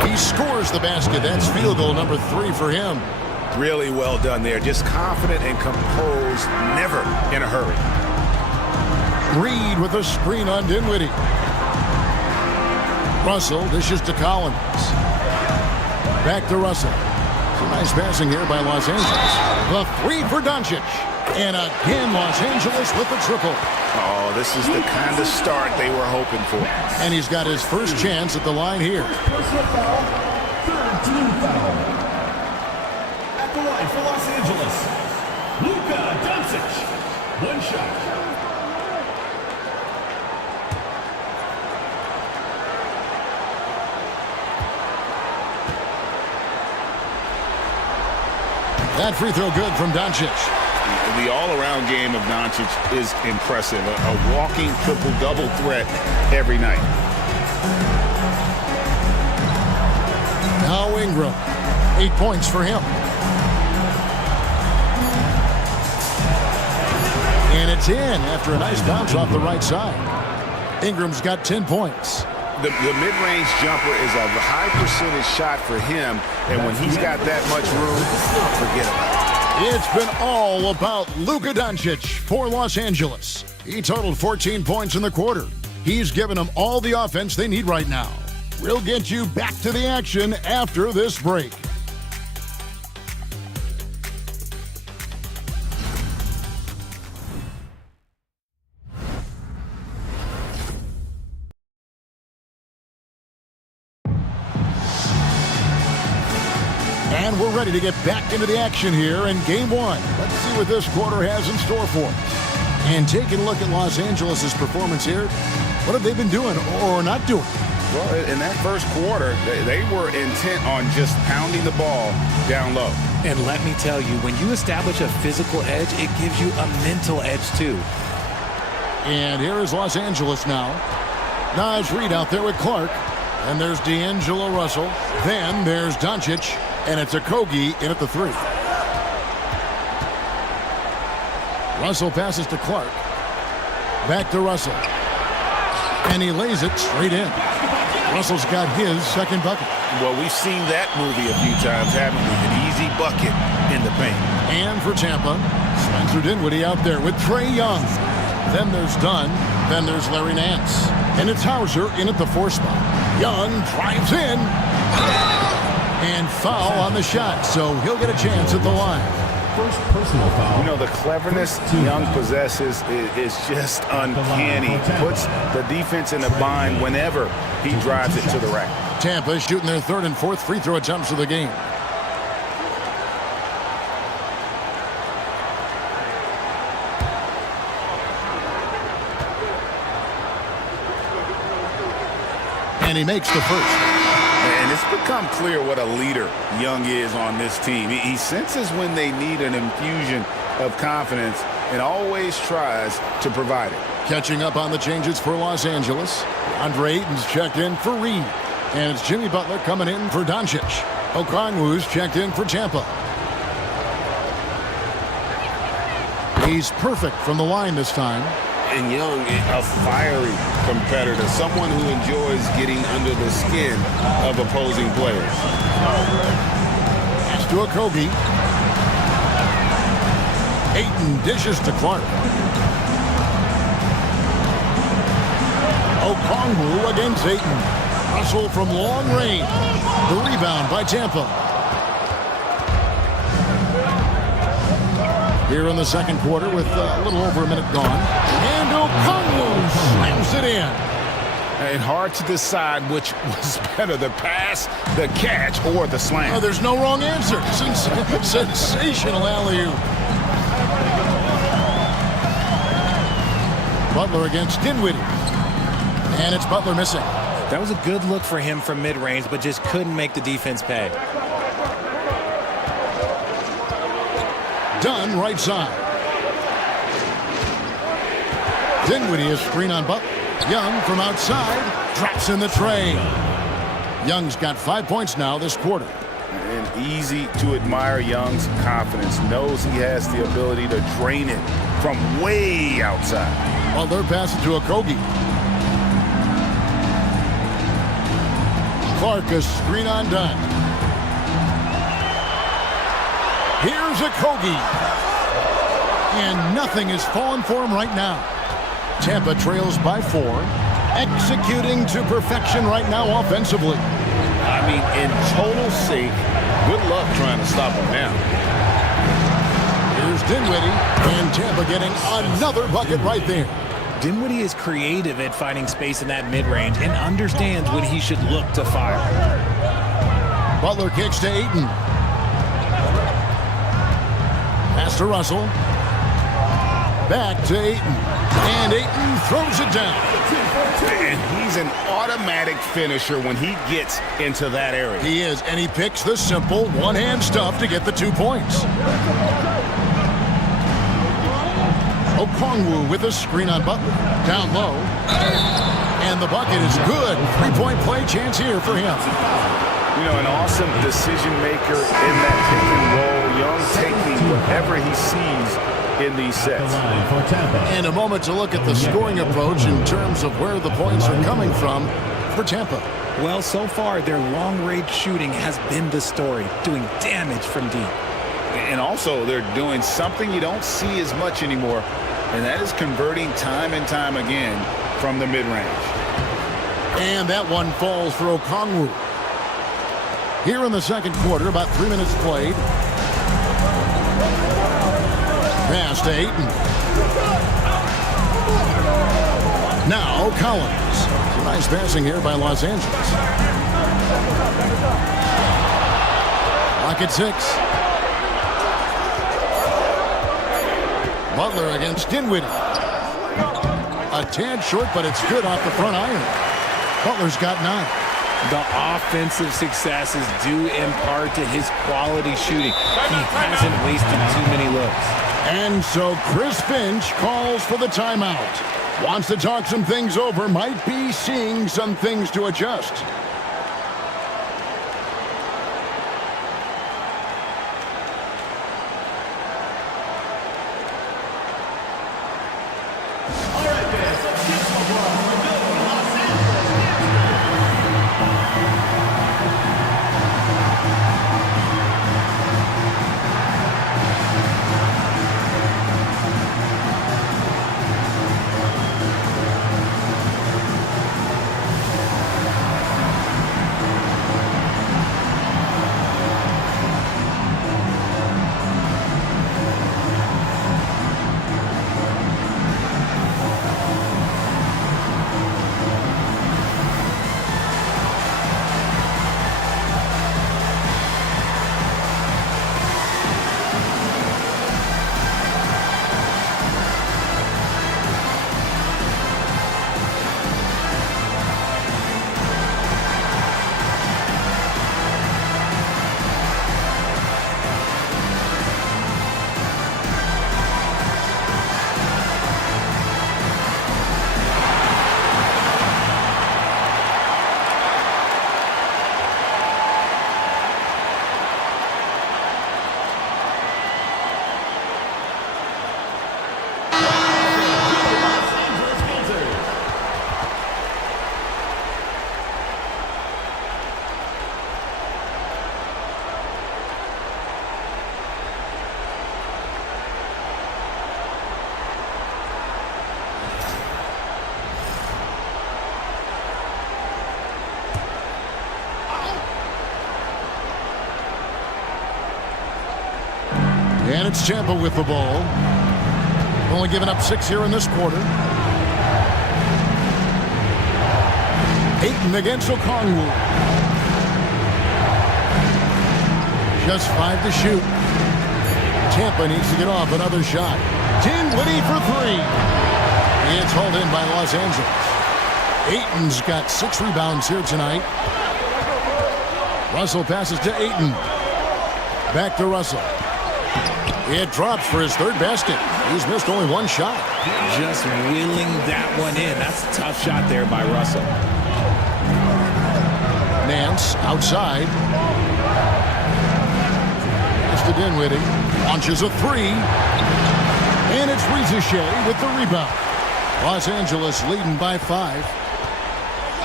He scores the basket. That's field goal number 3 for him. Really well done there. Just confident and composed, never in a hurry. Reed with a screen on Dinwiddie. Russell dishes to Collins. Back to Russell. Some nice passing here by Los Angeles. The 3 for Doncic. And again, Los Angeles with the triple. Oh, this is the kind of start they were hoping for. And he's got his first chance at the line here. At the line for Los Angeles, Luka Doncic. One shot. That free throw good from Doncic. The all-around game of Doncic is impressive. A walking triple-double threat every night. Now Ingram. 8 points for him. And it's in after a nice bounce off the right side. Ingram's got 10 points. The mid-range jumper is a high percentage shot for him, and when he's got that much room, forget about it. It's been all about Luka Doncic for Los Angeles. He totaled 14 points in the quarter. He's given them all the offense they need right now. We'll get you back to the action after this break. And we're ready to get back into the action here in Game 1. Let's see what this quarter has in store for us. And taking a look at Los Angeles' performance here, what have they been doing or not doing? Well, in that first quarter, they were intent on just pounding the ball down low. And let me tell you, when you establish a physical edge, it gives you a mental edge too. And here is Los Angeles now. Naz Reid out there with Clark. And there's D'Angelo Russell. Then there's Doncic. And it's a Kogi in at the 3. Russell passes to Clark. Back to Russell. And he lays it straight in. Russell's got his second bucket. Well, we've seen that movie a few times, haven't we? An easy bucket in the paint. And for Tampa, Spencer Dinwiddie out there with Trae Young. Then there's Dunn. Then there's Larry Nance. And it's Hauser in at the 4 spot. Young drives in. And foul on the shot, so he'll get a chance at the line. First personal foul. You know, the cleverness Young possesses is just uncanny. Puts the defense in a bind whenever he drives it to the rack. Tampa shooting their 3rd and 4th free throw attempts of the game. And he makes the first. And it's become clear what a leader Young is on this team. He senses when they need an infusion of confidence and always tries to provide it. Catching up on the changes for Los Angeles. Andre Ayton's checked in for Reed. And it's Jimmy Butler coming in for Doncic. Okongwu's checked in for Tampa. He's perfect from the line this time. And Young, a fiery competitor, someone who enjoys getting under the skin of opposing players. Pass to Okogie. Ayton dishes to Clark. Okongwu against Ayton. Russell from long range. The rebound by Tampa. Here in the second quarter with a little over a minute gone. And Okongwu slams it in. And hard to decide which was better, the pass, the catch, or the slam. Oh, there's no wrong answer. Sensational alley-oop. Butler against Dinwiddie. And it's Butler missing. That was a good look for him from mid-range, but just couldn't make the defense pay. Dunn right side. Dinwiddie is screen on Butler. Young from outside drops in the tray. Young's got 5 points now this quarter. And easy to admire Young's confidence. Knows he has the ability to drain it from way outside. Butler passes to Okogie. Clark a screen on Dunn. Here's Okogie. And nothing is falling for him right now. Tampa trails by 4. Executing to perfection right now offensively. I mean, in total sync. Good luck trying to stop him now. Here's Dinwiddie. And Tampa getting another bucket right there. Dinwiddie is creative at finding space in that mid-range and understands when he should look to fire. Butler kicks to Ayton. Pass to Russell. Back to Ayton. And Ayton throws it down. And he's an automatic finisher when he gets into that area. He is, and he picks the simple one-hand stuff to get the 2 points. Okongwu with a screen on Butler. Down low. And the bucket is good. 3-point play chance here for him. You know, an awesome decision maker in that pick and roll. Young taking whatever he sees in these sets. And a moment to look at the scoring approach in terms of where the points are coming from for Tampa. Well, so far, their long-range shooting has been the story, doing damage from deep. And also, they're doing something you don't see as much anymore, and that is converting time and time again from the mid-range. And that one falls for Okongwu. Here in the second quarter, about 3 minutes played. Pass to Ayton. Now Collins. Some nice passing here by Los Angeles. Lock at 6. Butler against Dinwiddie. A tad short, but it's good off the front iron. Butler's got 9. The offensive success is due in part to his quality shooting. He hasn't wasted too many looks. And so Chris Finch calls for the timeout. Wants to talk some things over, might be seeing some things to adjust. And it's Tampa with the ball. Only giving up 6 here in this quarter. Ayton against Okongwu. Just 5 to shoot. Tampa needs to get off another shot. Dinwiddie for 3. It's hauled in by Los Angeles. Ayton's got 6 rebounds here tonight. Russell passes to Ayton. Back to Russell. It drops for his 3rd basket. He's missed only 1 shot. Just wheeling that one in. That's a tough shot there by Russell. Nance outside. It's to Dinwiddie. Launches a 3. And it's Ricochet with the rebound. Los Angeles leading by 5.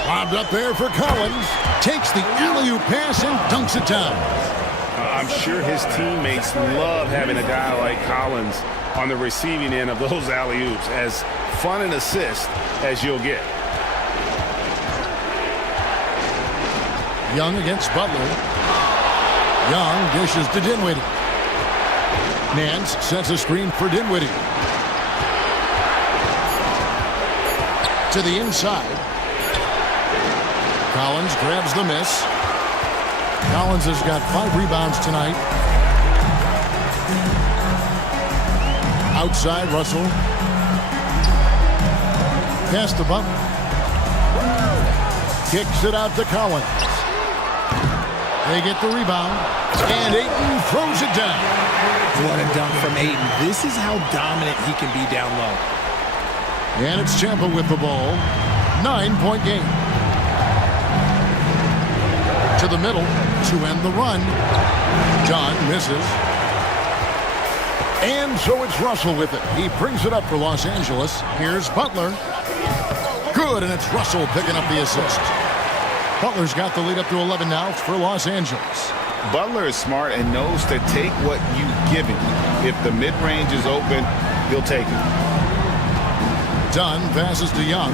Lobbed up there for Collins. Takes the alley-oop pass and dunks it down. I'm sure his teammates love having a guy like Collins on the receiving end of those alley-oops. As fun an assist as you'll get. Young against Butler. Young dishes to Dinwiddie. Nance sets a screen for Dinwiddie. To the inside. Collins grabs the miss. Collins has got 5 rebounds tonight. Outside, Russell. Pass to Butler. Kicks it out to Collins. They get the rebound. And Ayton throws it down. What a dunk from Ayton. This is how dominant he can be down low. And it's Tampa with the ball. 9-point game. To the middle to end the run. John misses. And so it's Russell with it. He brings it up for Los Angeles. Here's Butler. Good, and it's Russell picking up the assist. Butler's got the lead up to 11 now for Los Angeles. Butler is smart and knows to take what you give him. If the mid-range is open, he'll take it. Dunn passes to Young.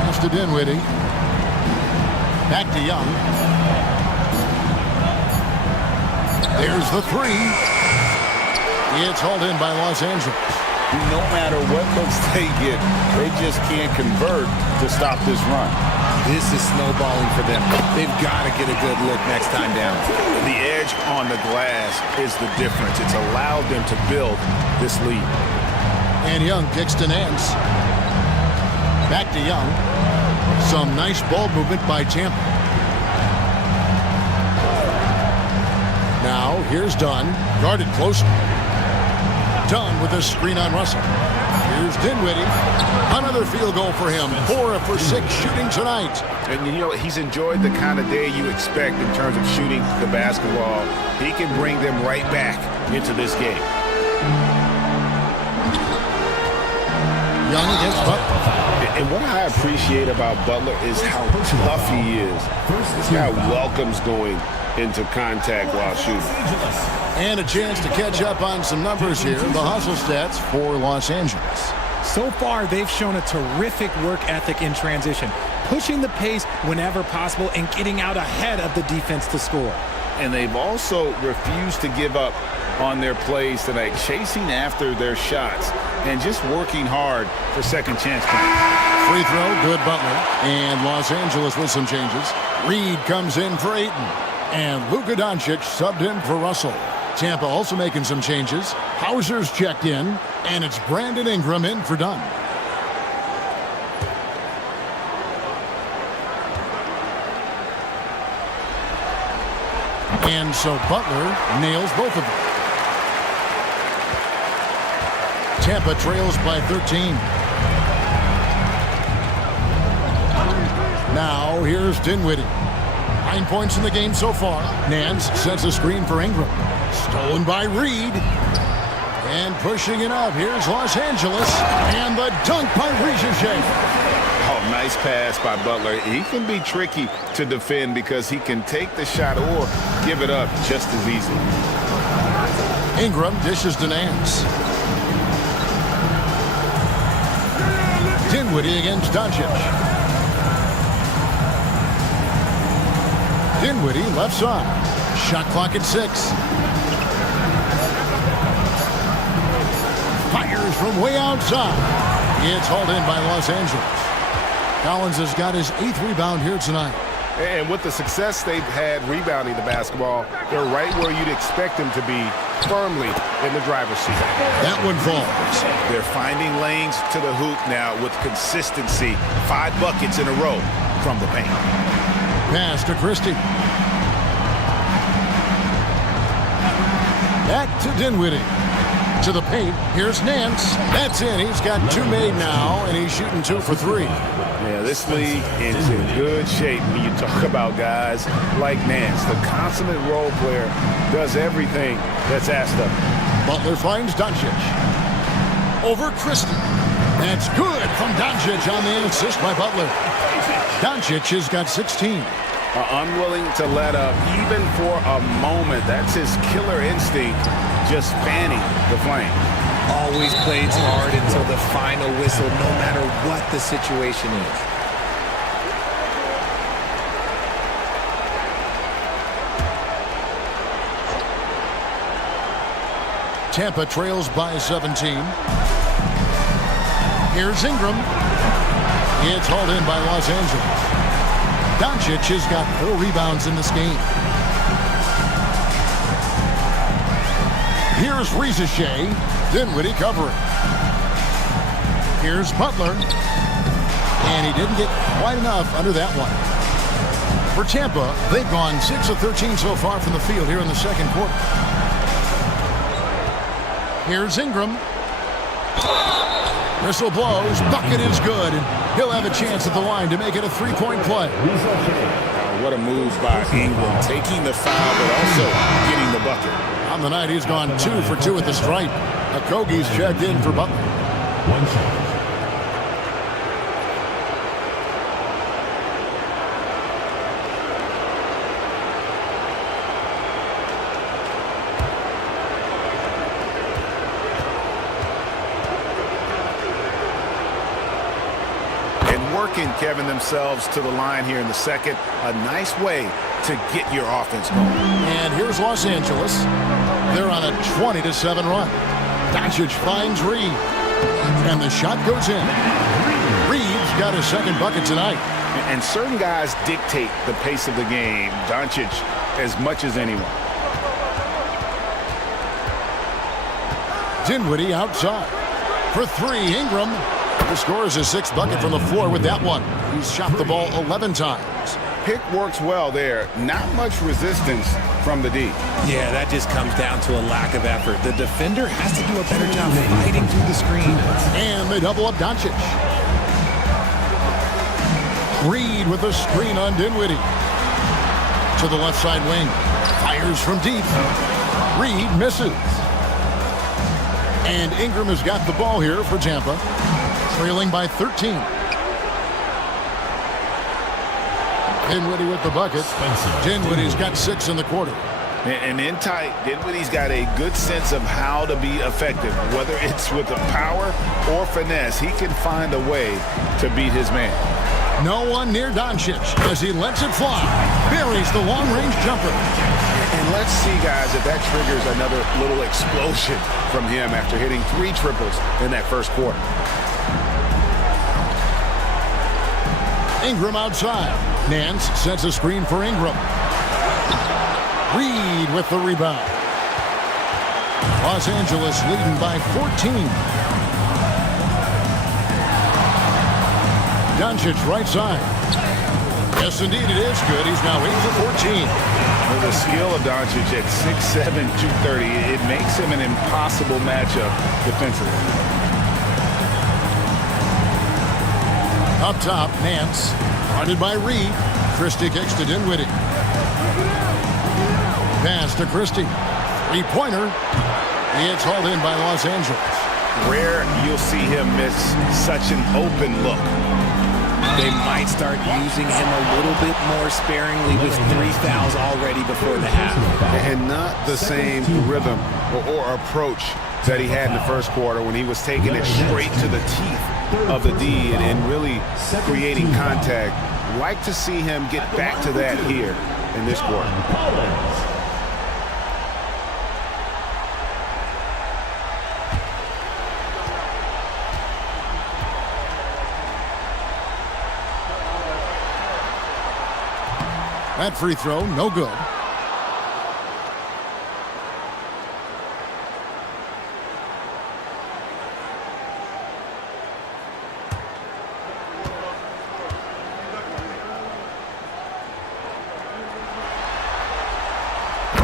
Pass to Dinwiddie. Back to Young. There's the 3. It's hauled in by Los Angeles. No matter what looks they get, they just can't convert to stop this run. This is snowballing for them. They've got to get a good look next time down. The edge on the glass is the difference. It's allowed them to build this lead. And Young kicks to Nance. Back to Young. Some nice ball movement by Tampa. Now here's Dunn. Guarded closely. Dunn with a screen on Russell. Here's Dinwiddie. Another field goal for him. 4 for 6 shooting tonight. And you know, he's enjoyed the kind of day you expect in terms of shooting the basketball. He can bring them right back into this game. Young against Butler. And what I appreciate about Butler is how tough he is. This guy welcomes going into contact while shooting. And a chance to catch up on some numbers here. The hustle stats for Los Angeles. So far, they've shown a terrific work ethic in transition, pushing the pace whenever possible and getting out ahead of the defense to score. And they've also refused to give up on their plays tonight, chasing after their shots and just working hard for second chance points. Free throw, good Butler. And Los Angeles with some changes. Reed comes in for Ayton. And Luka Doncic subbed in for Russell. Tampa also making some changes. Hauser's checked in. And it's Brandon Ingram in for Dunn. And so Butler nails both of them. Tampa trails by 13. Now here's Dinwiddie. 9 points in the game so far. Nance sets a screen for Ingram. Stolen by Reed. And pushing it up. Here's Los Angeles. And the dunk by Ricochet. Oh, nice pass by Butler. He can be tricky to defend because he can take the shot or give it up just as easily. Ingram dishes to Nance. Dinwiddie against Doncic. Dinwiddie, left side. Shot clock at 6. Fires from way outside. It's hauled in by Los Angeles. Collins has got his 8th rebound here tonight. And with the success they've had rebounding the basketball, they're right where you'd expect them to be, firmly in the driver's seat. That one falls. They're finding lanes to the hoop now with consistency. 5 buckets in a row from the paint. Pass to Christie. Back to Dinwiddie. To the paint. Here's Nance. That's in. He's got 2 made now, and he's shooting 2 for 3. Yeah, this league is in good shape when you talk about guys like Nance. The consummate role player does everything that's asked of him. Butler finds Doncic. Over Christie. That's good from Doncic on the assist by Butler. Doncic has got 16. Unwilling to let up even for a moment. That's his killer instinct, just fanning the flame. Always plays hard until the final whistle, no matter what the situation is. Tampa trails by 17. Here's Ingram. It's hauled in by Los Angeles. Doncic has got 4 rebounds in this game. Here's Rizachet. Dinwiddie covering. Here's Butler. And he didn't get quite enough under that one. For Tampa, they've gone 6 of 13 so far from the field here in the second quarter. Here's Ingram. Whistle blows. Bucket is good. And he'll have a chance at the line to make it a 3-point play. What a move by Ingram. Taking the foul, but also getting the bucket. On the night, he's gone 2 for 2 at the stripe. Okogie's checked in for Butler. 1 shot. Working, Kevin, themselves to the line here in the second. A nice way to get your offense going. And here's Los Angeles. They're on a 20-7 run. Doncic finds Reed. And the shot goes in. Reed's got his second bucket tonight. And certain guys dictate the pace of the game. Doncic as much as anyone. Dinwiddie outside. For 3, Ingram. He scores his 6th bucket from the floor with that one. He's shot the ball 11 times. Pick works well there. Not much resistance from the D. Yeah, that just comes down to a lack of effort. The defender has to do a better job fighting through the screen. And they double up Doncic. Reed with a screen on Dinwiddie. To the left side wing. Fires from deep. Reed misses. And Ingram has got the ball here for Tampa. Trailing by 13. Dinwiddie with the bucket. Dinwiddie's got 6 in the quarter. And in tight, Dinwiddie's got a good sense of how to be effective. Whether it's with the power or finesse, he can find a way to beat his man. No one near Doncic as he lets it fly. Buries the long-range jumper. And let's see, guys, if that triggers another little explosion from him after hitting 3 triples in that first quarter. Ingram outside. Nance sets a screen for Ingram. Reed with the rebound. Los Angeles leading by 14. Doncic right side. Yes, indeed, it is good. He's now 8 for 14. With the skill of Doncic at 6'7", 230, it makes him an impossible matchup defensively. Up top, Nance. Guarded by Reed. Christie kicks to Dinwiddie. Pass to Christie. 3-pointer. It's hauled in by Los Angeles. Rare you'll see him miss such an open look. They might start using him a little bit more sparingly with 3 fouls already before the half. And not the same rhythm or approach that he had in the first quarter when he was taking it straight to the teeth of the D and really creating contact Like to see him get back to that here in this quarter. That free throw, no good.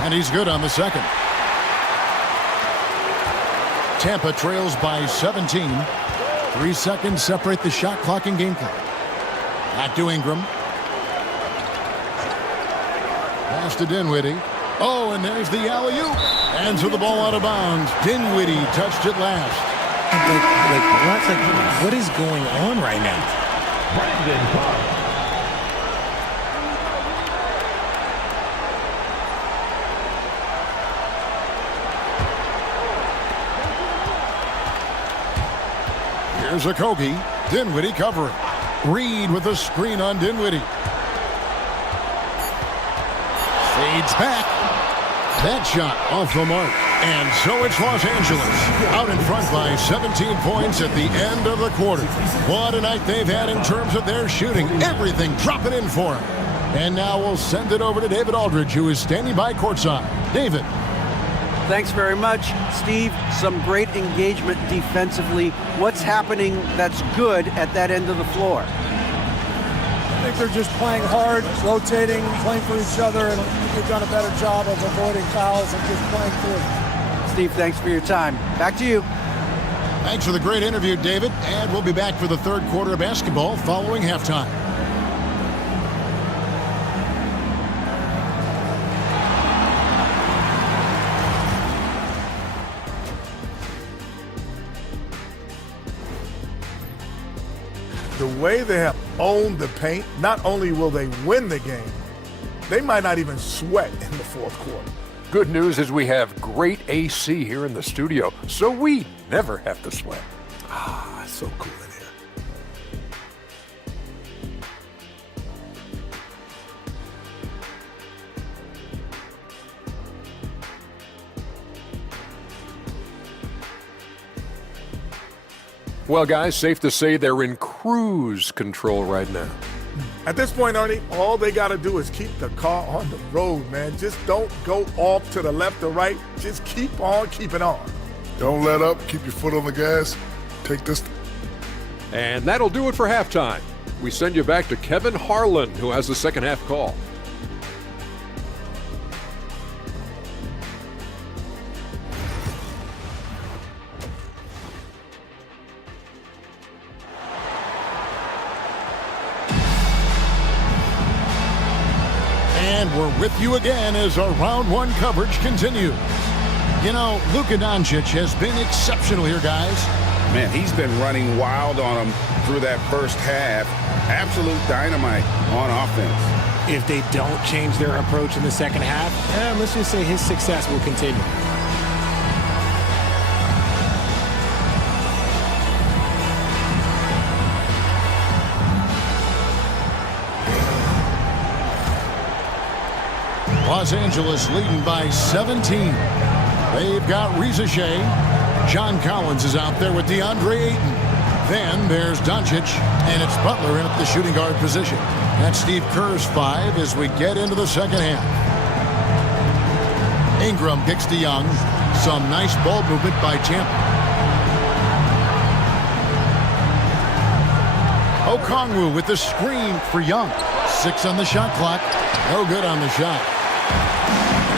And he's good on the second. Tampa trails by 17. 3 seconds separate the shot clock and game clock. Back to Ingram. Pass to Dinwiddie. Oh, and there's the alley-oop. And so the ball out of bounds. Dinwiddie touched it last. What is going on right now? Brandon Clark. Here's Okogie. Dinwiddie covering. Reed with a screen on Dinwiddie. Fades back. That shot off the mark. And so it's Los Angeles out in front by 17 points at the end of the quarter. What a night they've had in terms of their shooting. Everything dropping in for them. And now we'll send it over to David Aldridge, who is standing by courtside. David. Thanks very much, Steve. Some great engagement defensively. What's happening that's good at that end of the floor? I think they're just playing hard, rotating, playing for each other, and they've done a better job of avoiding fouls and just playing through. Steve, thanks for your time. Back to you. Thanks for the great interview, David. And we'll be back for the third quarter of basketball following halftime. The way they have owned the paint, not only will they win the game, they might not even sweat in the fourth quarter. Good news is we have great AC here in the studio, so we never have to sweat. Ah, it's so cool in here. Well, guys, safe to say they're in cruise control right now. At this point, Ernie, all they got to do is keep the car on the road, man. Just don't go off to the left or right. Just keep on keeping on. Don't let up. Keep your foot on the gas. Take this. And that'll do it for halftime. We send you back to Kevin Harlan, who has the second half call. And we're with you again as our round one coverage continues. You know, Luka Doncic has been exceptional here, guys. Man, he's been running wild on them through that first half. Absolute dynamite on offense. If they don't change their approach in the second half, let's just say his success will continue. Los Angeles leading by 17. They've got Reza Shea. John Collins is out there with DeAndre Ayton. Then there's Doncic, and it's Butler in at the shooting guard position. That's Steve Kerr's 5 as we get into the second half. Ingram kicks to Young. Some nice ball movement by Tampa. Okongwu with the screen for Young. 6 on the shot clock. No good on the shot.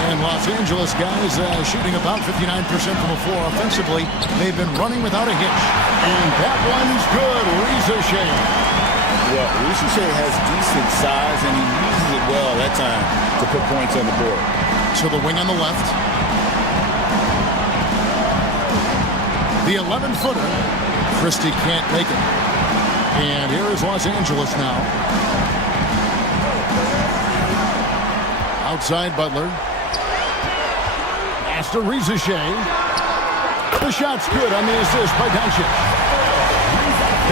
And Los Angeles guys shooting about 59% from the floor offensively. They've been running without a hitch. And that one's good. Reza Shea. Well, Reza Shea has decent size, and he uses it well that time to put points on the board. To the wing on the left. The 11-footer. Christie can't make it. And here is Los Angeles now. Outside Butler. Pass to Reza Shea. The shot's good on the assist by Doncic.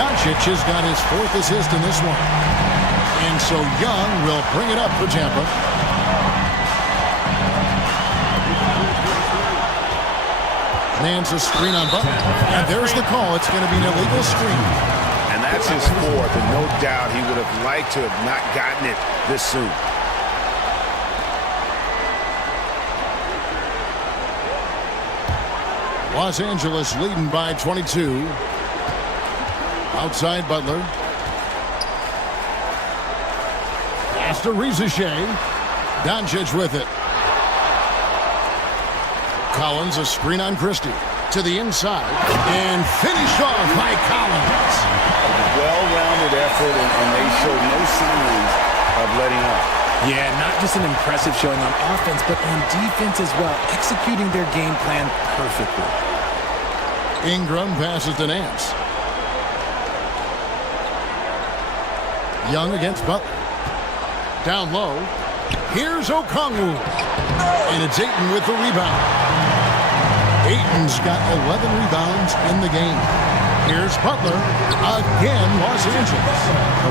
Doncic has got his 4th assist in this one. And So Young will bring it up for Tampa. Nance a screen on Butler. And there's the call. It's going to be an illegal screen. And that's his fourth, and no doubt he would have liked to have not gotten it this soon. Los Angeles leading by 22. Outside Butler. Pass to Rizichet. Doncic with it. Collins, a screen on Christie. To the inside. And finished off by Collins. Well-rounded effort, and they showed no signs of letting up. Yeah, not just an impressive showing on offense, but on defense as well, executing their game plan perfectly. Ingram passes to Nance. Young against Butler. Down low. Here's Okongwu. And it's Ayton with the rebound. Ayton's got 11 rebounds in the game. Here's Butler. Again, Los Angeles.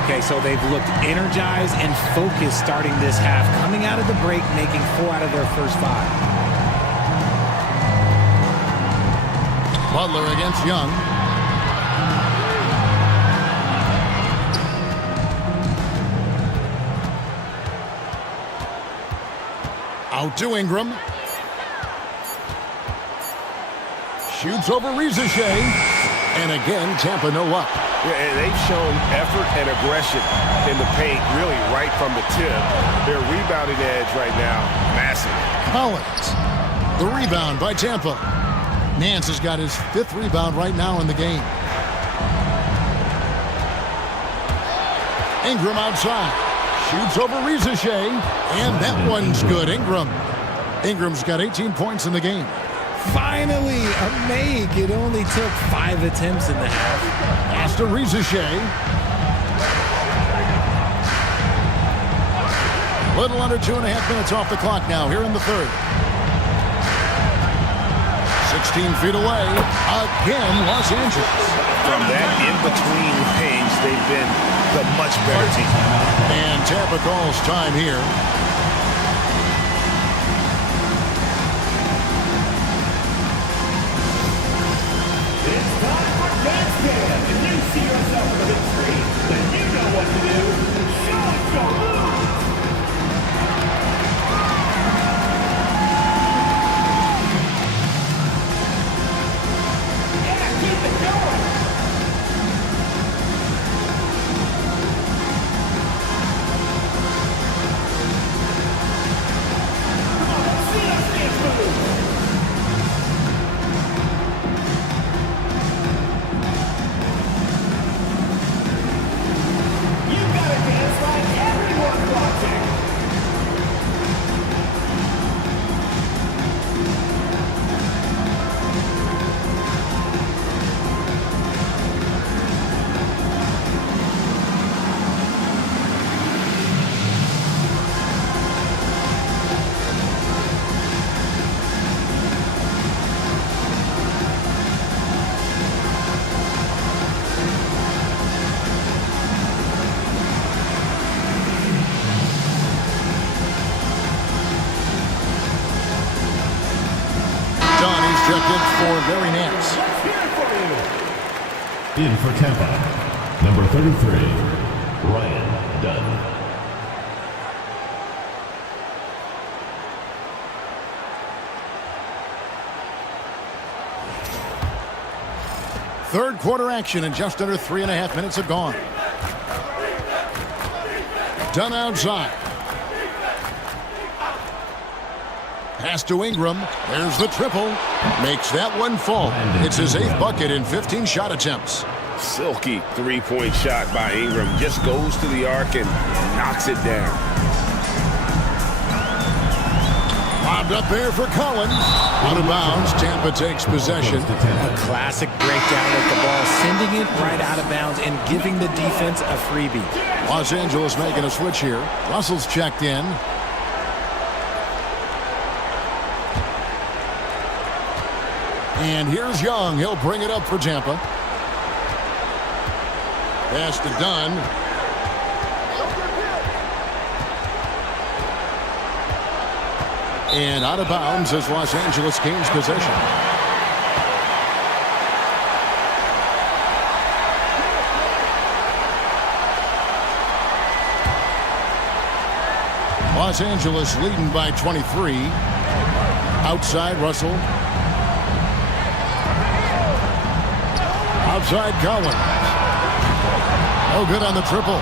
Okay, so they've looked energized and focused starting this half. Coming out of the break, making 4 out of their first 5. Butler against Young. Out to Ingram. Shoots over Rizichet. And again, Tampa no luck. Yeah, they've shown effort and aggression in the paint, really right from the tip. Their rebounding edge right now, massive. Collins. The rebound by Tampa. Nance has got his 5th rebound right now in the game. Ingram outside. Shoots over Rizichet. And that one's good. Ingram's got 18 points in the game. Finally, a make. It only took 5 attempts in the half. Pass to Rizichet. Little under 2.5 minutes off the clock now here in the third. 16 feet away. Again, Los Angeles. From that in-between range, they've been the much better team. And Tampa calls time here. Checked in for Larry Nance. In for Tampa, number 33, Ryan Dunn. Third quarter action and just under 3.5 minutes have gone. Dunn outside. Pass to Ingram. There's the triple. Makes that one fall. It's his 8th bucket in 15 shot attempts. Silky three-point shot by Ingram. Just goes to the arc and knocks it down. Lobbed up there for Collins. Out of bounds. Tampa takes possession. A classic breakdown with the ball, sending it right out of bounds and giving the defense a freebie. Los Angeles making a switch here. Russell's checked in. And here's Young. He'll bring it up for Tampa. Pass to Dunn. And out of bounds as Los Angeles gains possession. Los Angeles leading by 23. Outside, Russell. Outside, Collins. No good on the triple.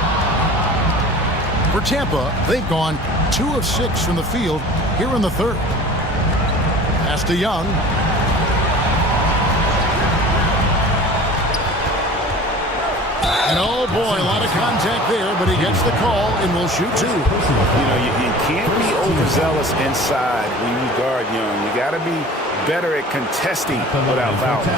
For Tampa, they've gone 2 of 6 from the field here in the third. Pass to Young. And oh boy, a lot of contact there, but he gets the call and will shoot 2. You know, you can't be overzealous inside when you guard Young. You got to be better at contesting without fouling.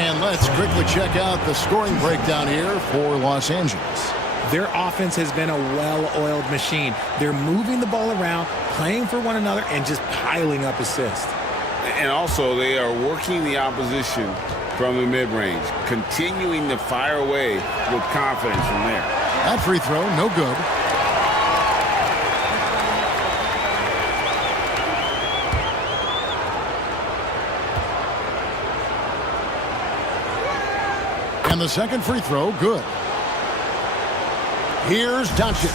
And let's quickly check out the scoring breakdown here for Los Angeles. Their offense has been a well-oiled machine. They're moving the ball around, playing for one another, and just piling up assists. And also, they are working the opposition from the mid-range, continuing to fire away with confidence from there. That free throw, no good. And the second free throw, good. Here's Doncic.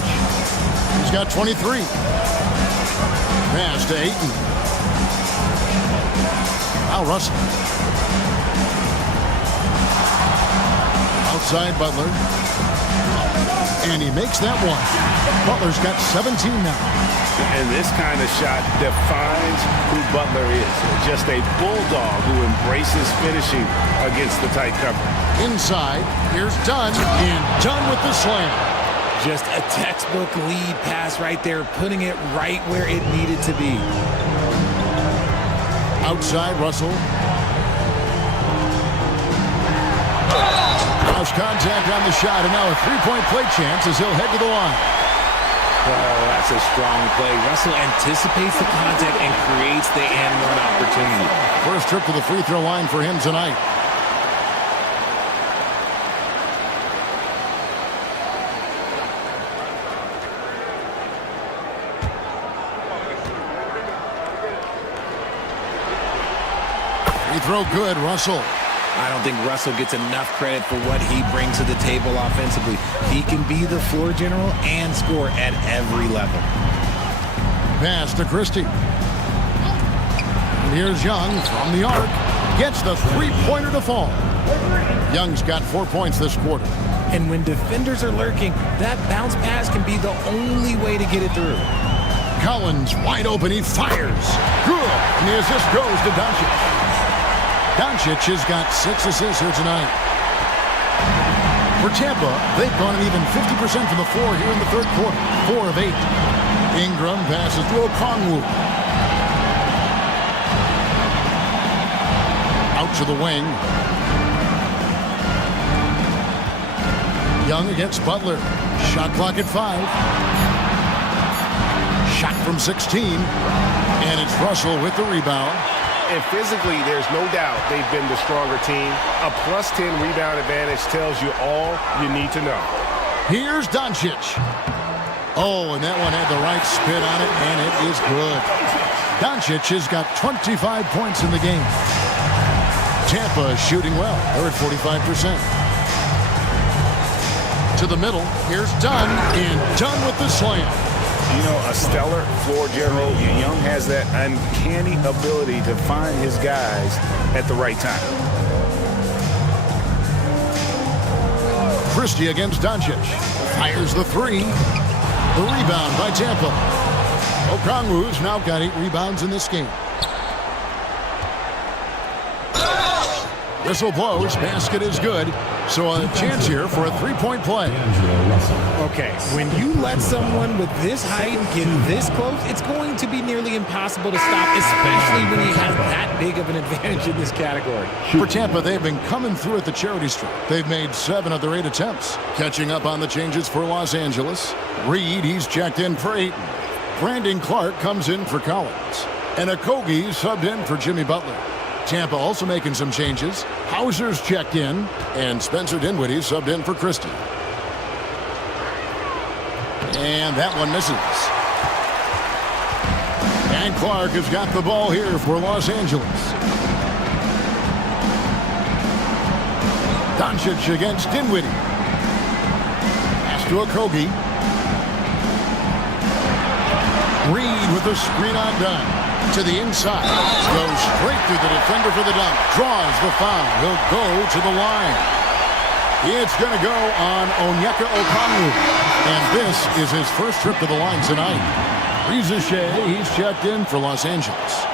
He's got 23. Pass to Ayton. Now Russell. Outside Butler. And he makes that one. Butler's got 17 now. And this kind of shot defines who Butler is. Just a bulldog who embraces finishing against the tight cover. Inside, here's Dunn, and Dunn with the slam. Just a textbook lead pass right there, putting it right where it needed to be. Outside, Russell. Cross contact on the shot, and now a three-point play chance as he'll head to the line. Oh, that's a strong play. Russell anticipates the contact and creates the and-one opportunity. First trip to the free throw line for him tonight. Free throw good, Russell. I don't think Russell gets enough credit for what he brings to the table offensively. He can be the floor general and score at every level. Pass to Christie. And here's Young from the arc. Gets the three-pointer to fall. Young's got 4 points this quarter. And when defenders are lurking, that bounce pass can be the only way to get it through. Collins wide open. He fires. Good. And the assist goes to Doncic. Doncic has got 6 assists here tonight. For Tampa, they've gone an even 50% from the floor here in the third quarter. 4 of 8. Ingram passes to Okongwu. Out to the wing. Young against Butler. Shot clock at 5. Shot from 16. And it's Russell with the rebound. And physically, there's no doubt they've been the stronger team. A +10 rebound advantage tells you all you need to know. Here's Doncic. Oh, and that one had the right spin on it, and it is good. Doncic has got 25 points in the game. Tampa is shooting well. They're at 45%. To the middle. Here's Dunn, and Dunn with the slam. You know, a stellar floor general. Young has that uncanny ability to find his guys at the right time. Christie against Doncic. Fires the 3. The rebound by Tampa. Okongwu's now got 8 rebounds in this game. Whistle blows. Basket is good. So a chance here for a three-point play. Okay, when you let someone with this height get this close, it's going to be nearly impossible to stop, especially when he has that big of an advantage in this category. For Tampa, they've been coming through at the charity stripe. They've made 7 of their 8 attempts. Catching up on the changes for Los Angeles. Reed, he's checked in for Ayton. Brandon Clark comes in for Collins. And Okogie subbed in for Jimmy Butler. Tampa also making some changes. Hauser's checked in, and Spencer Dinwiddie subbed in for Christie. And that one misses. And Clark has got the ball here for Los Angeles. Doncic against Dinwiddie. Pass to Okogie. Reed with the screen on Dunn. To the inside. Goes straight through the defender for the dunk. Draws the foul. He'll go to the line. It's going to go on Onyeka Okongwu. And this is his first trip to the line tonight. Reza Shea, he's checked in for Los Angeles.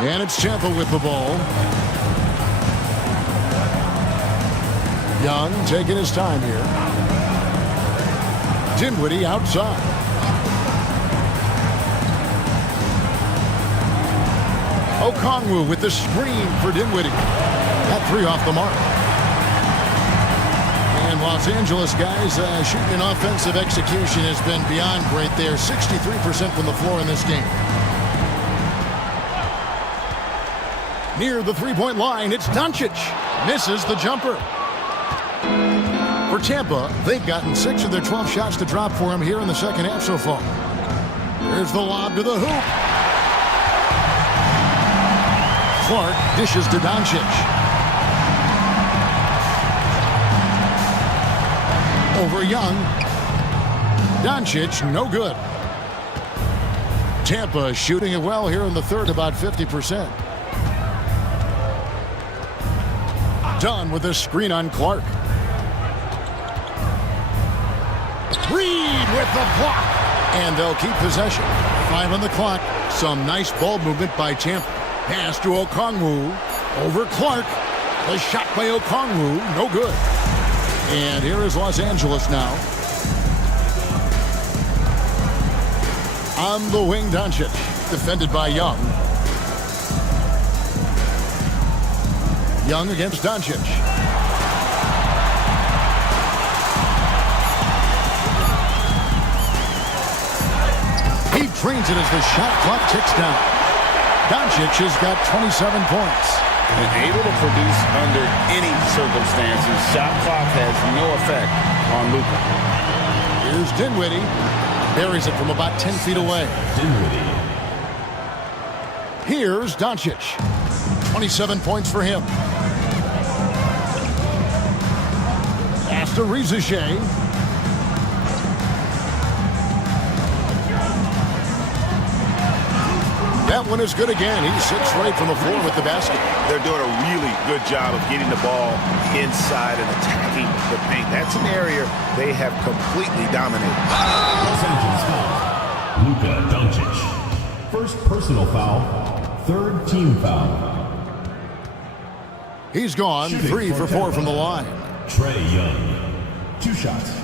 And it's Tampa with the ball. Young taking his time here. Dinwiddie outside. Okongwu with the screen for Dinwiddie. That three off the mark. And Los Angeles guys shooting an offensive execution has been beyond great there. 63% from the floor in this game. Near the three-point line, it's Doncic. Misses the jumper. For Tampa, they've gotten 6 of their 12 shots to drop for him here in the second half so far. Here's the lob to the hoop. Clark dishes to Doncic. Over Young. Doncic, no good. Tampa shooting it well here in the third, about 50%. Dunn with a screen on Clark. Reed with the block. And they'll keep possession. 5 on the clock. Some nice ball movement by Tampa. Pass to Okongwu. Over Clark. The shot by Okongwu. No good. And here is Los Angeles now. On the wing, Doncic. Defended by Young. Young against Doncic. He drains it as the shot clock ticks down. Doncic has got 27 points. And able to produce under any circumstances. Shot clock has no effect on Luka. Here's Dinwiddie. Buries it from about 10 feet away. Dinwiddie. Here's Doncic. 27 points for him. Pass to Reza Shea. That one is good again. He sits right from the floor with the basket. They're doing a really good job of getting the ball inside and attacking the paint. That's an area they have completely dominated. Los Angeles foul. Luka Doncic. First personal foul. Third team foul. He's gone. Shooting 3 for 4 from the line. Trae Young. 2 shots.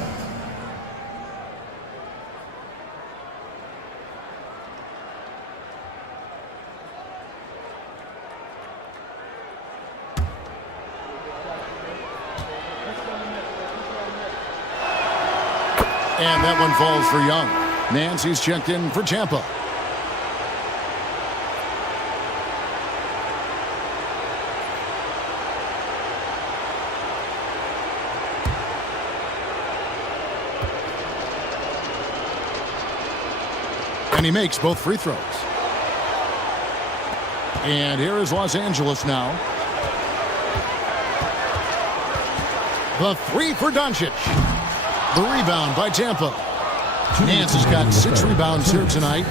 And that one falls for Young. Nancy's checked in for Tampa. And he makes both free throws. And here is Los Angeles now. The 3 for Doncic. The rebound by Tampa. Nance has got 6 rebounds here tonight.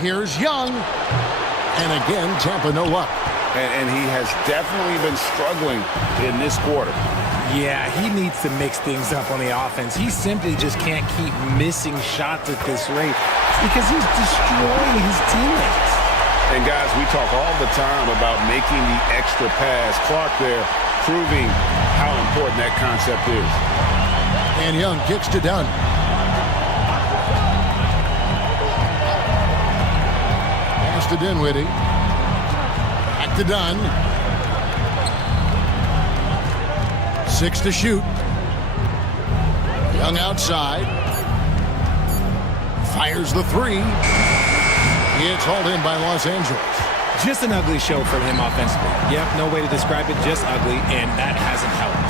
Here's Young. And again, Tampa no luck. And he has definitely been struggling in this quarter. Yeah, he needs to mix things up on the offense. He simply just can't keep missing shots at this rate because he's destroying his teammates. And guys, we talk all the time about making the extra pass. Clark there proving how important that concept is. And Young kicks to Dunn. Pass to Dinwiddie. Back to Dunn. 6 to shoot. Young outside. Fires the three. It's hauled in by Los Angeles. Just an ugly show from him offensively. Yep, no way to describe it, just ugly, and that hasn't helped.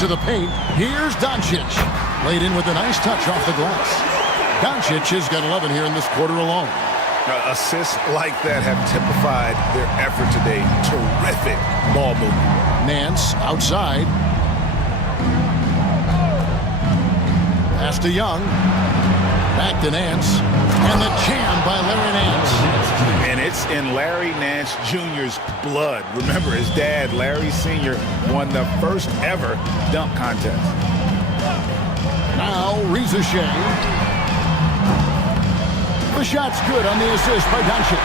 To the paint, here's Doncic. Laid in with a nice touch off the glass. Doncic has got 11 here in this quarter alone. Assists like that have typified their effort today. Terrific ball movement. Nance outside. Pass to Young. Back to Nance. And the jam by Larry Nance. And it's in Larry Nance Jr.'s blood. Remember, his dad, Larry Sr., won the first ever dunk contest. Now, Rizachet. The shot's good on the assist by Doncic.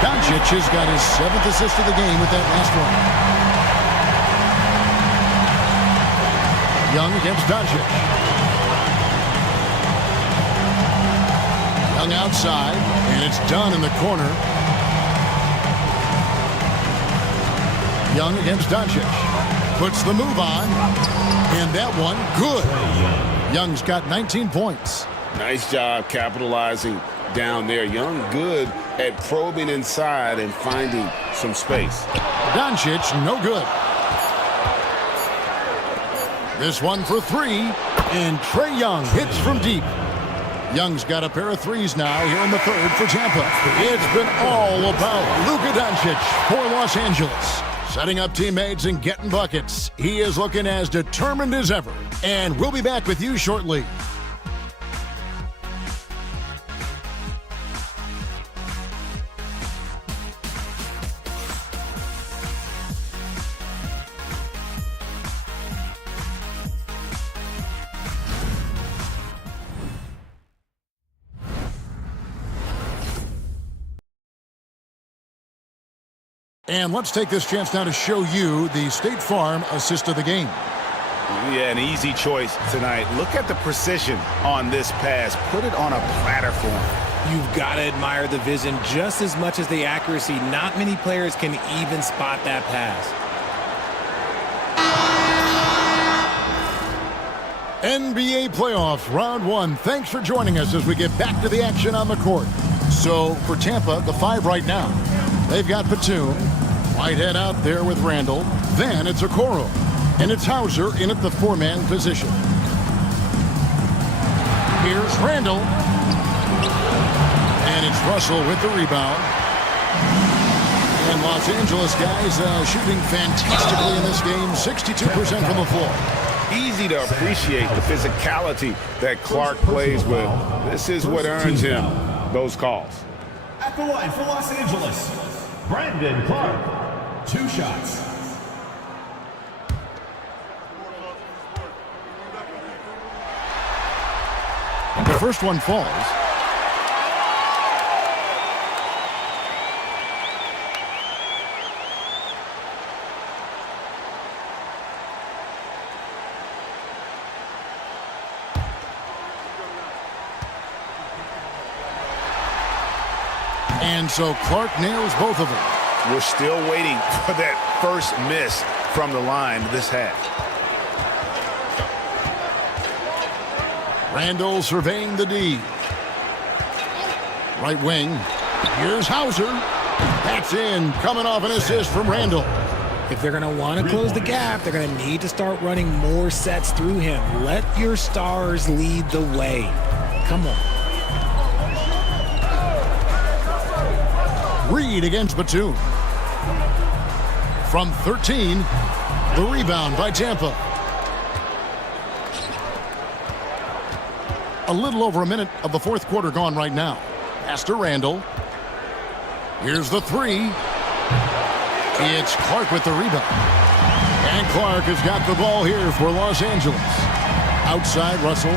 Doncic has got his 7th assist of the game with that last one. Young against Doncic. Young outside, and it's done in the corner. Young against Doncic. Puts the move on, and that one, good. Young's got 19 points. Nice job capitalizing down there. Young good at probing inside and finding some space. Doncic, no good. This one for three, and Trae Young hits from deep. Young's got a pair of threes now here in the third for Tampa. It's been all about Luka Doncic for Los Angeles. Setting up teammates and getting buckets. He is looking as determined as ever. And we'll be back with you shortly. And let's take this chance now to show you the State Farm assist of the game. Yeah, an easy choice tonight. Look at the precision on this pass. Put it on a platter for him. You've got to admire the vision just as much as the accuracy. Not many players can even spot that pass. NBA playoffs, round one. Thanks for joining us as we get back to the action on the court. So for Tampa, the 5 right now. They've got Batum, Whitehead out there with Randall. Then it's Okoro, and it's Hauser in at the 4-man position. Here's Randall, and it's Russell with the rebound. And Los Angeles guys shooting fantastically in this game, 62% from the floor. Easy to appreciate the physicality that Clark plays with. This is what earns him those calls. At the line for Los Angeles, Brandon Clark, 2 shots. The first one falls. And so Clark nails both of them. We're still waiting for that first miss from the line this half. Randall surveying the D. Right wing. Here's Hauser. That's in. Coming off an assist from Randall. If they're going to want to close the gap, they're going to need to start running more sets through him. Let your stars lead the way. Come on. Reed against Batum. From 13, the rebound by Tampa. A little over a minute of the fourth quarter gone right now. Pass to Randall. Here's the 3. It's Clark with the rebound. And Clark has got the ball here for Los Angeles. Outside Russell.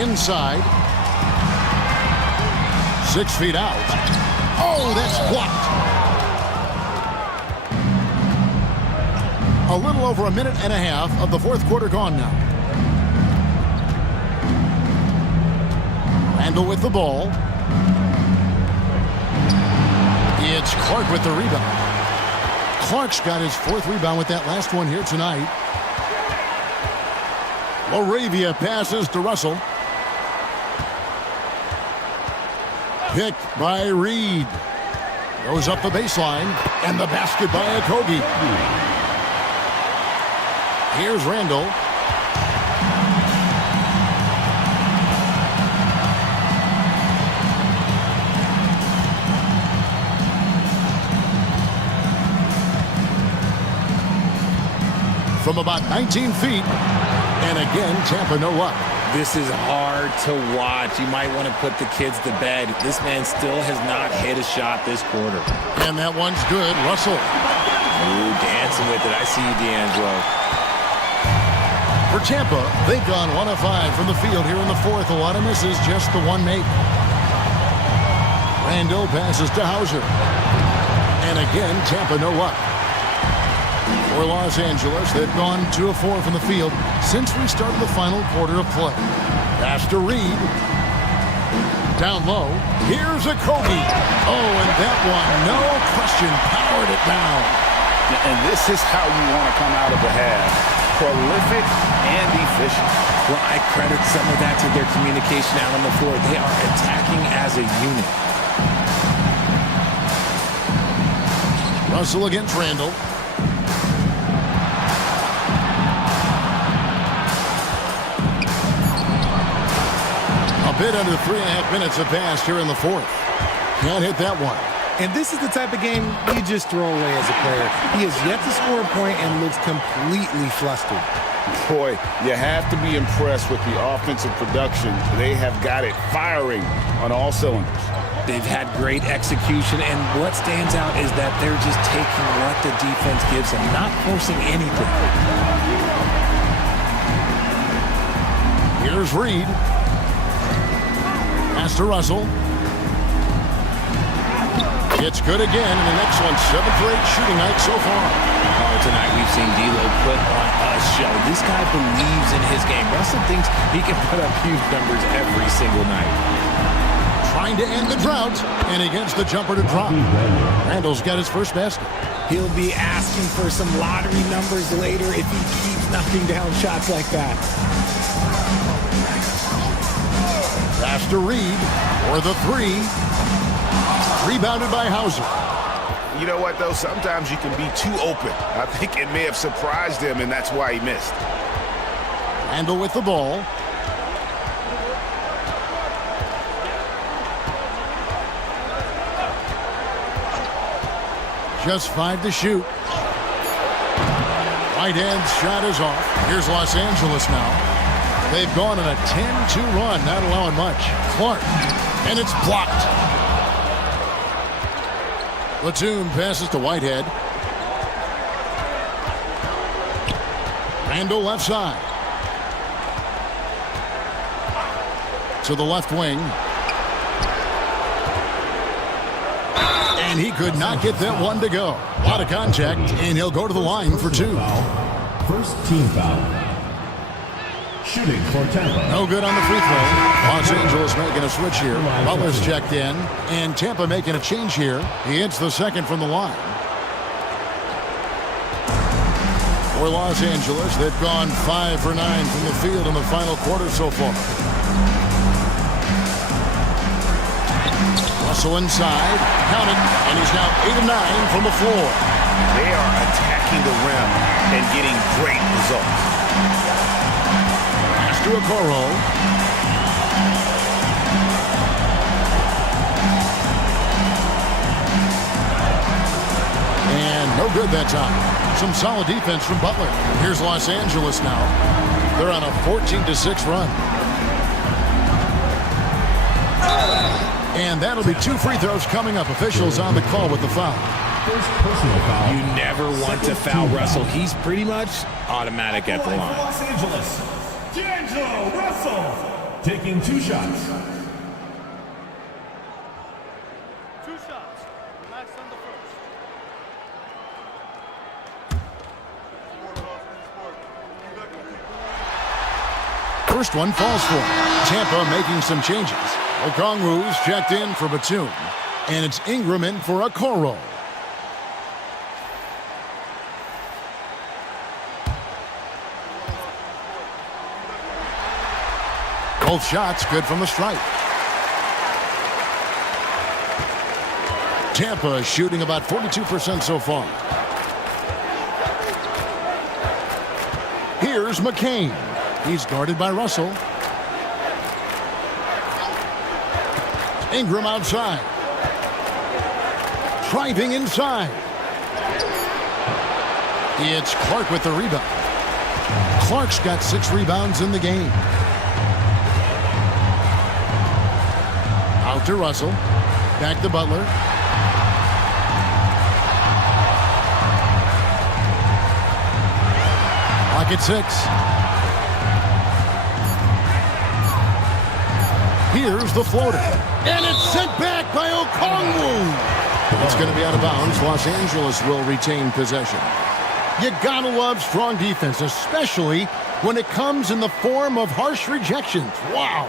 Inside. 6 feet out. Oh, that's blocked. A little over a minute and a half of the fourth quarter gone now. Randall with the ball. It's Clark with the rebound. Clark's got his 4th rebound with that last one here tonight. Laravia passes to Russell. Picked by Reed. Goes up the baseline, and the basket by Okogie. Here's Randall. From about 19 feet, and again, Tampa no luck. This is hard to watch. You might want to put the kids to bed. This man still has not hit a shot this quarter. And that one's good. Russell. Ooh, dancing with it. I see you, D'Angelo. For Tampa, they've gone 1 of 5 from the field here in the 4th. A lot of misses, just the one make. Randall passes to Hauser. And again, Tampa no luck. For Los Angeles, they've gone 2 of 4 from the field since we started the final quarter of play. Pass to Reed. Down low. Here's Okogie. Oh, and that one, no question, powered it down. And this is how you want to come out of the half. Prolific and efficient. Well, I credit some of that to their communication out on the floor. They are attacking as a unit. Russell against Randall. A bit under 3.5 minutes have passed here in the 4th. Can't hit that one. And this is the type of game you just throw away as a player. He has yet to score a point and looks completely flustered. Boy, you have to be impressed with the offensive production. They have got it firing on all cylinders. They've had great execution, and what stands out is that they're just taking what the defense gives them, not forcing anything. Here's Reed. Pass to Russell. It's good again, and the next one, 7 for 8 shooting night so far. Oh, tonight we've seen D'Lo put on a show. This guy believes in his game. Russell thinks he can put up huge numbers every single night. Trying to end the drought, and against the jumper to drop. Randall's got his first basket. He'll be asking for some lottery numbers later if he keeps knocking down shots like that. Pass to Reed for the 3. Rebounded by Hauser. You know what, though? Sometimes you can be too open. I think it may have surprised him, and that's why he missed. Randall with the ball. Just 5 to shoot. Whitehead's shot is off. Here's Los Angeles now. They've gone on a 10-2 run, not allowing much. Clark, and it's blocked. Platoon passes to Whitehead. Randall left side. To the left wing. And he could not get that one to go. A lot of contact, and he'll go to the line for 2. First team foul. Shooting for Tampa. No good on the free throw. Los Angeles making a switch here. Butler's checked in, and Tampa making a change here. He hits the second from the line. For Los Angeles, they've gone 5 for 9 from the field in the final quarter so far. Russell inside, count it, and he's now 8 of 9 from the floor. They are attacking the rim and getting great results. To Okoro. And no good that time. Some solid defense from Butler. Here's Los Angeles now. They're on a 14-6 run. And that'll be 2 free throws coming up. Officials on the call with the foul. First personal foul. You never want to foul Russell. He's pretty much automatic at the line. Los Angeles. D'Angelo Russell taking 2 shots. 2 shots. Relax on the first. First one falls for him. Tampa making some changes. Okongwu's checked in for Batum. And it's Ingram in for Okoro. Both shots good from the stripe. Tampa shooting about 42% so far. Here's McCain. He's guarded by Russell. Ingram outside. Driving inside. It's Clark with the rebound. Clark's got 6 rebounds in the game. Out to Russell. Back to Butler. Pocket 6. Here's the floater. And it's sent back by Okongwu. It's going to be out of bounds. Los Angeles will retain possession. You gotta love strong defense, especially when it comes in the form of harsh rejections. Wow.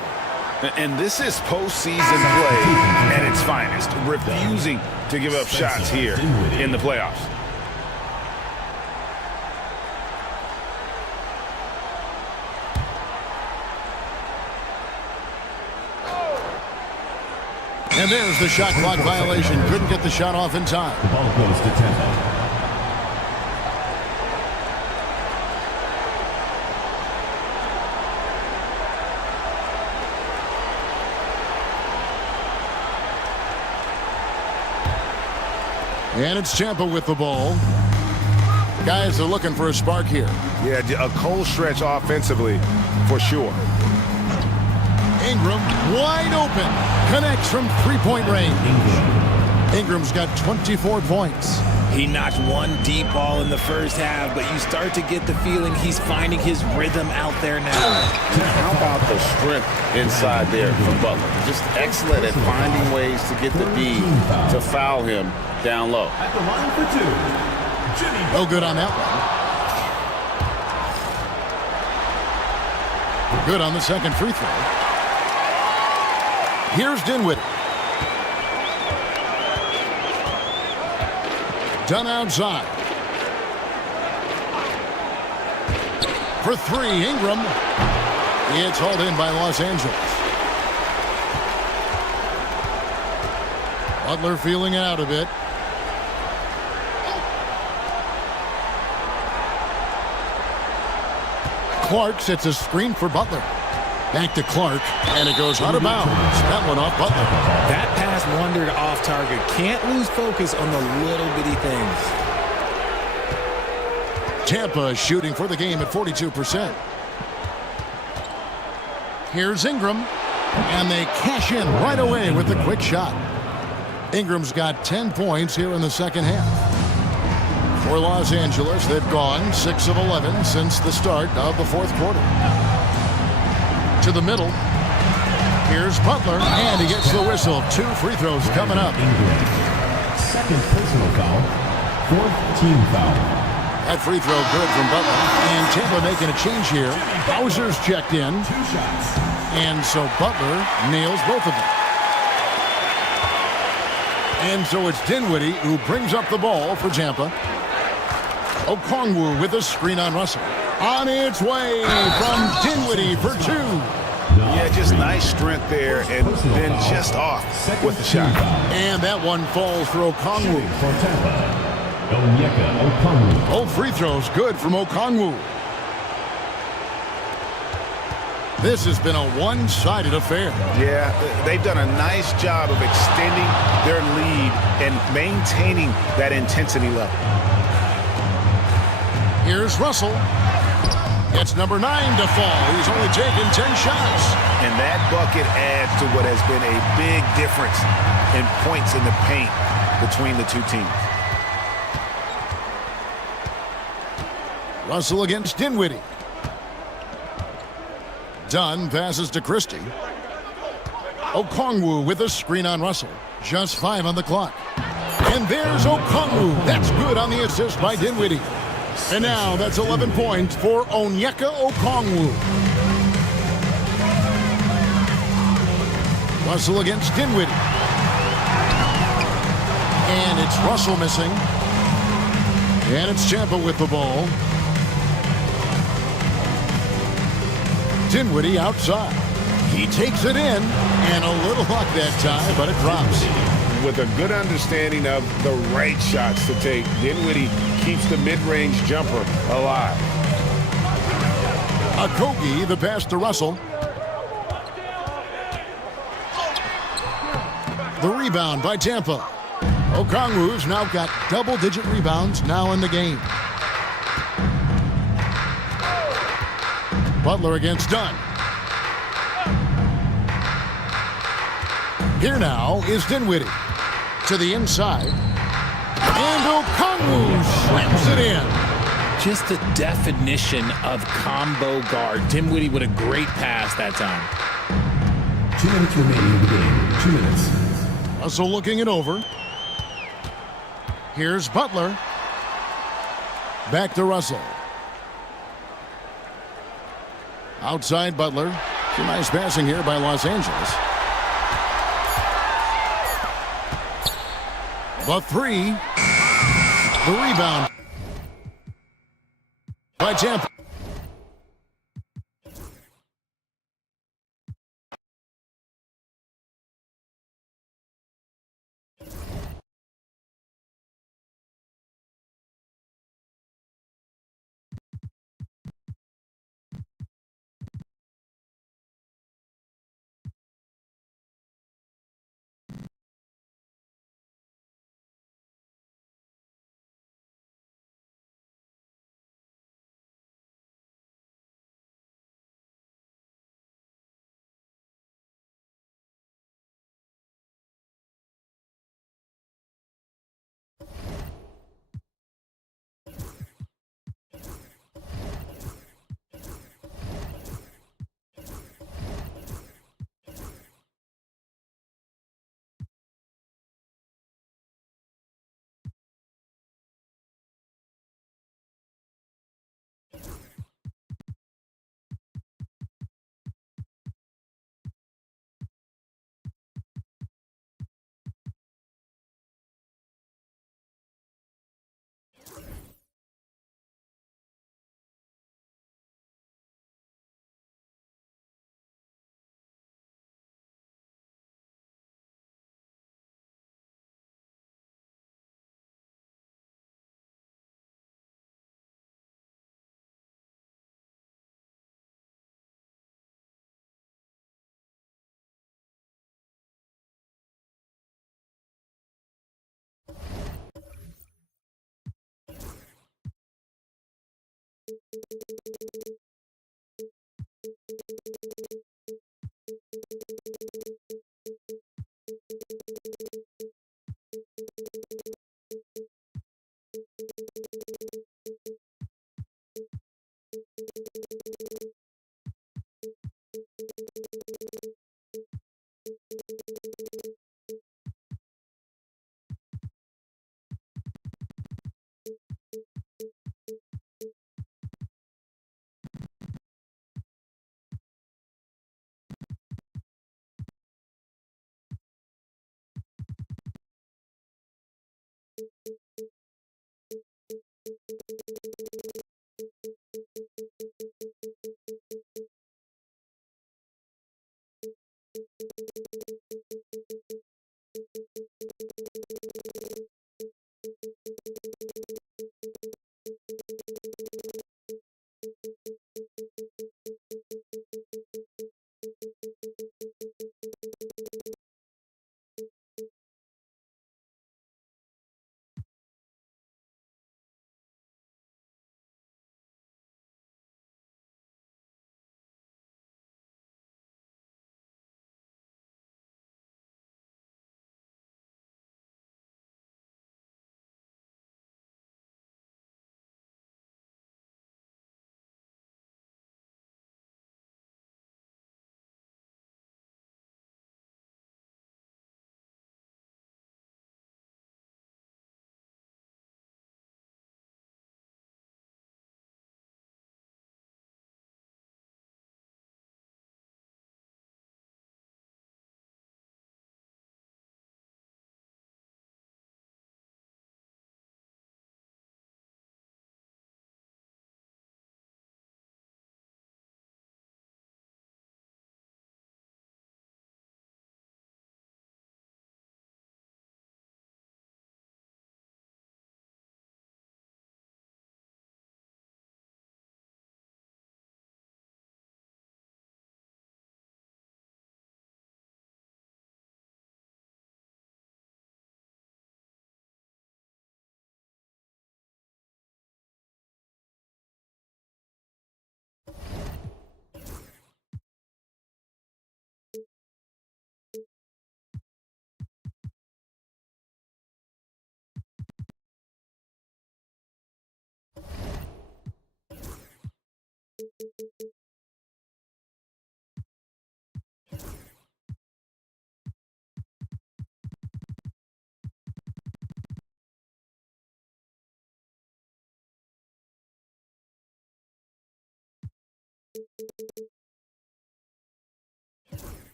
And this is postseason play at its finest, refusing to give up shots here in the playoffs. And there's the shot clock violation. Couldn't get the shot off in time. The ball goes to Tampa. And it's Tampa with the ball. Guys are looking for a spark here. Yeah, a cold stretch offensively for sure. Ingram wide open. Connects from three-point range. Ingram's got 24 points. He knocked one deep ball in the first half, but you start to get the feeling he's finding his rhythm out there now. How about the strength inside there from Butler? Just excellent at finding ways to get the D to foul him down low. At the line for 2, Jimmy. No good on that one. Good on the second free throw. Here's Dinwiddie. Done outside. For 3, Ingram. It's hauled in by Los Angeles. Butler feeling it out a bit. Clark sets a screen for Butler. Back to Clark, and it goes out of bounds. That one off Butler. That pass wandered off target. Can't lose focus on the little bitty things. Tampa shooting for the game at 42%. Here's Ingram, and they cash in right away with the quick shot. Ingram's got 10 points here in the second half. For Los Angeles, they've gone 6 of 11 since the start of the fourth quarter. To the middle. Here's Butler, and he gets the whistle. 2 free throws coming up. Second personal foul, 4th team foul. That free throw good from Butler. And Tampa making a change here. Bowser's checked in. 2 shots. And so Butler nails both of them. And so it's Dinwiddie who brings up the ball for Tampa. Okongwu with a screen on Russell. On its way from Dinwiddie for 2. Yeah, just nice strength there, and then just off with the shot. And that one falls for Okongwu. For Tampa, Onyeka Okongwu. Both free throws good from Okongwu. This has been a one-sided affair. Yeah, they've done a nice job of extending their lead and maintaining that intensity level. Here's Russell. It's number 9 to fall. He's only taken 10 shots. And that bucket adds to what has been a big difference in points in the paint between the two teams. Russell against Dinwiddie. Dunn passes to Christie. Okongwu with a screen on Russell. Just 5 on the clock. And there's Okongwu. That's good on the assist by Dinwiddie. And now that's 11 points for Onyeka Okongwu. Russell against Dinwiddie. And it's Russell missing. And it's Tampa with the ball. Dinwiddie outside. He takes it in, and a little luck that time, but it drops. With a good understanding of the right shots to take, Dinwiddie keeps the mid-range jumper alive. Okogie, the pass to Russell. The rebound by Tampa. Okongwu's now got double-digit rebounds now in the game. Butler against Dunn. Here now is Dinwiddie to the inside. And Okongwu slams it in. Just the definition of combo guard. Dinwiddie with a great pass that time. 2 minutes remaining in the game. 2 minutes. Russell looking it over. Here's Butler. Back to Russell. Outside Butler. Some nice passing here by Los Angeles. The three. The rebound by Tampa.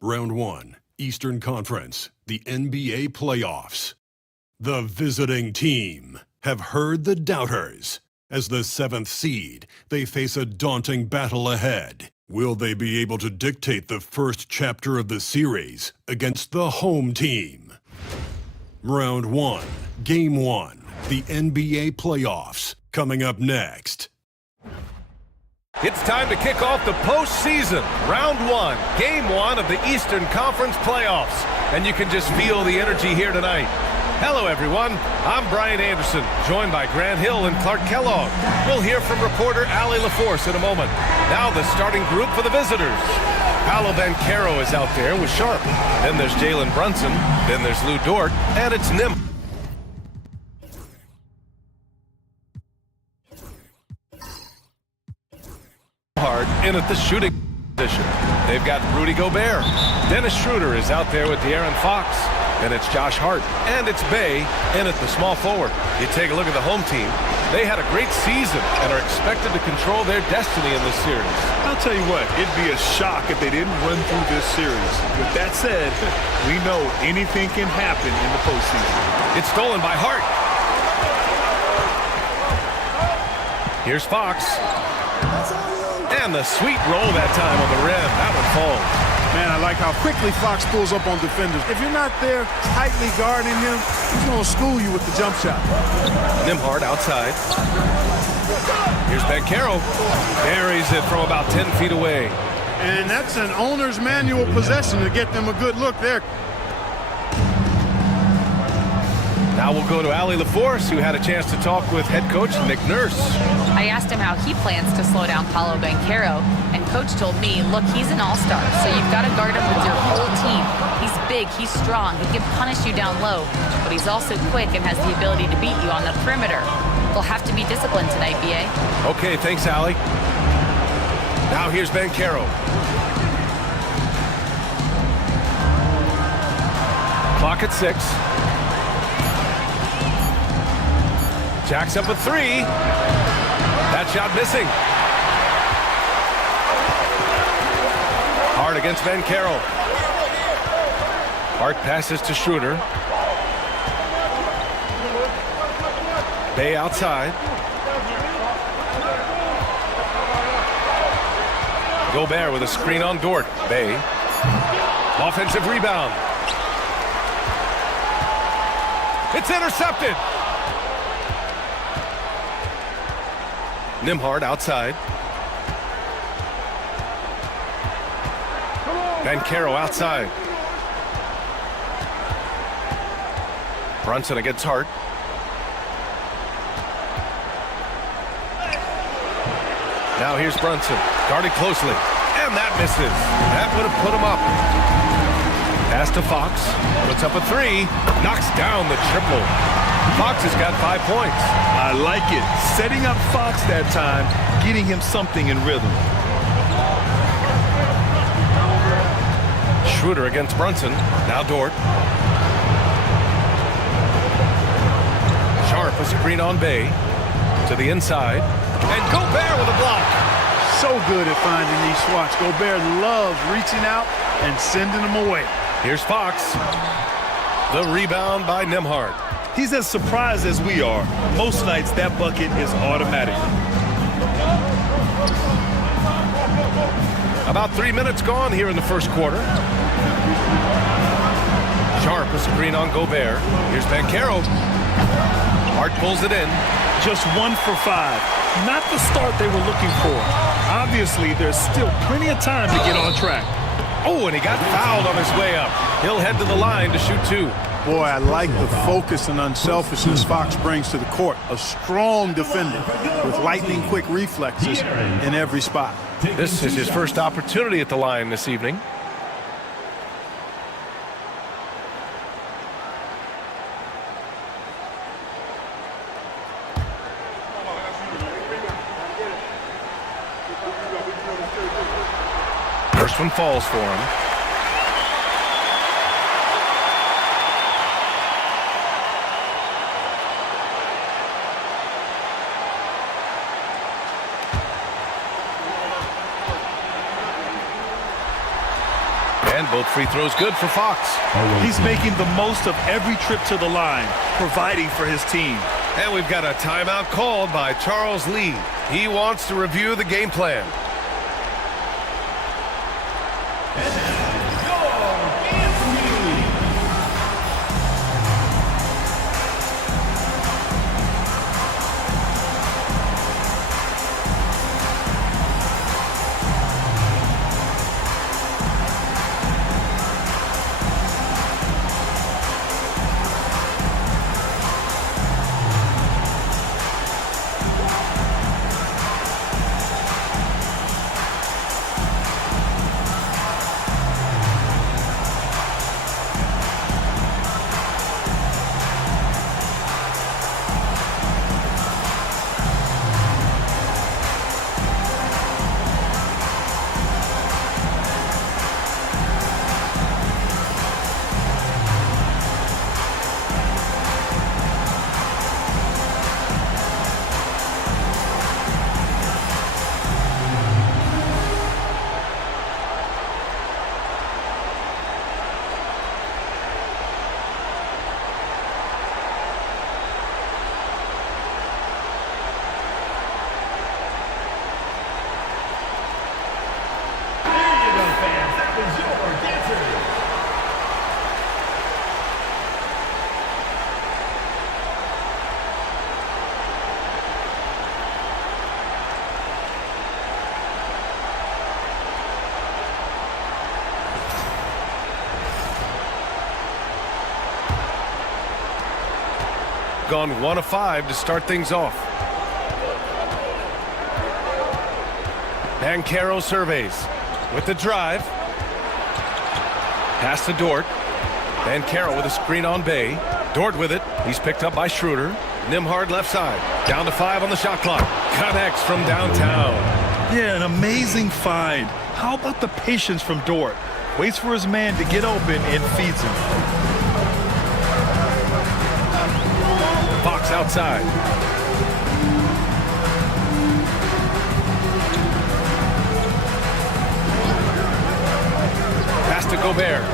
Round 1, Eastern Conference, the NBA playoffs. The visiting team have heard the doubters. As the 7th seed, they face a daunting battle ahead. Will they be able to dictate the first chapter of the series against the home team? Round 1, Game 1, the NBA playoffs, coming up next. It's time to kick off the postseason. Round 1, Game 1 of the Eastern Conference playoffs. And you can just feel the energy here tonight. Hello, everyone. I'm Brian Anderson, joined by Grant Hill and Clark Kellogg. We'll hear from reporter Allie LaForce in a moment. Now the starting group for the visitors. Paolo Banchero is out there with Sharp. Then there's Jalen Brunson. Then there's Lou Dort. And it's Nim. Hard in at the shooting position. They've got Rudy Gobert. Dennis Schroeder is out there with De'Aaron Fox. And it's Josh Hart. And it's Bay in at the small forward. You take a look at the home team. They had a great season and are expected to control their destiny in this series. I'll tell you what, it'd be a shock if they didn't run through this series. With that said, we know anything can happen in the postseason. It's stolen by Hart. Here's Fox. And the sweet roll that time on the rim. That one falls. Man, I like how quickly Fox pulls up on defenders. If you're not there tightly guarding him, he's going to school you with the jump shot. Nembhard outside. Here's Banchero. Buries it from about 10 feet away. And that's an owner's manual possession to get them a good look there. Now we'll go to Allie LaForce, who had a chance to talk with head coach Nick Nurse. I asked him how he plans to slow down Paolo Banchero, and coach told me, look, he's an all-star, so you've got to guard him with your whole team. He's big, he's strong, he can punish you down low, but he's also quick and has the ability to beat you on the perimeter. They'll have to be disciplined tonight, B.A. Okay, thanks, Allie. Now here's Banchero. Clock at 6. Jacks up a 3. That shot missing. Hart against Banchero. Hart passes to Schroeder. Bay outside. Gobert with a screen on Dort. Bay. Offensive rebound. It's intercepted. Nembhard outside. Banchero outside. Brunson against Hart. Now here's Brunson, guarded closely, and that misses. That would have put him up. Pass to Fox. Puts up a three. Knocks down the triple. Fox has got 5 points. I like it. Setting up Fox that time, getting him something in rhythm. Schroeder against Brunson. Now Dort. Sharp a screen on Bay. To the inside. And Gobert with a block. So good at finding these swats. Gobert loves reaching out and sending them away. Here's Fox. The rebound by Nembhard. He's as surprised as we are. Most nights that bucket is automatic. About 3 minutes gone here in the first quarter. Sharp a screen on Gobert. Here's Banchero. Hart pulls it in. Just 1 for 5. Not the start they were looking for. Obviously, there's still plenty of time to get on track. Oh, and he got fouled on his way up. He'll head to the line to shoot 2. Boy, I like the focus and unselfishness Fox brings to the court. A strong defender with lightning-quick reflexes in every spot. This is his first opportunity at the line this evening. First one falls for him. And both free throws good for Fox. He's making the most of every trip to the line, providing for his team. And we've got a timeout called by Charles Lee. He wants to review the game plan. Gone 1 of 5 to start things off. Banchero surveys with the drive. Pass to Dort. Banchero with a screen on Bay. Dort with it. He's picked up by Schroeder. Nembhard left side. Down to 5 on the shot clock. Connects from downtown. Yeah, an amazing find. How about the patience from Dort? Waits for his man to get open and feeds him. Fox outside. Pass to Gobert.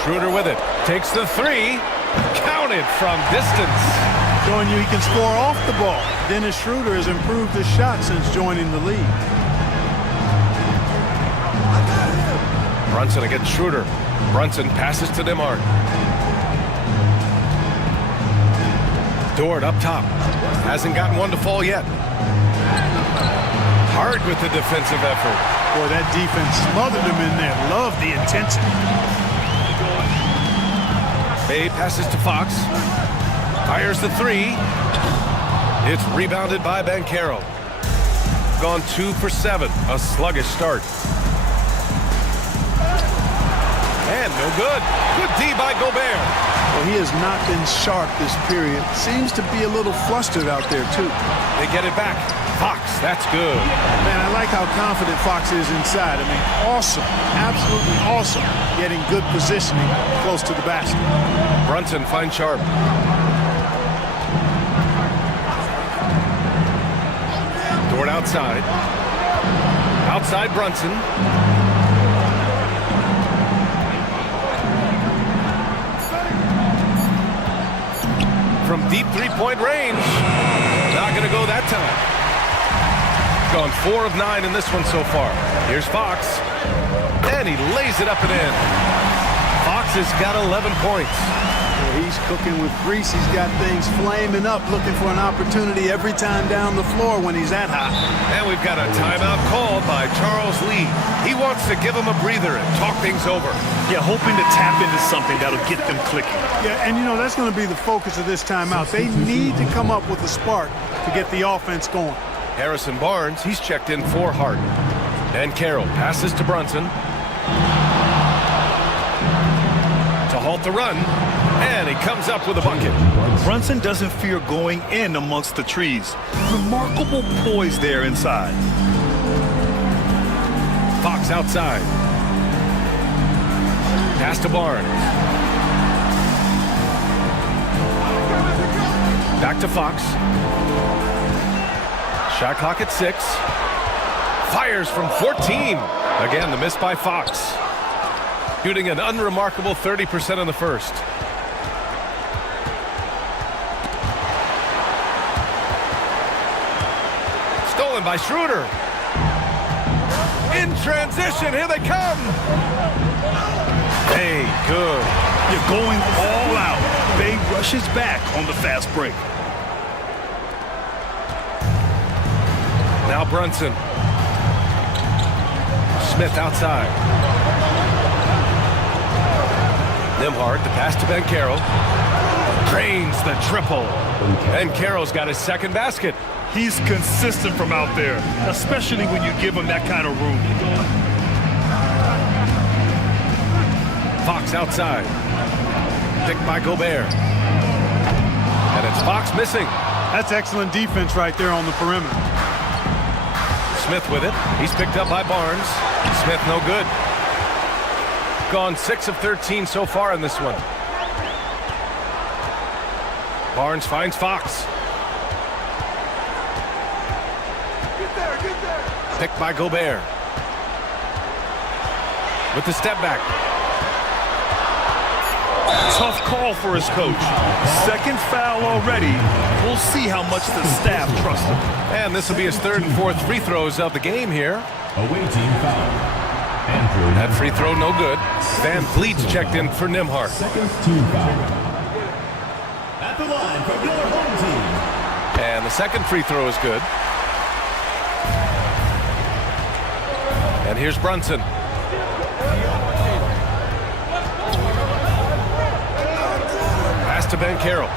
Schroeder with it. Takes the 3. Counted from distance. Showing you he can score off the ball. Dennis Schroeder has improved his shot since joining the league. Brunson against Schroeder. Brunson passes to Nembhard. Dort up top. Hasn't gotten one to fall yet. Hard with the defensive effort. Boy, that defense smothered him in there. Love the intensity. Bay passes to Fox. Fires the 3. It's rebounded by Banchero. Gone 2 for 7. A sluggish start. And no good. Good D by Gobert. Well, he has not been sharp this period. Seems to be a little flustered out there, too. They get it back. Fox, that's good. Man, I like how confident Fox is inside. I mean, awesome. Absolutely awesome. Getting good positioning close to the basket. Brunson finds Sharp. Dort outside. Outside Brunson. From deep three-point range. Not going to go that time. Gone 4 of 9 in this one so far. Here's Fox. And he lays it up and in. Fox has got 11 points. Well, he's cooking with grease. He's got things flaming up, looking for an opportunity every time down the floor when he's that hot. And we've got a timeout called by Charles Lee. He wants to give him a breather and talk things over. Yeah, hoping to tap into something that'll get them clicking. Yeah, and you know, that's going to be the focus of this timeout. They need to come up with a spark to get the offense going. Harrison Barnes, he's checked in for Harden. And Carroll passes to Brunson. To halt the run. And he comes up with a bucket. Brunson doesn't fear going in amongst the trees. Remarkable poise there inside. Fox outside. Pass to Barnes. Back to Fox. Shot clock at 6. Fires from 14. Again, the miss by Fox. Shooting an unremarkable 30% in the first. Stolen by Schroeder. In transition, here they come. Hey, good. You're going all out. Bay rushes back on the fast break. Now Brunson. Smith outside. Nimhard, the pass to Ben Carroll. Drains the triple. And Carroll's got his second basket. He's consistent from out there, especially when you give him that kind of room. Fox outside. Picked by Gobert. And it's Fox missing. That's excellent defense right there on the perimeter. Smith with it. He's picked up by Barnes. Smith no good. Gone 6 of 13 so far in this one. Barnes finds Fox. Picked by Gobert. With the step back. Tough call for his coach. Second foul already. We'll see how much the staff trusts him. And this will be his third and fourth free throws of the game here. Away team foul. That free throw no good. Van Vliet's checked in for Nimhard. Second team foul. At the line for your home team. And the second free throw is good. And here's Brunson. Pass to Ben Carroll.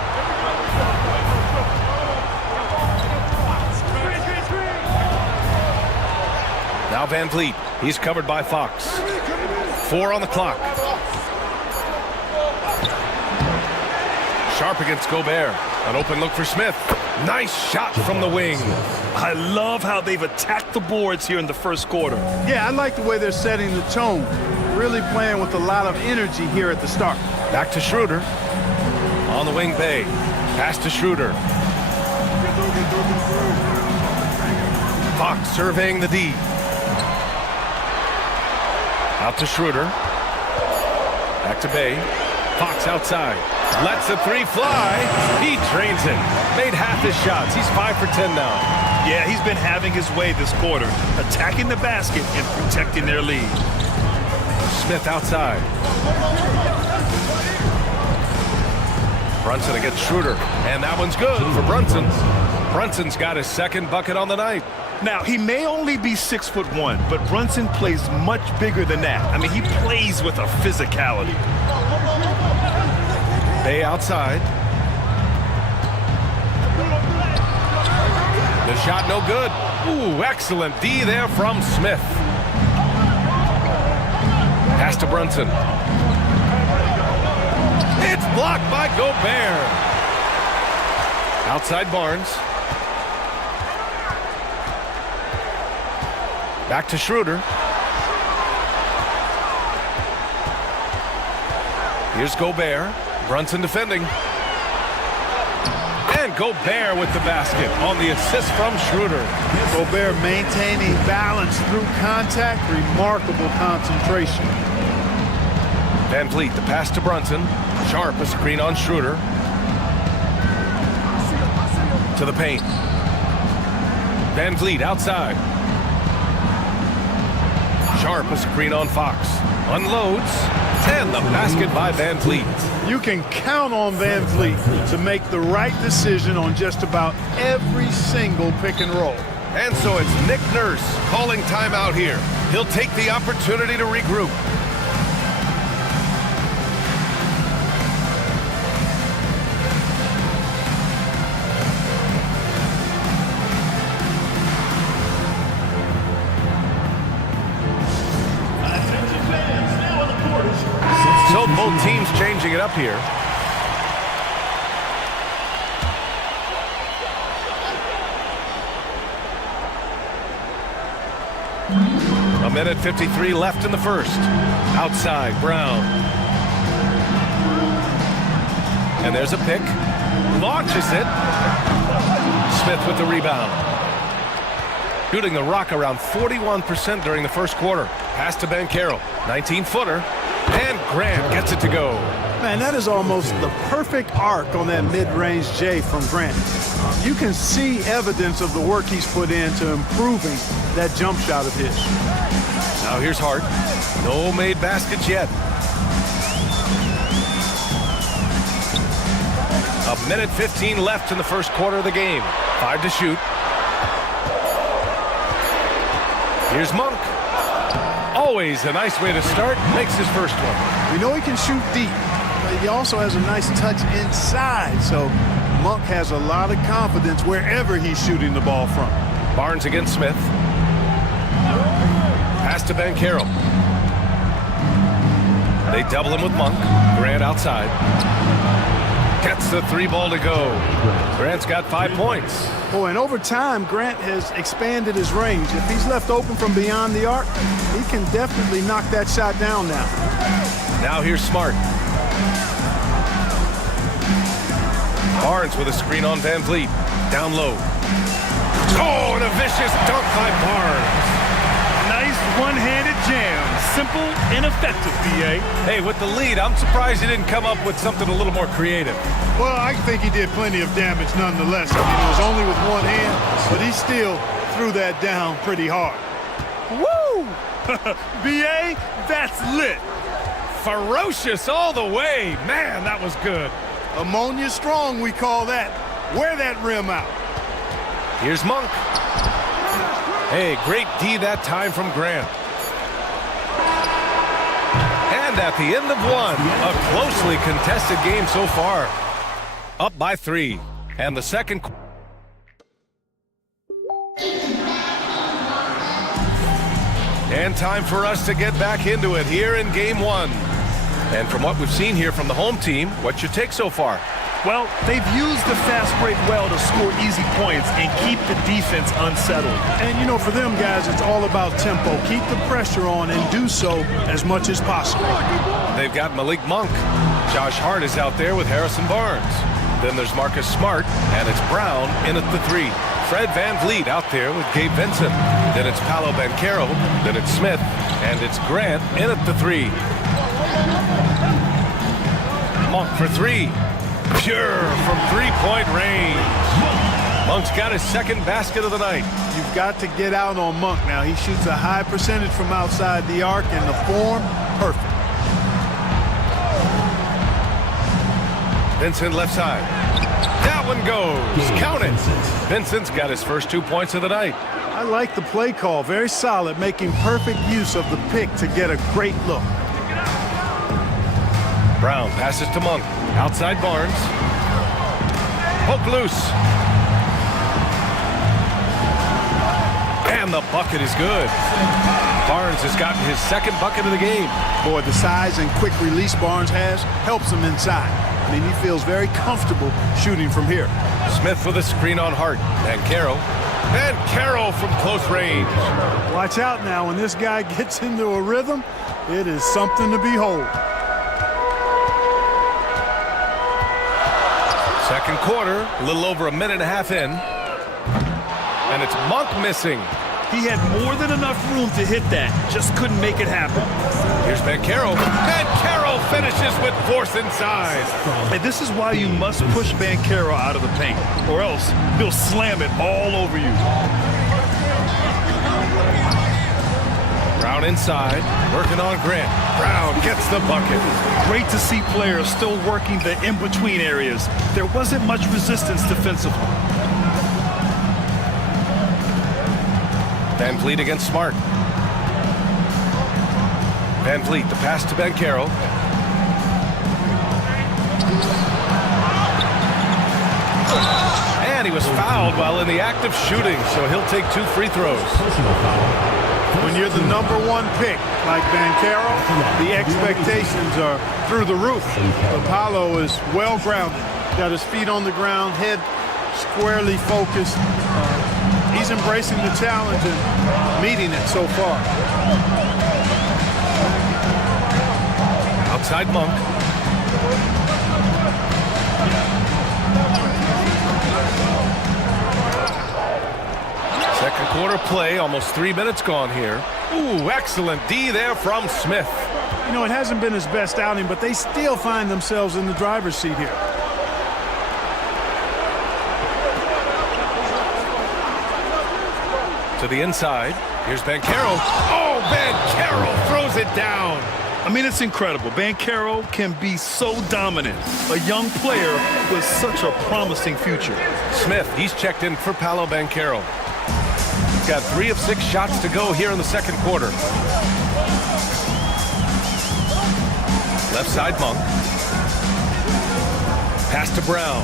Now Van Vliet. He's covered by Fox. 4 on the clock. Sharp against Gobert. An open look for Smith. Nice shot from the wing. I love how they've attacked the boards here in the first quarter. Yeah, I like the way they're setting the tone. Really playing with a lot of energy here at the start. Back to Schroeder. On the wing, Bay. Pass to Schroeder. Fox surveying the D. Out to Schroeder. Back to Bay. Fox outside. Lets the three fly. He drains it. Made half his shots. He's 5 for 10 now. Yeah, he's been having his way this quarter, attacking the basket and protecting their lead. Smith outside. Brunson against Schroeder. And that one's good for Brunson. Brunson's got his second bucket on the night. Now, he may only be 6'1", but Brunson plays much bigger than that. I mean, he plays with a physicality. Bay outside. The shot no good. Ooh, excellent D there from Smith. Pass to Brunson. It's blocked by Gobert. Outside Barnes. Back to Schroeder. Here's Gobert. Brunson defending. And Gobert with the basket on the assist from Schroeder. Gobert maintaining balance through contact. Remarkable concentration. Van Vliet, the pass to Brunson. Sharp, a screen on Schroeder. To the paint. Van Vliet outside. Sharp, a screen on Fox. Unloads. And the basket by Van Vliet. You can count on Van Vliet to make the right decision on just about every single pick and roll. And so it's Nick Nurse calling timeout here. He'll take the opportunity to regroup. So both teams changing it up here. A minute 53 left in the first. Outside, Brown. And there's a pick. Launches it. Smith with the rebound. Shooting the rock around 41% during the first quarter. Pass to Banchero. 19-footer. And Grant gets it to go. Man, that is almost the perfect arc on that mid-range J from Grant. You can see evidence of the work he's put into improving that jump shot of his. Now here's Hart. No made baskets yet. A minute 15 left in the first quarter of the game. 5 to shoot. Here's Monk. Always a nice way to start. Makes his first one. We know he can shoot deep, but he also has a nice touch inside. So Monk has a lot of confidence wherever he's shooting the ball from. Barnes against Smith. Pass to Banchero. They double him with Monk. Grant outside. Gets the 3-ball to go. Grant's got 5 points. Oh, and over time, Grant has expanded his range. If he's left open from beyond the arc, he can definitely knock that shot down now. Now here's Smart. Barnes with a screen on Van Vliet. Down low. Oh, and a vicious dunk by Barnes. Nice one-handed jam. Simple and effective, B.A. Hey, with the lead, I'm surprised he didn't come up with something a little more creative. Well, I think he did plenty of damage nonetheless. I mean, it was only with one hand, but he still threw that down pretty hard. Woo! B.A., that's lit. Ferocious all the way. Man, that was good. Ammonia strong, we call that. Wear that rim out. Here's Monk. Hey, great D that time from Grant. And at the end of one, a closely contested game so far. Up by 3. And the second. And time for us to get back into it here in game 1. And from what we've seen here from the home team, what's your take so far? Well, they've used the fast break well to score easy points and keep the defense unsettled. And, you know, for them guys, it's all about tempo. Keep the pressure on and do so as much as possible. They've got Malik Monk. Josh Hart is out there with Harrison Barnes. Then there's Marcus Smart, and it's Brown in at the 3. Fred Van Vliet out there with Gabe Vincent. Then it's Paolo Banchero. Then it's Smith, and it's Grant in at the 3. Monk for 3. Pure from 3-point range. Monk's got his second basket of the night. You've got to get out on Monk now. He shoots a high percentage from outside the arc, and the form, perfect. Vincent left side. That one goes. Count it. Vincent's got his first 2 points of the night. I like the play call. Very solid, making perfect use of the pick to get a great look. Brown passes to Monk. Outside Barnes. Poke loose. And the bucket is good. Barnes has gotten his second bucket of the game. Boy, the size and quick release Barnes has helps him inside. I mean, he feels very comfortable shooting from here. Smith with a screen on Hart. And Carroll from close range. Watch out now. When this guy gets into a rhythm, it is something to behold. Second quarter, a little over a minute and a half in. And it's Monk missing. He had more than enough room to hit that. Just couldn't make it happen. Here's Banchero. Banchero finishes with force inside. And this is why you must push Banchero out of the paint, or else he'll slam it all over you. Brown inside, working on Grant. Brown gets the bucket. Great to see players still working the in-between areas. There wasn't much resistance defensively. Van Vliet against Smart. Van Vliet, the pass to Banchero. And he was fouled while in the act of shooting, so he'll take 2 free throws. When you're the #1 pick, like Banchero, the expectations are through the roof. But Paolo is well-grounded. Got his feet on the ground, head squarely focused. He's embracing the challenge and meeting it so far. Outside Monk. Second quarter play, almost 3 minutes gone here. Ooh, excellent D there from Smith. You know, it hasn't been his best outing, but they still find themselves in the driver's seat here. To the inside. Here's Banchero. Oh, Banchero throws it down. I mean, it's incredible. Banchero can be so dominant. A young player with such a promising future. Smith, he's checked in for Paolo Banchero. He's got 3 of 6 shots to go here in the second quarter. Left side Monk. Pass to Brown.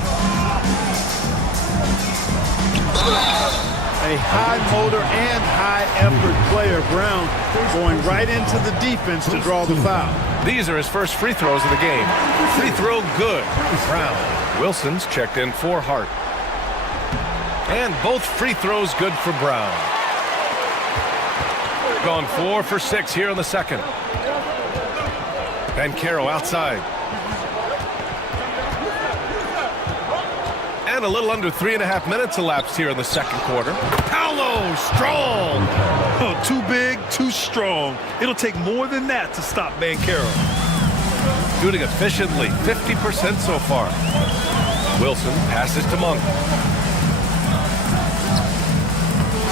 A high motor and high effort player, Brown, going right into the defense to draw the foul. These are his first free throws of the game. Free throw good. Brown. Wilson's checked in for Hart. And both free throws good for Brown. Gone 4 for 6 here in the second. Banchero outside. And a little under 3.5 minutes elapsed here in the second quarter. Paolo, strong. Oh, too big, too strong. It'll take more than that to stop Banchero. Shooting efficiently, 50% so far. Wilson passes to Monk.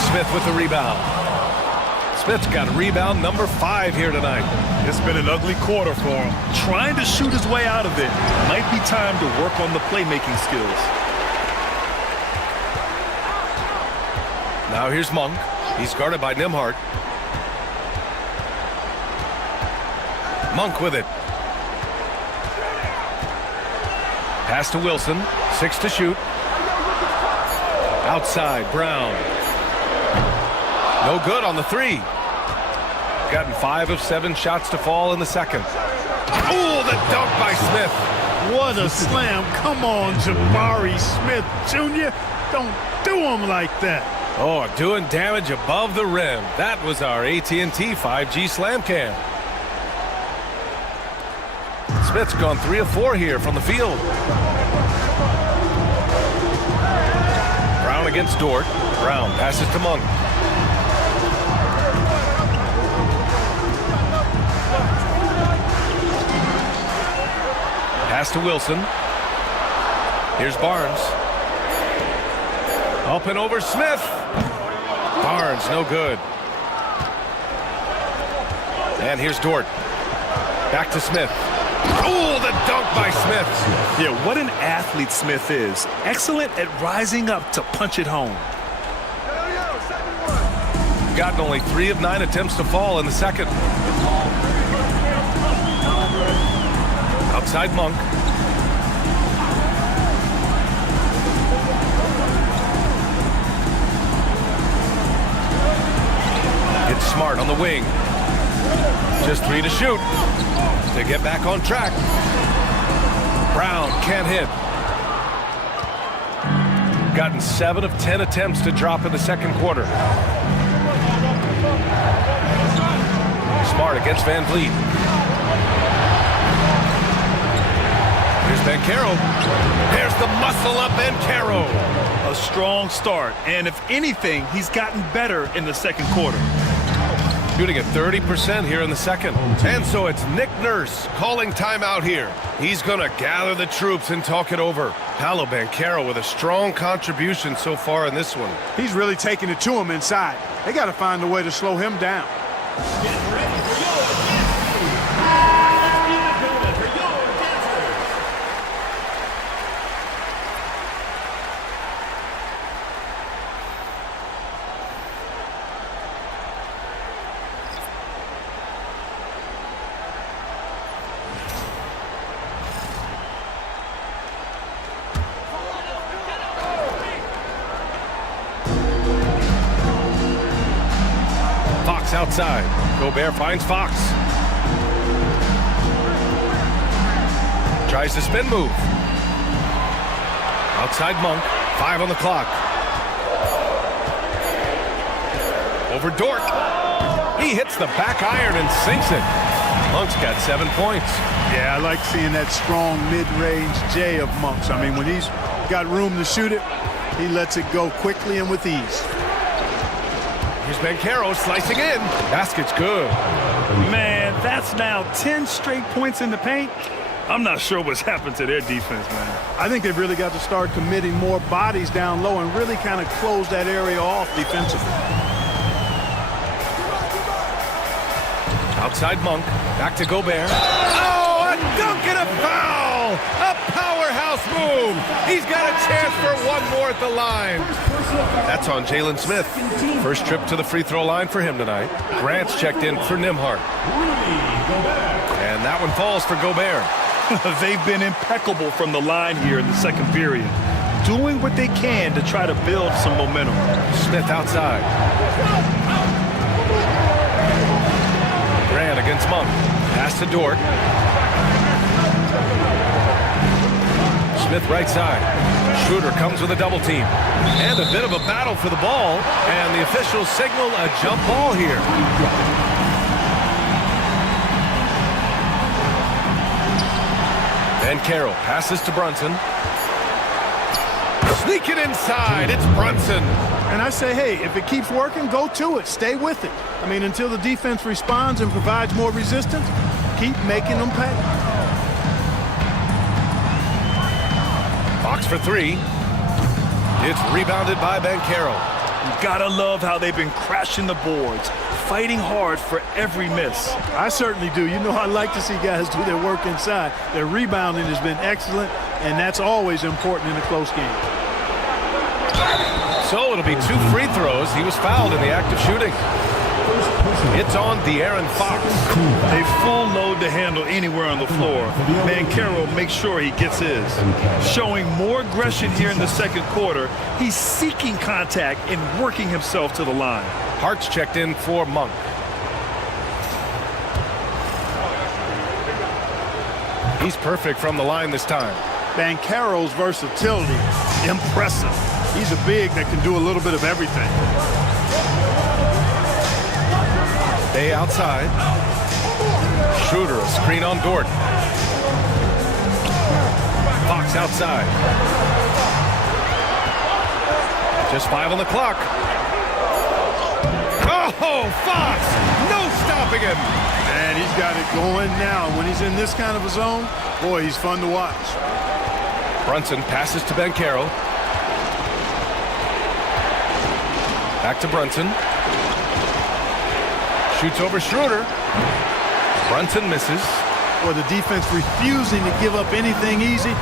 Smith with the rebound. Smith's got rebound number 5 here tonight. It's been an ugly quarter for him. Trying to shoot his way out of it. Might be time to work on the playmaking skills. Now here's Monk. He's guarded by Nembhard. Monk with it. Pass to Wilson. 6 to shoot. Outside, Brown. No good on the 3. Gotten 5 of 7 shots to fall in the second. Oh, the dunk by Smith. What a slam. Come on, Jabari Smith Jr. Don't do him like that. Oh, doing damage above the rim. That was our AT&T 5G slam cam. Smith's gone 3 of 4 here from the field. Brown against Dort. Brown passes to Monk. Pass to Wilson. Here's Barnes. Up and over Smith. Barnes, no good. And here's Dort. Back to Smith. Oh, the dunk by Smith. Yeah, what an athlete Smith is. Excellent at rising up to punch it home. Gotten only 3 of 9 attempts to fall in the second. Outside Monk. It's Smart on the wing. Just 3 to shoot to get back on track. Brown can't hit. Gotten 7 of 10 attempts to drop in the second quarter. Smart against Van Vliet. Here's Banchero. There's the muscle up Banchero. A strong start, and if anything, he's gotten better in the second quarter. Shooting at 30% here in the second. And so it's Nick Nurse calling timeout here. He's going to gather the troops and talk it over. Paolo Banchero with a strong contribution so far in this one. He's really taking it to him inside. They got to find a way to slow him down. Outside. Gobert finds Fox. Tries to spin move. Outside Monk. 5 on the clock. Over Dort. He hits the back iron and sinks it. Monk's got 7 points. Yeah, I like seeing that strong mid-range J of Monk's. I mean, when he's got room to shoot it, he lets it go quickly and with ease. Here's Banchero slicing in. Basket's good. Man, that's now 10 straight points in the paint. I'm not sure what's happened to their defense, man. I think they've really got to start committing more bodies down low and really kind of close that area off defensively. Outside Monk. Back to Gobert. Oh, a dunk and a foul! A powerhouse move! He's got a chance for one more at the line. That's on Jalen Smith. First trip to the free throw line for him tonight. Grant's checked in for Nembhard. And that one falls for Gobert. They've been impeccable from the line here in the second period, doing what they can to try to build some momentum. Smith outside. Grant against Monk. Pass to Dort. Smith right side. Schroeder comes with a double team. And a bit of a battle for the ball. And the officials signal a jump ball here. Banchero passes to Brunson. Sneak it inside. It's Brunson. And I say, hey, if it keeps working, go to it. Stay with it. I mean, until the defense responds and provides more resistance, keep making them pay. Fox for 3. It's rebounded by Banchero. You gotta love how they've been crashing the boards, fighting hard for every miss. I certainly do. You know, I like to see guys do their work inside. Their rebounding has been excellent, and that's always important in a close game. So it'll be 2 free throws. He was fouled in the act of shooting. It's on De'Aaron Fox. A full load to handle anywhere on the floor. Banchero makes sure he gets his. Showing more aggression here in the second quarter. He's seeking contact and working himself to the line. Hart's checked in for Monk. He's perfect from the line this time. Banchero's versatility, impressive. He's a big that can do a little bit of everything. They outside. Schroeder, a screen on Dort. Fox outside. Just 5 on the clock. Oh, Fox! No stopping him! And he's got it going now. When he's in this kind of a zone, boy, he's fun to watch. Brunson passes to Banchero. Back to Brunson. Shoots over Schroeder. Brunson misses. Or the defense refusing to give up anything easy.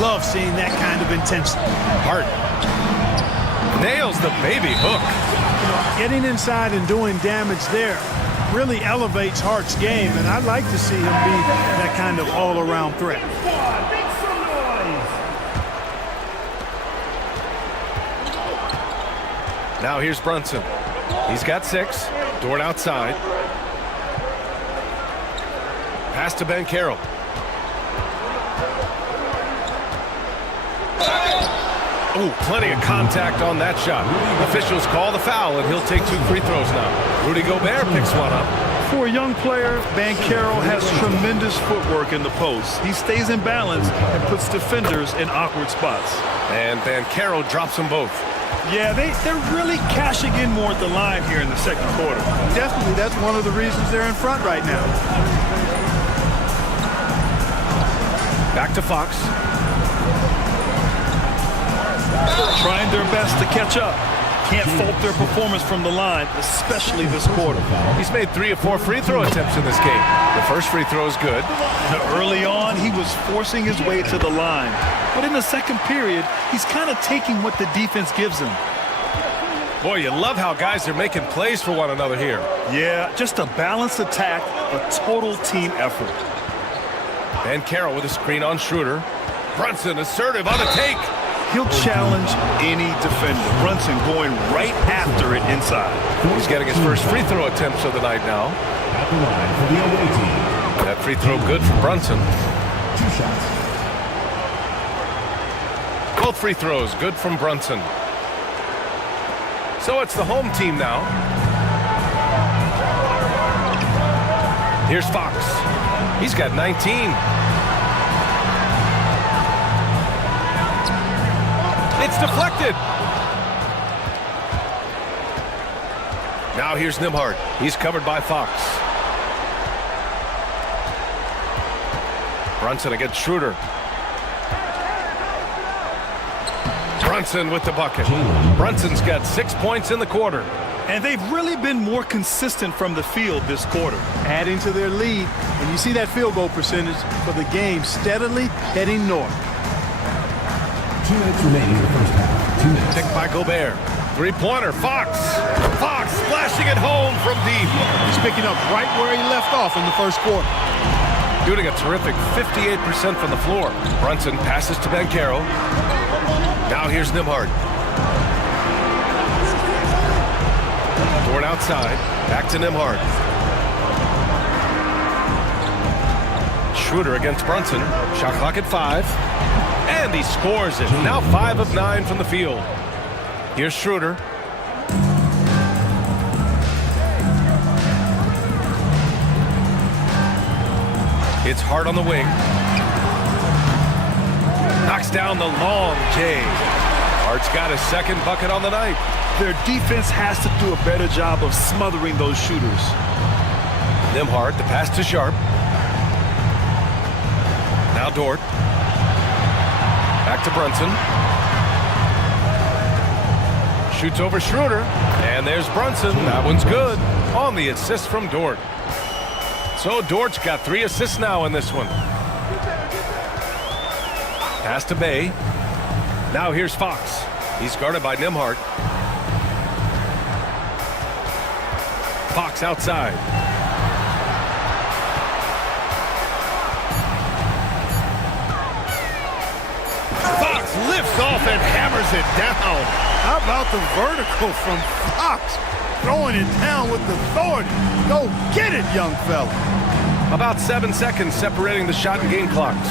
Love seeing that kind of intensity. Hart nails the baby hook. You know, getting inside and doing damage there really elevates Hart's game, and I'd like to see him be that kind of all-around threat. Now here's Brunson. He's got 6. Dort outside. Pass to Banchero. Ooh, plenty of contact on that shot. Officials call the foul, and he'll take 2 free throws now. Rudy Gobert picks one up. For a young player, Banchero has tremendous footwork in the post. He stays in balance and puts defenders in awkward spots. And Banchero drops them both. Yeah, they're really cashing in more at the line here in the second quarter. Definitely, that's one of the reasons they're in front right now. Back to Fox. Trying their best to catch up. Can't fault their performance from the line, especially this quarter. He's made 3 or 4 free throw attempts in this game. The first free throw is good. Early on, he was forcing his way to the line. But in the second period, he's kind of taking what the defense gives him. Boy, you love how guys are making plays for one another here. Yeah, just a balanced attack, a total team effort. Banchero with a screen on Schroeder. Brunson assertive on the take. He'll challenge any defender. Brunson going right after it inside. He's getting his first free throw attempts of the night now. At the line for the away team. That free throw good from Brunson. 2 shots. Both free throws good from Brunson. So it's the home team now. Here's Fox. He's got 19. It's deflected. Now here's Nembhard. He's covered by Fox. Brunson against Schroeder. Brunson with the bucket. Brunson's got 6 points in the quarter. And they've really been more consistent from the field this quarter. Adding to their lead, and you see that field goal percentage for the game steadily heading north. 2 minutes remaining in the first half. 2 minutes. Picked by Gobert. Three-pointer, Fox. Fox splashing it home from deep. He's picking up right where he left off in the first quarter. Shooting a terrific 58% from the floor. Brunson passes to Banchero. Now here's Nembhard. Dort outside. Back to Nembhard. Schroeder against Brunson. Shot clock at 5. And he scores it. Now 5 of 9 from the field. Here's Schroeder. It's Hart on the wing. Knocks down the long J. Hart's got his second bucket on the night. Their defense has to do a better job of smothering those shooters. Nembhard, the pass to Sharp. Now Dort. Back to Brunson. Shoots over Schroeder. And there's Brunson. That one's good. On the assist from Dort. So Dort's got 3 assists now in this one. Pass to Bay. Now here's Fox. He's guarded by Nembhard. Fox outside. Fox lifts off and hammers it down. How about the vertical from Fox? Throwing it down with authority. Go get it, young fella. About 7 seconds separating the shot and game clocks.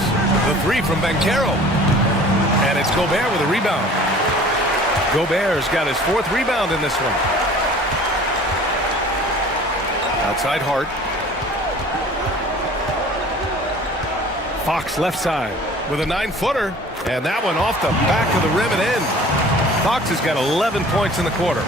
The 3 from Banchero. And it's Gobert with a rebound. Gobert's got his 4th rebound in this one. Outside Hart. Fox left side with a 9-footer. And that one off the back of the rim and in. Fox has got 11 points in the quarter.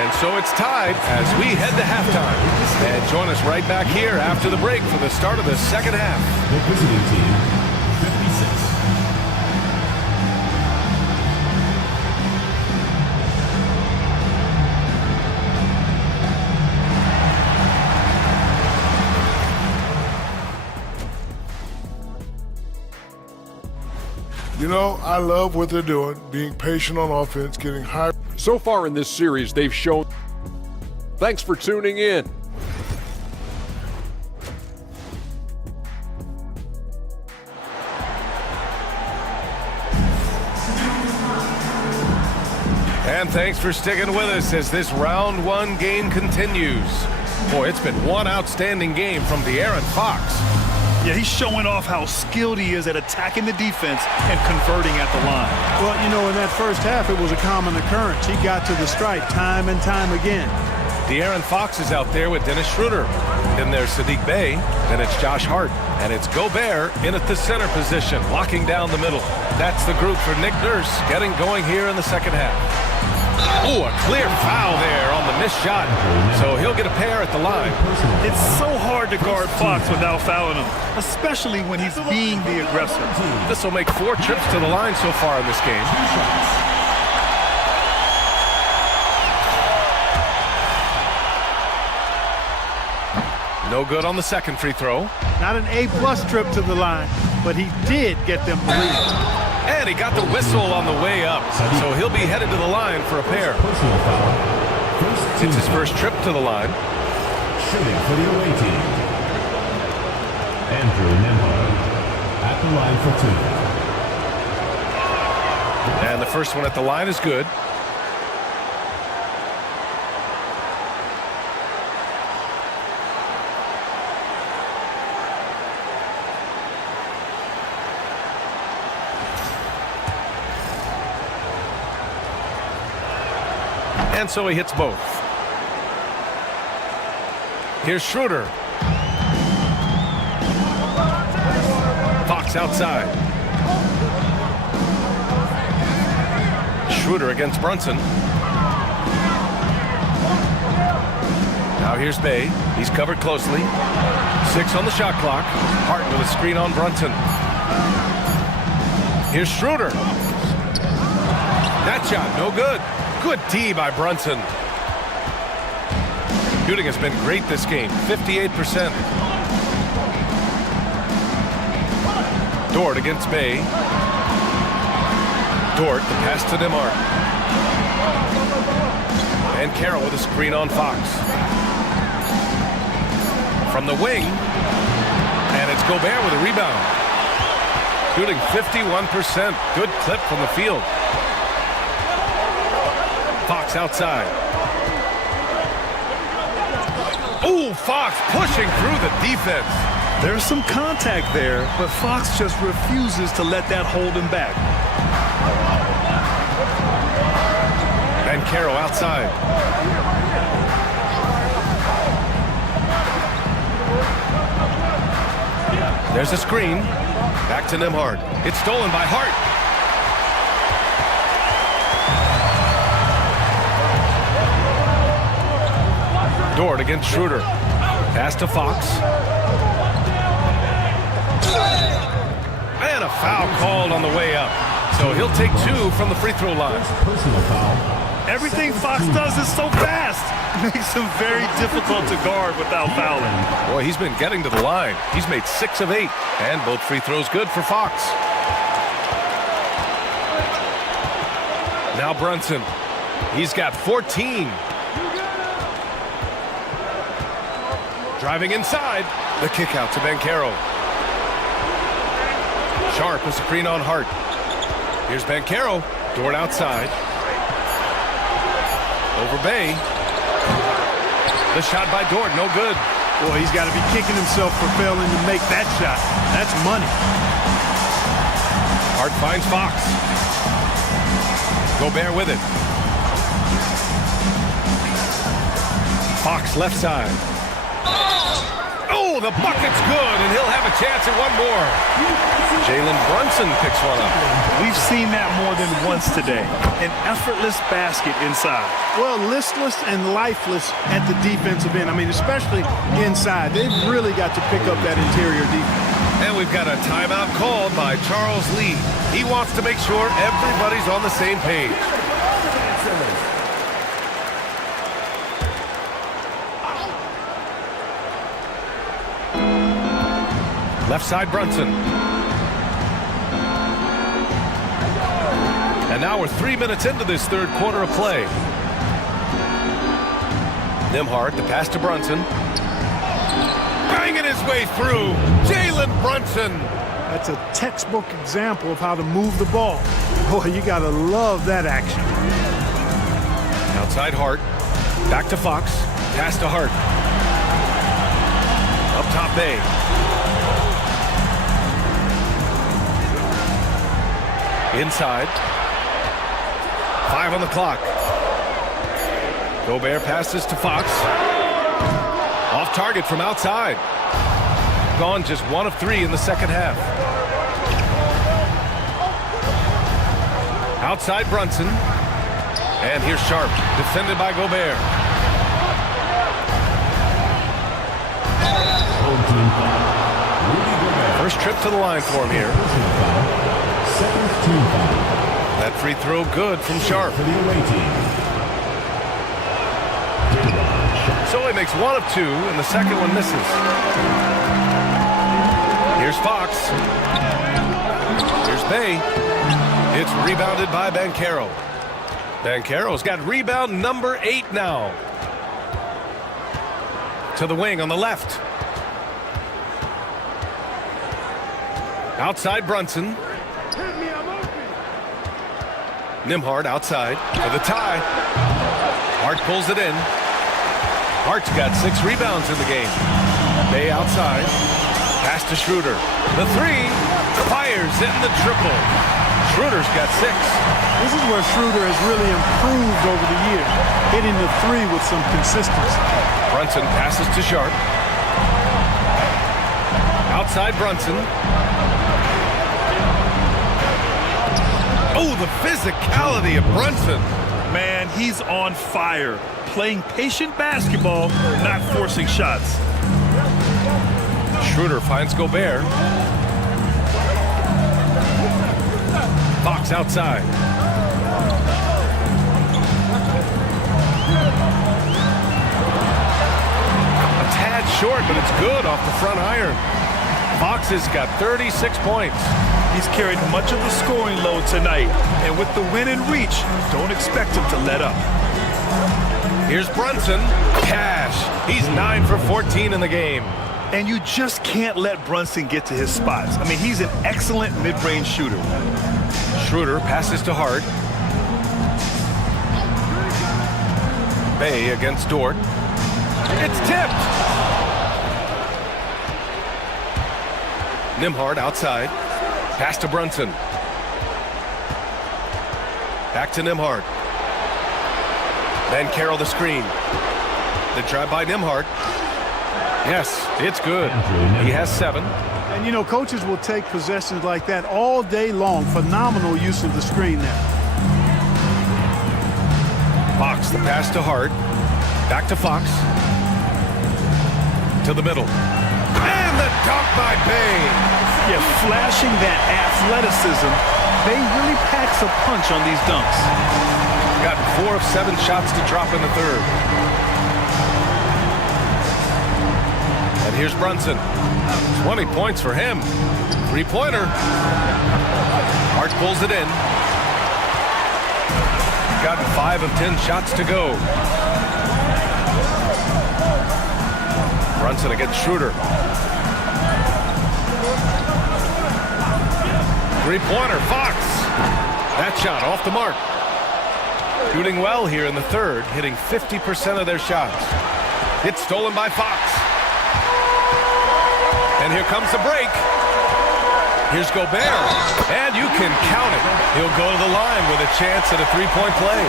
And so it's tied as we head to halftime. And join us right back here after the break for the start of the second half. The visiting team, 56. You know, I love what they're doing, being patient on offense, getting high. So far in this series, they've shown. Thanks for tuning in. And thanks for sticking with us as this round one game continues. Boy, it's been one outstanding game from De'Aaron Fox. Yeah, he's showing off how skilled he is at attacking the defense and converting at the line. Well, you know, in that first half, it was a common occurrence. He got to the stripe time and time again. De'Aaron Fox is out there with Dennis Schroeder. Then there's Sadiq Bey. Then it's Josh Hart. And it's Gobert in at the center position, locking down the middle. That's the group for Nick Nurse getting going here in the second half. Oh, a clear foul there on the missed shot. So he'll get a pair at the line. It's so hard to guard Fox without fouling him, especially when he's being the aggressor. This will make 4 trips to the line so far in this game. No good on the second free throw. Not an A-plus trip to the line, but he did get them the lead. And he got the whistle on the way up, so he'll be headed to the line for a pair. It's his first trip to the line. Shooting for the away team, Andrew Nembhard at the line for 2. And the first one at the line is good. And so he hits both. Here's Schroeder. Fox outside. Schroeder against Brunson. Now here's Bey. He's covered closely. 6 on the shot clock. Hart with a screen on Brunson. Here's Schroeder. That shot, no good. Good D by Brunson. Shooting has been great this game, 58%. Dort against Bey. Dort, the pass to Nembhard. And Carroll with a screen on Fox. From the wing. And it's Gobert with a rebound. Shooting 51%. Good clip from the field. Fox outside. Ooh, Fox pushing through the defense. There's some contact there, but Fox just refuses to let that hold him back. And Carroll outside. There's a screen. Back to Nembhard. It's stolen by Hart. Dort against Schroeder. Pass to Fox. And a foul called on the way up. So he'll take 2 from the free throw line. Personal foul. Everything Fox does is so fast. It makes him very difficult to guard without fouling. Boy, he's been getting to the line. He's made 6 of 8. And both free throws good for Fox. Now Brunson. He's got 14. Driving inside, the kick out to Banchero. Sharp a screen on Hart. Here's Banchero, Dort outside. Over Bey. The shot by Dort, no good. Boy, he's got to be kicking himself for failing to make that shot. That's money. Hart finds Fox. Gobert with it. Fox left side. Oh, the bucket's good, and he'll have a chance at one more. Jalen Brunson picks one up. We've seen that more than once today. An effortless basket inside. Well, listless and lifeless at the defensive end. I mean, especially inside. They've really got to pick up that interior defense. And we've got a timeout called by Charles Lee. He wants to make sure everybody's on the same page. Left side Brunson. And now we're 3 minutes into this third quarter of play. Nembhard, the pass to Brunson. Banging his way through. Jalen Brunson. That's a textbook example of how to move the ball. Boy, you got to love that action. Outside Hart. Back to Fox. Pass to Hart. Up top Bay. Inside. 5 on the clock. Gobert passes to Fox. Off target from outside. Gone just 1 of 3 in the second half. Outside Brunson. And here's Sharp, defended by Gobert. First trip to the line for him here. That free throw good from Sharp. So he makes 1 of 2, and the second one misses. Here's Fox. Here's Bay. It's rebounded by Banchero. Banchero's got rebound number 8 now. To the wing on the left. Outside Brunson. Nembhard outside for the tie. Hart pulls it in. Hart's got 6 rebounds in the game. Bay outside. Pass to Schroeder. The 3. Fires in the triple. Schroeder's got 6. This is where Schroeder has really improved over the years, hitting the 3 with some consistency. Brunson passes to Sharp. Outside Brunson. Oh, the physicality of Brunson. Man, he's on fire. Playing patient basketball, not forcing shots. Schroeder finds Gobert. Fox outside. A tad short, but it's good off the front iron. Fox has got 36 points. He's carried much of the scoring load tonight, and with the win and reach, don't expect him to let up. Here's Brunson. Cash. He's 9 for 14 in the game. And you just can't let Brunson get to his spots. I mean, he's an excellent mid-range shooter. Schroeder passes to Hart. Bay against Dort. It's tipped. Nembhard outside. Pass to Brunson. Back to Nembhard. Banchero the screen. The drive by Nembhard. Yes, it's good. He has 7. And, you know, coaches will take possessions like that all day long. Phenomenal use of the screen there. Fox, the pass to Hart. Back to Fox. To the middle. And the dunk by Bay. Yeah, flashing that athleticism. Bay really packs a punch on these dunks. Got 4 of 7 shots to drop in the third. And here's Brunson. 20 points for him. 3-pointer. Hart pulls it in. Gotten 5 of 10 shots to go. Brunson against Schroeder. 3-pointer, Fox. That shot off the mark. Shooting well here in the third, hitting 50% of their shots. It's stolen by Fox. And here comes the break. Here's Gobert. And you can count it. He'll go to the line with a chance at a 3-point play.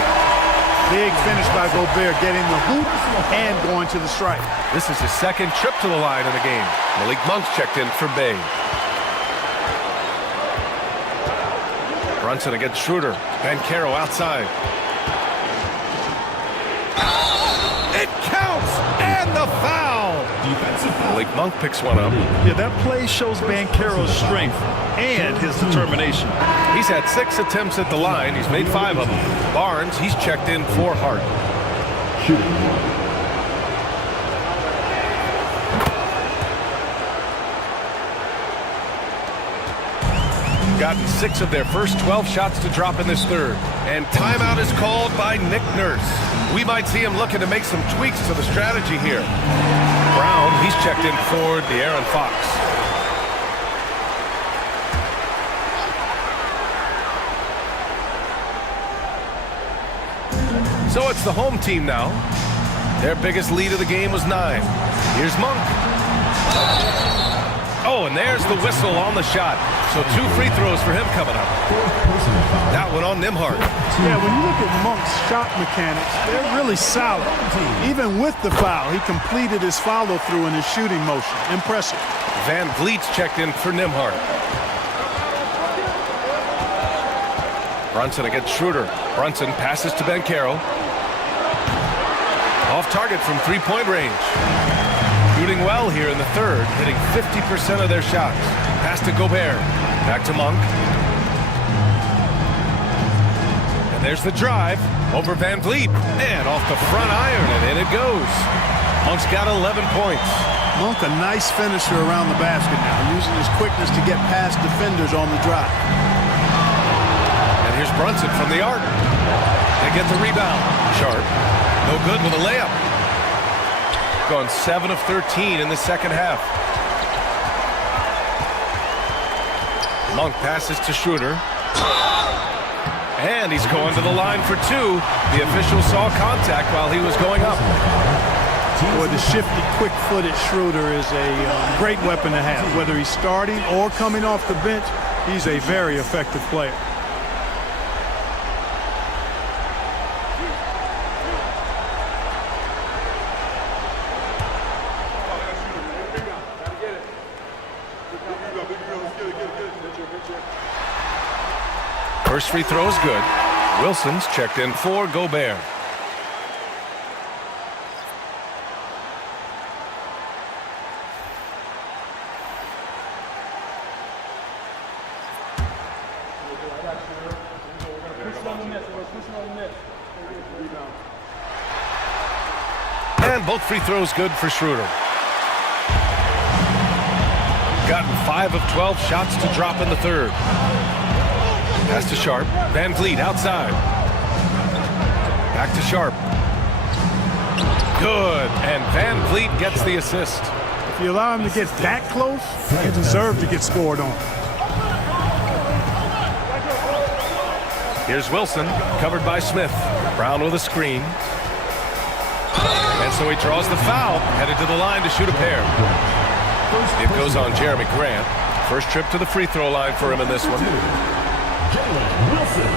Big finish by Gobert, getting the hoop and going to the strike. This is his second trip to the line in the game. Malik Monk's checked in for Bay. Brunson against Schroeder. Banchero outside. It counts! And the foul! Malik Monk picks one up. Yeah, that play shows Banchero's strength and his determination. He's had 6 attempts at the line. He's made 5 of them. Barnes, he's checked in for Hart. Gotten 6 of their first 12 shots to drop in this third. And timeout is called by Nick Nurse. We might see him looking to make some tweaks to the strategy here. Brown, he's checked in for De'Aaron Fox. So it's the home team now. Their biggest lead of the game was 9. Here's Monk. Oh, and there's the whistle on the shot. So 2 free throws for him coming up. That one on Nembhard. Yeah, when you look at Monk's shot mechanics, they're really solid. Even with the foul, he completed his follow-through in his shooting motion. Impressive. Van Vliet's checked in for Nembhard. Brunson against Schroeder. Brunson passes to Banchero. Off target from three-point range. Shooting well here in the third, hitting 50% of their shots. Pass to Gobert. Back to Monk. And there's the drive over Van Vliet. And off the front iron, and in it goes. Monk's got 11 points. Monk, a nice finisher around the basket now, using his quickness to get past defenders on the drive. And here's Brunson from the arc. They get the rebound. Sharp. No good with a layup. Gone 7 of 13 in the second half. Monk passes to Schroeder. And he's going to the line for 2. The official saw contact while he was going up. Boy, the shifty, quick-footed Schroeder is a great weapon to have. Whether he's starting or coming off the bench, he's a very effective player. First free throw is good. Wilson's checked in for Gobert. And both free throws good for Schroeder. Gotten 5 of 12 shots to drop in the third. Pass to Sharp. Van Vliet outside. Back to Sharp. Good. And Van Vliet gets the assist. If you allow him to get that close, he deserves to get scored on. Here's Wilson, covered by Smith. Brown with a screen. And so he draws the foul, headed to the line to shoot a pair. It goes on Jeremy Grant. First trip to the free throw line for him in this one. Wilson.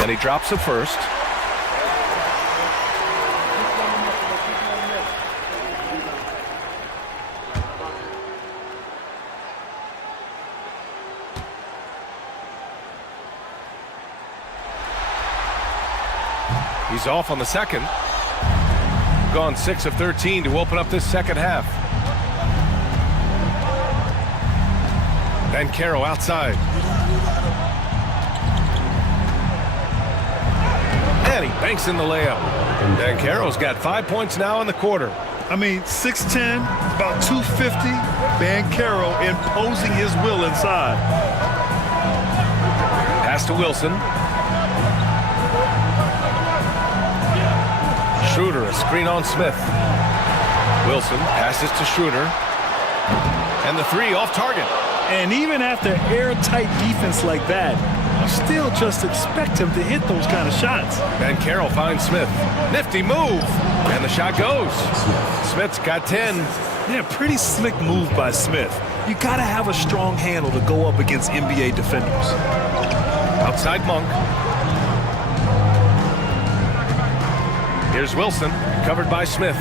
And he drops it first. He's off on the second. Gone 6 of 13 to open up this second half. Banchero outside. And he banks in the layup. Banchero's got 5 points now in the quarter. I mean, 6'10", about 250. Banchero imposing his will inside. Pass to Wilson. Schroeder, a screen on Smith. Wilson passes to Schroeder. And the three off target. And even after airtight defense like that, you still just expect him to hit those kind of shots. Banchero finds Smith. Nifty move. And the shot goes. Smith's got 10. Yeah, pretty slick move by Smith. You got to have a strong handle to go up against NBA defenders. Outside Monk. Here's Wilson, covered by Smith.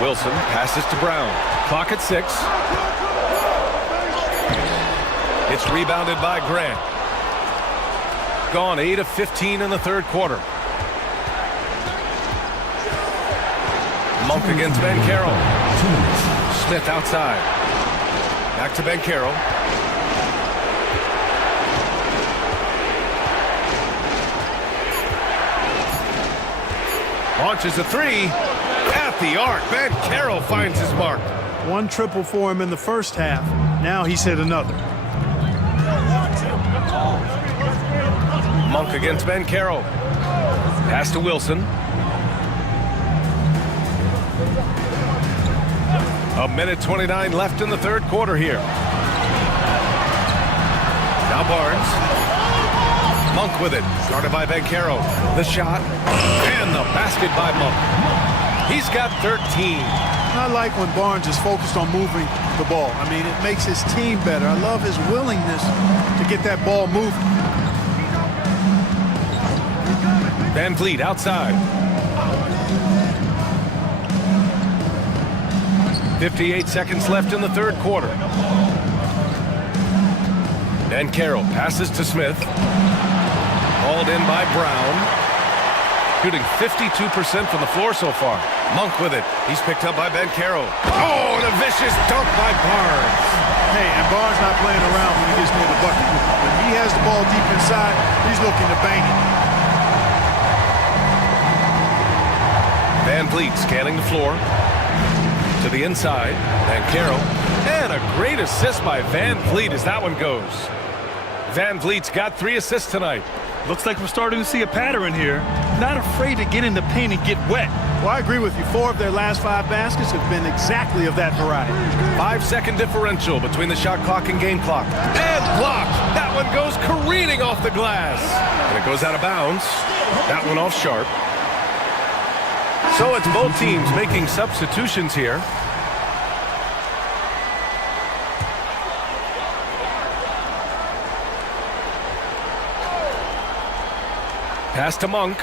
Wilson passes to Brown. Clock at 6. It's rebounded by Grant. Gone 8 of 15 in the third quarter. Monk against Banchero. Smith outside. Back to Banchero. Launches a three at at the arc. Banchero finds his mark. One triple for him in the first half. Now he's hit another. Monk against Banchero. Pass to Wilson. A minute 29 left in the third quarter here. Now Barnes. Monk with it. Guarded by Banchero. The shot. And the basket by Monk. He's got 13. I like when Barnes is focused on moving the ball. I mean, it makes his team better. I love his willingness to get that ball moving. Van Vliet outside. 58 seconds left in the third quarter. Banchero passes to Smith. Hauled in by Brown. Shooting 52% from the floor so far. Monk with it. He's picked up by Banchero. Oh, and a vicious dunk by Barnes. Hey, and Barnes not playing around when he gets near the bucket. When he has the ball deep inside, he's looking to bang it. Van Vliet scanning the floor. To the inside. Banchero. And a great assist by Van Vliet as that one goes. Van Vliet's got 3 assists tonight. Looks like we're starting to see a pattern here. Not afraid to get in the paint and get wet. Well, I agree with you. 4 of their last 5 baskets have been exactly of that variety. 5-second differential between the shot clock and game clock. And blocked. That one goes careening off the glass. And it goes out of bounds. That one off sharp. So it's both teams making substitutions here. Pass to Monk.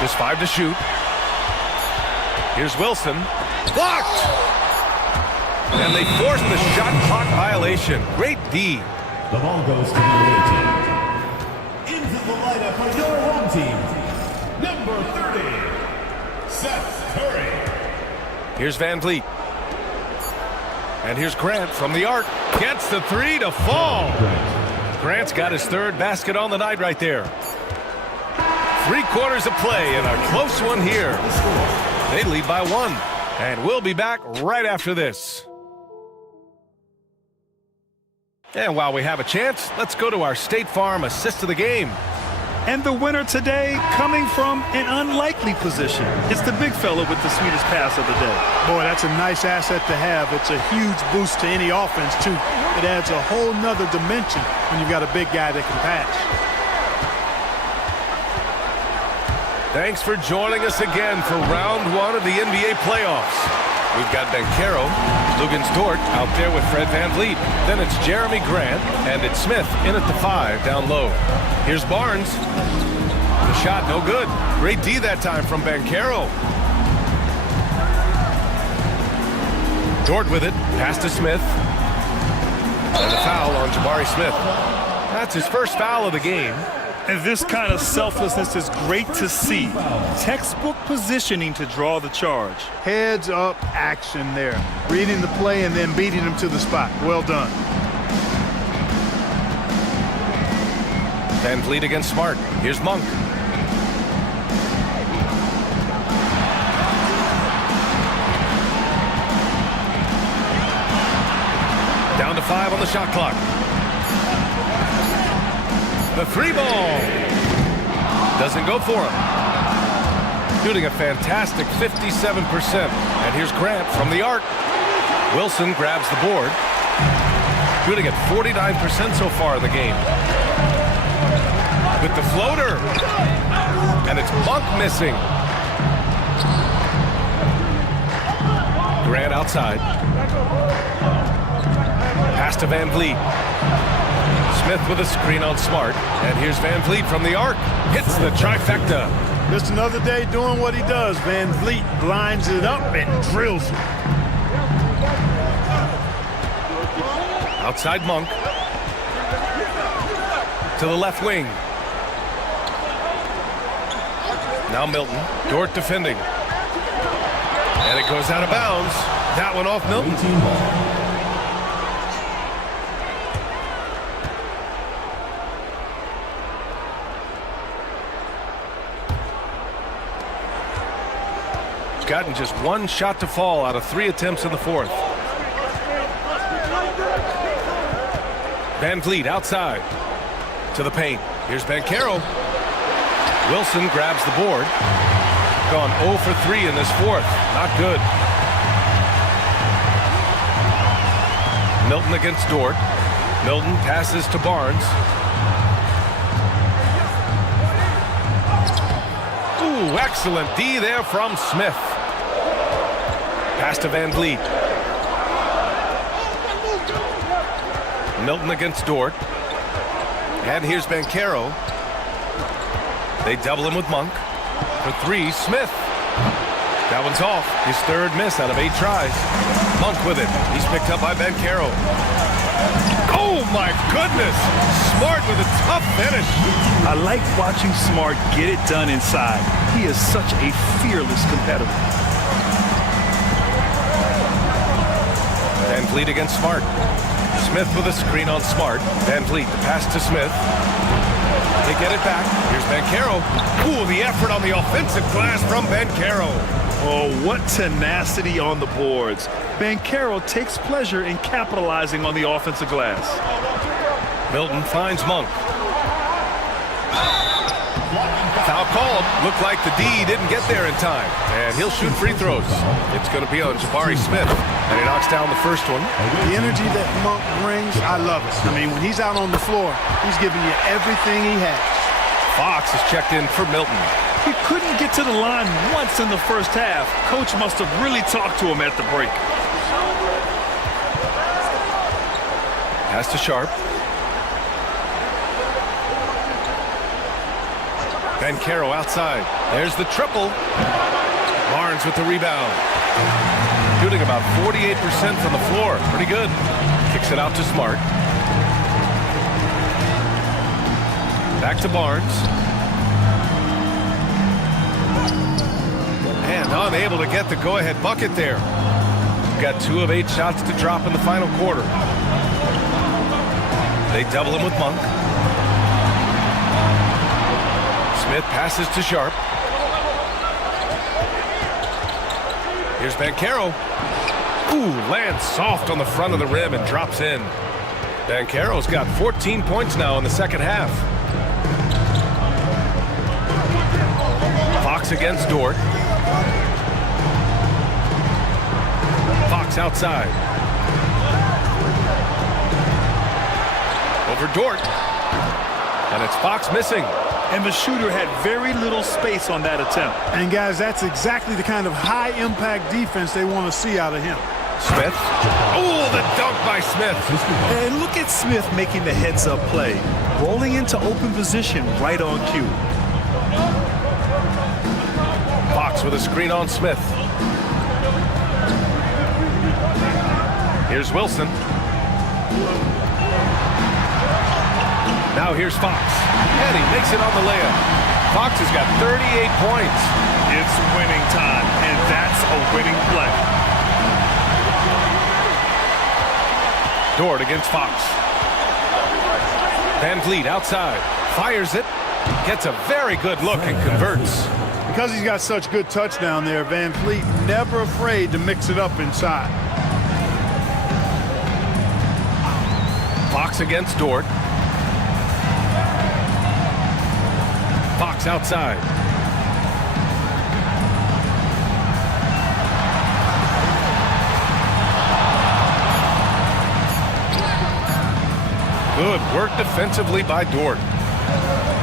Just 5 to shoot. Here's Wilson. Blocked! And they force the shot clock violation. Great D. The ball goes to the away team. Into the lineup for your home team. Number 30, Seth Curry. Here's Van Vliet. And here's Grant from the arc. Gets the 3 to fall. Grant's got his 3rd basket on the night right there. 3 quarters of play and a close one here. They lead by 1. And we'll be back right after this. And while we have a chance, let's go to our State Farm assist of the game. And the winner today coming from an unlikely position. It's the big fella with the sweetest pass of the day. Boy, that's a nice asset to have. It's a huge boost to any offense, too. It adds a whole nother dimension when you've got a big guy that can pass. Thanks for joining us again for round 1 of the NBA playoffs. We've got Banchero, Lugans-Dort out there with Fred Van Vliet. Then it's Jeremy Grant, and it's Smith in at the 5 down low. Here's Barnes. The shot no good. Great D that time from Banchero. Dort with it. Pass to Smith. And a foul on Jabari Smith. That's his first foul of the game. And this kind of selflessness is great to see. Textbook positioning to draw the charge. Heads up action there. Reading the play and then beating him to the spot. Well done. Van Vliet against Smart. Here's Monk. Down to 5 on the shot clock. The 3 ball. Doesn't go for him. Shooting a fantastic 57%. And here's Grant from the arc. Wilson grabs the board. Shooting at 49% so far in the game. With the floater. And it's Monk missing. Grant outside. Pass to Van Vliet. Smith with a screen on Smart. And here's Van Vliet from the arc. Hits the trifecta. Just another day doing what he does. Van Vliet lines it up and drills it. Outside Monk. To the left wing. Now Milton. Dort defending. And it goes out of bounds. That one off Milton. gotten just one shot to fall out of 3 attempts in the fourth. Van Vliet outside to the paint. Here's Banchero. Wilson grabs the board. Gone 0 for 3 in this fourth. Not good. Milton against Dort. Milton passes to Barnes. Ooh, excellent D there from Smith. Pass to Van Vliet. Milton against Dort. And here's Banchero. They double him with Monk. For 3, Smith. That one's off. His 3rd miss out of 8 tries. Monk with it. He's picked up by Banchero. Oh my goodness! Smart with a tough finish. I like watching Smart get it done inside. He is such a fearless competitor. Van Vliet against Smart. Smith with a screen on Smart. Van Vliet, the pass to Smith. They get it back. Here's Banchero. Ooh, the effort on the offensive glass from Banchero. Oh, what tenacity on the boards. Banchero takes pleasure in capitalizing on the offensive glass. Milton finds Monk. Foul called. Looked like the D didn't get there in time. And he'll shoot free throws. It's going to be on Jabari Smith. And he knocks down the first one. The energy that Monk brings, I love it. I mean, when he's out on the floor, he's giving you everything he has. Fox is checked in for Milton. He couldn't get to the line once in the first half. Coach must have really talked to him at the break. Pass to Sharp. Banchero outside. There's the triple. Barnes with the rebound. Shooting about 48% from the floor. Pretty good. Kicks it out to Smart. Back to Barnes. And unable to get the go-ahead bucket there. Got 2 of 8 shots to drop in the final quarter. They double him with Monk. Smith passes to Sharp. Here's Banchero. Ooh, lands soft on the front of the rim and drops in. Banchero's got 14 points now in the second half. Fox against Dort. Fox outside. Over Dort. And it's Fox missing. And the shooter had very little space on that attempt. And guys, that's exactly the kind of high-impact defense they want to see out of him. Smith. Oh, the dunk by Smith. And look at Smith making the heads-up play. Rolling into open position right on cue. Fox with a screen on Smith. Here's Wilson. Now here's Fox. And he makes it on the layup. Fox has got 38 points. It's winning time, and that's a winning play. Dort against Fox. Van Vliet outside. Fires it. Gets a very good look and converts. Because he's got such good touch down there, Van Vliet never afraid to mix it up inside. Fox against Dort. Fox outside. Good work defensively by Dort.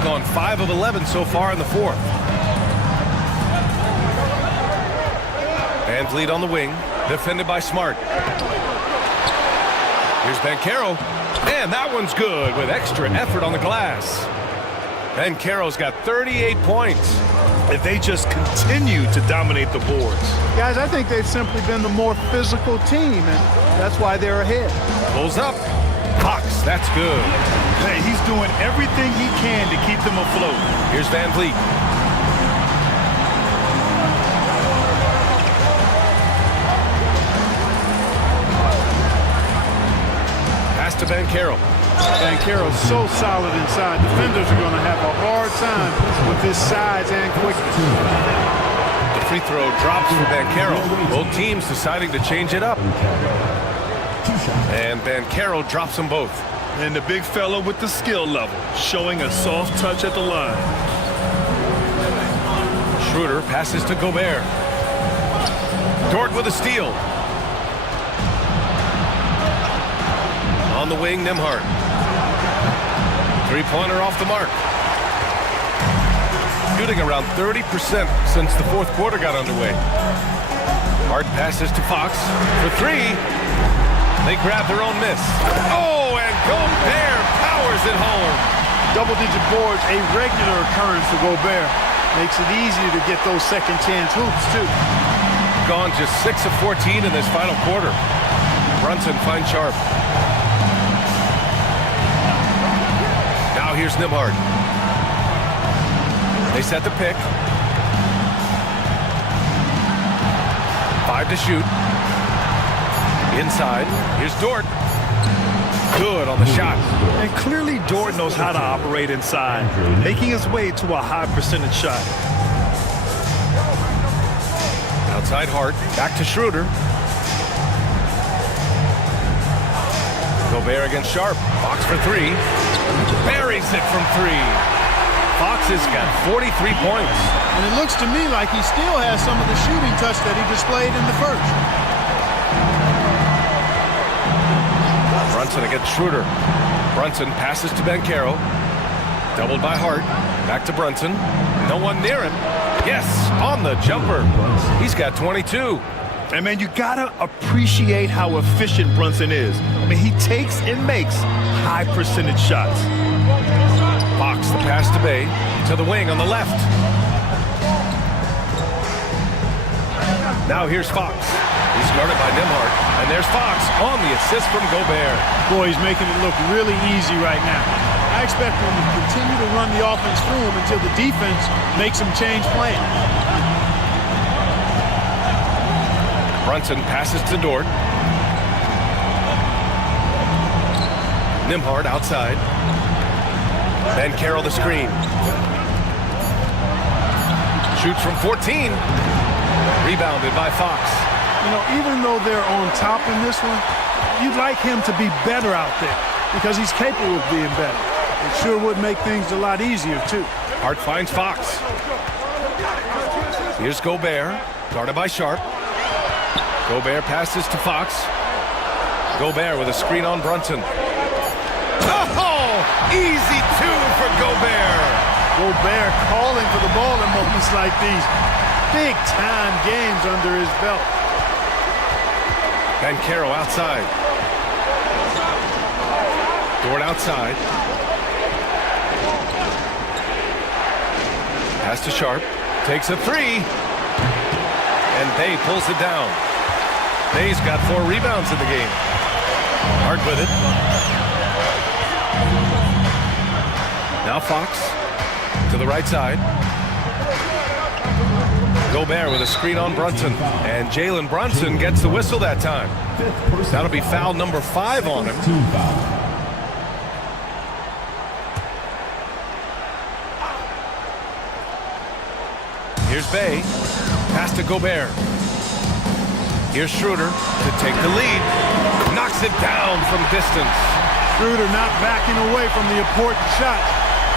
Gone 5 of 11 so far in the fourth. Van Vliet on the wing, defended by Smart. Here's Banchero. And that one's good with extra effort on the glass. Banchero's got 38 points. And they just continue to dominate the boards. Guys, I think they've simply been the more physical team, and that's why they're ahead. Pulls up. Fox, that's good. Hey, he's doing everything he can to keep them afloat. Here's Van Vliet. Pass to Banchero. Banchero's so solid inside. Defenders are going to have a hard time with his size and quickness. free throw drops for Banchero. Both teams deciding to change it up. And Banchero drops them both. And the big fella with the skill level, showing a soft touch at the line. Schroeder passes to Gobert. Dort with a steal. On the wing, Nembhard. Three-pointer off the mark. Shooting around 30% since the fourth quarter got underway. Hard passes to Fox for three. They grab their own miss. Oh, and Gobert powers it home. Double-digit boards, a regular occurrence for Gobert. Makes it easier to get those second-chance hoops, too. Gone just 6 of 14 in this final quarter. Brunson finds Sharp. Now here's Nembhard. They set the pick. 5 to shoot. Inside. Here's Dort. Good on the shot. And clearly Dort knows how to operate inside, making his way to a high percentage shot. Outside Hart. Back to Schroeder. Gobert against Sharp. Fox for three. Buries it from three. Fox has got 43 points. And it looks to me like he still has some of the shooting touch that he displayed in the first. Brunson against Schroeder. Brunson passes to Banchero. Doubled by Hart. Back to Brunson. No one near him. Yes, on the jumper. He's got 22. And man, you gotta appreciate how efficient Brunson is. I mean, he takes and makes high percentage shots. Fox, the pass to Bay, to the wing on the left. Now here's Fox. He's guarded by Nembhard. And there's Fox on the assist from Gobert. Boy, he's making it look really easy right now. I expect him to continue to run the offense through him until the defense makes him change plans. Brunson passes to Dort. Nembhard outside. Banchero the screen. Shoots from 14. Rebounded by Fox. You know, even though they're on top in this one, you'd like him to be better out there because he's capable of being better. It sure would make things a lot easier, too. Hart finds Fox. Here's Gobert, guarded by Sharp. Gobert passes to Fox. Gobert with a screen on Brunson. Oh, easy two for Gobert. Gobert calling for the ball in moments like these. Big-time games under his belt. Banchero outside. Dort outside. Pass to Sharp. Takes a three. And Bay pulls it down. Bay's got 4 rebounds in the game. Hart with it. Now Fox to the right side. Gobert with a screen on Brunson. And Jalen Brunson gets the whistle that time. That'll be foul number 5 on him. Here's Bay. Pass to Gobert. Here's Schroeder to take the lead. Knocks it down from distance. Schroeder not backing away from the important shot.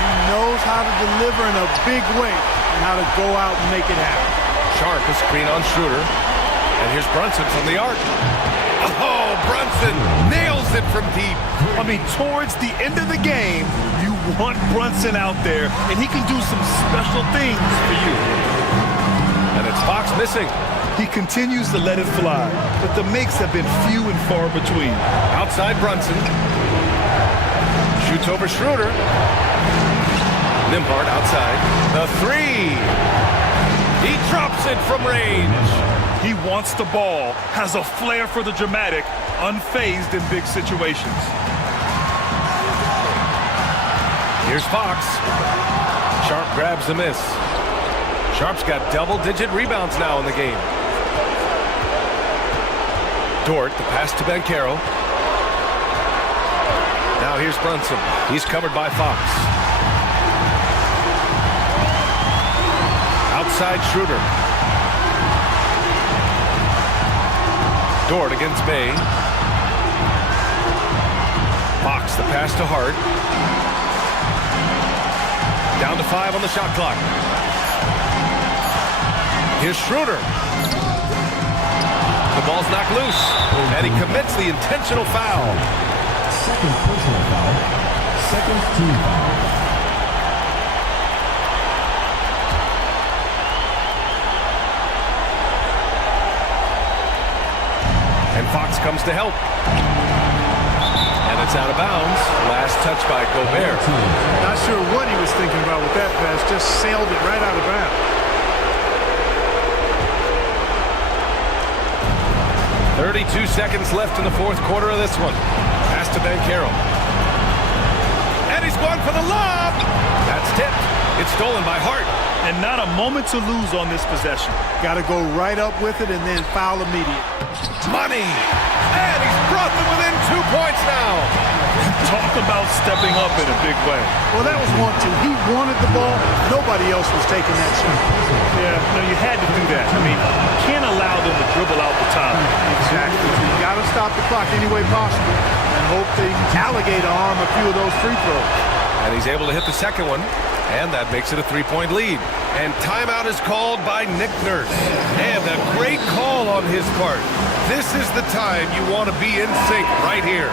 He knows how to deliver in a big way and how to go out and make it happen. Sharp a screen on Schroeder. And here's Brunson from the arc. Oh, Brunson nails it from deep. I mean, towards the end of the game, you want Brunson out there, and he can do some special things for you. And it's Fox missing. He continues to let it fly, but the makes have been few and far between. Outside Brunson. Shoots over Schroeder. Nembhard outside. The three. He drops it from range. He wants the ball, has a flair for the dramatic, unfazed in big situations. Here's Fox. Sharp grabs the miss. Sharp's got double-digit rebounds now in the game. Dort, the pass to Banchero. Now here's Brunson. He's covered by Fox. Outside Schroeder. Dort against Bay. Fox the pass to Hart. Down to 5 on the shot clock. Here's Schroeder. The ball's knocked loose, and he commits the intentional foul. Second personal foul. Second team foul. And Fox comes to help. And it's out of bounds. Last touch by Gobert. Not sure what he was thinking about with that pass. Just sailed it right out of bounds. 32 seconds left in the fourth quarter of this one. Pass to Banchero. And he's going for the lob. That's tipped. It's stolen by Hart. And not a moment to lose on this possession. Got to go right up with it and then foul immediate. Money. And he's brought them within 2 points now. Talk about stepping up in a big way. Well, that was 1-2. He wanted the ball. Nobody else was taking that shot. Yeah, no, you had to do that. I mean, you can't allow them to dribble out the top. Exactly. You got to stop the clock any way possible and hope they alligator arm a few of those free throws. And he's able to hit the second one. And that makes it a 3-point lead. And timeout is called by Nick Nurse. And a great call on his part. This is the time you want to be in sync right here.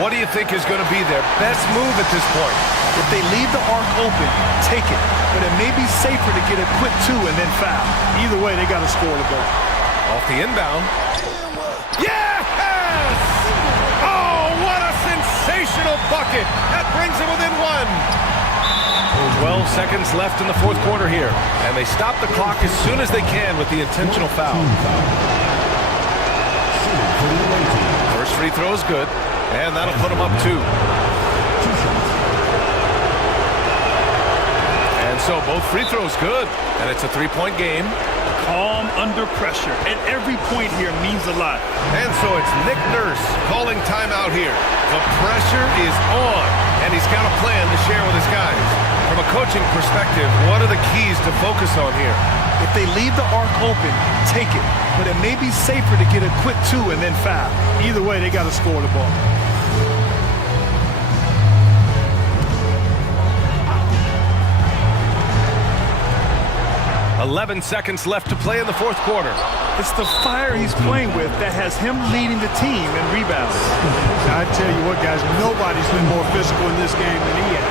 What do you think is going to be their best move at this point? If they leave the arc open, take it. But it may be safer to get a quick 2 and then foul. Either way, they got to score the ball. Off the inbound. Yes! Oh, what a sensational bucket. That brings them within 1. 12 seconds left in the fourth quarter here. And they stop the clock as soon as they can with the intentional foul. First free throw is good. And that'll put them up 2. And so both free throws good. And it's a 3-point game. Calm under pressure. And every point here means a lot. And so it's Nick Nurse calling timeout here. The pressure is on. And he's got a plan to share with his guys. From a coaching perspective, what are the keys to focus on here? If they leave the arc open, take it. But it may be safer to get a quick 2 and then foul. Either way, they got to score the ball. 11 seconds left to play in the fourth quarter. It's the fire he's playing with that has him leading the team in rebounds. I tell you what, guys, nobody's been more physical in this game than he has.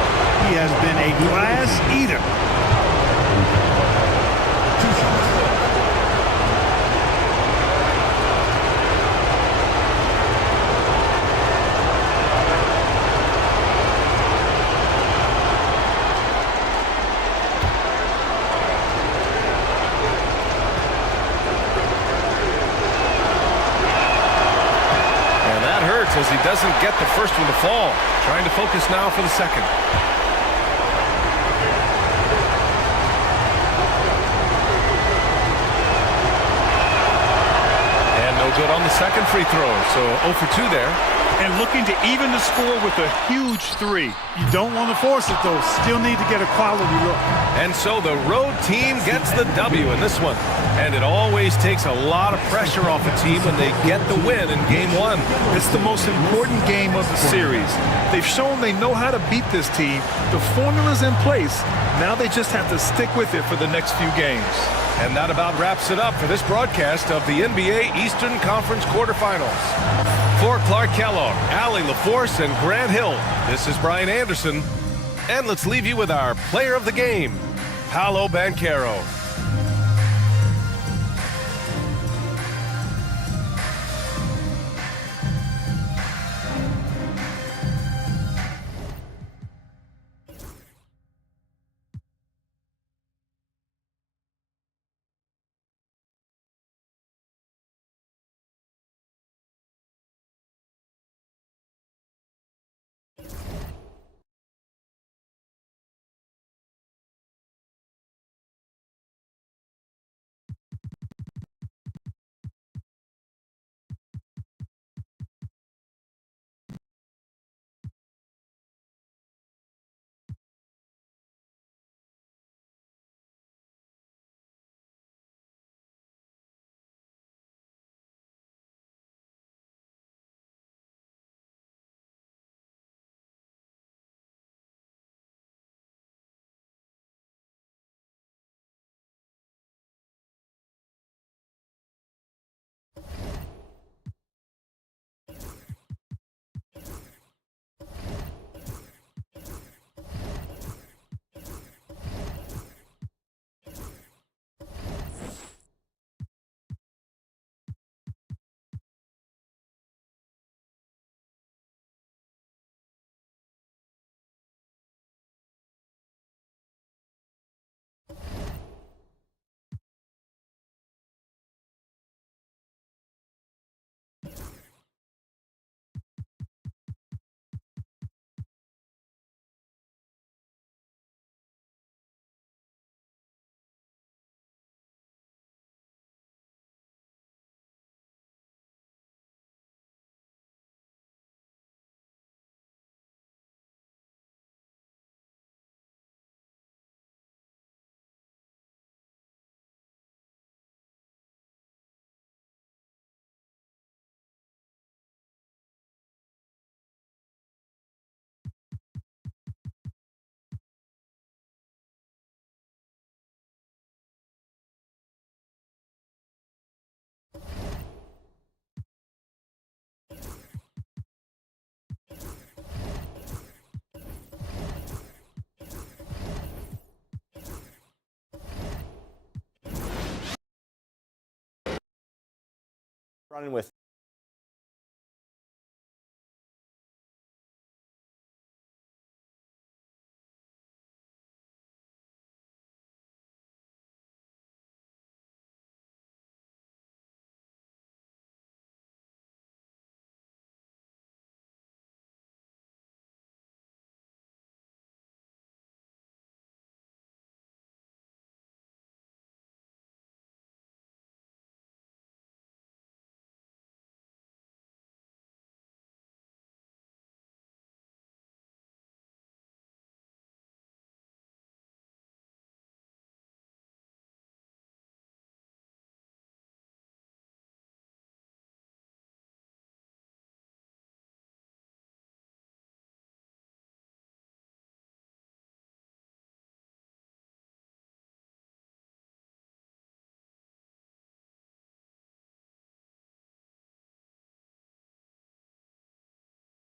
He has been a glass eater. As he doesn't get the first one to fall. Trying to focus now for the second. And no good on the second free throw. So 0 for 2 there. And looking to even the score with a huge 3. You don't want to force it, though. Still need to get a quality look. And so the road team gets the W in this one. And it always takes a lot of pressure off a team when they get the win in game 1. It's the most important game of the series. They've shown they know how to beat this team. The formula's in place. Now they just have to stick with it for the next few games. And that about wraps it up for this broadcast of the NBA Eastern Conference quarterfinals. For Clark Kellogg, Allie LaForce, and Grant Hill, this is Brian Anderson. And let's leave you with our player of the game, Paolo Banchero. running with